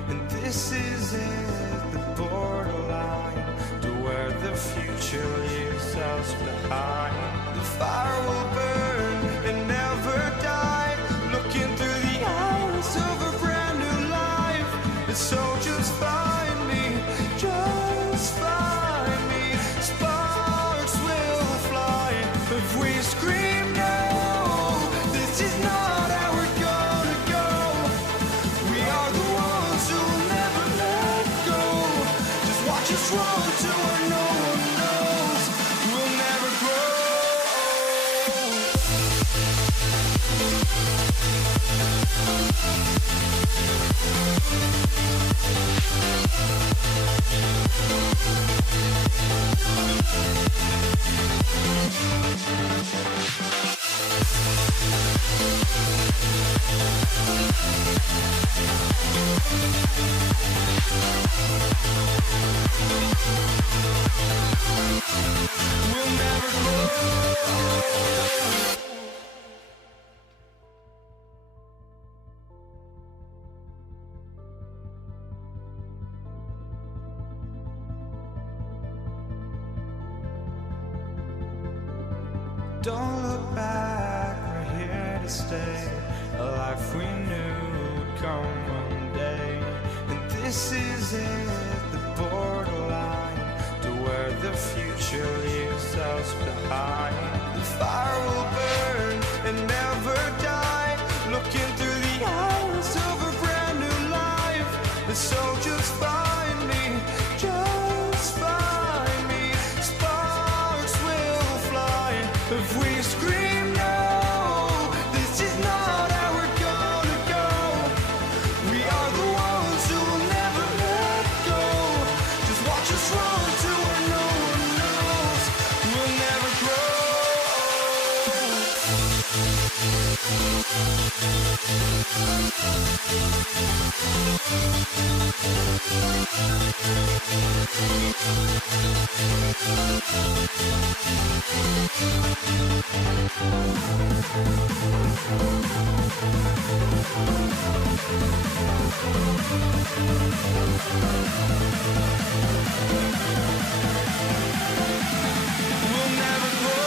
And this is it, the borderline to where the future leaves us behind. The fire will burn and never die. Looking through the eyes of a brand new life. And so just find me, just find me. Sparks will fly if we scream no. This is not how we're gonna go. We are the ones who will never let go. Just watch us run to where no one knows. We'll never grow. Don't look back, we're here to stay. A life we knew would come one day. And this is it, the borderline to where the future leaves us behind. The fire will burn and never die, looking through the eyes of a brand new life. And so just find me, just find me. Sparks will fly if we scream no. This is not how we're gonna go. We are the ones who will never let go. Just watch us run to where no one knows. We'll never grow. We'll never grow.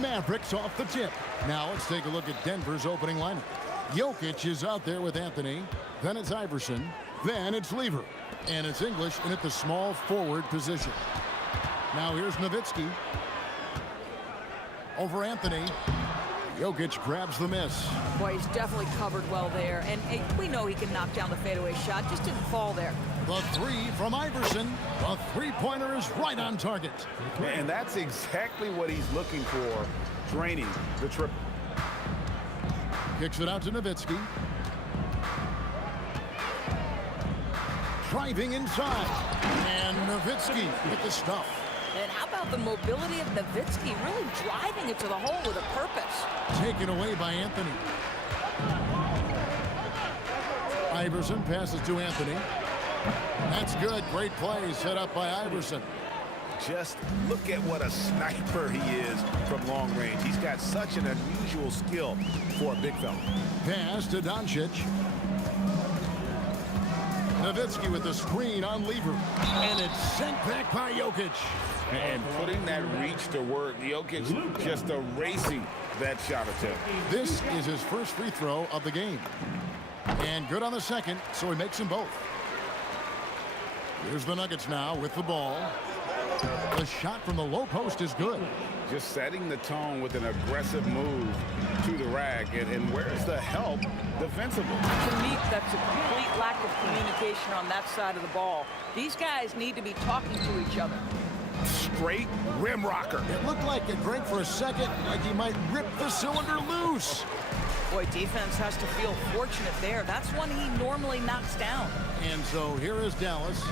Mavericks off the tip. Now let's take a look at Denver's opening lineup. Jokic is out there with Anthony. Then it's Iverson. Then it's Lever. And it's English in at the small forward position. Now here's Nowitzki. Over Anthony. Jokic grabs the miss. Boy, he's definitely covered well there. And we know he can knock down the fadeaway shot. Just didn't fall there. The three from Iverson. The three-pointer is right on target. And that's exactly what he's looking for, draining the triple. Kicks it out to Nowitzki. Driving inside. And Nowitzki with the stuff. And how about the mobility of Nowitzki, really driving it to the hole with a purpose. Taken away by Anthony. Iverson passes to Anthony. That's good. Great play set up by Iverson. Just look at what a sniper he is from long range. He's got such an unusual skill for a big fella. Pass to Doncic. Nowitzki with the screen on Lever. And it's sent back by Jokic. And putting that reach to work, Jokic just erasing that shot attempt. This is his first free throw of the game. And good on the second, so he makes them both. Here's the Nuggets now with the ball. The shot from the low post is good. Just setting the tone with an aggressive move to the rack. And where's the help defensively? To me, that's a complete lack of communication on that side of the ball. These guys need to be talking to each other. Straight rim rocker. It looked like it drank for a second, like he might rip the cylinder loose. Boy, defense has to feel fortunate there. That's one he normally knocks down. And so here is Dallas,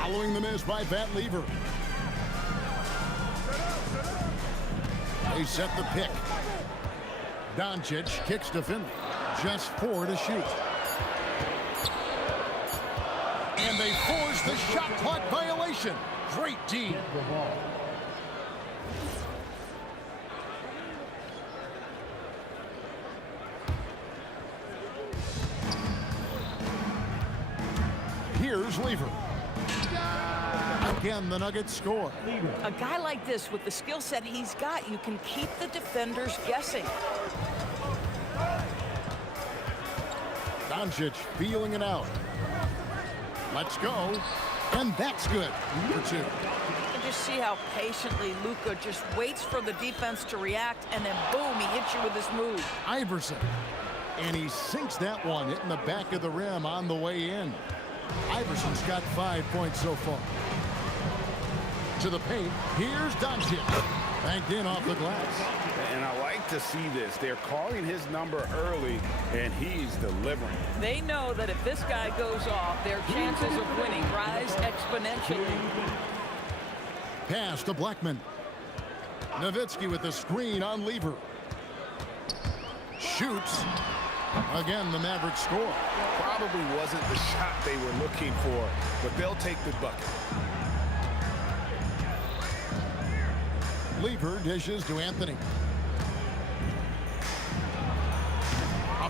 following the miss by Van Lever. They set the pick. Doncic kicks to Finley. Just 4 to shoot. And they force the shot clock violation. Great D. Here's Lever. Again, the Nuggets score. A guy like this, with the skill set he's got, you can keep the defenders guessing. Doncic feeling it out. Let's go. And that's good for 2. You can just see how patiently Luka just waits for the defense to react, and then boom, he hits you with this move. Iverson. And he sinks that one, hitting the back of the rim on the way in. Iverson's got 5 points so far. To the paint, here's Doncic. Banked in off the glass. And I like to see this. They're calling his number early, and he's delivering. They know that if this guy goes off, their chances of winning rise exponentially. Pass to Blackman. Nowitzki with the screen on Lever. Shoots. Again, the Mavericks score. Probably wasn't the shot they were looking for, but they'll take the bucket. Lever dishes to Anthony.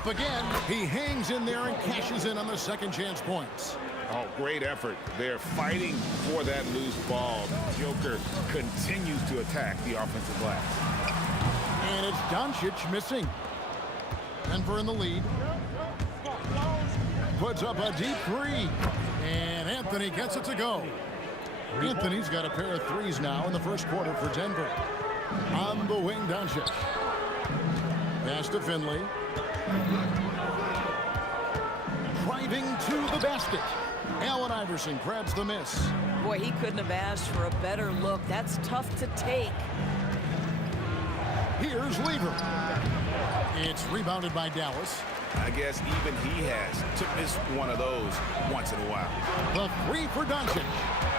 again. He hangs in there and cashes in on the second chance points. Oh, great effort. They're fighting for that loose ball. Joker continues to attack the offensive glass. And it's Doncic missing. Denver in the lead. Puts up a deep three. And Anthony gets it to go. Anthony's got a pair of threes now in the first quarter for Denver. On the wing, Doncic. Pass to Finley. Driving to the basket. Allen Iverson grabs the miss. Boy, he couldn't have asked for a better look. That's tough to take. Here's Lever. It's rebounded by Dallas. I guess even he has to miss one of those once in a while. The three for Doncic.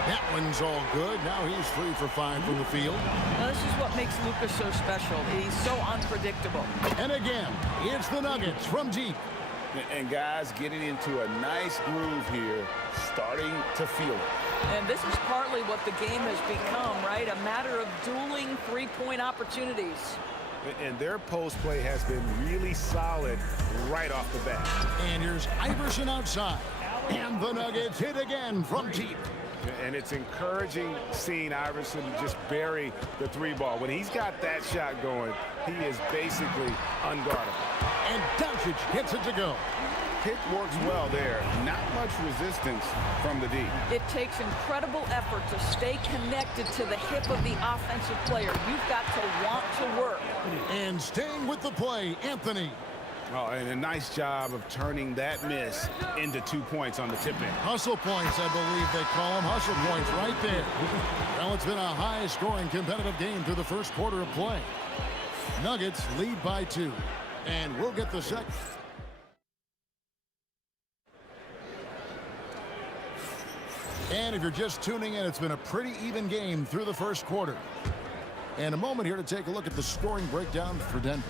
That one's all good. Now he's 3 for 5 from the field. Now, this is what makes Luka so special. He's so unpredictable. And again, it's the Nuggets from deep. And guys getting into a nice groove here, starting to feel it. And this is partly what the game has become, right? A matter of dueling three-point opportunities. And their post play has been really solid right off the bat. And here's Iverson outside. And the Nuggets hit again from deep. And it's encouraging seeing Iverson just bury the three ball. When he's got that shot going, he is basically unguardable. And Doncic gets it to go. Pick works well there. Not much resistance from the D. It takes incredible effort to stay connected to the hip of the offensive player. You've got to want to work. And staying with the play, Anthony. Oh, and a nice job of turning that miss into 2 points on the tip-in. Hustle points, I believe they call them. Hustle points right there. Well, it's been a high-scoring competitive game through the first quarter of play. Nuggets lead by 2. And we'll get the second. And if you're just tuning in, it's been a pretty even game through the first quarter. And a moment here to take a look at the scoring breakdown for Denver.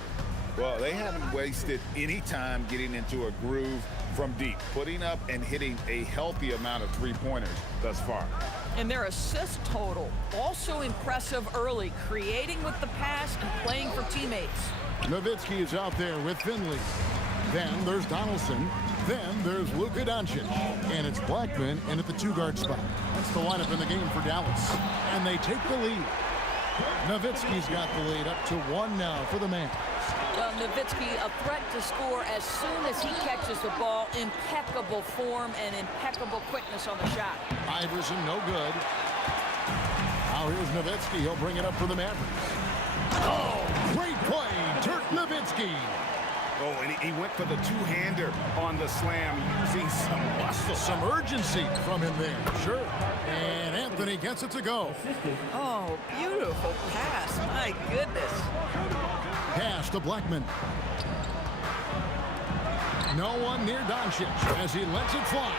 Well, they haven't wasted any time getting into a groove from deep, putting up and hitting a healthy amount of three-pointers thus far. And their assist total, also impressive early, creating with the pass and playing for teammates. Nowitzki is out there with Finley. Then there's Donaldson. Then there's Luka Doncic. And it's Blackman in at the 2-guard spot. That's the lineup in the game for Dallas. And they take the lead. Nowitzki's got the lead up to 1 now for the man. Well, Nowitzki, a threat to score as soon as he catches the ball. Impeccable form and impeccable quickness on the shot. Iverson, no good. Now here's Nowitzki. He'll bring it up for the Mavericks. Oh, great play, Dirk Nowitzki. Oh, and he went for the two-hander on the slam, using some muscle. Some urgency from him there, sure. And Anthony gets it to go. Oh, beautiful pass. My goodness. Pass to Blackman. No one near Doncic as he lets it fly.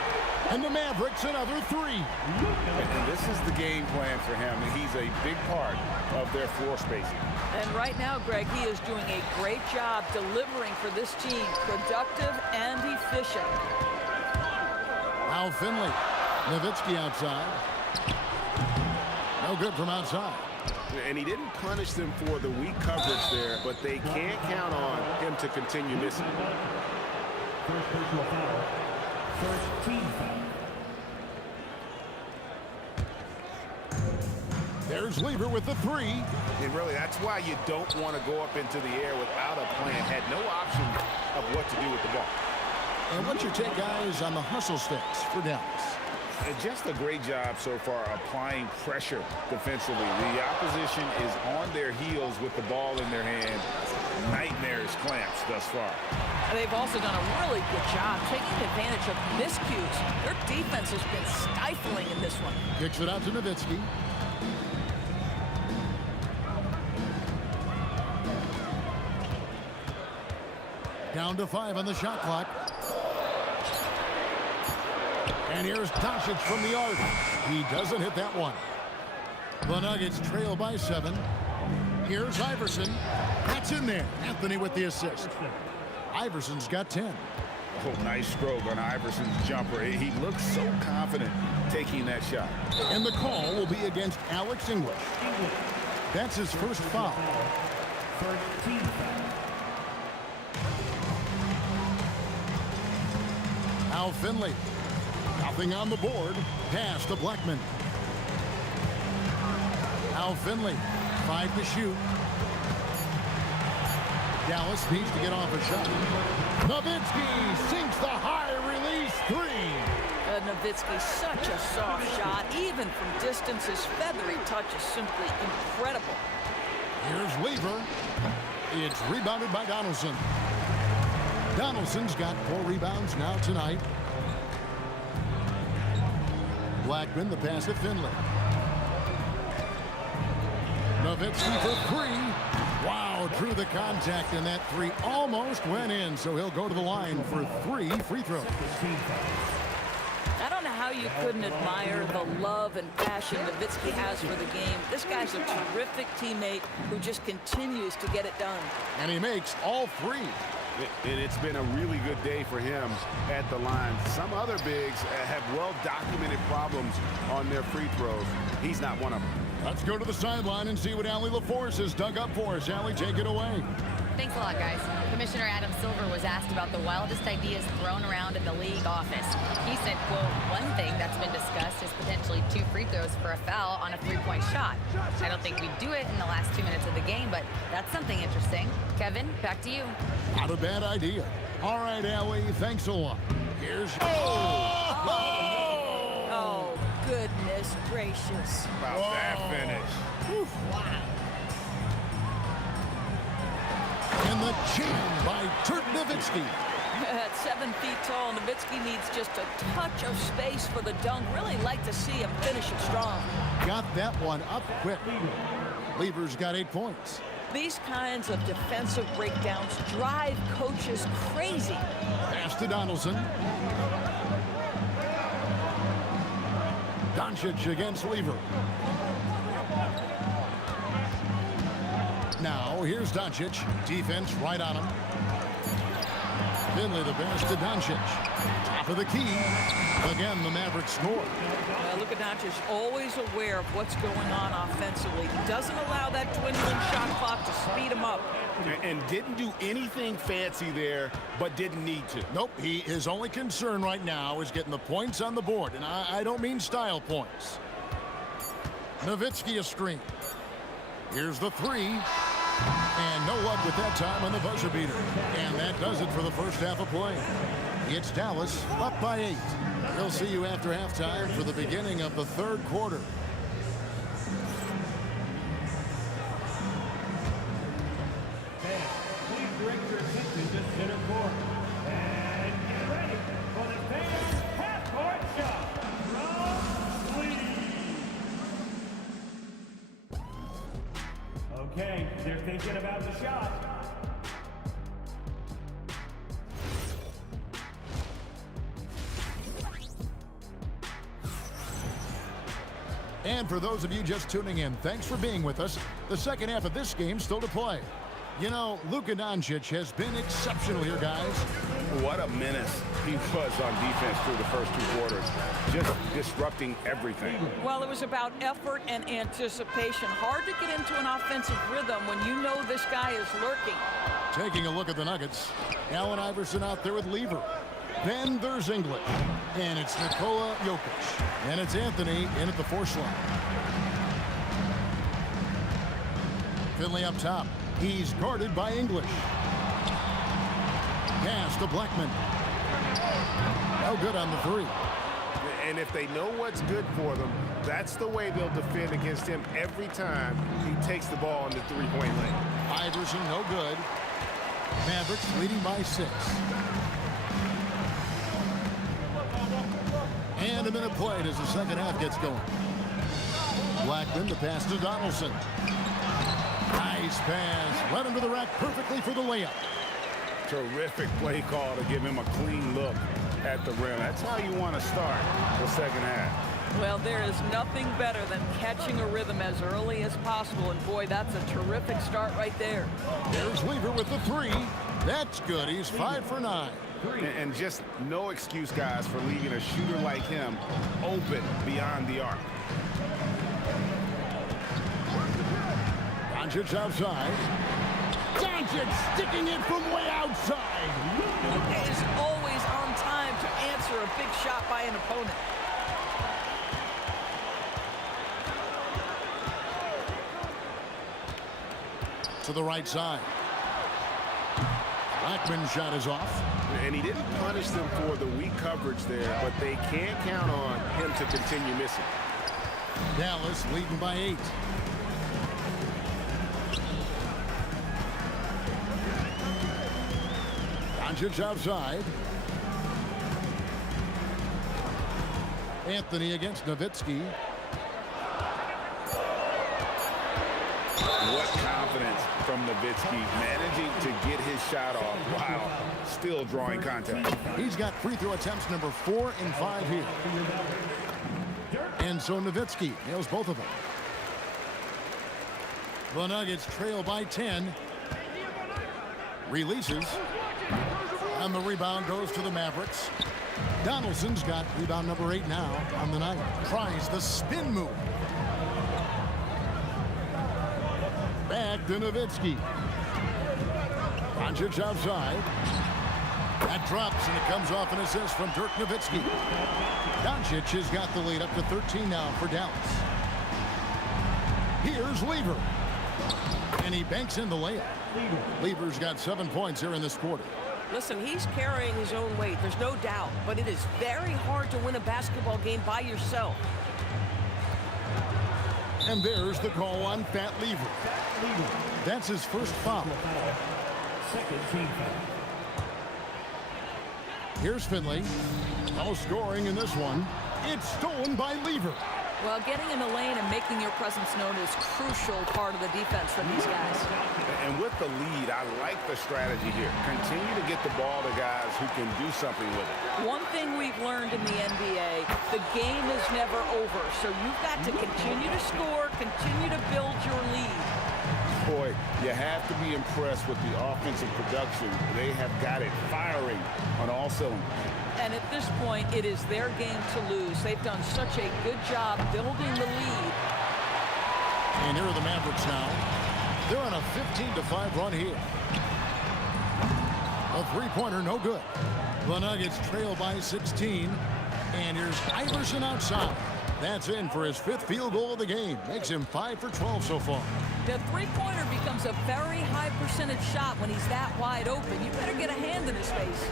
And the Mavericks another 3. And this is the game plan for him. He's a big part of their floor spacing. And right now, Greg, he is doing a great job delivering for this team. Productive and efficient. Now Finley. Nowitzki outside. No good from outside. And he didn't punish them for the weak coverage there, but they can't count on him to continue missing. First personal foul. First team foul. There's Lever with the 3. And really, that's why you don't want to go up into the air without a plan. Had no option of what to do with the ball. And what's your take, guys, on the hustle sticks for Dallas? And just a great job so far applying pressure defensively. The opposition is on their heels with the ball in their hand. Nightmares clamps thus far. And they've also done a really good job taking advantage of miscues. Their defense has been stifling in this one. Kicks it out to Nowitzki. Down to 5 on the shot clock. And here's Doncic from the arc. He doesn't hit that one. The Nuggets trail by 7. Here's Iverson. That's in there. Anthony with the assist. Iverson's got 10. Oh, nice stroke on Iverson's jumper. He looks so confident taking that shot. And the call will be against Alex English. That's his first foul. First team foul. Now Finley. Nothing on the board. Pass to Blackman. Now Finley. 5 to shoot. Dallas needs to get off a shot. Nowitzki sinks the high release 3. Nowitzki, such a soft shot. Even from distance, his feathery touch is simply incredible. Here's Lever. It's rebounded by Donaldson. Donaldson's got 4 rebounds now tonight. Blackman, the pass to Finley. Nowitzki for 3. Wow, drew the contact, and that 3 almost went in, so he'll go to the line for 3 free throws. I don't know how you couldn't admire the love and passion Nowitzki has for the game. This guy's a terrific teammate who just continues to get it done. And he makes all 3. It's been a really good day for him at the line. Some other bigs have well-documented problems on their free throws. He's not one of them. Let's go to the sideline and see what Allie LaForce has dug up for us. Allie, take it away. Thanks a lot, guys. Commissioner Adam Silver was asked about the wildest ideas thrown around in the league office. He said, quote, one thing that's been discussed is potentially 2 free throws for a foul on a 3-point shot. I don't think we'd do it in the last 2 minutes of the game, but that's something interesting. Kevin, back to you. Not a bad idea. All right, Allie, thanks a lot. Here's... Oh, goodness gracious. About that finish. Wow. And the jam by Dirk Nowitzki. At 7 feet tall, Nowitzki needs just a touch of space for the dunk. Really like to see him finish it strong. Got that one up quick. Lever's got 8 points. These kinds of defensive breakdowns drive coaches crazy. Pass to Donaldson. Doncic against Lever. Now, here's Doncic. Defense right on him. Finley the pass to Doncic. Top of the key. Again, the Mavericks score. Luka Doncic always aware of what's going on offensively. He doesn't allow that dwindling shot clock to speed him up. And didn't do anything fancy there, but didn't need to. Nope, his only concern right now is getting the points on the board. And I don't mean style points. Nowitzki a screen. Here's the 3. And no luck with that time on the buzzer beater. And that does it for the first half of play. It's Dallas up by 8. We'll see you after halftime for the beginning of the 3rd quarter. Please direct your attention to center court. And get ready for the fans' half-court shot from Lee. Okay, they're thinking about the shot. And for those of you just tuning in, thanks for being with us. The second half of this game still to play. You know, Luka Doncic has been exceptional here, guys. What a menace he was on defense through the first 2 quarters. Just disrupting everything. Well, it was about effort and anticipation. Hard to get into an offensive rhythm when you know this guy is lurking. Taking a look at the Nuggets. Allen Iverson out there with Lever. Then there's English. And it's Nikola Jokic. And it's Anthony in at the 4 slot. Finley up top. He's guarded by English. Pass to Blackman. No good on the 3. And if they know what's good for them, that's the way they'll defend against him every time he takes the ball in the 3-point lane. Iverson no good. Mavericks leading by 6. And a minute played as the second half gets going. Blackman, the pass to Donaldson. Nice pass. Led him to the rack perfectly for the layup. Terrific play call to give him a clean look at the rim. That's how you want to start the second half. Well, there is nothing better than catching a rhythm as early as possible. And boy, that's a terrific start right there. There's Lever with the 3. That's good. He's 5 for 9. And just no excuse, guys, for leaving a shooter like him open beyond the arc. Doncic outside. Doncic sticking it from way outside. Luka is always on time to answer answer a big shot by an opponent. To the right side. Blackman's shot is off. And he didn't punish them for the weak coverage there, but they can't count on him to continue missing. Dallas leading by 8. Doncic outside. Anthony against Nowitzki. What confidence from Nowitzki, managing to get his shot off while still drawing contact. He's got free throw attempts number 4 and 5 here. And so Nowitzki nails both of them. The Nuggets trail by 10. Releases. And the rebound goes to the Mavericks. Donaldson's got rebound number 8 now on the night. Tries the spin move. Back to Nowitzki. Doncic outside. That drops, and it comes off an assist from Dirk Nowitzki. Doncic has got the lead up to 13 now for Dallas. Here's Lever. And he banks in the layup. Lever's got 7 points here in this quarter. Listen, he's carrying his own weight, there's no doubt, but it is very hard to win a basketball game by yourself. And there's the call on Pat Lever. That's his first foul. Second team foul. Here's Finley. No scoring in this one. It's stolen by Lever. Well, getting in the lane and making your presence known is crucial part of the defense for these guys. And with the lead, I like the strategy here. Continue to get the ball to guys who can do something with it. One thing we've learned in the NBA, the game is never over. So you've got to continue to score, continue to build your lead. Boy, you have to be impressed with the offensive production. They have got it firing on all cylinders. And at this point, it is their game to lose. They've done such a good job building the lead. And here are the Mavericks now. They're on a 15-5 run here. A three-pointer, no good. The Nuggets trail by 16. And here's Iverson outside. That's in for his 5th field goal of the game. Makes him 5 for 12 so far. The three-pointer becomes a very high percentage shot when he's that wide open. You better get a hand in his face.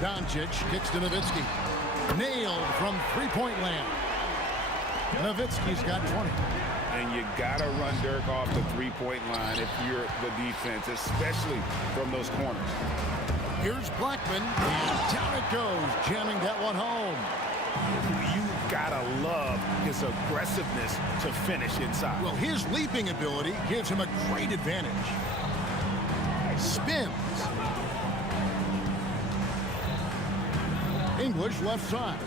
Doncic kicks to Nowitzki. Nailed from three-point land. Nowitzki's got 20. And you got to run Dirk off the three-point line if you're the defense, especially from those corners. Here's Blackman, and down it goes, jamming that one home. You've got to love his aggressiveness to finish inside. Well, his leaping ability gives him a great advantage. Spins. English left side.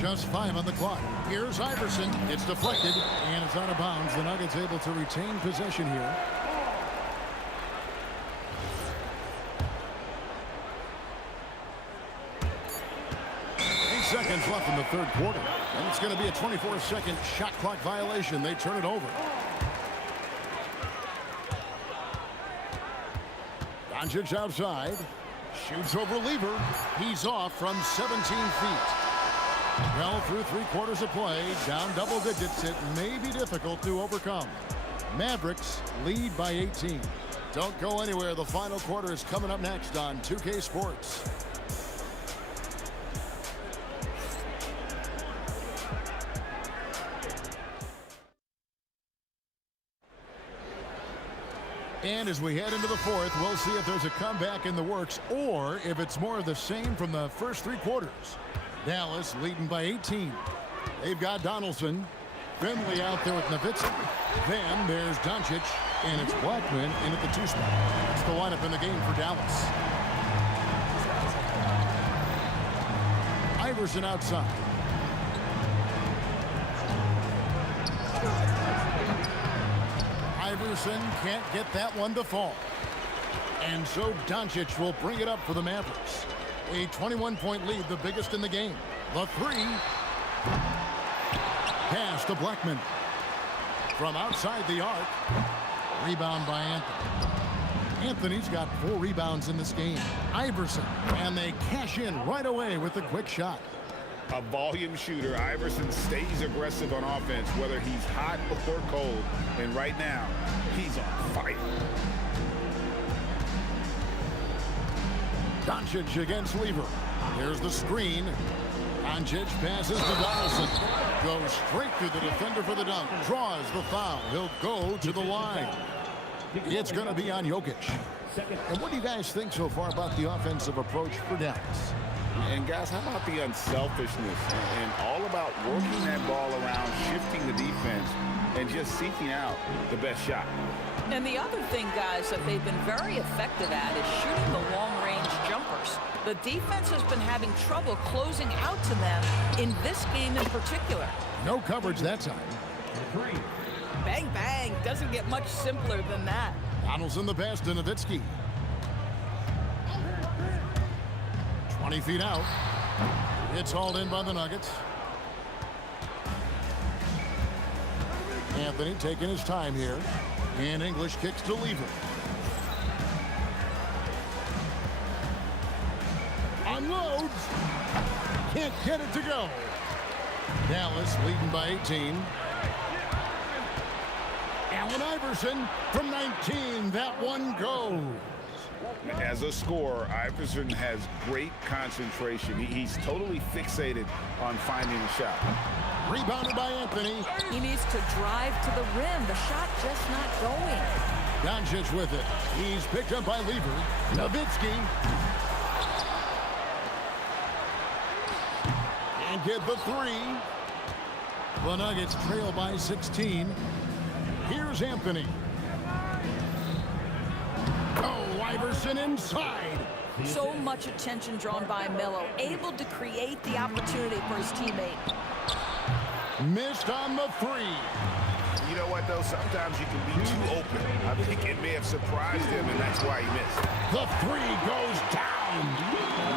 Just 5 on the clock. Here's Iverson. It's deflected, and it's out of bounds. The Nuggets able to retain possession here. Seconds left in the third quarter. And it's going to be a 24-second shot clock violation. They turn it over. Doncic outside. Shoots over Lever. He's off from 17 feet. Well, through 3 quarters of play, down double digits, it may be difficult to overcome. Mavericks lead by 18. Don't go anywhere. The final quarter is coming up next on 2K Sports. And as we head into the fourth, we'll see if there's a comeback in the works or if it's more of the same from the first 3 quarters. Dallas leading by 18. They've got Donaldson. Finley out there with Nowitzki. Then there's Doncic, and it's Blackman in at the 2 spot. That's the lineup in the game for Dallas. Iverson outside. Iverson can't get that one to fall. And so Doncic will bring it up for the Mavericks. A 21-point lead, the biggest in the game. The 3. Pass to Blackman. From outside the arc. Rebound by Anthony. Anthony's got 4 rebounds in this game. Iverson, and they cash in right away with a quick shot. A volume shooter, Iverson stays aggressive on offense, whether he's hot or cold. And right now, he's on fire. Doncic against Lever. Here's the screen. Doncic passes to Donaldson. Goes straight through the defender for the dunk. Draws the foul. He'll go to the line. It's going to be on Jokic. And what do you guys think so far about the offensive approach for Dallas? And guys, how about the unselfishness and all about working that ball around, shifting the defense, and just seeking out the best shot. And the other thing, guys, that they've been very effective at is shooting the long-range jumpers. The defense has been having trouble closing out to them in this game in particular. No coverage that time. Bang, bang. Doesn't get much simpler than that. Donaldson the pass to Nowitzki. 20 feet out. It's hauled in by the Nuggets. Anthony taking his time here. And English kicks to Lever. Unloads. Can't get it to go. Dallas leading by 18. Allen Iverson from 19. That one goes. As a scorer, Iverson has great concentration. He's totally fixated on finding a shot. Rebounded by Anthony. He needs to drive to the rim. The shot just not going. Doncic with it. He's picked up by Lever. Nowitzki. And get the 3. The Nuggets trail by 16. Here's Anthony. Oh, Iverson inside. So much attention drawn by Melo, able to create the opportunity for his teammate. Missed on the 3. You know what, though? Sometimes you can be too open. I think it may have surprised him, and that's why he missed. The 3 goes down.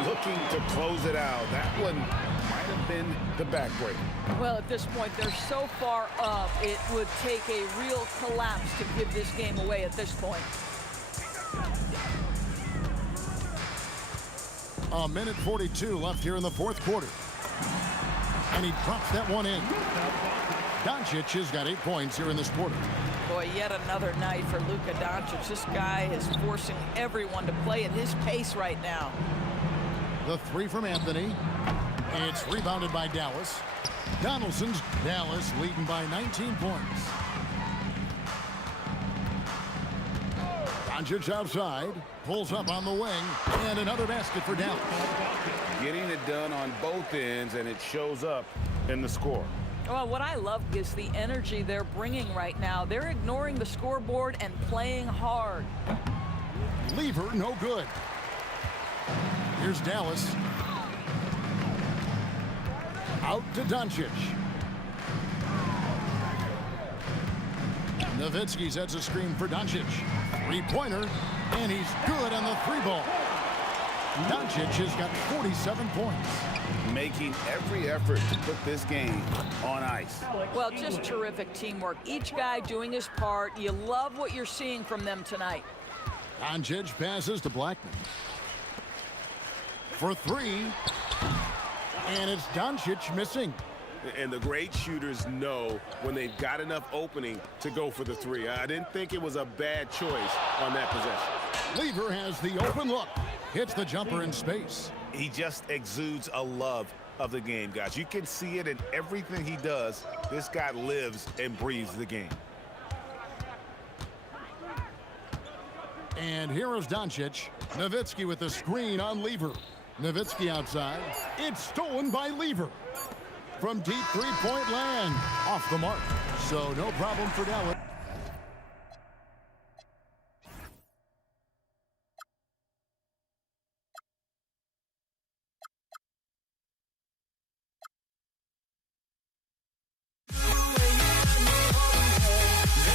Looking to close it out. That one might have been the backbreaker. Well, at this point, they're so far up, it would take a real collapse to give this game away at this point. A minute 42 left here in the fourth quarter. And he drops that one in. Doncic has got 8 points here in this quarter. Boy, yet another night for Luka Doncic. This guy is forcing everyone to play at his pace right now. The 3 from Anthony. It's rebounded by Dallas. Donaldson's Dallas leading by 19 points. Doncic outside. Pulls up on the wing. And another basket for Dallas. Getting it done on both ends, and it shows up in the score. Well, what I love is the energy they're bringing right now. They're ignoring the scoreboard and playing hard. Lever, no good. Here's Dallas. Out to Doncic. Nowitzki sets a screen for Doncic. 3-pointer, and he's good on the 3-ball. Doncic has got 47 points. Making every effort to put this game on ice. Well, just terrific teamwork. Each guy doing his part. You love what you're seeing from them tonight. Doncic passes to Blackman. For 3. And it's Doncic missing. And the great shooters know when they've got enough opening to go for the 3. I didn't think it was a bad choice on that possession. Lever has the open look. Hits the jumper in space. He just exudes a love of the game, guys. You can see it in everything he does. This guy lives and breathes the game. And here is Doncic. Nowitzki with the screen on Lever. Nowitzki outside. It's stolen by Lever. From deep 3-point land. Off the mark. So no problem for Dallas.